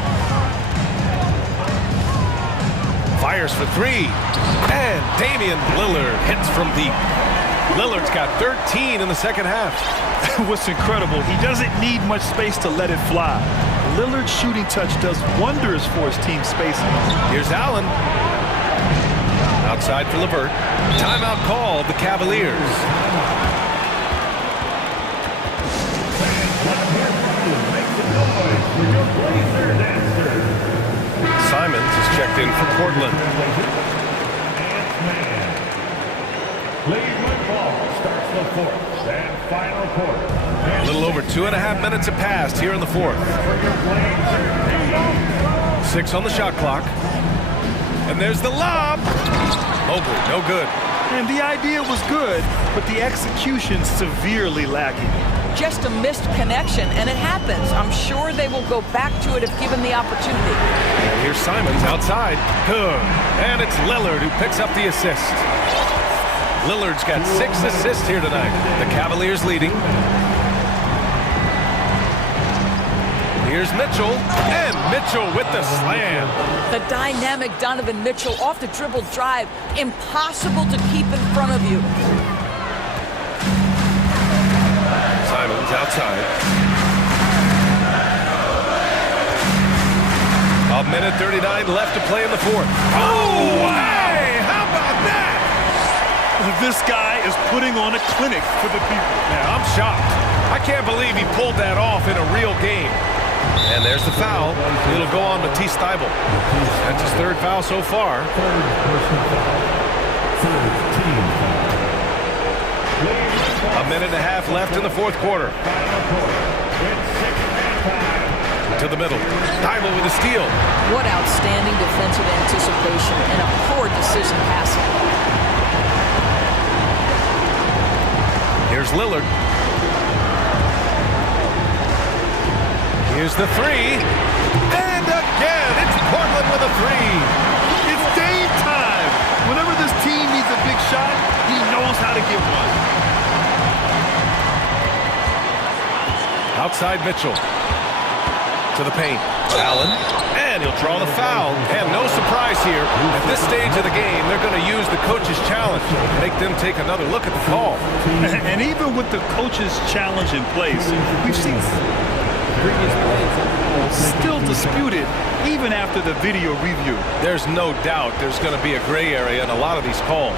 Fires for three. And Damian Lillard hits from deep. Lillard's got 13 in the second half. What's incredible, he doesn't need much space to let it fly. Lillard's shooting touch does wonders for his team spacing. Here's Allen. Outside for LeVert. Timeout called the Cavaliers. Simons is checked in for Portland. Cleveland ball starts the fourth and final quarter. A little over 2.5 minutes have passed here in the fourth. 6 on the shot clock. And there's the lob. Mobley, no good. And the idea was good, but the execution severely lacking. Just a missed connection, and it happens. I'm sure they will go back to it if given the opportunity. And here's Simons outside. Good. And it's Lillard who picks up the assist. Lillard's got 6 assists here tonight. The Cavaliers leading. Here's Mitchell, and Mitchell with the slam. The dynamic Donovan Mitchell off the dribble drive. Impossible to keep in front of you. Simons outside. A minute 39 left to play in the fourth. Oh, hey, how about that? This guy is putting on a clinic for the people. Yeah, I'm shocked. I can't believe he pulled that off in a real game. And there's the foul. It'll go on Matisse Thybulle. That's his 3rd foul so far. A minute and a half left in the fourth quarter. To the middle. Thybulle with a steal. What outstanding defensive anticipation and a poor decision passing. Here's Lillard. Here's the three. And again, it's Portland with a three. It's Dame time. Whenever this team needs a big shot, he knows how to get one. Outside Mitchell. To the paint. Allen. And he'll draw the foul. And no surprise here. At this stage of the game, they're going to use the coach's challenge. Make them take another look at the call. And even with the coach's challenge in place, we've seen Previous plays. still disputed even after the video review. There's no doubt there's going to be a gray area in a lot of these calls.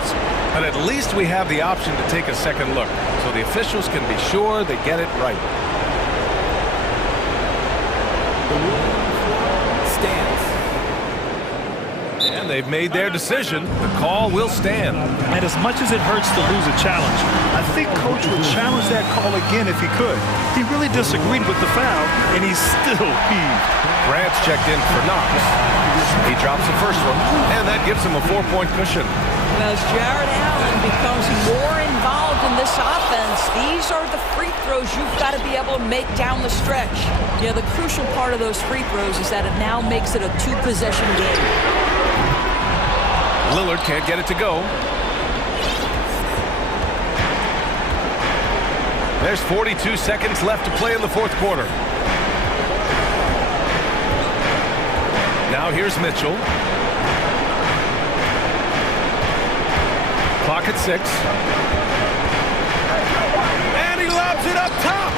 But at least we have the option to take a second look. So the officials can be sure they get it right. Stands. And they've made their decision. The call will stand. And as much as it hurts to lose a challenge, I think Coach would challenge that call again if he could. He really disagreed with the foul, and he's still heaved. Grant's checked in for Knox. He drops the first one, and that gives him a 4-point cushion. And as Jared Allen becomes more involved in this offense, these are the free throws you've got to be able to make down the stretch. Yeah, the crucial part of those free throws is that it now makes it a 2-possession game. Lillard can't get it to go. There's 42 seconds left to play in the fourth quarter. Now here's Mitchell. Clock at 6. And he lobs it up top.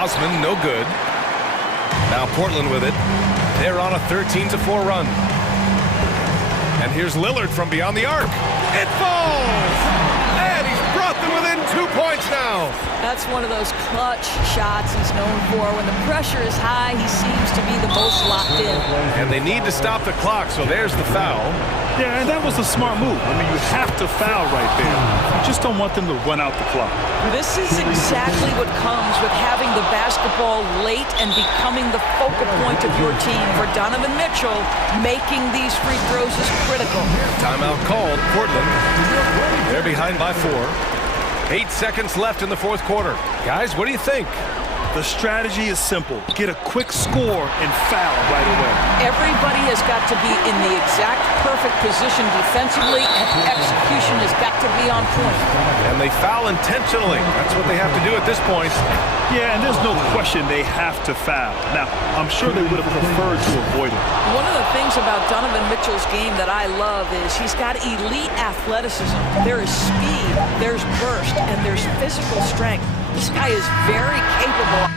Osman, no good. Now Portland with it. They're on a 13-4 run. And here's Lillard from beyond the arc. It falls! And he's brought them within 2 points now. That's one of those clutch shots he's known for. When the pressure is high, he seems to be the most locked in. And they need to stop the clock, so there's the foul. Yeah, and that was a smart move. I mean, you have to foul right there. You just don't want them to run out the clock. This is exactly what comes with having the basketball late and becoming the focal point of your team. For Donovan Mitchell, making these free throws is critical. Timeout called. Portland. They're behind by 4. 8 seconds left in the fourth quarter. Guys, what do you think? The strategy is simple. Get a quick score and foul right away. Everybody has got to be in the exact perfect position defensively, and execution has got to be on point. And they foul intentionally. That's what they have to do at this point. Yeah, and there's no question they have to foul. Now, I'm sure they would have preferred to avoid it. One of the things about Donovan Mitchell's game that I love is he's got elite athleticism. There is speed, there's burst, and there's physical strength. This guy is very capable.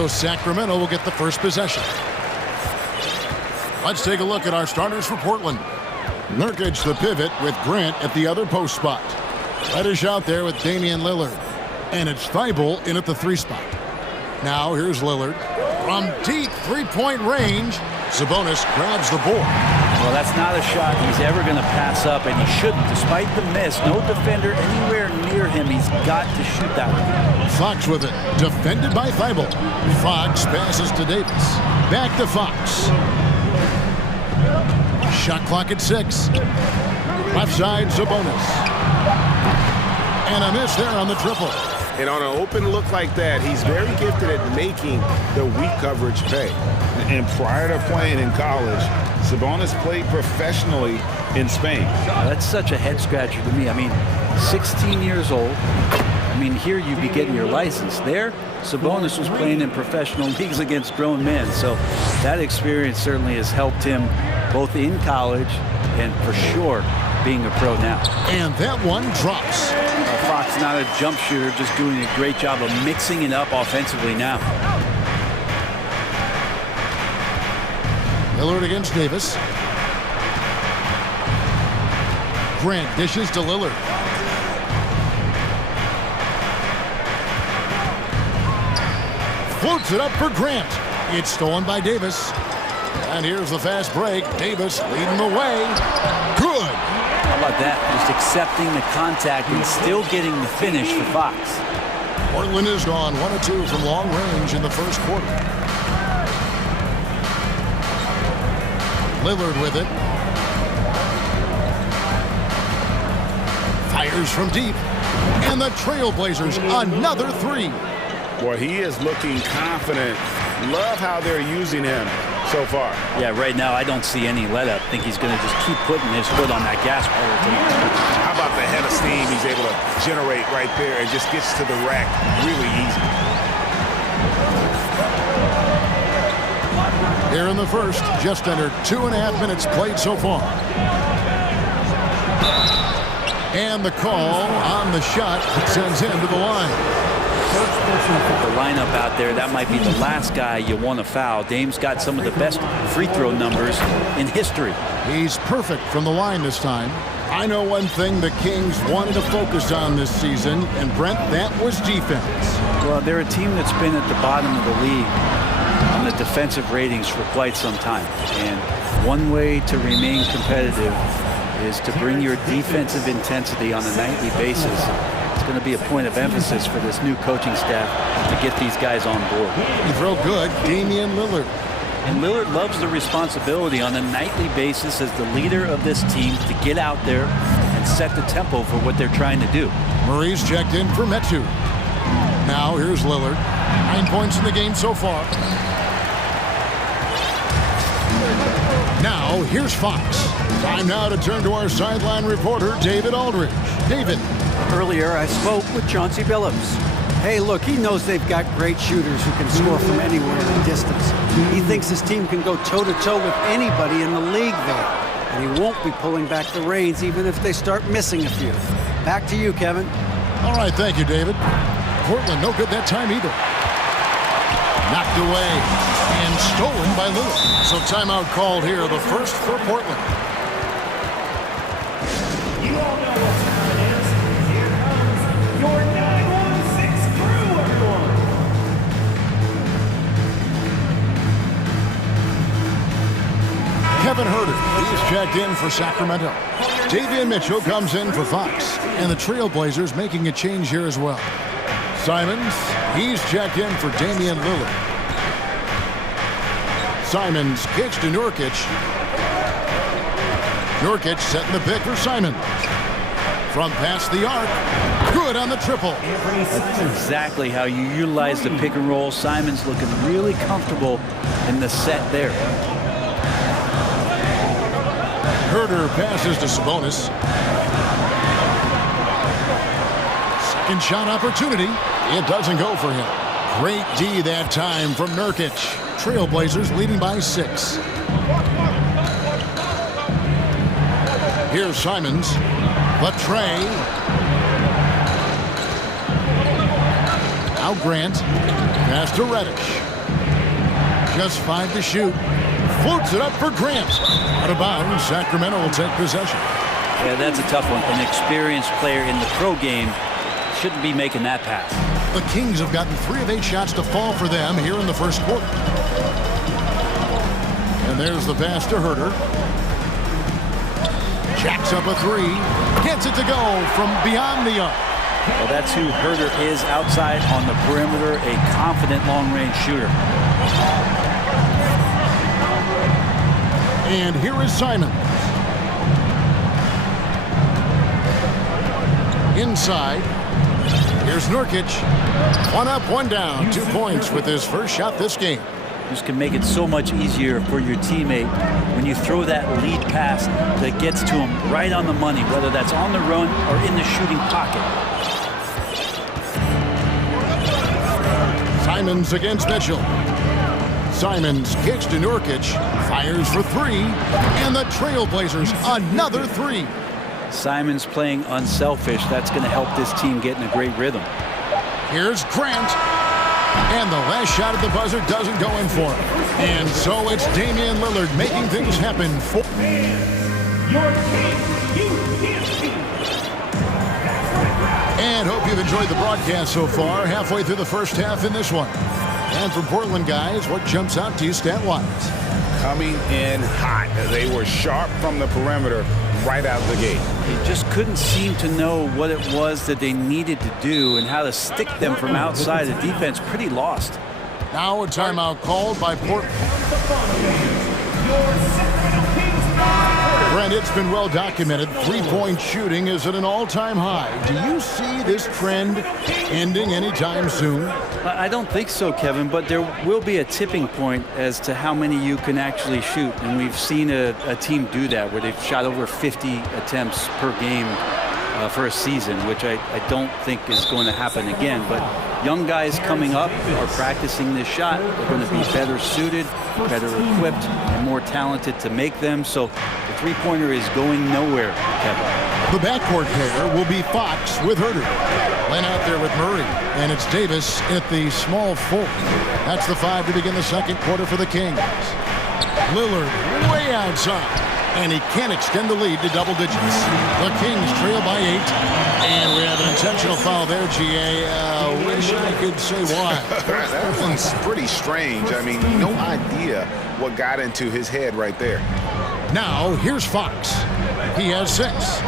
So Sacramento will get the first possession. Let's take a look at our starters for Portland. Nurkic, the pivot, with Grant at the other post spot. Reddish out there with Damian Lillard. And it's Thibault in at the 3 spot. Now here's Lillard. From deep three-point range, Sabonis grabs the board. Well, that's not a shot he's ever going to pass up, and he shouldn't. Despite the miss, no defender anywhere near him. He's got to shoot that one. Fox with it. Defended by Thibault. Fox passes to Davis. Back to Fox. Shot clock at 6. Left side, Sabonis. And a miss there on the triple. And on an open look like that, he's very gifted at making the weak coverage pay. And prior to playing in college, Sabonis played professionally in Spain. That's such a head scratcher to me. I mean, 16 years old. I mean, here you'd be getting your license. There, Sabonis was playing in professional leagues against grown men. So that experience certainly has helped him both in college and for sure being a pro now. And that one drops. Fox not a jump shooter, just doing a great job of mixing it up offensively now. Lillard against Davis. Grant dishes to Lillard. Floats it up for Grant. It's stolen by Davis. And here's the fast break. Davis leading the way. Good. How about that? Just accepting the contact and still getting the finish for Fox. Portland is gone 1 of 2 from long range in the first quarter. Lillard with it. Fires from deep. And the Trailblazers another 3. Boy, he is looking confident. Love how they're using him so far. Yeah, right now I don't see any let up. I think he's going to just keep putting his foot on that gas pedal tonight. How about the head of steam he's able to generate right there and just gets to the rack really easy. Here in the first, just under 2.5 minutes played so far. And the call on the shot that sends him to the line. The lineup out there, that might be the last guy you want to foul. Dame's got some of the best free throw numbers in history. He's perfect from the line this time. I know one thing the Kings wanted to focus on this season, and Brent, that was defense. Well, they're a team that's been at the bottom of the league on the defensive ratings for quite some time. And one way to remain competitive is to bring your defensive intensity on a nightly basis. It's going to be a point of emphasis for this new coaching staff to get these guys on board. He throw good, Damian Lillard. And Lillard loves the responsibility on a nightly basis as the leader of this team to get out there and set the tempo for what they're trying to do. Murray's checked in for Metu. Now here's Lillard. 9 points in the game so far. Now here's Fox. Time now to turn to our sideline reporter, David Aldridge. David. Earlier, I spoke with Chauncey Billups. Hey, look, he knows they've got great shooters who can score from anywhere in the distance. He thinks his team can go toe-to-toe with anybody in the league there. And he won't be pulling back the reins even if they start missing a few. Back to you, Kevin. All right, thank you, David. Portland, no good that time either. Knocked away and stolen by Lillard. So timeout called here, the first for Portland. You all know what time it is. Here comes your 916 crew, everyone. Kevin Herter, he's checked in for Sacramento. Davion Mitchell comes in for Fox. And the Trailblazers making a change here as well. Simons, he's checked in for Damian Lillard. Simons kicks to Nurkic. Nurkic setting the pick for Simons. From past the arc, good on the triple. That's exactly how you utilize the pick and roll. Simons looking really comfortable in the set there. Herter passes to Sabonis. Second shot opportunity. It doesn't go for him. Great D that time from Nurkic. Trailblazers leading by 6. Here's Simons. Latre. Now Grant. Pass to Reddish. Just 5 to shoot. Floats it up for Grant. Out of bounds. Sacramento will take possession. Yeah, that's a tough one. An experienced player in the pro game shouldn't be making that pass. The Kings have gotten 3 of 8 shots to fall for them here in the first quarter. And there's the pass to Herter. Jacks up a 3. Gets it to go from beyond the arc. Well, that's who Herter is outside on the perimeter, a confident long-range shooter. And here is Simon. Inside. Here's Nurkic. 1 up, 1 down. 2 points with his first shot this game. This can make it so much easier for your teammate when you throw that lead pass that gets to him right on the money, whether that's on the run or in the shooting pocket. Simons against Mitchell. Simons kicks to Nurkic, fires for 3, and the Trailblazers another 3. Simons playing unselfish. That's going to help this team get in a great rhythm. Here's Grant. And the last shot at the buzzer doesn't go in for him. And so it's Damian Lillard making things happen for And hope you've enjoyed the broadcast so far. Halfway through the first half in this one. And from Portland, guys, what jumps out to you stat-wise? Coming in hot. They were sharp from the perimeter right out the gate. They just couldn't seem to know what it was that they needed to do and how to stick them from outside. The defense pretty lost. Now a timeout called by Portland. Brent, it's been well documented. 3-point shooting is at an all-time high. Do you see this trend ending anytime soon? I don't think so, Kevin, but there will be a tipping point as to how many you can actually shoot. And we've seen a team do that where they've shot over 50 attempts per game for a season, which I don't think is going to happen again. But young guys coming up are practicing this shot. They're going to be better suited, better equipped, and more talented to make them. So the three-pointer is going nowhere, Kevin. The backcourt pair will be Fox with Herter. Len out there with Murray, and it's Davis at the small forward. That's the 5 to begin the second quarter for the Kings. Lillard way outside, and he can't extend the lead to double digits. The Kings trail by 8, and we have an intentional foul there, GA. Wish I could say why. That one's pretty strange. I mean, no idea what got into his head right there. Now, here's Fox. He has 6.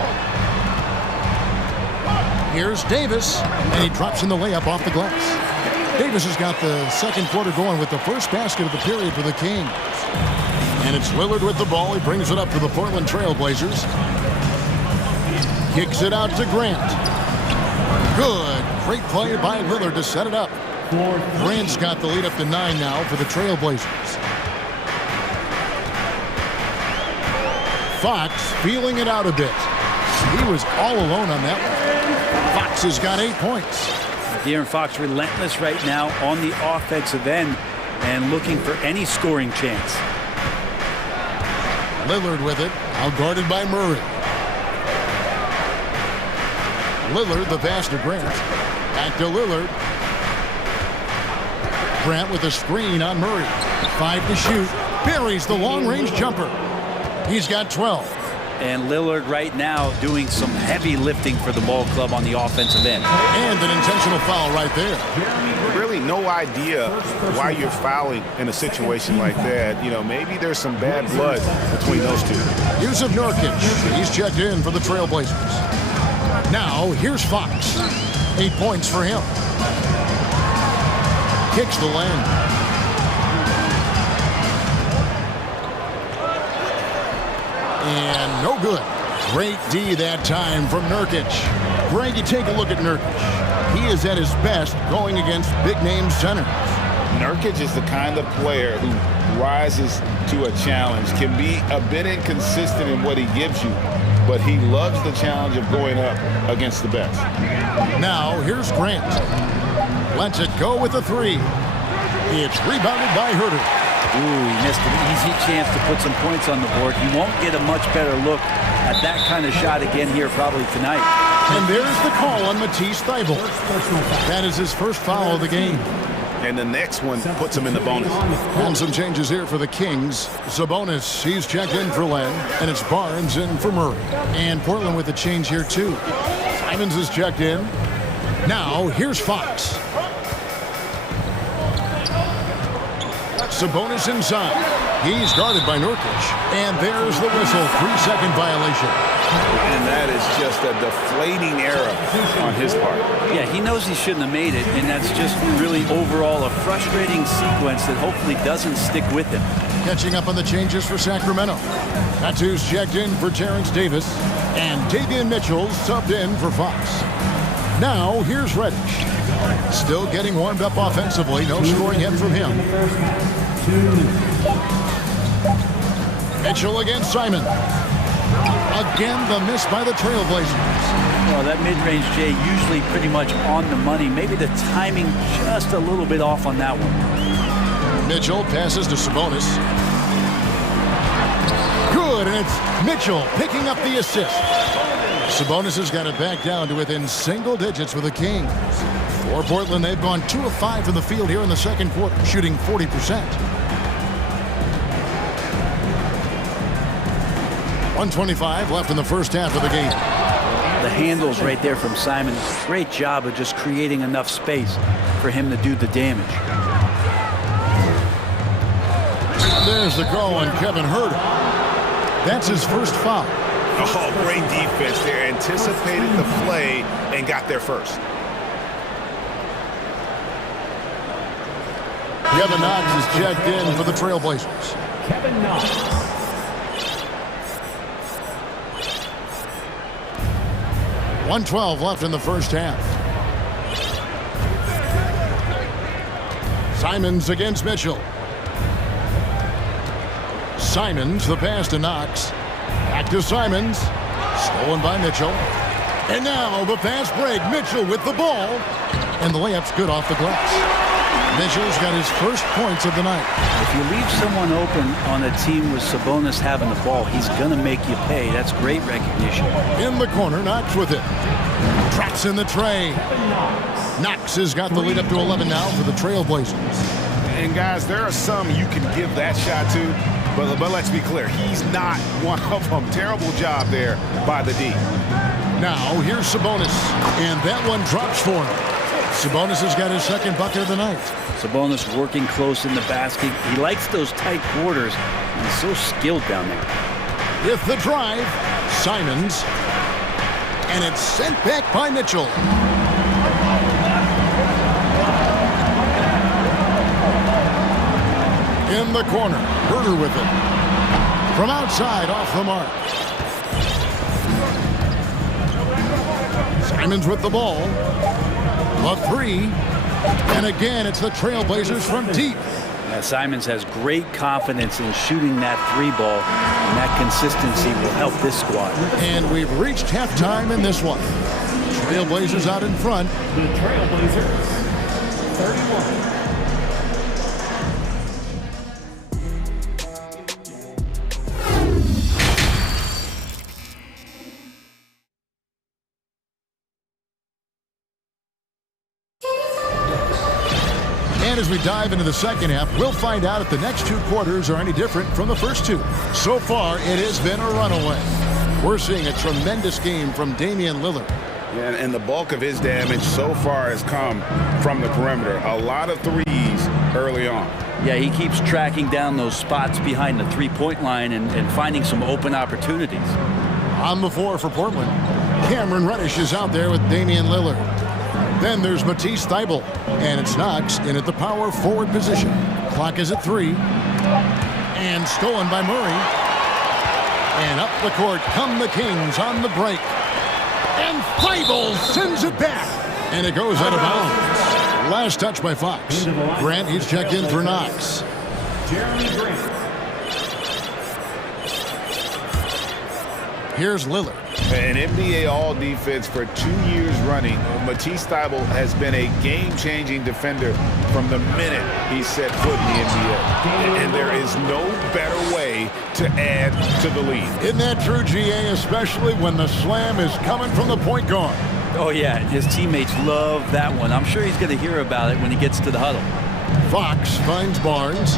Here's Davis, and he drops in the layup off the glass. Davis has got the second quarter going with the first basket of the period for the Kings. And it's Lillard with the ball. He brings it up to the Portland Trailblazers. Kicks it out to Grant. Good. Great play by Lillard to set it up. Grant's got the lead up to 9 now for the Trailblazers. Fox feeling it out a bit. He was all alone on that one. Fox has got 8 points. De'Aaron Fox relentless right now on the offensive end and looking for any scoring chance. Lillard with it, out guarded by Murray. Lillard, the pass to Grant. Back to Lillard. Grant with a screen on Murray. 5 to shoot. Buries the long-range jumper. He's got 12. And Lillard right now doing some heavy lifting for the ball club on the offensive end. And an intentional foul right there. Really no idea why you're fouling in a situation like that. You know, maybe there's some bad blood between those two. Use of Nurkic. He's checked in for the Trailblazers. Now, here's Fox. 8 points for him. Kicks the lane. And no good. Great D that time from Nurkic. Greg, you take a look at Nurkic. He is at his best going against big-name centers. Nurkic is the kind of player who rises to a challenge, can be a bit inconsistent in what he gives you, but he loves the challenge of going up against the best. Now, here's Grant. Lets it go with a 3. It's rebounded by Herter. Ooh, he missed an easy chance to put some points on the board. He won't get a much better look at that kind of shot again here probably tonight. And there's the call on Matisse Thybulle. That is his first foul of the game. and the next one puts them in the bonus. And some changes here for the Kings. Sabonis, he's checked in for Len, and it's Barnes in for Murray. And Portland with a change here, too. Simons is checked in. Now, here's Fox. Sabonis inside. He's guarded by Nurkic. And there's the whistle. 3-second violation. And that is just a deflating error on his part. Yeah, he knows he shouldn't have made it, and that's just really overall a frustrating sequence that hopefully doesn't stick with him. Catching up on the changes for Sacramento. That's who's checked in for Terrence Davis. And Davion Mitchell subbed in for Fox. Now, here's Reddish. Still getting warmed up offensively. No scoring yet from him. Mitchell against Simon. Again, the miss by the Trailblazers. Well, that mid-range, Jay, usually pretty much on the money. Maybe the timing just a little bit off on that one. Mitchell passes to Sabonis. Good, and it's Mitchell picking up the assist. Sabonis has got it back down to within single digits with the Kings. For Portland, they've gone 2 of 5 from the field here in the second quarter, shooting 40%. 1:25 left in the first half of the game. The handles right there from Simon. Great job of just creating enough space for him to do the damage. There's the call on Kevin Huerter. That's his first foul. Oh, great defense there. Anticipated the play and got there first. Kevin Knox is checked in for the Trailblazers. Kevin Knox. .112 left in the first half. Simons against Mitchell. Simons, the pass to Knox. Back to Simons. Stolen by Mitchell. And now the fast break. Mitchell with the ball. And the layup's good off the glass. Mitchell's got his first points of the night. If you leave someone open on a team with Sabonis having the ball, he's going to make you pay. That's great recognition. In the corner, Knox with it. Traps in the tray. Knox has got the lead up to 11 now for the Trailblazers. And guys, there are some you can give that shot to, but let's be clear, he's not one of them. Terrible job there by the D. Now, here's Sabonis, and that one drops for him. Sabonis has got his second bucket of the night. Sabonis working close in the basket. He likes those tight quarters. He's so skilled down there. With the drive, Simons. And it's sent back by Mitchell. In the corner, Huerter with it. From outside, off the mark. Simons with the ball. A three. And again, it's the Trailblazers from deep. Yeah, Simons has great confidence in shooting that three ball, and that consistency will help this squad. And we've reached halftime in this one. Trailblazers out in front. The Trailblazers, 31. And as we dive into the second half, we'll find out if the next two quarters are any different from the first two. So far, it has been a runaway. We're seeing a tremendous game from Damian Lillard. Yeah, and the bulk of his damage so far has come from the perimeter. A lot of threes early on. Yeah, he keeps tracking down those spots behind the three-point line and finding some open opportunities. On the floor for Portland, Cameron Reddish is out there with Damian Lillard. Then there's Matisse Thybulle, and it's Knox in at the power forward position. Clock is at 3. And stolen by Murray. And up the court come the Kings on the break. And Thybulle sends it back. And it goes out of bounds. Last touch by Fox. Grant, he's checked in for Knox. Jeremy Grant. Here's Lillard. An NBA All-Defense for 2 years running. Matisse Thybulle has been a game-changing defender from the minute he set foot in the NBA. And there is no better way to add to the lead. Isn't that true, GA, especially when the slam is coming from the point guard? Oh, yeah, his teammates love that one. I'm sure he's going to hear about it when he gets to the huddle. Fox finds Barnes.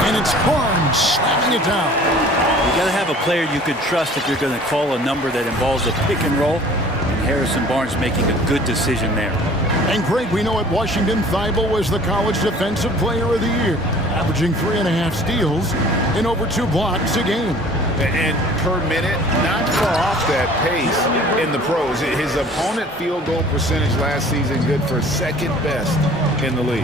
And it's Barnes slamming it down. You got to have a player you can trust if you're going to call a number that involves a pick and roll. And Harrison Barnes making a good decision there. And Greg, we know at Washington, Thibault was the College Defensive Player of the Year, averaging 3.5 steals and over 2 blocks a game. And per minute, not far off that pace in the pros. His opponent field goal percentage last season good for second best in the league.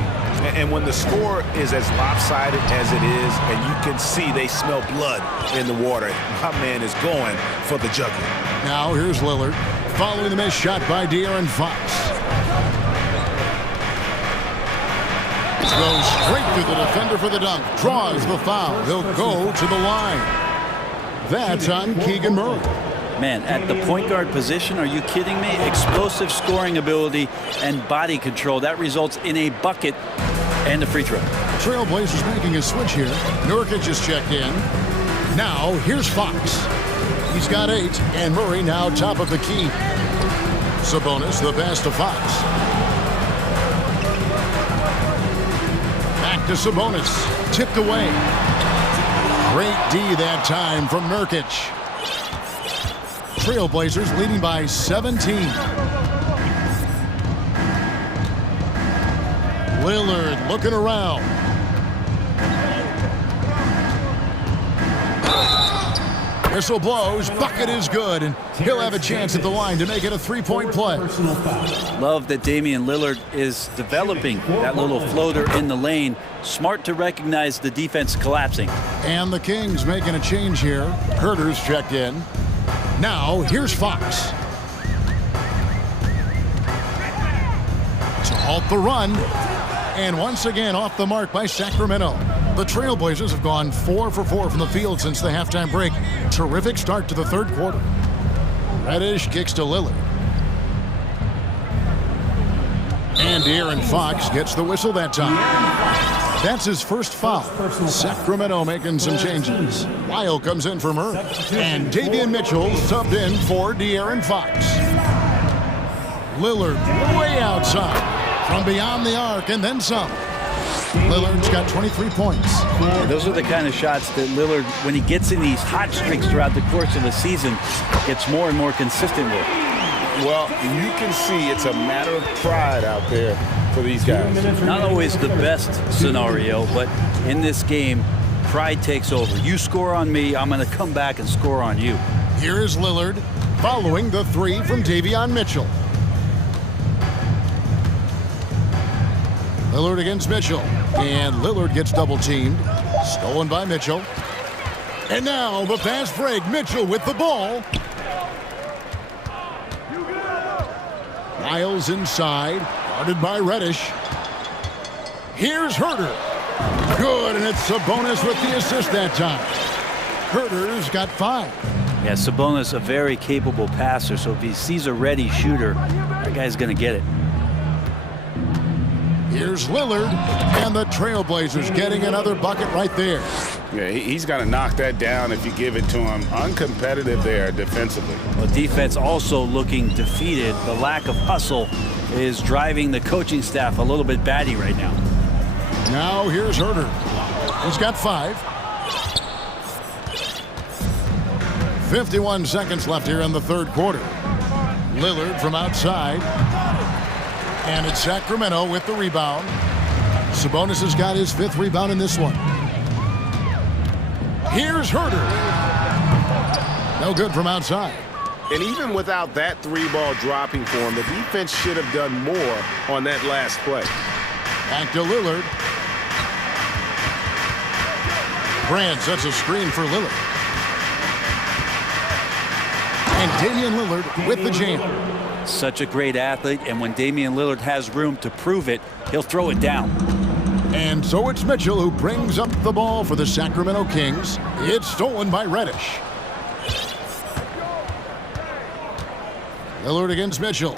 And when the score is as lopsided as it is, and you can see they smell blood in the water, my man is going for the jugular. Now here's Lillard, following the missed shot by De'Aaron Fox. Goes straight through the defender for the dunk. Draws the foul. He'll go to the line. That's on Keegan Murray. Man, at the point guard position, are you kidding me? Explosive scoring ability and body control. That results in a bucket and a free throw. Trailblazers making a switch here. Nurkic just checked in. Now, here's Fox. He's got 8, and Murray now top of the key. Sabonis, the pass to Fox. Back to Sabonis. Tipped away. Great D that time from Nurkic. Trailblazers leading by 17. Lillard looking around. Whistle blows. Bucket is good, and he'll have a chance at the line to make it a 3-point play. Love that Damian Lillard is developing that little floater in the lane. Smart to recognize the defense collapsing. And the Kings making a change here. Herter's checked in. Now, here's Fox. To halt the run. And once again off the mark by Sacramento. The Trailblazers have gone 4 for 4 from the field since the halftime break. Terrific start to the third quarter. Reddish kicks to Lillard. And De'Aaron Fox gets the whistle that time. That's his first foul. Sacramento making some changes. Lyle comes in for Murray. And Davion Mitchell subbed in for De'Aaron Fox. Lillard way outside from beyond the arc and then some. Lillard's got 23 points. Yeah, those are the kind of shots that Lillard, when he gets in these hot streaks throughout the course of the season, gets more and more consistent with. Well, you can see it's a matter of pride out there for these guys. Not always the best scenario, but in this game, pride takes over. You score on me, I'm going to come back and score on you. Here is Lillard following the 3 from Davion Mitchell. Lillard against Mitchell. And Lillard gets double-teamed. Stolen by Mitchell. And now the fast break. Mitchell with the ball. Miles inside. Guarded by Reddish. Here's Herter. Good, and it's Sabonis with the assist that time. Herter's got 5. Yeah, Sabonis, a very capable passer, so if he sees a ready shooter, that guy's going to get it. Here's Lillard, and the Trailblazers getting another bucket right there. Yeah, he's going to knock that down if you give it to him. Uncompetitive there defensively. Well, defense also looking defeated. The lack of hustle is driving the coaching staff a little bit batty right now. Now here's Herter. He's got 5. 51 seconds left here in the third quarter. Lillard from outside. And it's Sacramento with the rebound. Sabonis has got his 5th rebound in this one. Here's Herter. No good from outside. And even without that 3-ball dropping for him, the defense should have done more on that last play. Back to Lillard. Brand sets a screen for Lillard. And Damian Lillard with the jam. Such a great athlete, and when Damian Lillard has room to prove it, he'll throw it down. And so it's Mitchell who brings up the ball for the Sacramento Kings. It's stolen by Reddish. Lillard against Mitchell.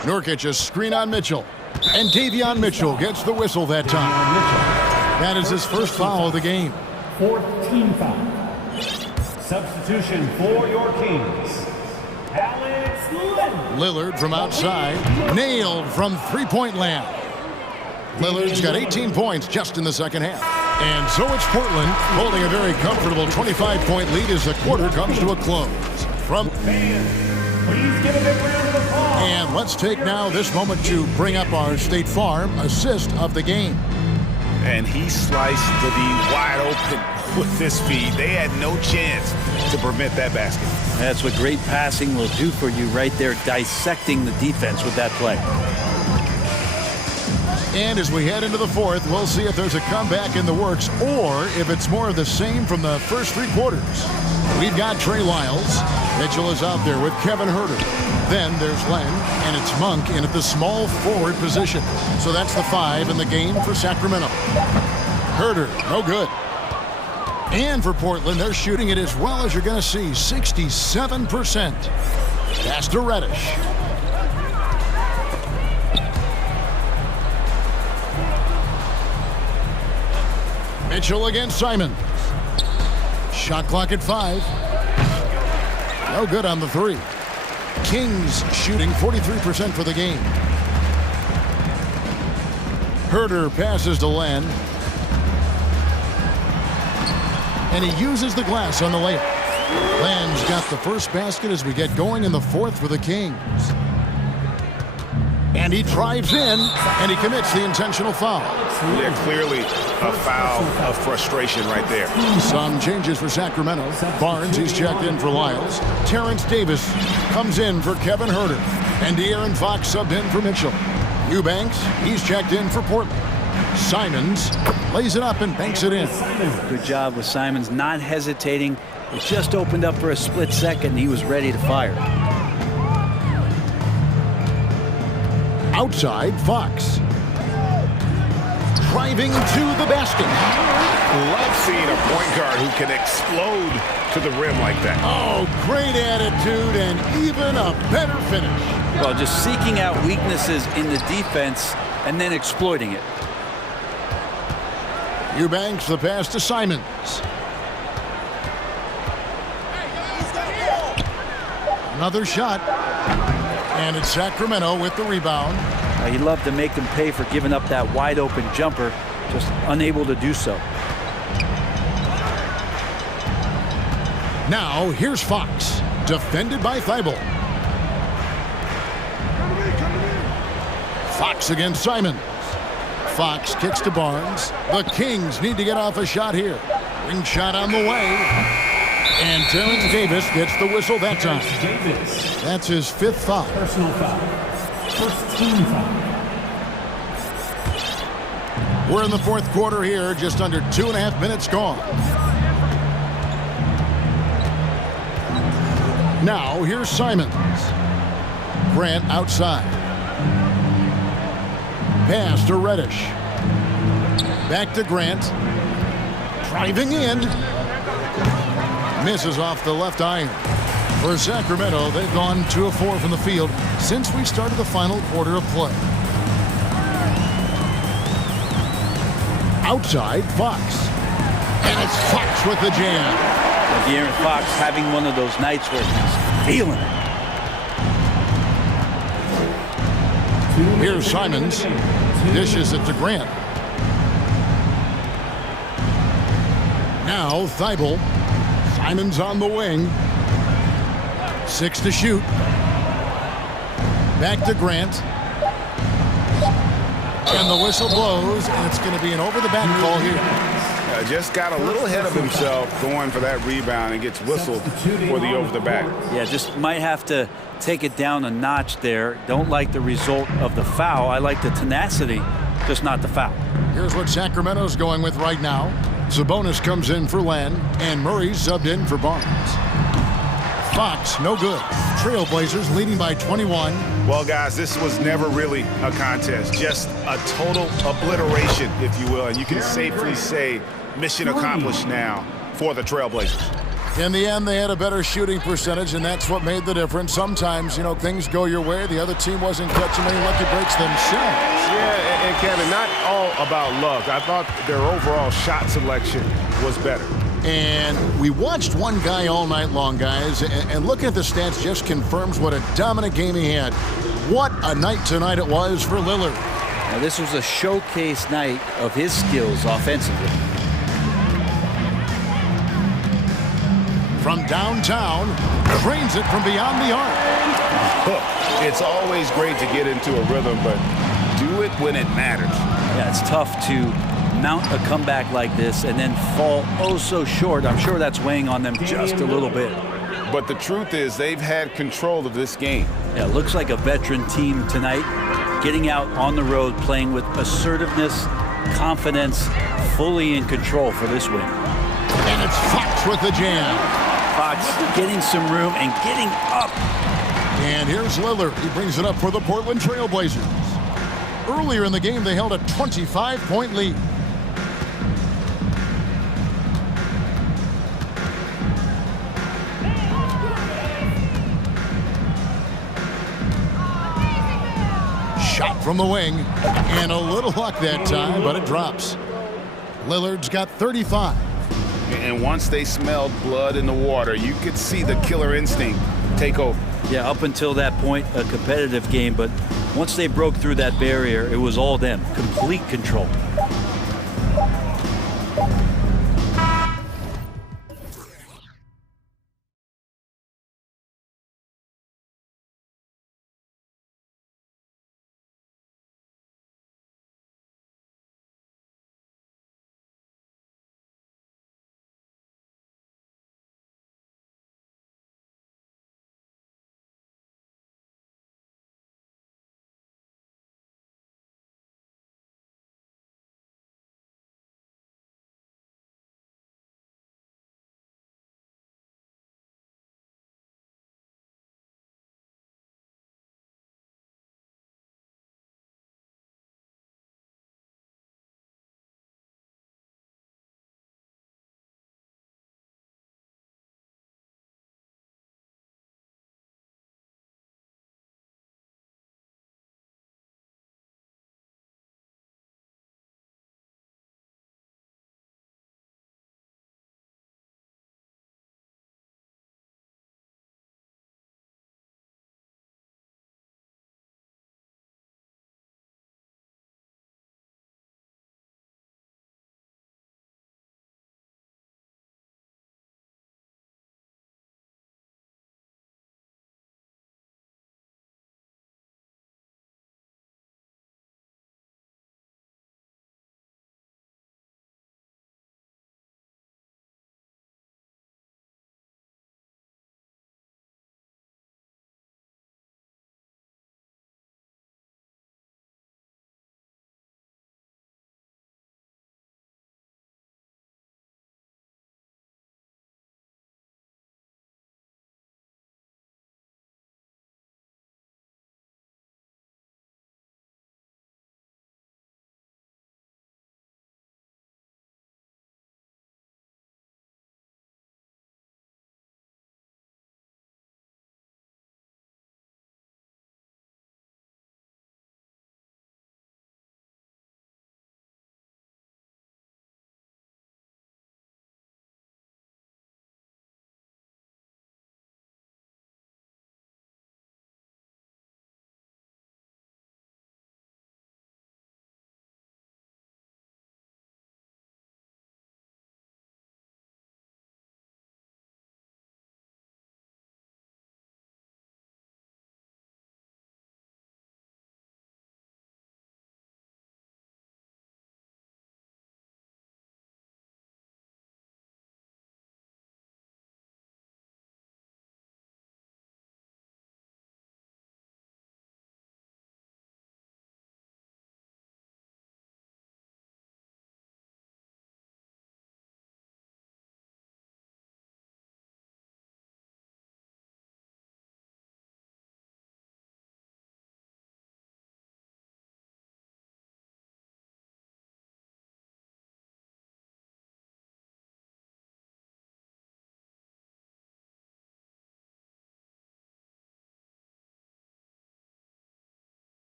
Nurkic a screen on Mitchell. And Davion Mitchell gets the whistle that time. That is his first foul of the game. 4th team foul. Substitution for your Kings. Lillard from outside, nailed from three-point land. Lillard's got 18 points just in the second half. And so it's Portland holding a very comfortable 25-point lead as the quarter comes to a close. And let's take now this moment to bring up our State Farm assist of the game. And he sliced to the wide open with this feed. They had no chance to prevent that basket. That's what great passing will do for you right there, dissecting the defense with that play. And as we head into the fourth, we'll see if there's a comeback in the works or if it's more of the same from the first three quarters. We've got Trey Lyles. Mitchell is out there with Kevin Herter. Then there's Len, and it's Monk in at the small forward position. So that's the 5 in the game for Sacramento. Herter, no good. And for Portland, they're shooting it as well as you're going to see, 67%. Pass to Reddish. Mitchell against Simon. Shot clock at 5. No good on the 3. Kings shooting 43% for the game. Herter passes to Len. And he uses the glass on the layup. Len's got the first basket as we get going in the fourth for the Kings. And he drives in, and he commits the intentional foul. Yeah, clearly a foul of frustration right there. Some changes for Sacramento. Barnes, he's checked in for Lyles. Terrence Davis comes in for Kevin Herter. And De'Aaron Fox subbed in for Mitchell. Eubanks, he's checked in for Portland. Simons lays it up and banks it in. Good job with Simons, not hesitating. It just opened up for a split second, and he was ready to fire. Outside, Fox. Driving to the basket. Love seeing a point guard who can explode to the rim like that. Oh, great attitude and even a better finish. Well, just seeking out weaknesses in the defense and then exploiting it. Eubanks the pass to Simons. Another shot. And it's Sacramento with the rebound. He'd love to make them pay for giving up that wide open jumper, just unable to do so. Now here's Fox, defended by Thibault. Fox against Simons. Fox kicks to Barnes. The Kings need to get off a shot here. Ring shot on the way. And Terrence Davis gets the whistle that time. That's his 5th foul. Personal foul. First team foul. We're in the fourth quarter here, just under 2.5 minutes gone. Now here's Simons. Grant outside. Pass to Reddish. Back to Grant. Driving in. Misses off the left iron. For Sacramento, they've gone 2 of 4 from the field since we started the final quarter of play. Outside, Fox. And it's Fox with the jam. De'Aaron Fox having one of those nights where he's feeling it. Here's Simons. Dishes it to Grant. Now Thibault. Simons on the wing. 6 to shoot. Back to Grant. And the whistle blows, and it's going to be an over-the-back call here. Just got a little ahead of himself going for that rebound and gets whistled for the over-the-back. Yeah, just might have to take it down a notch there. Don't like the result of the foul. I like the tenacity, just not the foul. Here's what Sacramento's going with right now. Sabonis comes in for Len, and Murray's subbed in for Barnes. Fox, no good. Trailblazers leading by 21. Well, guys, this was never really a contest. Just a total obliteration, if you will. And you can safely say mission accomplished now for the Trailblazers. In the end, they had a better shooting percentage, and that's what made the difference. Sometimes, things go your way. The other team wasn't catching many lucky breaks themselves. Yeah, and Kevin, not all about luck. I thought their overall shot selection was better. And we watched one guy all night long, guys, and looking at the stats just confirms what a dominant game he had. What a night tonight it was for Lillard. Now, this was a showcase night of his skills offensively. From downtown, drains it from beyond the arc. It's always great to get into a rhythm, but do it when it matters. Yeah, it's tough to mount a comeback like this and then fall oh so short. I'm sure that's weighing on them just a little bit. But the truth is they've had control of this game. Yeah, it looks like a veteran team tonight, getting out on the road, playing with assertiveness, confidence, fully in control for this win. And it's Fox with the jam. Fox getting some room and getting up. And here's Lillard. He brings it up for the Portland Trail Blazers. Earlier in the game, they held a 25-point lead. Shot from the wing, and a little luck that time, but it drops. Lillard's got 35. And once they smelled blood in the water, you could see the killer instinct take over. Yeah, up until that point, a competitive game, but once they broke through that barrier, it was all them, complete control.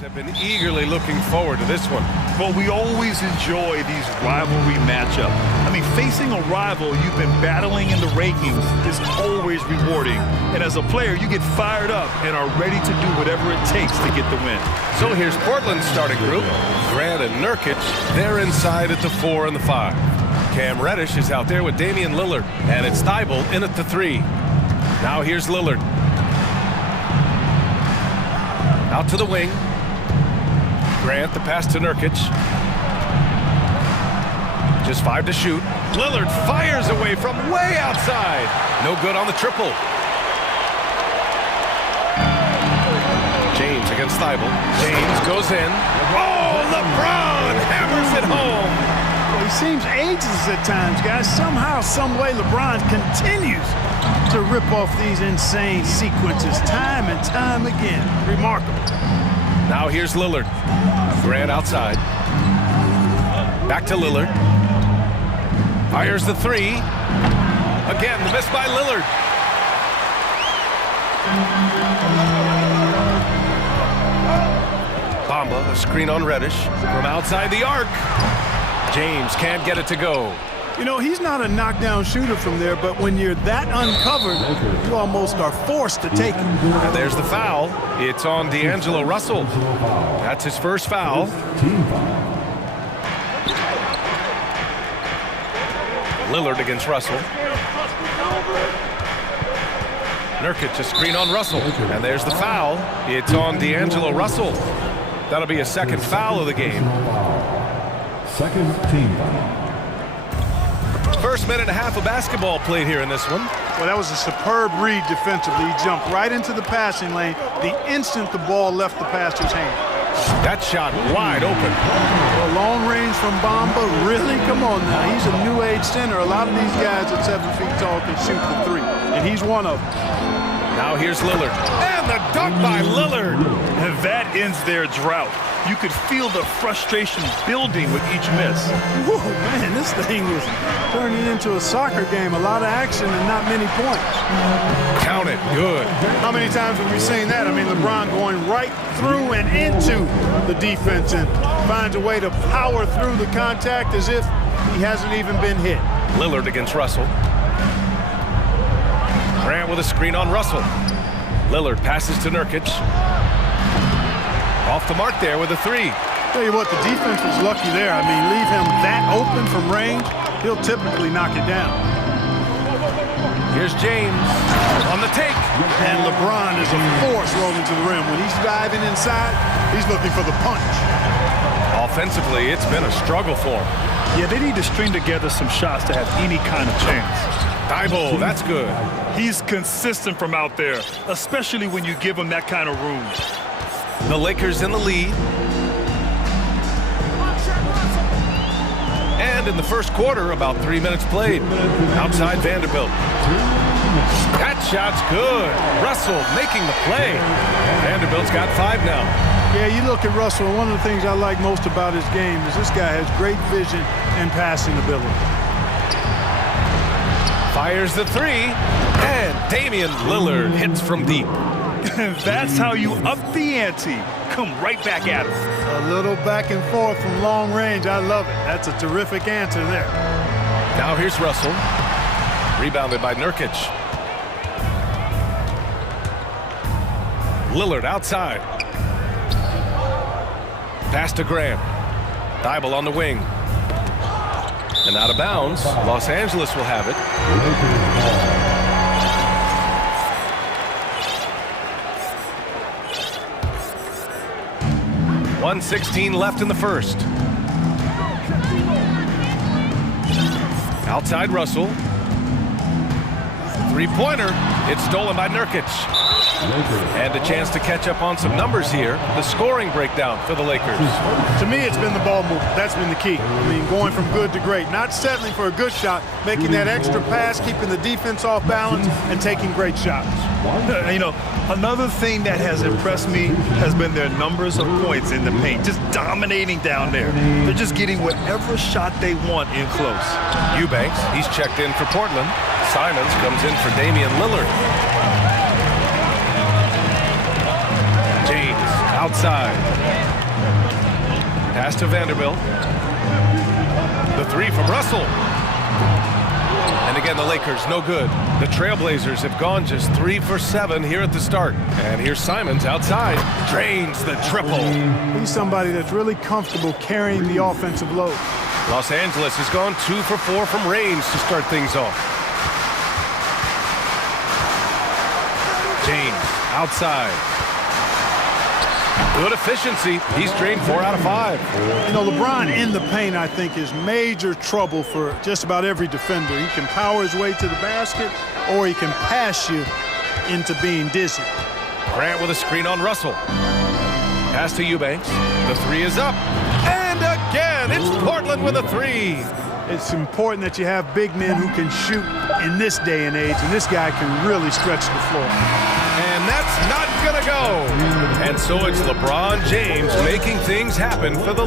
Have been eagerly looking forward to this one. Well, we always enjoy these rivalry matchups. I mean, facing a rival you've been battling in the rankings is always rewarding. And as a player, you get fired up and are ready to do whatever it takes to get the win. So here's Portland's starting group. Grant and Nurkic, they're inside at the 4 and the 5. Cam Reddish is out there with Damian Lillard, and it's Thibault in at the 3. Now here's Lillard. Out to the wing. Grant, the pass to Nurkic. Just 5 to shoot. Lillard fires away from way outside. No good on the triple. James against Thibault. James goes in. Oh, LeBron hammers it home. Well, he seems ageless at times, guys. Somehow, some way, LeBron continues to rip off these insane sequences time and time again. Remarkable. Now here's Lillard. Grant outside. Back to Lillard. Fires the 3. Again, the miss by Lillard. Bamba, a screen on Reddish. From outside the arc. James can't get it to go. You know, he's not a knockdown shooter from there, but when you're that uncovered, you almost are forced to take it. And there's the foul. It's on D'Angelo Russell. That's his first foul. Lillard against Russell. Nurkic, a screen on Russell. And there's the foul. It's on D'Angelo Russell. That'll be a second foul of the game. Second team foul. First minute and a half of basketball played here in this one. Well, that was a superb read defensively. He jumped right into the passing lane the instant the ball left the passer's hand. That shot wide open. Well, long range from Bamba, really? Come on now. He's a new age center. A lot of these guys at 7 feet tall can shoot the 3, and he's one of them. Now here's Lillard. And the dunk by Lillard. And that ends their drought. You could feel the frustration building with each miss. Whoa, man, this thing was turning into a soccer game. A lot of action and not many points. Count it. Good. How many times have we seen that? I mean, LeBron going right through and into the defense and finds a way to power through the contact as if he hasn't even been hit. Lillard against Russell. Grant with a screen on Russell. Lillard passes to Nurkic. Off the mark there with a 3. Tell you what, the defense was lucky there. I mean, leave him that open from range, he'll typically knock it down. Here's James on the take. And LeBron is a force rolling to the rim. When he's diving inside, he's looking for the punch. Offensively, it's been a struggle for him. Yeah, they need to string together some shots to have any kind of chance. Thibault, that's good. He's consistent from out there, especially when you give him that kind of room. The Lakers in the lead. And in the first quarter, about 3 minutes played. Outside Vanderbilt. That shot's good. Russell making the play. Vanderbilt's got 5 now. Yeah, you look at Russell, and one of the things I like most about his game is this guy has great vision and passing ability. Fires the 3. And Damian Lillard hits from deep. That's how you up the ante. Come right back at him. A little back and forth from long range. I love it. That's a terrific answer there. Now here's Russell. Rebounded by Nurkic. Lillard outside. Pass to Graham. Thibault on the wing. And out of bounds. Los Angeles will have it. 1:16 left in the first. Outside Russell. Three-pointer. It's stolen by Nurkic. And a chance to catch up on some numbers here. The scoring breakdown for the Lakers. To me, it's been the ball movement. That's been the key. I mean, going from good to great. Not settling for a good shot, making that extra pass, keeping the defense off balance, and taking great shots. You know, another thing that has impressed me has been their numbers of points in the paint. Just dominating down there. They're just getting whatever shot they want in close. Eubanks, he's checked in for Portland. Simons comes in for Damian Lillard. James outside. Pass to Vanderbilt. The three from Russell. And again, the Lakers, no good. The Trailblazers have gone just 3 for 7 here at the start. And here's Simons outside. Drains the triple. He's somebody that's really comfortable carrying the offensive load. Los Angeles has gone 2 for 4 from range to start things off. James outside. Good efficiency. He's drained 4 out of 5. You know, LeBron in the paint, I think, is major trouble for just about every defender. He can power his way to the basket, or he can pass you into being dizzy. Grant with a screen on Russell. Pass to Eubanks. The three is up. And again, it's Portland with a three. It's important that you have big men who can shoot in this day and age, and this guy can really stretch the floor. And that's not gonna go. And so it's LeBron James making things happen for the...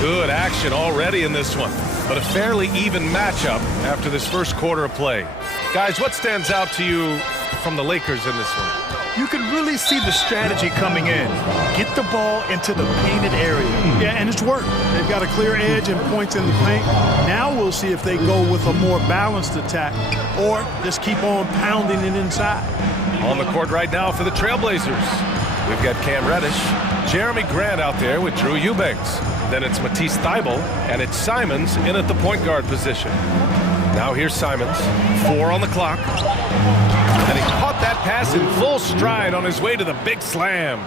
Good action already in this one, but a fairly even matchup after this first quarter of play. Guys, what stands out to you from the Lakers in this one? You can really see the strategy coming in. Get the ball into the painted area. Yeah, and it's worked. They've got a clear edge and points in the paint. Now we'll see if they go with a more balanced attack or just keep on pounding it inside. On the court right now for the Trailblazers, we've got Cam Reddish, Jeremy Grant out there with Drew Eubanks. Then it's Matisse Thybulle, and it's Simons in at the point guard position. Now here's Simons, 4 on the clock. And he caught that pass in full stride on his way to the big slam.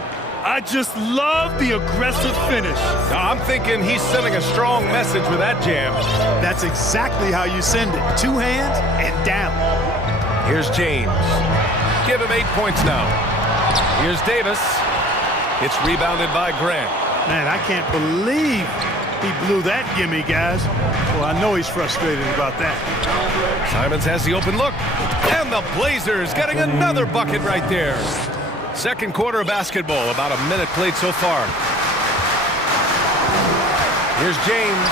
I just love the aggressive finish. Now, I'm thinking he's sending a strong message with that jam. That's exactly how you send it. 2 hands and down. Here's James. Give him 8 points now. Here's Davis. It's rebounded by Grant. Man, I can't believe he blew that gimme, guys. Well, I know he's frustrated about that. Simons has the open look. And the Blazers getting another bucket right there. Second quarter of basketball, about a minute played so far. Here's James.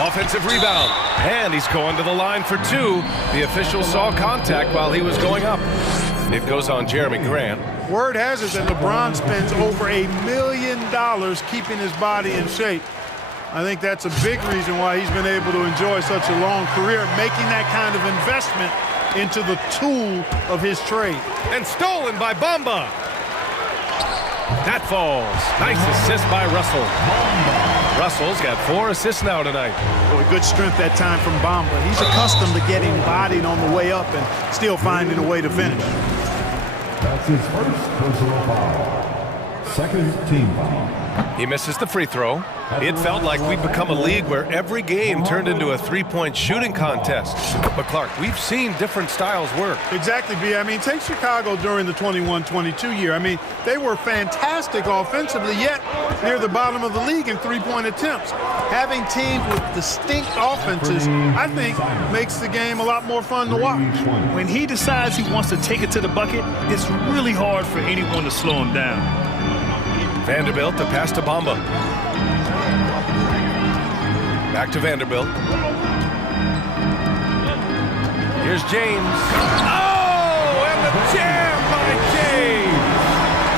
Offensive rebound. And he's going to the line for 2. The official saw contact while he was going up. It goes on Jeremy Grant. Word has it that LeBron spends over $1 million keeping his body in shape. I think that's a big reason why he's been able to enjoy such a long career, making that kind of investment into the tool of his trade. And stolen by Bamba. That falls. Nice assist by Russell. Russell's got 4 assists now tonight. Boy, good strength that time from Bamba. He's accustomed to getting bodied on the way up and still finding a way to finish. That's his first personal foul. Second team foul. He misses the free throw. It felt like we'd become a league where every game turned into a 3-point shooting contest. But Clark, we've seen different styles work. Exactly, B. I mean, take Chicago during the 21-22 year. I mean, they were fantastic offensively, yet near the bottom of the league in 3-point attempts. Having teams with distinct offenses, I think, makes the game a lot more fun to watch. When he decides he wants to take it to the bucket, it's really hard for anyone to slow him down. Vanderbilt, the pass to Bamba. Back to Vanderbilt. Here's James. Oh, and the jam by James.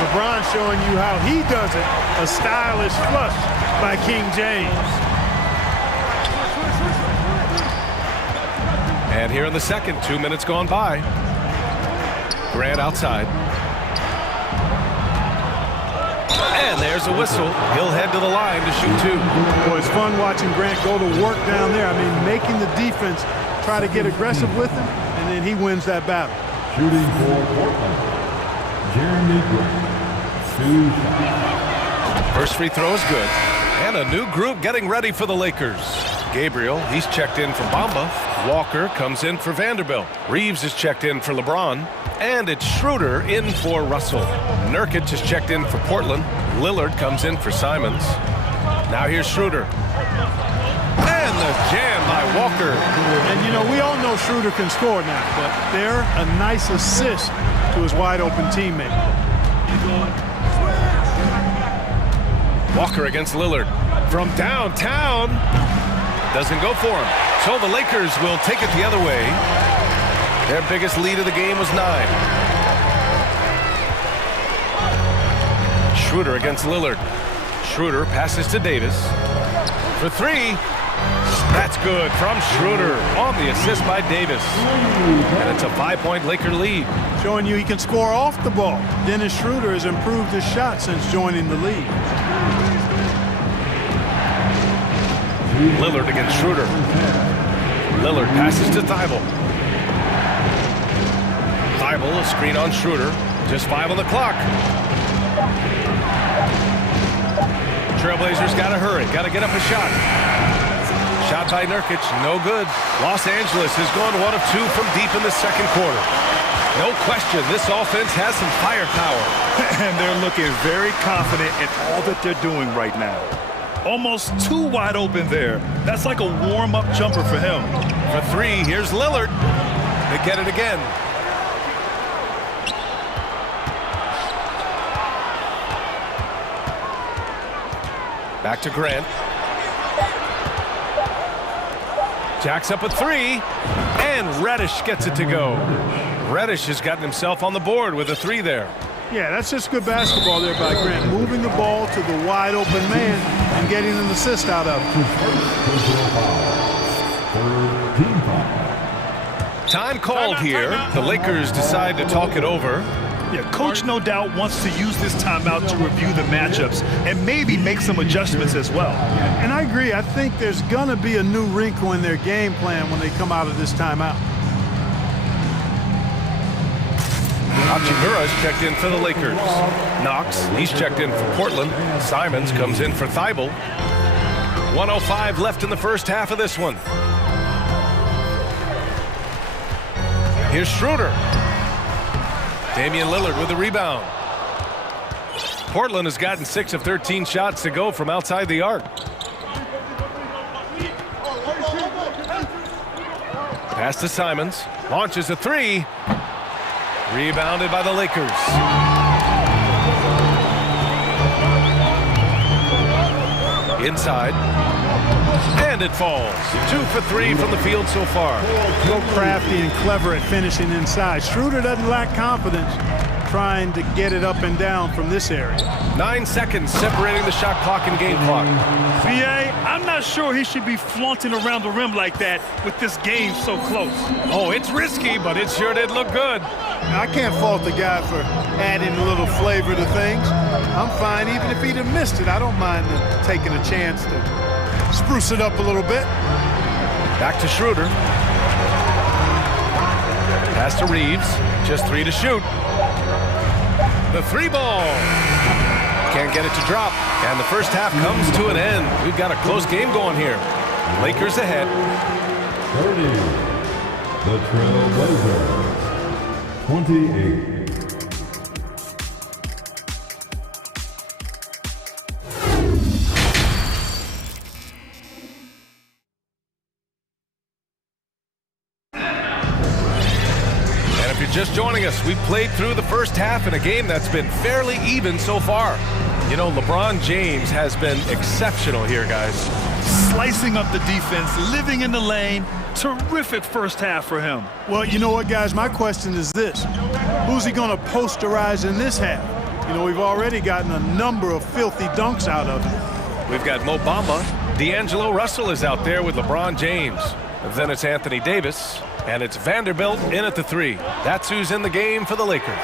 LeBron showing you how he does it. A stylish flush by King James. And here in the second, 2 minutes gone by. Grant outside. And there's a whistle. He'll head to the line to shoot 2. Boy, it's fun watching Grant go to work down there. I mean, making the defense try to get aggressive with him, and then he wins that battle. Shooting for Portland, Jeremy Grant. 2 shots. First free throw is good. And a new group getting ready for the Lakers. Gabriel, he's checked in for Bamba. Walker comes in for Vanderbilt. Reeves is checked in for LeBron. And it's Schroeder in for Russell. Nurkic is checked in for Portland. Lillard comes in for Simons. Now here's Schroeder. And the jam by Walker. And, you know, we all know Schroeder can score now, but they're a nice assist to his wide-open teammate. Walker against Lillard. From downtown. Doesn't go for him. So the Lakers will take it the other way. Their biggest lead of the game was 9. Schroeder against Lillard. Schroeder passes to Davis. For three. That's good from Schroeder on the assist by Davis. And it's a 5-point Laker lead. Showing you he can score off the ball. Dennis Schroeder has improved his shot since joining the league. Lillard against Schroeder. Lillard passes to Thibault. Thibault, a screen on Schroeder. Just 5 on the clock. Trailblazers got to hurry. Got to get up a shot. Shot by Nurkic, no good. Los Angeles has gone 1 of 2 from deep in the second quarter. No question, this offense has some firepower. And they're looking very confident in all that they're doing right now. Almost too wide open there. That's like a warm-up jumper for him. For three, here's Lillard. They get it again. Back to Grant. Jacks up a three, and Reddish gets it to go. Reddish has gotten himself on the board with a three there. Yeah, that's just good basketball there by Grant. Moving the ball to the wide open man and getting an assist out of it. Time called here. The Lakers decide to talk it over. Yeah, coach no doubt wants to use this timeout to review the matchups and maybe make some adjustments as well. And I agree. I think there's going to be a new wrinkle in their game plan when they come out of this timeout. Hachimura's checked in for the Lakers. Knox, he's checked in for Portland. Simons comes in for Thibault. 1:05 left in the first half of this one. Here's Schroeder. Damian Lillard with the rebound. Portland has gotten 6 of 13 shots to go from outside the arc. Pass to Simons. Launches a three. Rebounded by the Lakers. Inside. And it falls. 2 for 3 from the field so far. So crafty and clever at finishing inside. Schroeder doesn't lack confidence trying to get it up and down from this area. 9 seconds separating the shot clock and game clock. VA, I'm not sure he should be flaunting around the rim like that with this game so close. Oh, it's risky, but it sure did look good. I can't fault the guy for adding a little flavor to things. I'm fine even if he'd have missed it. I don't mind taking a chance to spruce it up a little bit. Back to Schroeder. Pass to Reeves. Just 3 to shoot. The 3 ball. Can't get it to drop. And the first half comes to an end. We've got a close game going here. Lakers ahead. 30. The Trailblazers. 28. Just joining us, we played through the first half in a game that's been fairly even so far. You know, LeBron James has been exceptional here, guys. Slicing up the defense, living in the lane. Terrific first half for him. Well, you know what, guys? My question is this. Who's he going to posterize in this half? You know, we've already gotten a number of filthy dunks out of him. We've got Mo Bamba. D'Angelo Russell is out there with LeBron James. Then it's Anthony Davis. And it's Vanderbilt in at the 3. That's who's in the game for the Lakers.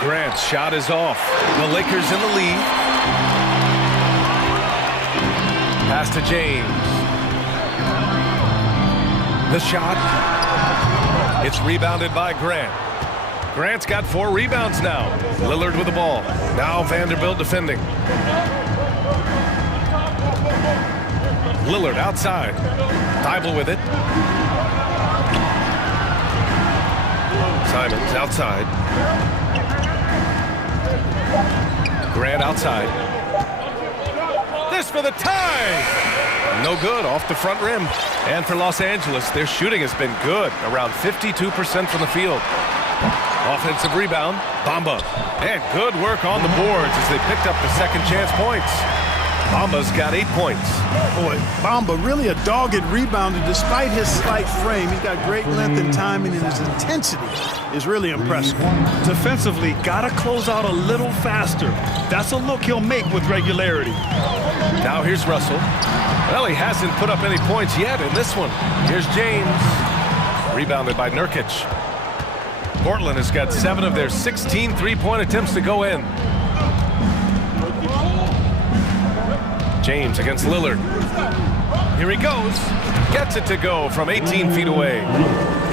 Grant's shot is off. The Lakers in the lead. Pass to James. The shot. It's rebounded by Grant. Grant's got 4 rebounds now. Lillard with the ball. Now Vanderbilt defending. Lillard outside. Thibault with it. Simons outside. Grant outside. This for the tie! No good, off the front rim. And for Los Angeles, their shooting has been good, around 52% from the field. Offensive rebound, Bamba. And good work on the boards as they picked up the second chance points. Bamba's got 8 points. Boy, Bamba really a dogged rebounder despite his slight frame. He's got great length and timing, and his intensity is really impressive. Defensively, got to close out a little faster. That's a look he'll make with regularity. Now here's Russell. Well, he hasn't put up any points yet in this one. Here's James. Rebounded by Nurkic. Portland has got 7 of their 16 three-point attempts to go in. James against Lillard. Here he goes. Gets it to go from 18 feet away.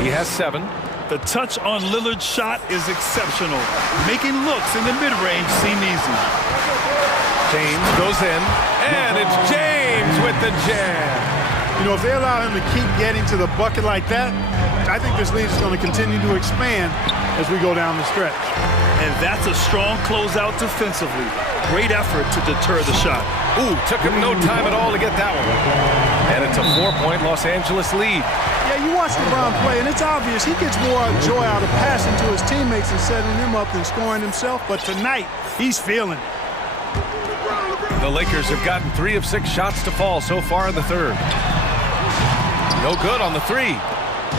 He has 7. The touch on Lillard's shot is exceptional. Making looks in the mid-range seem easy. James goes in, and it's James with the jam. You know, if they allow him to keep getting to the bucket like that, I think this lead is going to continue to expand as we go down the stretch. And that's a strong closeout defensively. Great effort to deter the shot. Ooh, took him no time at all to get that one. And it's a 4-point Los Angeles lead. Yeah, you watch LeBron play, and it's obvious he gets more joy out of passing to his teammates and setting them up than scoring himself. But tonight, he's feeling it. The Lakers have gotten 3 of 6 shots to fall so far in the third. No good on the 3.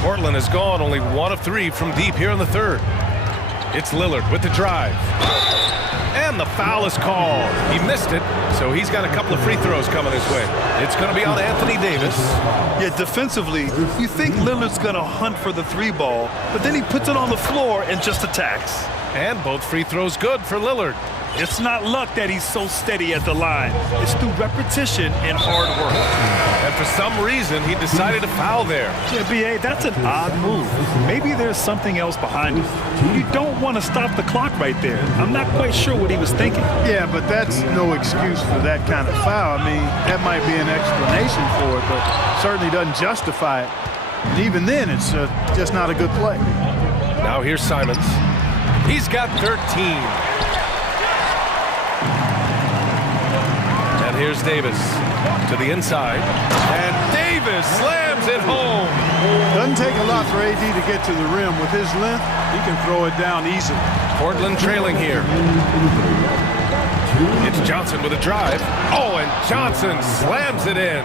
Portland has gone only 1 of 3 from deep here in the third. It's Lillard with the drive. And the foul is called. He missed it, so he's got a couple of free throws coming his way. It's going to be on Anthony Davis. Yeah, defensively, you think Lillard's going to hunt for the 3 ball, but then he puts it on the floor and just attacks. And both free throws good for Lillard. It's not luck that he's so steady at the line. It's through repetition and hard work. And for some reason, he decided to foul there. Yeah, B.A., that's an odd move. Maybe there's something else behind it. You don't want to stop the clock right there. I'm not quite sure what he was thinking. Yeah, but that's no excuse for that kind of foul. I mean, that might be an explanation for it, but certainly doesn't justify it. And even then, it's just not a good play. Now here's Simons. He's got 13. And here's Davis to the inside. And Davis slams it home. Doesn't take a lot for AD to get to the rim. With his length, he can throw it down easily. Portland trailing here. It's Johnson with a drive. Oh, and Johnson slams it in.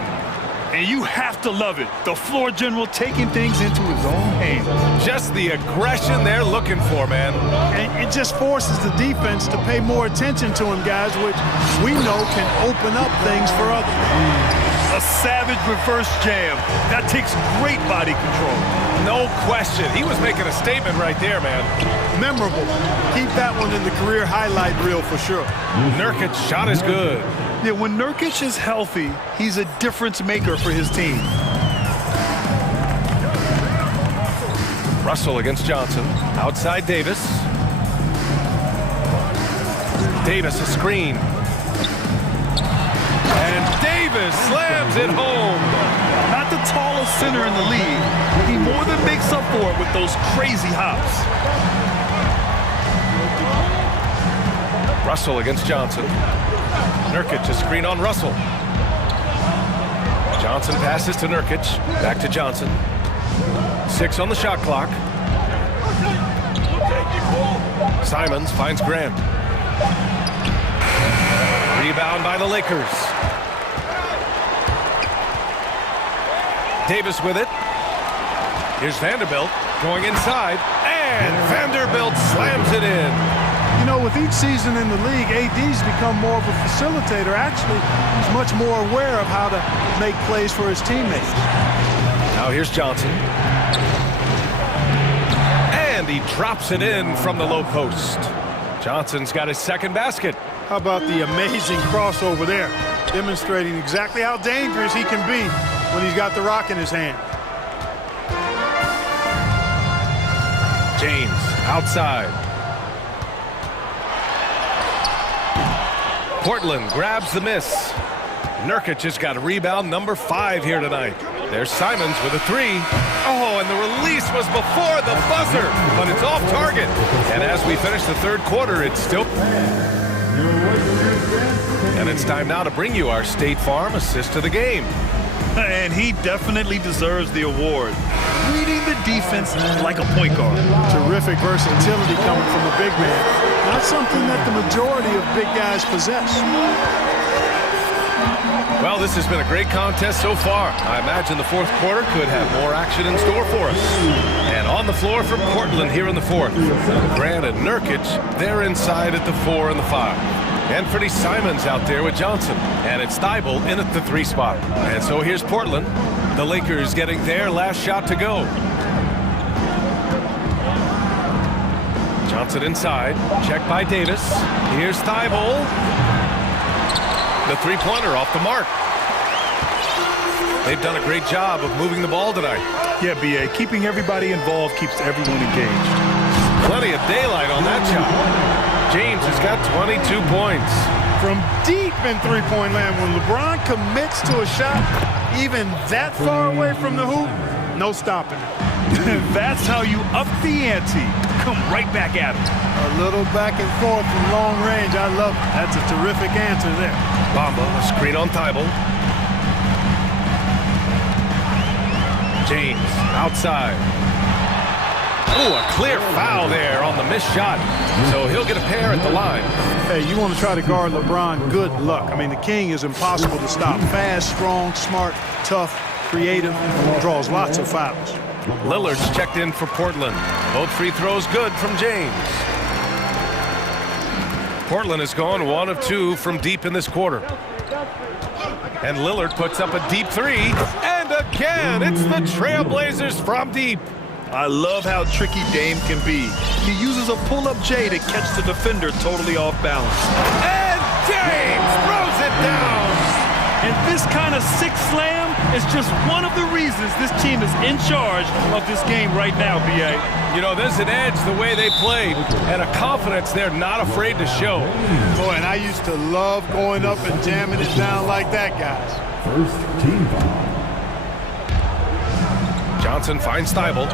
And you have to love it. The floor general taking things into his own hands. Just the aggression they're looking for, man. And it just forces the defense to pay more attention to him, guys, which we know can open up things for others. A savage reverse jam. That takes great body control. No question. He was making a statement right there, man. Memorable. Keep that one in the career highlight reel for sure. Nurkic's shot is good. Yeah, when Nurkic is healthy, he's a difference maker for his team. Russell against Johnson. Outside Davis. Davis a screen. And Davis slams it home. Not the tallest center in the league. He more than makes up for it with those crazy hops. Russell against Johnson. Nurkic a screen on Russell. Johnson passes to Nurkic. Back to Johnson. 6 on the shot clock. Simons finds Grant. Rebound by the Lakers. Davis with it. Here's Vanderbilt going inside. And Vanderbilt slams it in. You know, with each season in the league, AD's become more of a facilitator. Actually, he's much more aware of how to make plays for his teammates. Now here's Johnson. And he drops it in from the low post. Johnson's got his second basket. How about the amazing crossover there, demonstrating exactly how dangerous he can be when he's got the rock in his hand. James outside. Portland grabs the miss. Nurkic has got rebound number 5 here tonight. There's Simons with a 3. Oh, and the release was before the buzzer, but it's off target. And as we finish the third quarter, it's still... And it's time now to bring you our State Farm assist of the game. And he definitely deserves the award. Reading the defense like a point guard. Terrific versatility coming from a big man. Not something that the majority of big guys possess. Well, this has been a great contest so far. I imagine the fourth quarter could have more action in store for us. And on the floor for Portland here in the fourth. Grant and Nurkic, they're inside at the 4 and the 5. Anthony Simons out there with Johnson. And it's Thibault in at the 3 spot. And so here's Portland. The Lakers getting their last shot to go. Johnson inside. Check by Davis. Here's Thibault. The three-pointer off the mark. They've done a great job of moving the ball tonight. Yeah, B.A., keeping everybody involved keeps everyone engaged. Plenty of daylight on that shot. James has got 22 points. From deep in three-point land, when LeBron commits to a shot, even that far away from the hoop, no stopping it. That's how you up the ante. Come right back at it. A little back and forth from long range. I love it. That's a terrific answer there. Bamba, a screen on Thibault. James, outside. Oh, a clear foul there on the missed shot. So he'll get a pair at the line. Hey, you want to try to guard LeBron, good luck. I mean, the king is impossible to stop. Fast, strong, smart, tough, creative, draws lots of fouls. Lillard's checked in for Portland. Both free throws good from James. Portland has gone 1 of 2 from deep in this quarter. And Lillard puts up a deep 3. And again, it's the Trailblazers from deep. I love how tricky Dame can be. He uses a pull-up J to catch the defender totally off balance. And James throws it down. And this kind of sick slam is just one of the reasons this team is in charge of this game right now, B.A. You know, there's an edge the way they played and a confidence they're not afraid to show. Boy, and I used to love going up and jamming it down like that, guys. First team foul. Johnson finds Thibault.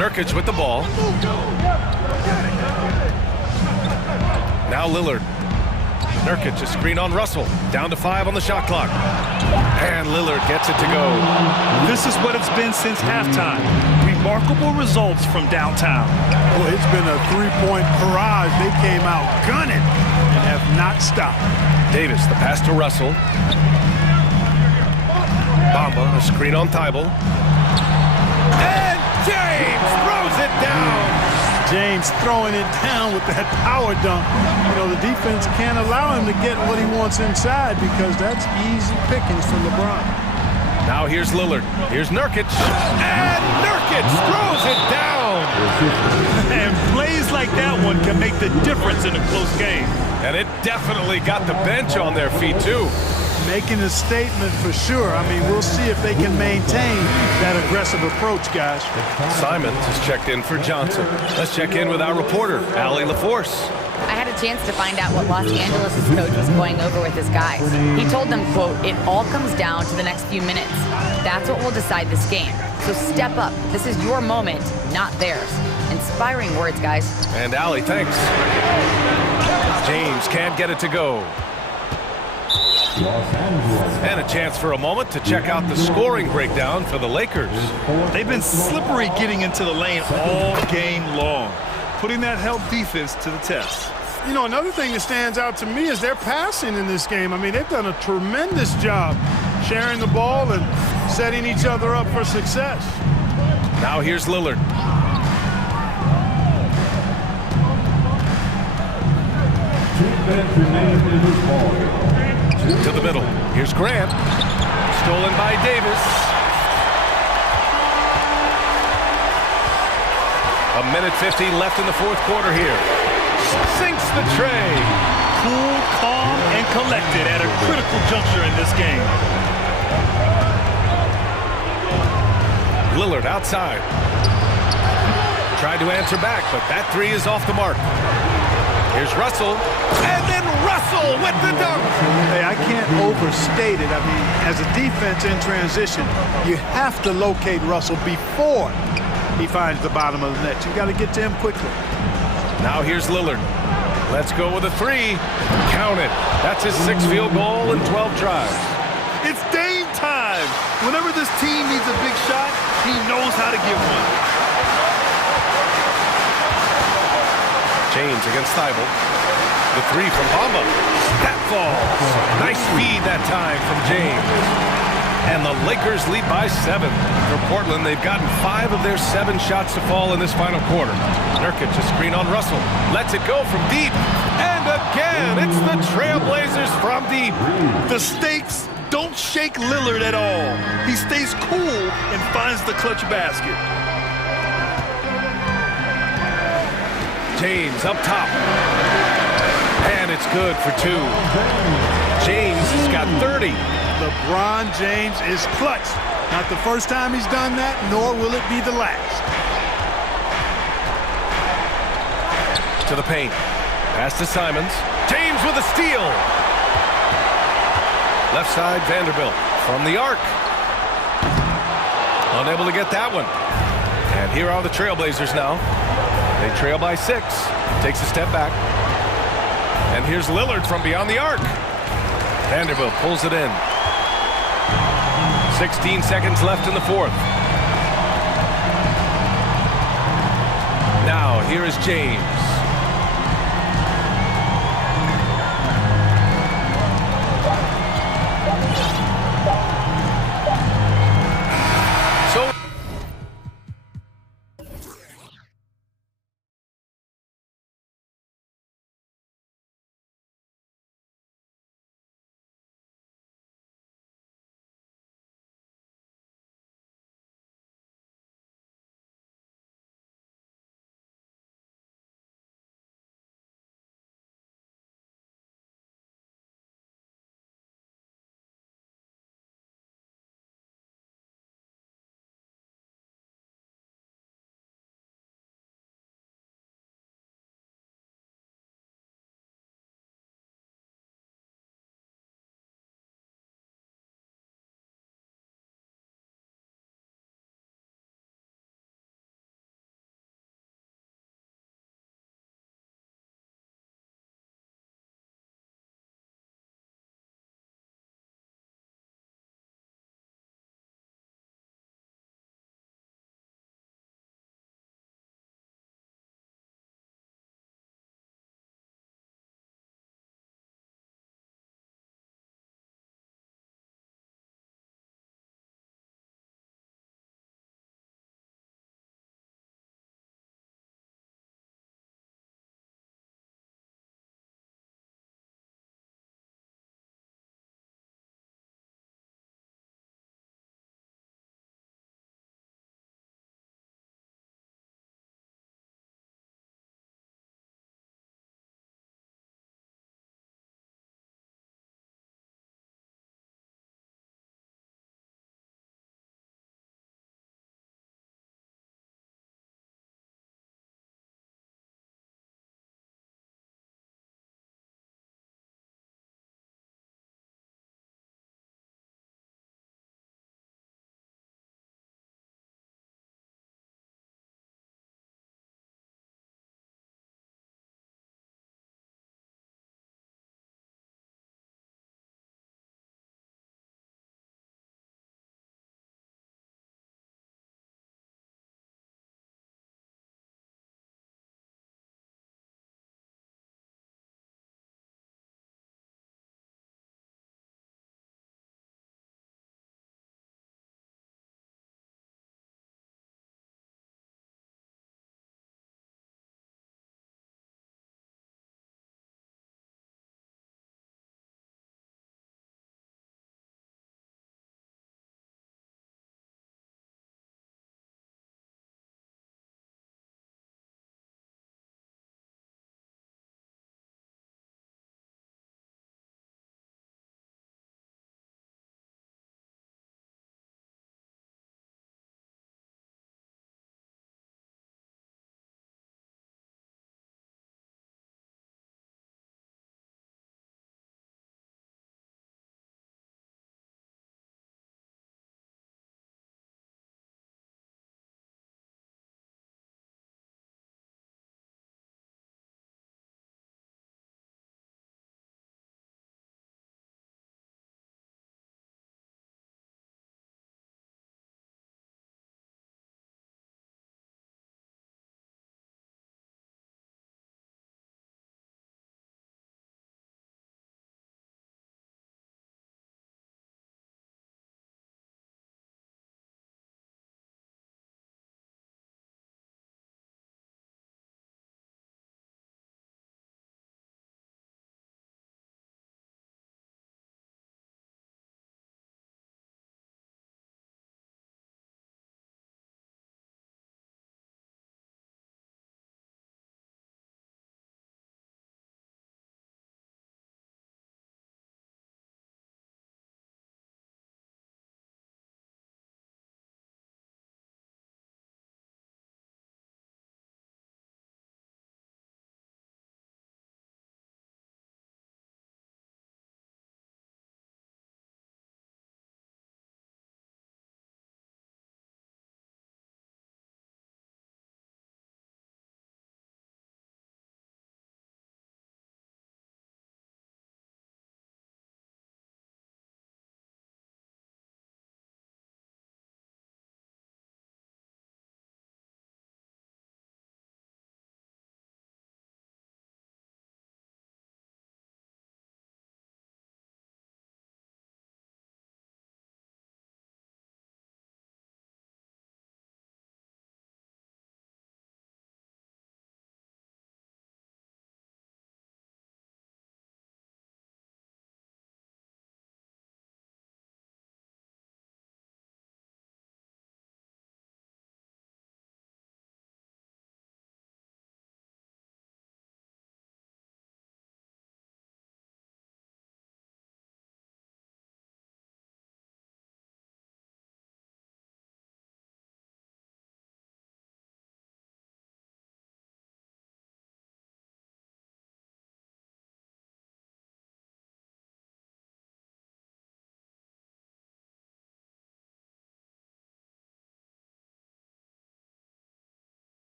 Nurkic with the ball. Now Lillard. Nurkic, a screen on Russell. Down to 5 on the shot clock. And Lillard gets it to go. This is what it's been since halftime. Remarkable results from downtown. Boy, it's been a three-point barrage. They came out gunning and have not stopped. Davis, the pass to Russell. Bamba, a screen on Thibault. And James throws it down. James throwing it down with that power dunk. You know, the defense can't allow him to get what he wants inside because that's easy pickings for LeBron. Now here's Lillard. Here's Nurkic. And Nurkic throws it down. And plays like that one can make the difference in a close game. And it definitely got the bench on their feet, too. Making a statement for sure. I mean, we'll see if they can maintain that aggressive approach, guys. Simons has checked in for Johnson. Let's check in with our reporter, Allie LaForce. I had a chance to find out what Los Angeles' coach was going over with his guys. He told them, quote, "It all comes down to the next few minutes. That's what will decide this game. So step up. This is your moment, not theirs." Inspiring words, guys. And Allie, thanks. James can't get it to go. And a chance for a moment to check out the scoring breakdown for the Lakers. They've been slippery getting into the lane all game long, putting that help defense to the test. You know, another thing that stands out to me is their passing in this game. I mean, they've done a tremendous job sharing the ball and setting each other up for success. Now here's Lillard. To the middle. Here's Grant. Stolen by Davis. A minute 50 left in the fourth quarter here. Sinks the tray. Cool, calm, and collected at a critical juncture in this game. Lillard outside. Tried to answer back, but that 3 is off the mark. Here's Russell, and then Russell with the dunk. Hey, I can't overstate it. I mean, as a defense in transition, you have to locate Russell before he finds the bottom of the net. You got to get to him quickly. Now here's Lillard. Let's go with a 3. Count it. That's his 6th field goal in 12 tries. It's Dame time. Whenever this team needs a big shot, he knows how to give one. James against Thibault. The three from Bamba. That falls. Nice feed that time from James. And the Lakers lead by 7. For Portland, they've gotten 5 of their 7 shots to fall in this final quarter. Nurkic, a screen on Russell. Lets it go from deep. And again, it's the Trailblazers from deep. The stakes don't shake Lillard at all. He stays cool and finds the clutch basket. James up top. And it's good for 2. James has got 30. LeBron James is clutch. Not the first time he's done that, nor will it be the last. To the paint. Pass to Simons. James with a steal. Left side, Vanderbilt from the arc. Unable to get that one. And here are the Trailblazers now. They trail by 6. Takes a step back. And here's Lillard from beyond the arc. Vanderbilt pulls it in. 16 seconds left in the fourth. Now, here is James.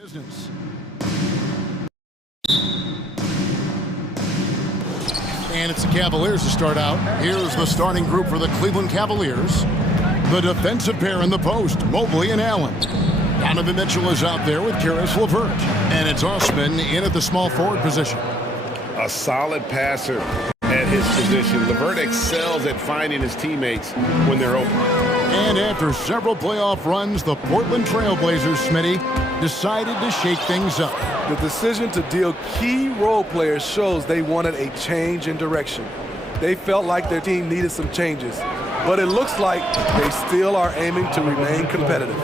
Business. And it's the Cavaliers to start out. Here's the starting group for the Cleveland Cavaliers. The defensive pair in the post, Mobley and Allen. Donovan Mitchell is out there with Karis LeVert. And it's Osman in at the small forward position. A solid passer at his position. LeVert excels at finding his teammates when they're open. And after several playoff runs, the Portland Trailblazers, Smitty, decided to shake things up. The decision to deal key role players shows they wanted a change in direction. They felt like their team needed some changes, but it looks like they still are aiming to remain competitive.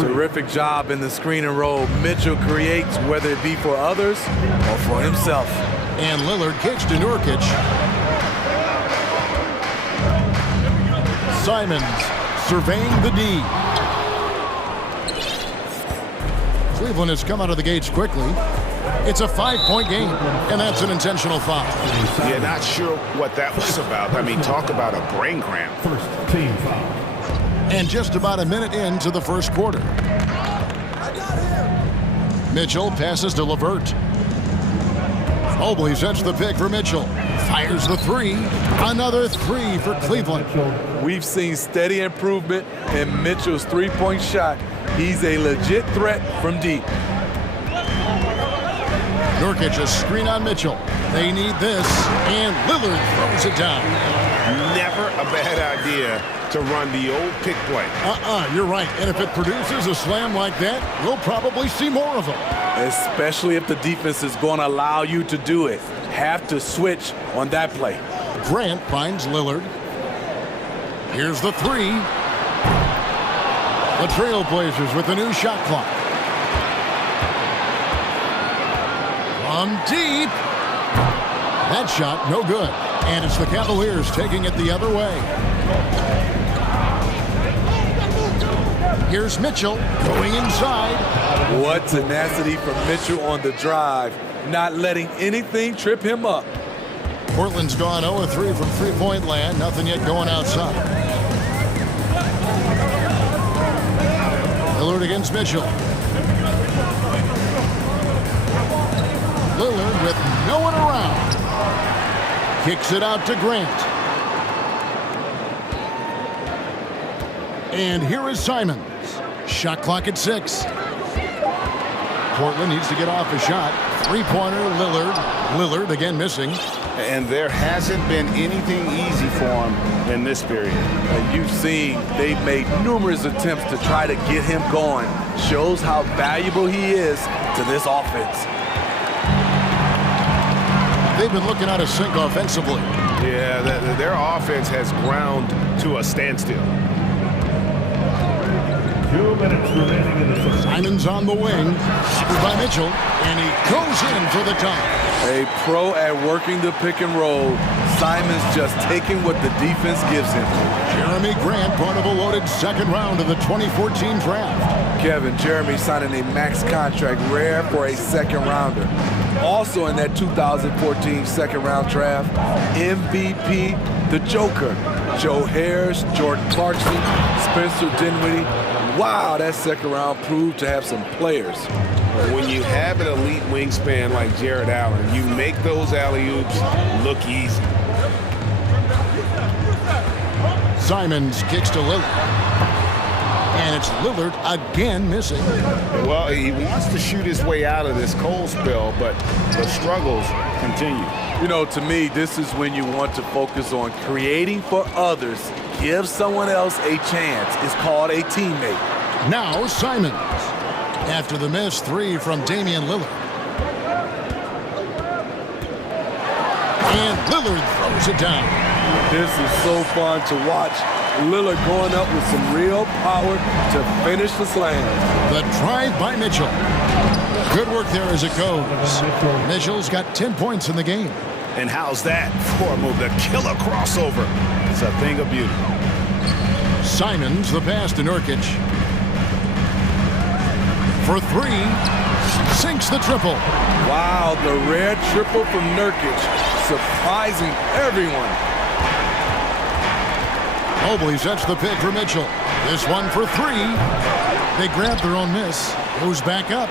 Terrific job in the screen and roll. Mitchell creates, whether it be for others or for himself. And Lillard kicks to Nurkic. Simons surveying the D. Cleveland has come out of the gates quickly. It's a 5-point game, and that's an intentional foul. Yeah, not sure what that was about. I mean, talk about a brain cramp. First team foul. And just about a minute into the first quarter. Mitchell passes to LeVert. Mobley sets the pick for Mitchell. Fires the three. Another three for Cleveland. We've seen steady improvement in Mitchell's three-point shot. He's a legit threat from deep. Nurkic a screen on Mitchell. They need this, and Lillard throws it down. Never a bad idea to run the old pick play. You're right. And if it produces a slam like that, we'll probably see more of them. Especially if the defense is going to allow you to do it. Have to switch on that play. Grant finds Lillard. Here's the three. The Trailblazers with a new shot clock. From deep. That shot, no good. And it's the Cavaliers taking it the other way. Here's Mitchell going inside. What tenacity from Mitchell on the drive. Not letting anything trip him up. Portland's gone 0-3 from three-point land. Nothing yet going outside. Lillard against Mitchell. Lillard with no one around. Kicks it out to Grant. And here is Simons. Shot clock at 6. Portland needs to get off a shot. Three-pointer, Lillard. Lillard again missing. And there hasn't been anything easy for him in this period. You've seen they've made numerous attempts to try to get him going. Shows how valuable he is to this offense. They've been looking out of sync offensively. Yeah, their offense has ground to a standstill. 2 minutes remaining in the first. Simons on the wing. Covered by Mitchell. And he goes in for the dunk. A pro at working the pick and roll. Simons just taking what the defense gives him. Jeremy Grant, part of a loaded second round of the 2014 draft. Kevin, Jeremy signing a max contract, rare for a second rounder. Also in that 2014 second round draft, MVP, the Joker. Joe Harris, Jordan Clarkson, Spencer Dinwiddie. Wow, that second round proved to have some players. When you have an elite wingspan like Jared Allen, you make those alley-oops look easy. Simons kicks to Lillard. And it's Lillard again missing. Well, he wants to shoot his way out of this cold spell, but the struggles continue. You know, to me, this is when you want to focus on creating for others. Give someone else a chance. It's called a teammate. Now Simons. After the missed three from Damian Lillard. And Lillard throws it down. This is so fun to watch. Lillard going up with some real power to finish the slam. The drive by Mitchell. Good work there as it goes. Mitchell's got 10 points in the game. And how's that for a move? The killer crossover. It's a thing of beauty. Simons, the pass to Nurkic. For three, sinks the triple. Wow, the rare triple from Nurkic, surprising everyone. Mobley sets the pick for Mitchell. This one for three. They grab their own miss. Goes back up.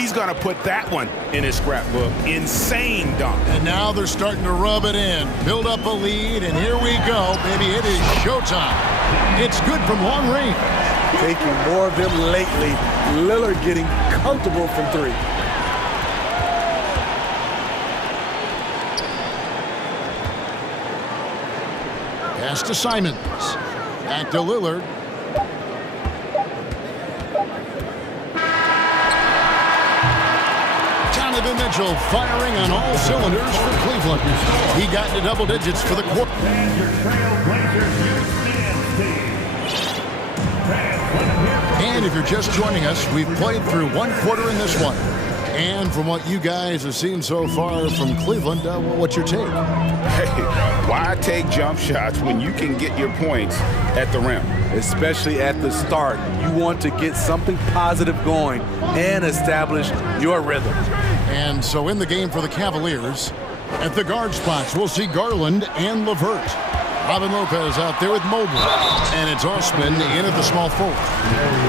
He's going to put that one in his scrapbook. Insane dunk. And now they're starting to rub it in, build up a lead, and here we go, baby. It is showtime. It's good from long range. Taking more of them lately. Lillard getting comfortable from three. Pass to Simons. Back to Lillard. Donovan Mitchell firing on all cylinders for Cleveland. He got into double digits for the quarter. And if you're just joining us, we've played through one quarter in this one. And from what you guys have seen so far from Cleveland, what's your take? Hey, why take jump shots when you can get your points at the rim? Especially at the start. You want to get something positive going and establish your rhythm. And so in the game for the Cavaliers, at the guard spots, we'll see Garland and LeVert. Robin Lopez out there with Mobley. And it's Osman in at the small forward.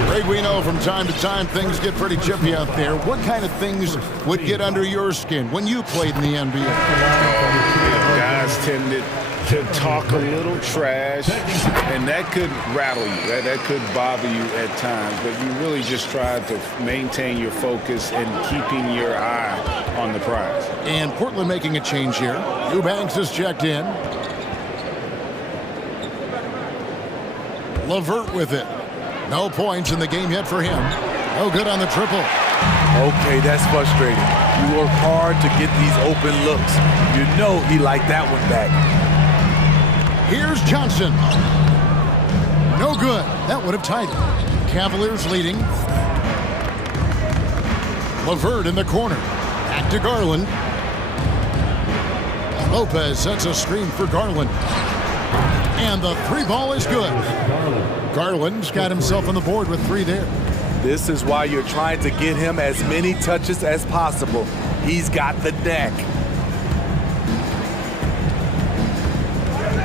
Greg, we know from time to time things get pretty chippy out there. What kind of things would get under your skin when you played in the NBA? Guys tended to talk a little trash, and that could rattle you. That could bother you at times, but you really just try to maintain your focus and keeping your eye on the prize. And Portland making a change here. Eubanks is checked in. LeVert with it. No points in the game yet for him. No good on the triple. Okay, that's frustrating. You work hard to get these open looks. You know he liked that one back. Here's Johnson. No good. That would have tied it. Cavaliers leading. LeVert in the corner. Back to Garland. Lopez sets a screen for Garland. And the three ball is good. Garland's got himself on the board with three there. This is why you're trying to get him as many touches as possible. He's got the knack.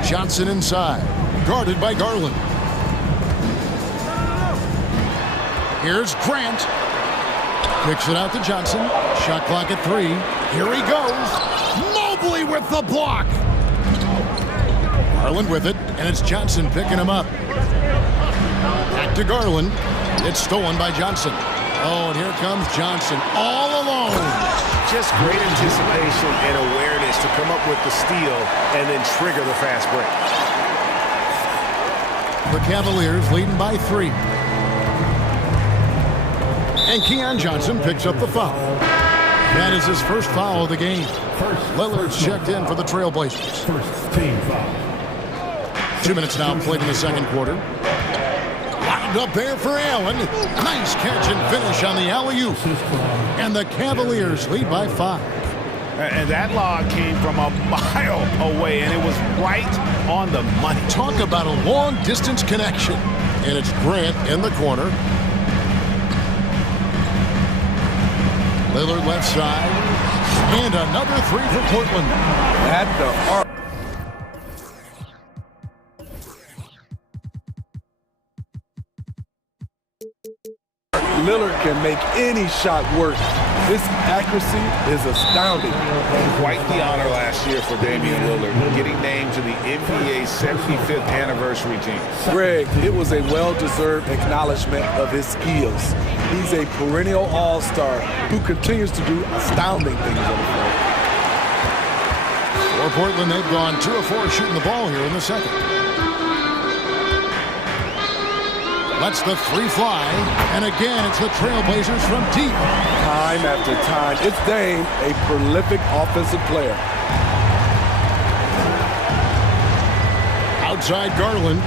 Johnson inside, guarded by Garland. Here's Grant. Kicks it out to Johnson. Shot clock at 3. Here he goes. Mobley with the block. Garland with it, and it's Johnson picking him up. Back to Garland. It's stolen by Johnson. Oh, and here comes Johnson all alone. Just great anticipation and awareness to come up with the steal and then trigger the fast break. The Cavaliers leading by 3. And Keon Johnson picks up the foul. That is his first foul of the game. Lillard's checked in for the Trailblazers. First team foul. 2 minutes now played in the second quarter. Wound up there for Allen. Nice catch and finish on the alley-oop. And the Cavaliers lead by 5. And that lob came from a mile away, and it was right on the money. Talk about a long-distance connection. And it's Grant in the corner. Lillard left side. And another 3 for Portland. At the arc. Lillard can make any shot work. His accuracy is astounding. Quite the honor last year for Damian Lillard, getting named to the NBA's 75th anniversary team. Greg, it was a well-deserved acknowledgement of his skills. He's a perennial all-star who continues to do astounding things on the floor. For Portland, they've gone 2 of 4 shooting the ball here in the second. Lets the 3 fly, and again, it's the Trailblazers from deep. Time after time, it's Dame, a prolific offensive player. Outside Garland.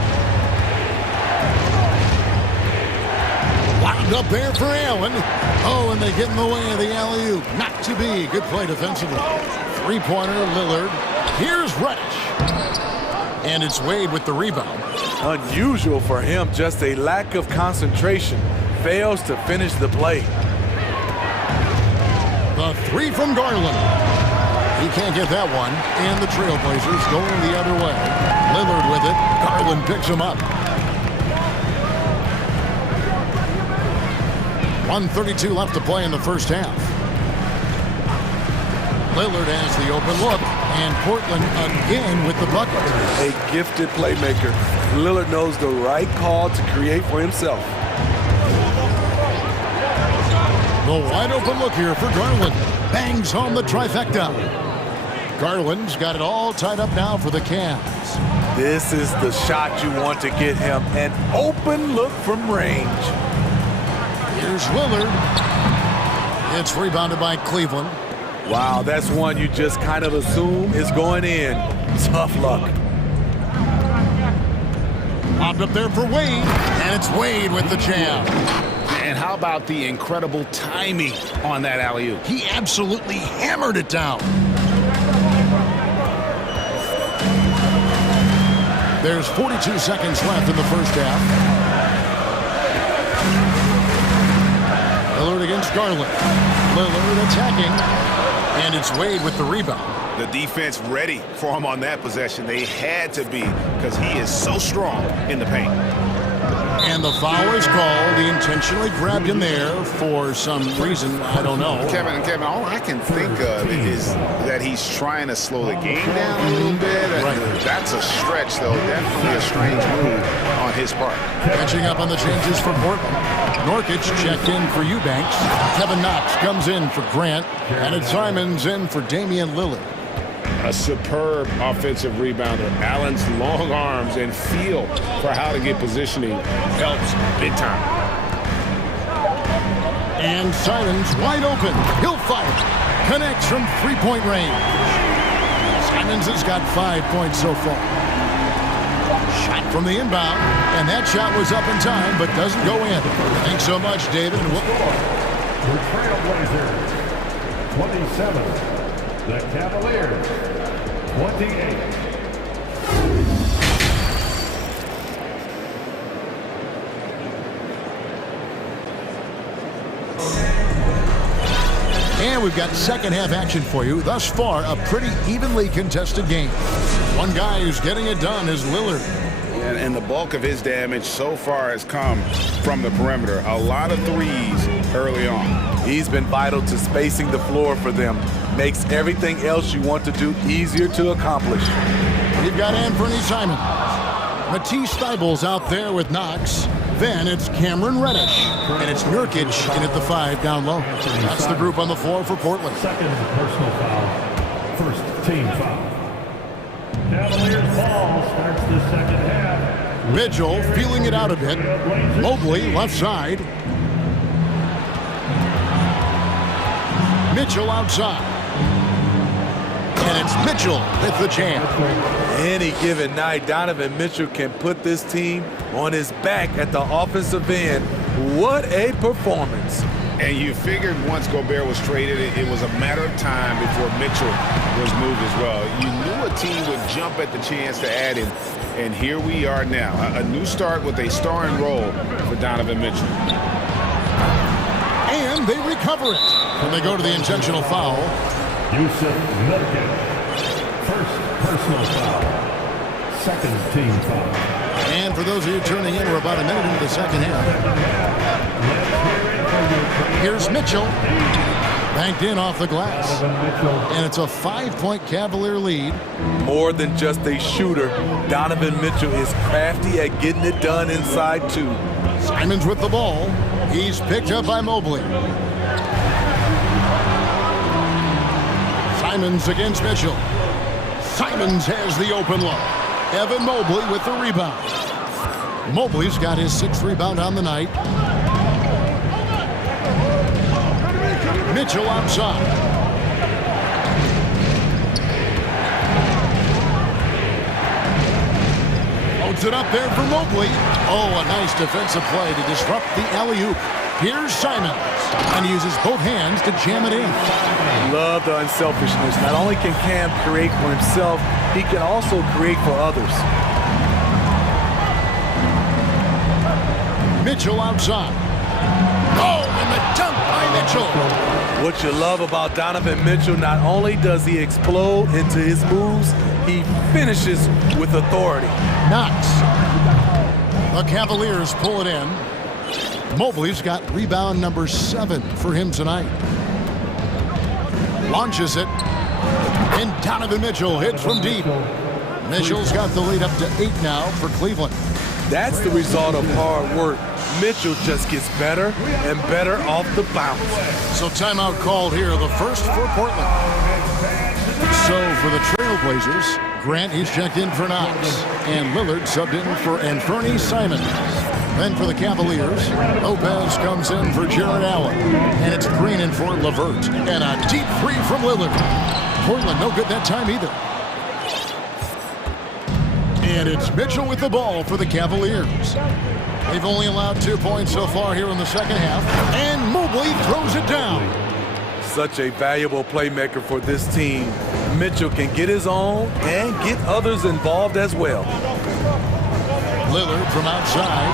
Wound up there for Allen. Oh, and they get in the way of the alley-oop. Not to be. Good play defensively. 3-pointer, Lillard. Here's Reddish. And it's Wade with the rebound. Unusual for him, just a lack of concentration. Fails to finish the play. The 3 from Garland. He can't get that one. And the Trailblazers going the other way. Lillard with it. Garland picks him up. 1:32 left to play in the first half. Lillard has the open look, and Portland again with the bucket. A gifted playmaker. Lillard knows the right call to create for himself. The wide open look here for Garland. Bangs home the trifecta. Garland's got it all tied up now for the Cavs. This is the shot you want to get him. An open look from range. Here's Lillard. It's rebounded by Cleveland. Wow, that's one you just kind of assume is going in. Tough luck. Popped up there for Wade, and it's Wade with the jam. And how about the incredible timing on that alley-oop? He absolutely hammered it down. There's 42 seconds left in the first half. Lillard against Garland. Lillard attacking, and it's Wade with the rebound. The defense ready for him on that possession. They had to be, because he is so strong in the paint. And the foul is called. He intentionally grabbed him there for some reason, I don't know. Kevin, all I can think of is that he's trying to slow the game down a little bit. Right. That's a stretch, though. Definitely a strange move on his part. Catching up on the changes for Portland. Norkic checked in for Eubanks. Kevin Knox comes in for Grant. And it's Simons in for Damian Lillard. A superb offensive rebounder. Allen's long arms and feel for how to get positioning helps big time. And Simons wide open. He'll fire. Connects from three-point range. Simons has got 5 points so far. Shot from the inbound. And that shot was up in time, but doesn't go in. Thanks so much, David. The Trailblazers, 27. The Cavaliers, 28. And we've got second half action for you. Thus far, a pretty evenly contested game. One guy who's getting it done is Lillard. And the bulk of his damage so far has come from the perimeter. A lot of threes early on. He's been vital to spacing the floor for them. Makes everything else you want to do easier to accomplish. You've got Anthony Simons. Matisse Thybulle's out there with Knox. Then it's Cameron Reddish. And it's Nurkic in at the 5 down low. That's the group on the floor for Portland. Second personal foul. First team foul. Cavaliers ball starts the second half. Mitchell feeling it out a bit. Mobley left side. Mitchell outside. And it's Mitchell with the jam. Any given night, Donovan Mitchell can put this team on his back at the offensive end. What a performance. And you figured once Gobert was traded, it was a matter of time before Mitchell was moved as well. You knew a team would jump at the chance to add him. And here we are now. A new start with a starring role for Donovan Mitchell. And they recover it. When they go to the intentional foul. Yusuf Nurkic. First personal foul. Second team foul. And for those of you turning in, we're about a minute into the second half. Here's Mitchell. Banked in off the glass. And it's a 5-point Cavalier lead. More than just a shooter, Donovan Mitchell is crafty at getting it done inside too. Simons with the ball. He's picked up by Mobley. Simons against Mitchell. Simons has the open look. Evan Mobley with the rebound. Mobley's got his 6th rebound on the night. Mitchell outside. Loads it up there for Mobley. Oh, a nice defensive play to disrupt the alley-oop. Here's Simons, and he uses both hands to jam it in. Love the unselfishness. Not only can Cam create for himself, he can also create for others. Mitchell outside. Oh, and the dunk by Mitchell. What you love about Donovan Mitchell, not only does he explode into his moves, he finishes with authority. Knox. The Cavaliers pull it in. Mobley's got rebound number 7 for him tonight. Launches it. And Donovan Mitchell hits from deep. Mitchell's got the lead up to 8 now for Cleveland. That's the result of hard work. Mitchell just gets better and better off the bounce. So timeout called here, the first for Portland. So for the Trailblazers, Grant, he's checked in for Knox. And Lillard subbed in for Anthony Simons. Then for the Cavaliers, Lopez comes in for Jared Allen. And it's Green in for LeVert. And a deep three from Lillard. Portland no good that time either. And it's Mitchell with the ball for the Cavaliers. They've only allowed 2 points so far here in the second half. And Mobley throws it down. Such a valuable playmaker for this team. Mitchell can get his own and get others involved as well. Lillard from outside.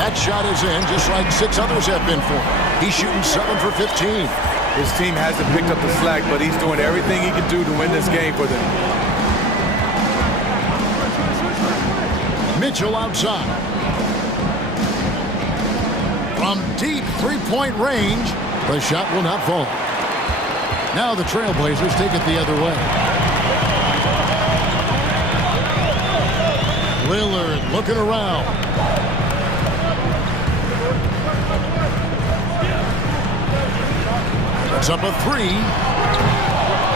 That shot is in just like 6 others have been for him. He's shooting 7 for 15. His team hasn't picked up the slack, but he's doing everything he can do to win this game for them. Mitchell outside. From deep three-point range, the shot will not fall. Now the Trailblazers take it the other way. Lillard looking around. It's up a 3.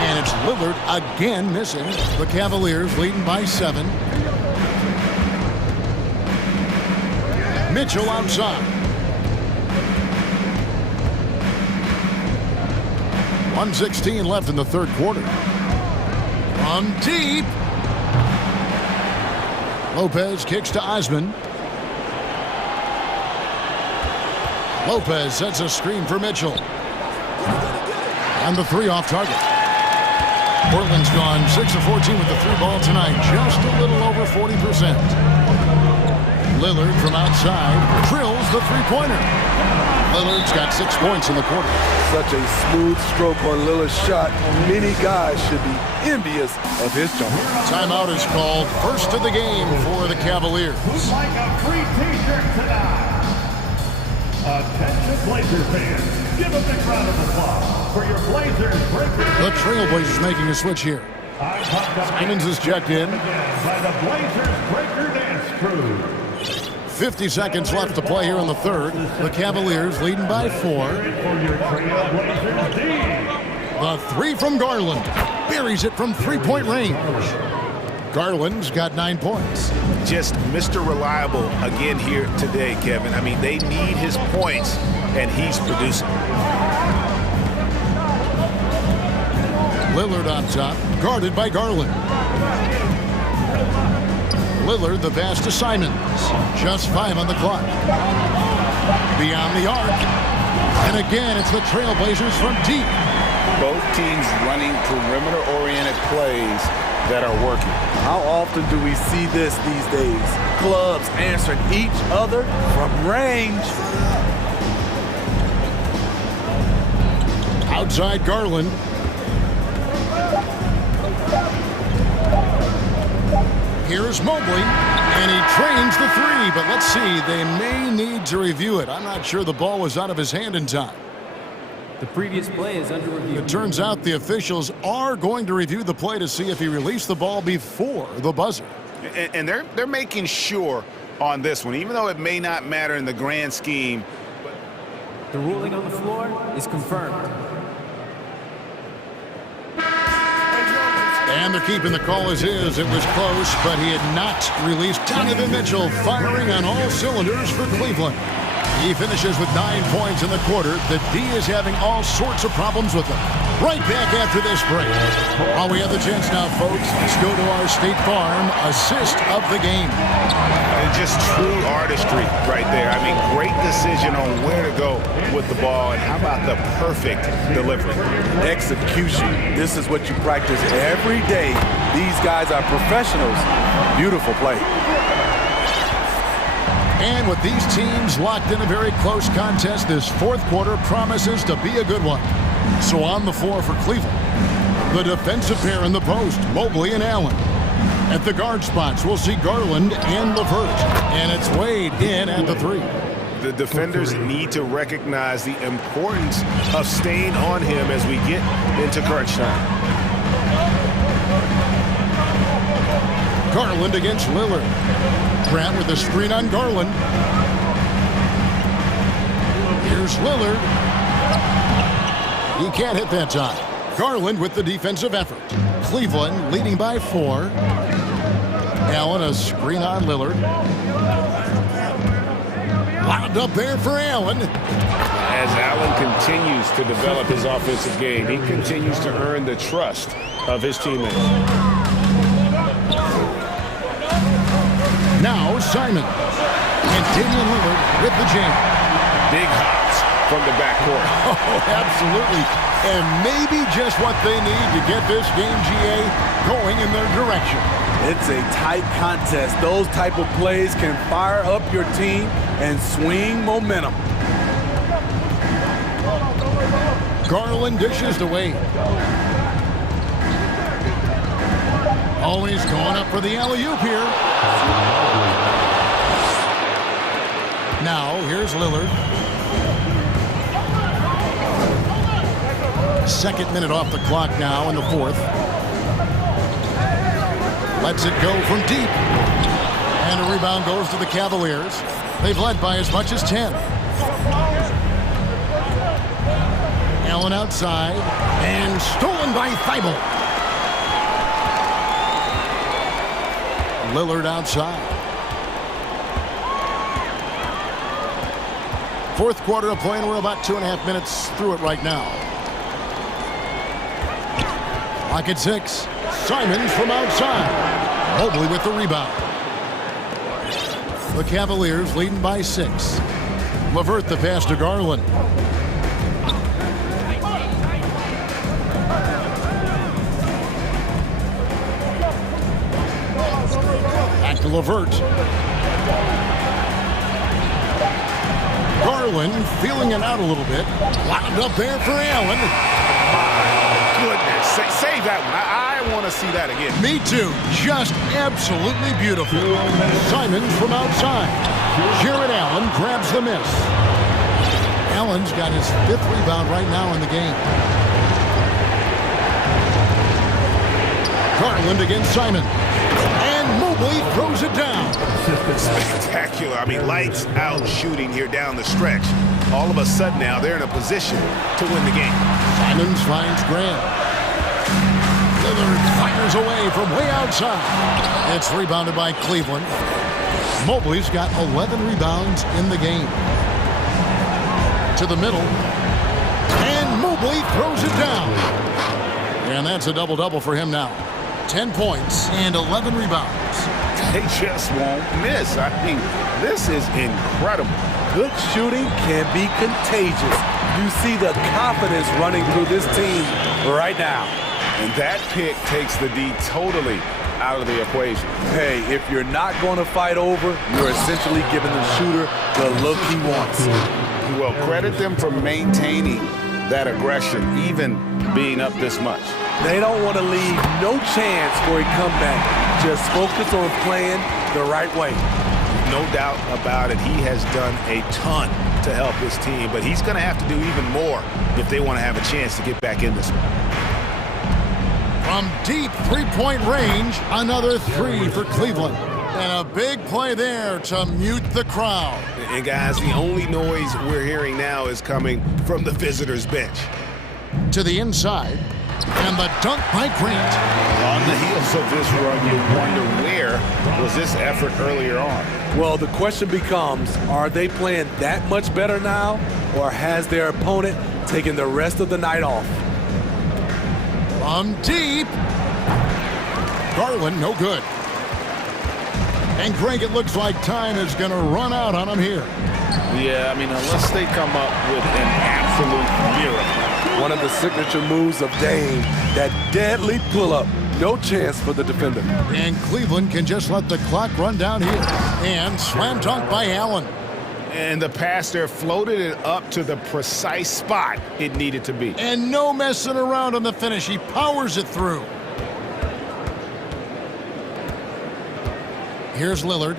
And it's Lillard again missing. The Cavaliers leading by 7. Mitchell outside. 1:16 left in the third quarter. From deep. Lopez kicks to Osman. Lopez sets a screen for Mitchell. And the 3 off target. Portland's gone 6 of 14 with the 3 ball tonight. Just a little over 40%. Lillard from outside drills the three-pointer. Lillard's got 6 points in the quarter. Such a smooth stroke on Lillard's shot. Many guys should be envious of his jumper. Timeout is called. First of the game for the Cavaliers. Who'd like a free T-shirt tonight? Attention Blazer fans, give a big round of applause for your Blazers breaker. The Trailblazers making a switch here. Simons is checked in. By the Blazers breaker dance crew. 50 seconds left to play here in the third. The Cavaliers leading by 4. The 3 from Garland. Buries it from three-point range. Garland's got 9 points. Just Mr. Reliable again here today, Kevin. I mean, they need his points, and he's producing. Lillard on top, guarded by Garland. Lillard the pass to Simons. Just 5 on the clock. Beyond the arc. And again, it's the Trailblazers from deep. Both teams running perimeter-oriented plays that are working. How often do we see this these days? Clubs answering each other from range. Outside Garland. Here's Mobley, and he trains the 3, but let's see, they may need to review it. I'm not sure the ball was out of his hand in time. The previous play is under review. It turns out the officials are going to review the play to see if he released the ball before the buzzer. And they're making sure on this one, even though it may not matter in the grand scheme. The ruling on the floor is confirmed. And they're keeping the call as is. It was close, but he had not released Donovan Mitchell, firing on all cylinders for Cleveland. He finishes with 9 points in the quarter. The D is having all sorts of problems with him. Right back after this break. While we have the chance now, folks, let's go to our State Farm assist of the game. And just true artistry right there. I mean, great decision on where to go with the ball. And how about the perfect delivery? Execution. This is what you practice every day. These guys are professionals. Beautiful play. And with these teams locked in a very close contest, this fourth quarter promises to be a good one. So on the floor for Cleveland, the defensive pair in the post, Mobley and Allen. At the guard spots, we'll see Garland and LeVert. And it's Wade in at the 3. The defenders need to recognize the importance of staying on him as we get into crunch time. Garland against Lillard. Grant with a screen on Garland. Here's Lillard. He can't hit that time. Garland with the defensive effort. Cleveland leading by 4. Allen, a screen on Lillard. Wound up there for Allen. As Allen continues to develop his offensive game, he continues to earn the trust of his teammates. Now Simon. And Damian Lillard with the jam. Big hops from the backcourt. Oh, absolutely. And maybe just what they need to get this game, GA, going in their direction. It's a tight contest. Those type of plays can fire up your team and swing momentum. Garland dishes to Wade. Always going up for the alley-oop here. Now, here's Lillard. Second minute off the clock now in the fourth. Lets it go from deep. And a rebound goes to the Cavaliers. They've led by as much as 10. Allen outside. And stolen by Thibault. Lillard outside. Fourth quarter of play, and we're about 2.5 minutes through it right now. Clock at 6. Simons from outside. Mobley with the rebound. The Cavaliers leading by 6. LeVert the pass to Garland. Back to LeVert. Garland feeling it out a little bit. Wound up there for Allen. Goodness, save that one. I want to see that again. Me too. Just absolutely beautiful. Simons from outside. Jared Allen grabs the miss. Allen's got his 5th rebound right now in the game. Garland against Simon. And Mobley throws it down. Spectacular. I mean, lights out shooting here down the stretch. All of a sudden now they're in a position to win the game. Simons finds Grant. Lillard fires away from way outside. It's rebounded by Cleveland. Mobley's got 11 rebounds in the game. To the middle. And Mobley throws it down. And that's a double-double for him now. 10 points and 11 rebounds. They just won't miss. I mean, this is incredible. Good shooting can be contagious. You see the confidence running through this team right now. And that pick takes the D totally out of the equation. Hey, if you're not going to fight over, you're essentially giving the shooter the look he wants. Well, credit them for maintaining that aggression, even being up this much. They don't want to leave no chance for a comeback. Just focus on playing the right way. No doubt about it. He has done a ton to help his team, but he's going to have to do even more if they want to have a chance to get back in this one. From deep three-point range, another 3 for Cleveland. And a big play there to mute the crowd. And guys, the only noise we're hearing now is coming from the visitors' bench. To the inside, and the dunk by Grant. On the heels of this run, you wonder where was this effort earlier on? Well, the question becomes, are they playing that much better now, or has their opponent taken the rest of the night off? From deep. Garland, no good. And Greg, it looks like time is going to run out on him here. Yeah, I mean, unless they come up with an absolute miracle. One of the signature moves of Dame, that deadly pull-up. No chance for the defender. And Cleveland can just let the clock run down here. And slam dunk by Allen. And the pass there floated it up to the precise spot it needed to be. And no messing around on the finish. He powers it through. Here's Lillard.